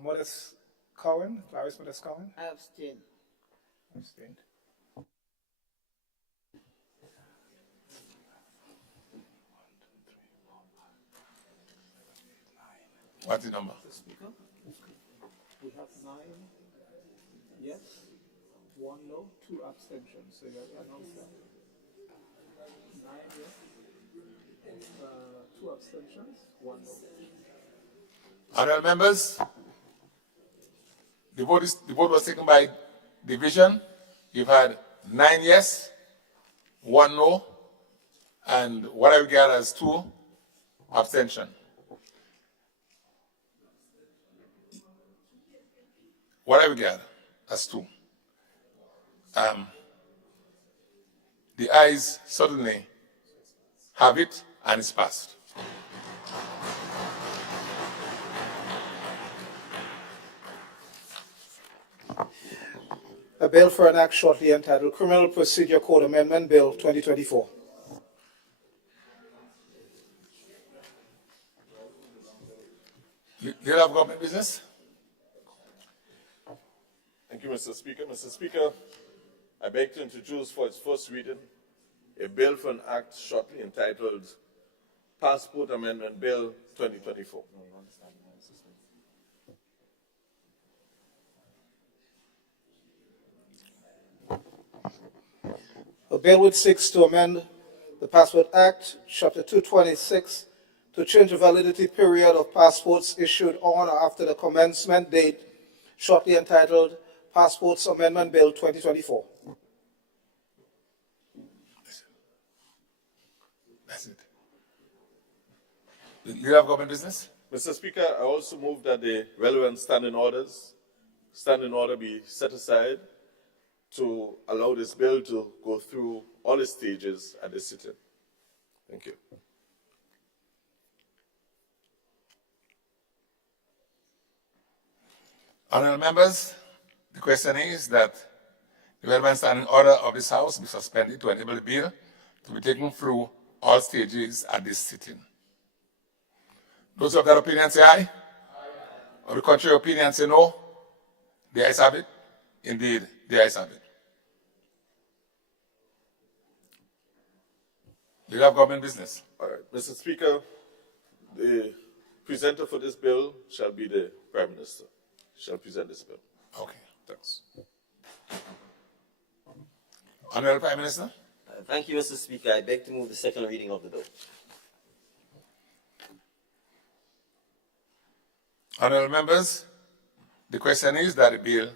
Modest Cowan, Clarice Modest Cowan. I abstain. Abstained. What's the number? Mr. Speaker, we have 9 yes, 1 no, 2 abstentions. So you have to announce that. 9 yes, 2 abstentions, 1 no. Honorable members, the vote was taken by division. You've had 9 yes, 1 no, and what I regard as 2 abstention. What I regard as 2. The ayes certainly have it, and it's passed. A bill for an act shortly entitled Criminal Procedure Code Amendment Bill 2024. Leader of government business? Thank you, Mr. Speaker. Mr. Speaker, I beg to introduce for its first reading a bill for an act shortly entitled Passport Amendment Bill 2024. A bill which seeks to amend the Passport Act, Chapter 226, to change the validity period of passports issued on or after the commencement date, shortly entitled Passports Amendment Bill 2024. That's it. Leader of Government Business? Mr. Speaker, I also move that the relevant standing order be set aside to allow this bill to go through all its stages at this sitting. Thank you. Honourable members, the question is that the relevant standing order of this House be suspended to enable the bill to be taken through all stages at this sitting. Those of that opinion say aye. Of the contrary opinion say no. The ayes have it. Indeed, the ayes have it. Leader of Government Business. All right, Mr. Speaker, the presenter for this bill shall be the Prime Minister. Shall present this bill. Okay. Thanks. Honourable Prime Minister. Thank you, Mr. Speaker. I beg to move the second reading of the bill. Honourable members, the question is that the bill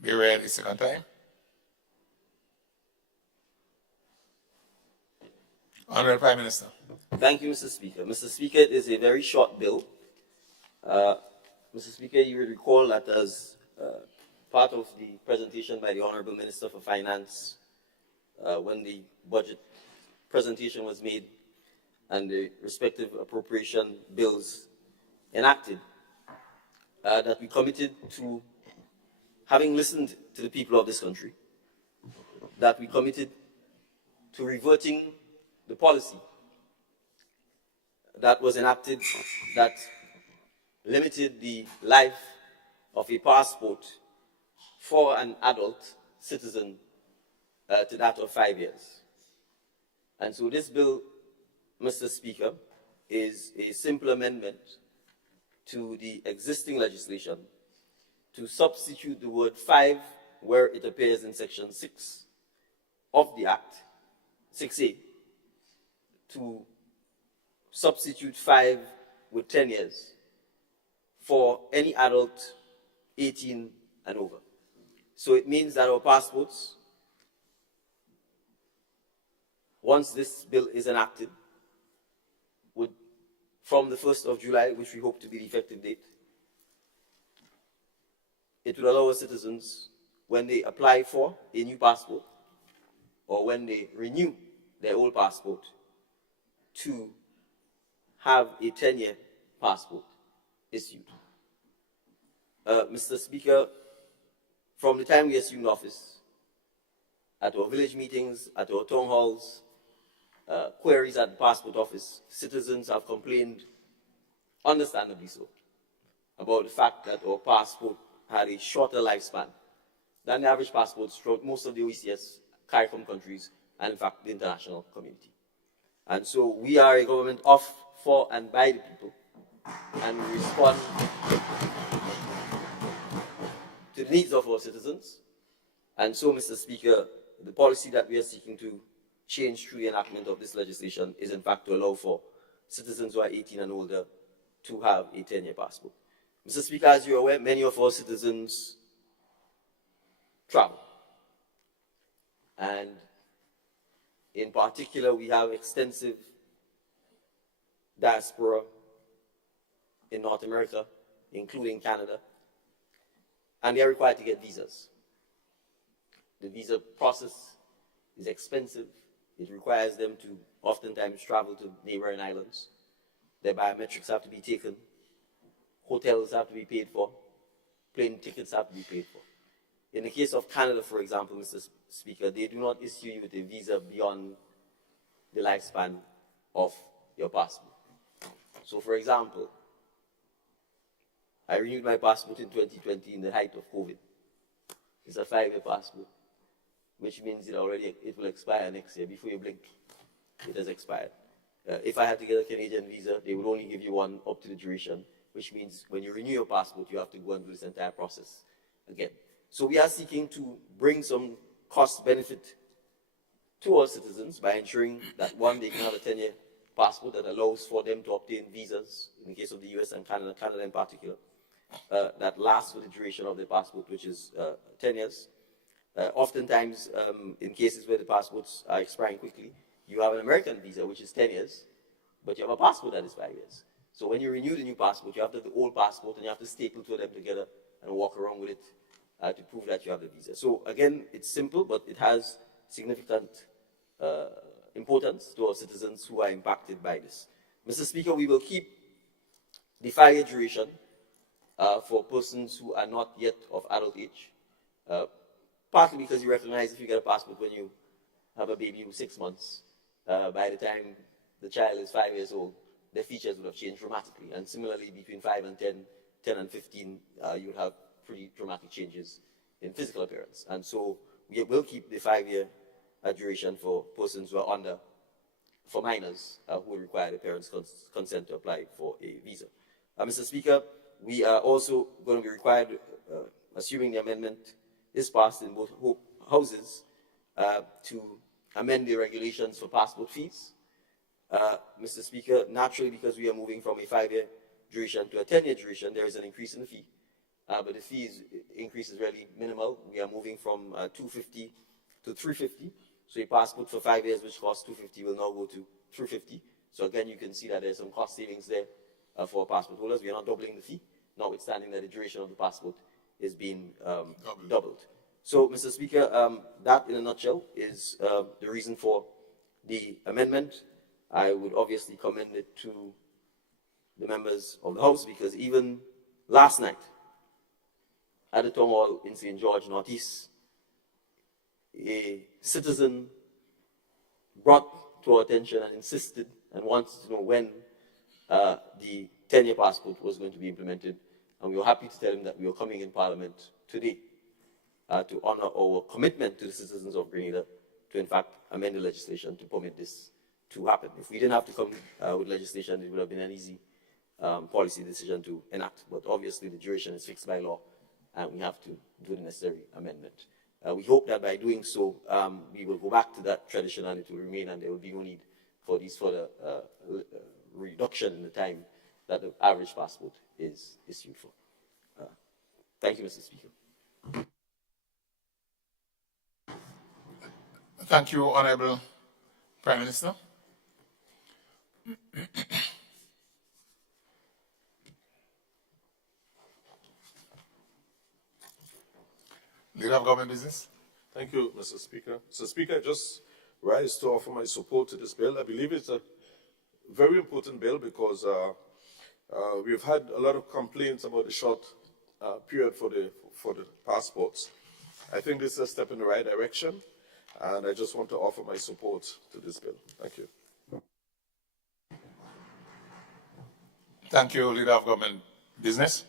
be read a second time. Honourable Prime Minister. Thank you, Mr. Speaker. Mr. Speaker, it is a very short bill. Mr. Speaker, you will recall that as part of the presentation by the Honourable Minister for Finance, when the budget presentation was made and the respective appropriation bills enacted, that we committed to, having listened to the people of this country, that we committed to reverting the policy that was enacted that limited the life of a passport for an adult citizen to that of 5 years. And so this bill, Mr. Speaker, is a simple amendment to the existing legislation to substitute the word 5 where it appears in section 6 of the Act, 6A, to substitute 5 with 10 years for any adult 18 and over. So it means that our passports, once this bill is enacted, would, from the 1st of July, which we hope to be the effective date, it would allow our citizens, when they apply for a new passport or when they renew their old passport, to have a 10-year passport issued. Mr. Speaker, from the time we assumed office, at our village meetings, at our town halls, queries at the passport office, citizens have complained, understandably so, about the fact that our passport had a shorter lifespan than the average passports throughout most of the OECS, CARICOM countries, and in fact the international community. And so we are a government of, for, and by the people, and we respond to the needs of our citizens. And so, Mr. Speaker, the policy that we are seeking to change through the enactment of this legislation is in fact to allow for citizens who are 18 and older to have a 10-year passport. Mr. Speaker, as you're aware, many of our citizens travel. And in particular, we have extensive diaspora in North America, including Canada, and they are required to get visas. The visa process is expensive. It requires them to oftentimes travel to neighboring islands. Their biometrics have to be taken. Hotels have to be paid for. Plane tickets have to be paid for. In the case of Canada, for example, Mr. Speaker, they do not issue you with a visa beyond the lifespan of your passport. So, for example, I renewed my passport in 2020 in the height of COVID. It's a 5-year passport, which means it will expire next year. Before you blink, it has expired. If I had to get a Canadian visa, they would only give you one up to the duration, which means when you renew your passport, you have to go and do this entire process again. So we are seeking to bring some cost benefit to our citizens by ensuring that, one, they can have a 10-year passport that allows for them to obtain visas, in the case of the US and Canada in particular, that lasts for the duration of the passport, which is 10 years. Oftentimes, in cases where the passports are expiring quickly, you have an American visa, which is 10 years, but you have a passport that is 5 years. So when you renew the new passport, you have to have the old passport and you have to staple two of them together and walk around with it to prove that you have the visa. So again, it's simple, but it has significant importance to our citizens who are impacted by this. Mr. Speaker, we will keep the 5-year duration for persons who are not yet of adult age, partly because you recognize if you get a passport when you have a baby who's 6 months, by the time the child is 5 years old, their features would have changed dramatically. And similarly, between 5 and 10, 10 and 15, you would have pretty dramatic changes in physical appearance. And so we will keep the 5-year duration for persons who are under, for minors who will require the parents' consent to apply for a visa. Mr. Speaker, we are also going to be required, assuming the amendment is passed in both houses, to amend the regulations for passport fees. Mr. Speaker, naturally, because we are moving from a 5-year duration to a 10-year duration, there is an increase in the fee. But the fee increase is really minimal. We are moving from $250 to $350. So a passport for 5 years, which costs $250, will now go to $350. So again, you can see that there's some cost savings there for passport holders. We are not doubling the fee, notwithstanding that the duration of the passport is being doubled. So, Mr. Speaker, that in a nutshell is the reason for the amendment. I would obviously commend it to the members of the House, because even last night at the town hall in St. George, Northeast, a citizen brought to our attention and insisted and wanted to know when the 10-year passport was going to be implemented. And we were happy to tell him that we were coming in Parliament today to honor our commitment to the citizens of Grenada to, in fact, amend the legislation to permit this to happen. If we didn't have to come with legislation, it would have been an easy policy decision to enact. But obviously, the duration is fixed by law, and we have to do the necessary amendment. We hope that by doing so, we will go back to that tradition and it will remain, and there will be no need for this further reduction in the time that the average passport is issued for. Thank you, Mr. Speaker. Thank you, Honorable Prime Minister. Leader of Government Business. Thank you, Mr. Speaker. Mr. Speaker, I just rise to offer my support to this bill. I believe it's a very important bill because we've had a lot of complaints about the short period for the passports. I think this is a step in the right direction, and I just want to offer my support to this bill. Thank you. Thank you, Leader of Government Business.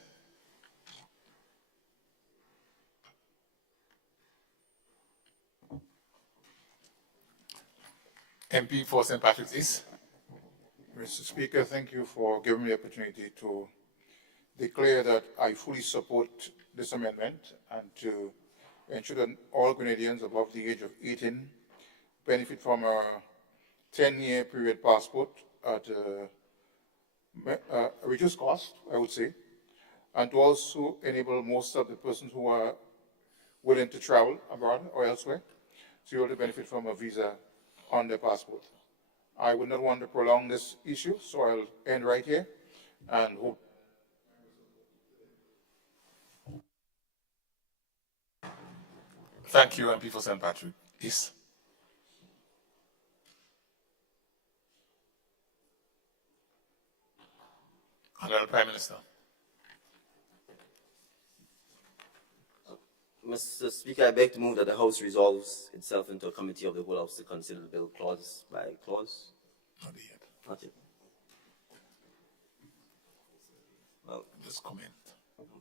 MP for St. Patrick's East. Mr. Speaker, thank you for giving me the opportunity to declare that I fully support this amendment and to ensure that all Grenadians above the age of 18 benefit from a 10-year period passport at a reduced cost, I would say, and to also enable most of the persons who are willing to travel abroad or elsewhere to be able to benefit from a visa on their passport. I would not want to prolong this issue, so I'll end right here and hope. Thank you, MP for St. Patrick East. Honorable Prime Minister. Mr. Speaker, I beg to move that the House resolves itself into a committee of the whole House to consider the bill clause by clause. Not yet. Not yet. Well, just comment.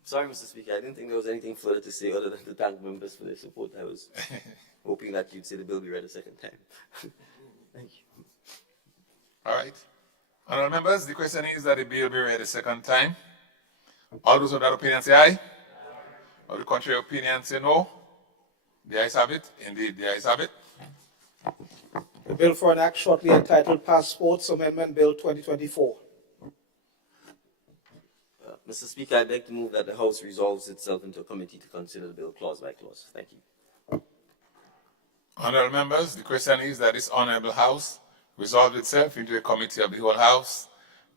Sorry, Mr. Speaker, I didn't think there was anything further to say other than to thank members for their support. I was hoping that you'd say the bill be read a second time. Thank you. All right. Honorable members, the question is that the bill be read a second time. All those of that opinion say aye. Of the contrary opinion say no. The ayes have it. Indeed, the ayes have it. The bill for an act shortly entitled Passports Amendment Bill 2024. Mr. Speaker, I beg to move that the House resolves itself into a committee to consider the bill clause by clause. Thank you. Honorable members, the question is that this Honorable House resolved itself into a committee of the whole House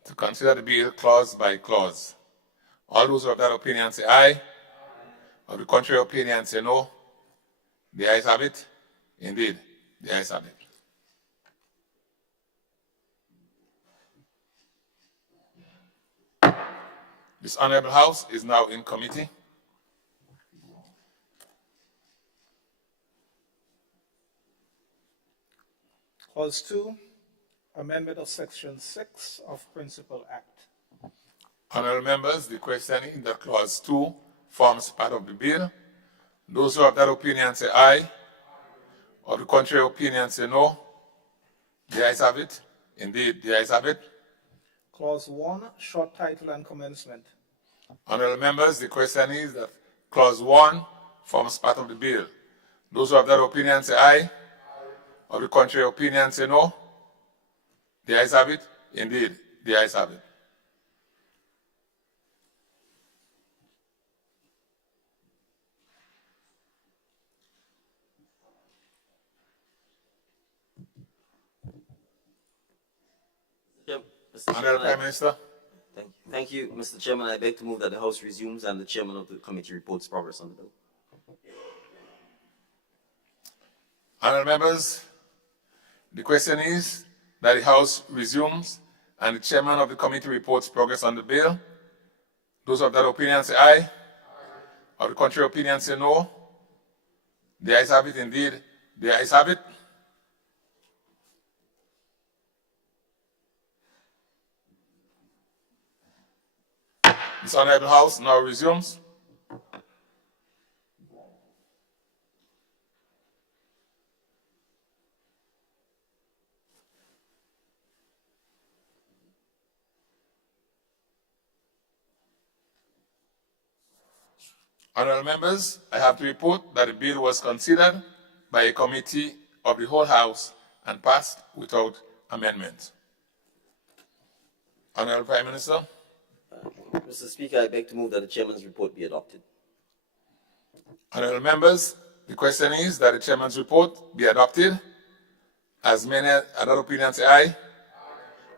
to consider the bill clause by clause. All those who have that opinion say aye. Of the contrary opinion say no. The ayes have it. Indeed, the ayes have it. This Honorable House is now in committee. Clause 2, amendment of Section 6 of Principal Act. Honorable members, the question is that Clause 2 forms part of the bill. Those who have that opinion say aye. Of the contrary opinion say no. The ayes have it. Indeed, the ayes have it. Clause 1, short title and commencement. Honorable members, the question is that Clause 1 forms part of the bill. Those who have that opinion say aye. Of the contrary opinion say no. The ayes have it. Indeed, the ayes have it. Honorable Prime Minister. Thank you, Mr. Chairman. I beg to move that the House resumes and the chairman of the committee reports progress on the bill. Honorable members, the question is that the House resumes and the chairman of the committee reports progress on the bill. Those of that opinion say aye. Of the contrary opinion say no. The ayes have it. Indeed, the ayes have it. This Honorable House now resumes. Honorable members, I have to report that the bill was considered by a committee of the whole House and passed without amendment. Honorable Prime Minister. Mr. Speaker, I beg to move that the chairman's report be adopted. Honorable members, the question is that the chairman's report be adopted. As many other opinions say aye.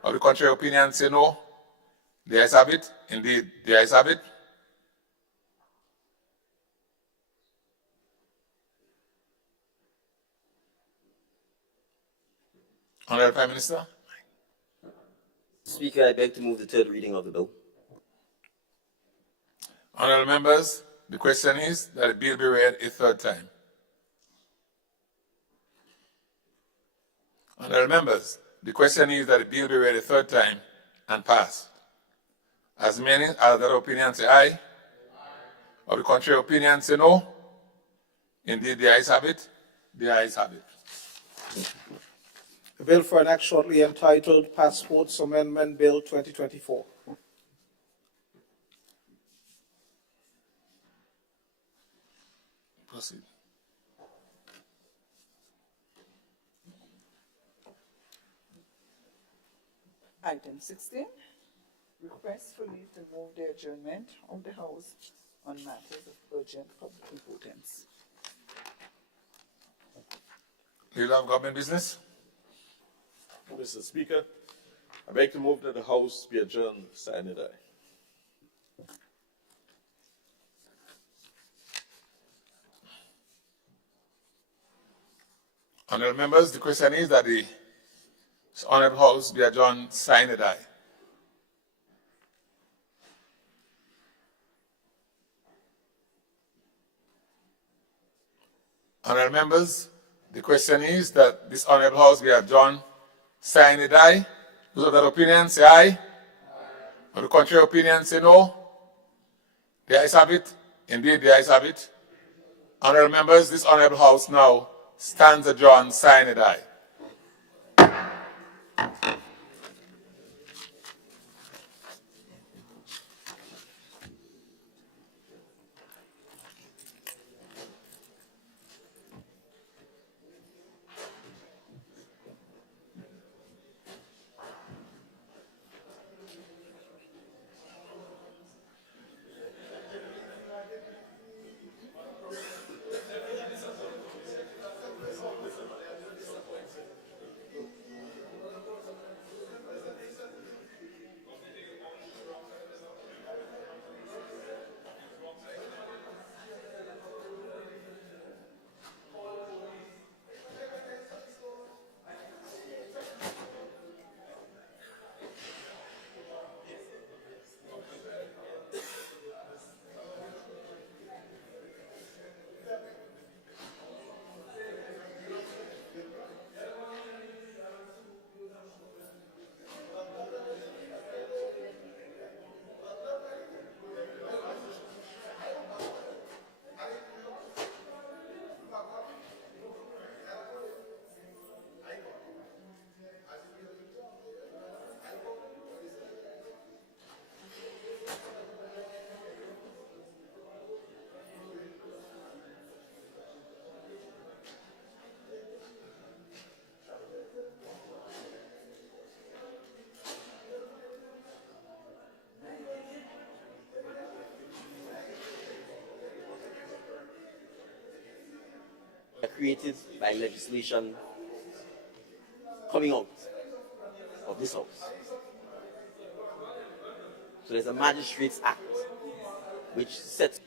Of the contrary opinion say no. The ayes have it. Indeed, the ayes have it. Honorable Prime Minister. Speaker, I beg to move the third reading of the bill. Honorable members, the question is that the bill be read a third time. Honorable members, the question is that the bill be read a third time and passed. As many as that opinion say aye. Of the contrary opinion say no. Indeed, the ayes have it. The ayes have it. The bill for an act shortly entitled Passports Amendment Bill 2024. Proceed. Item 16, request for leave to move the adjournment of the House on matters of urgent public importance. Leader of Government Business. Mr. Speaker, I beg to move that the House be adjourned sine die. Honorable members, the question is that the Honorable House be adjourned sine die. Honorable members, the question is that this Honorable House be adjourned sine die. Those of that opinion say aye. Of the contrary opinion say no. The ayes have it. Indeed, the ayes have it. Honorable members, this Honorable House now stands adjourned sine die. created by legislation coming out of this house. So there's a Magistrates Act which sets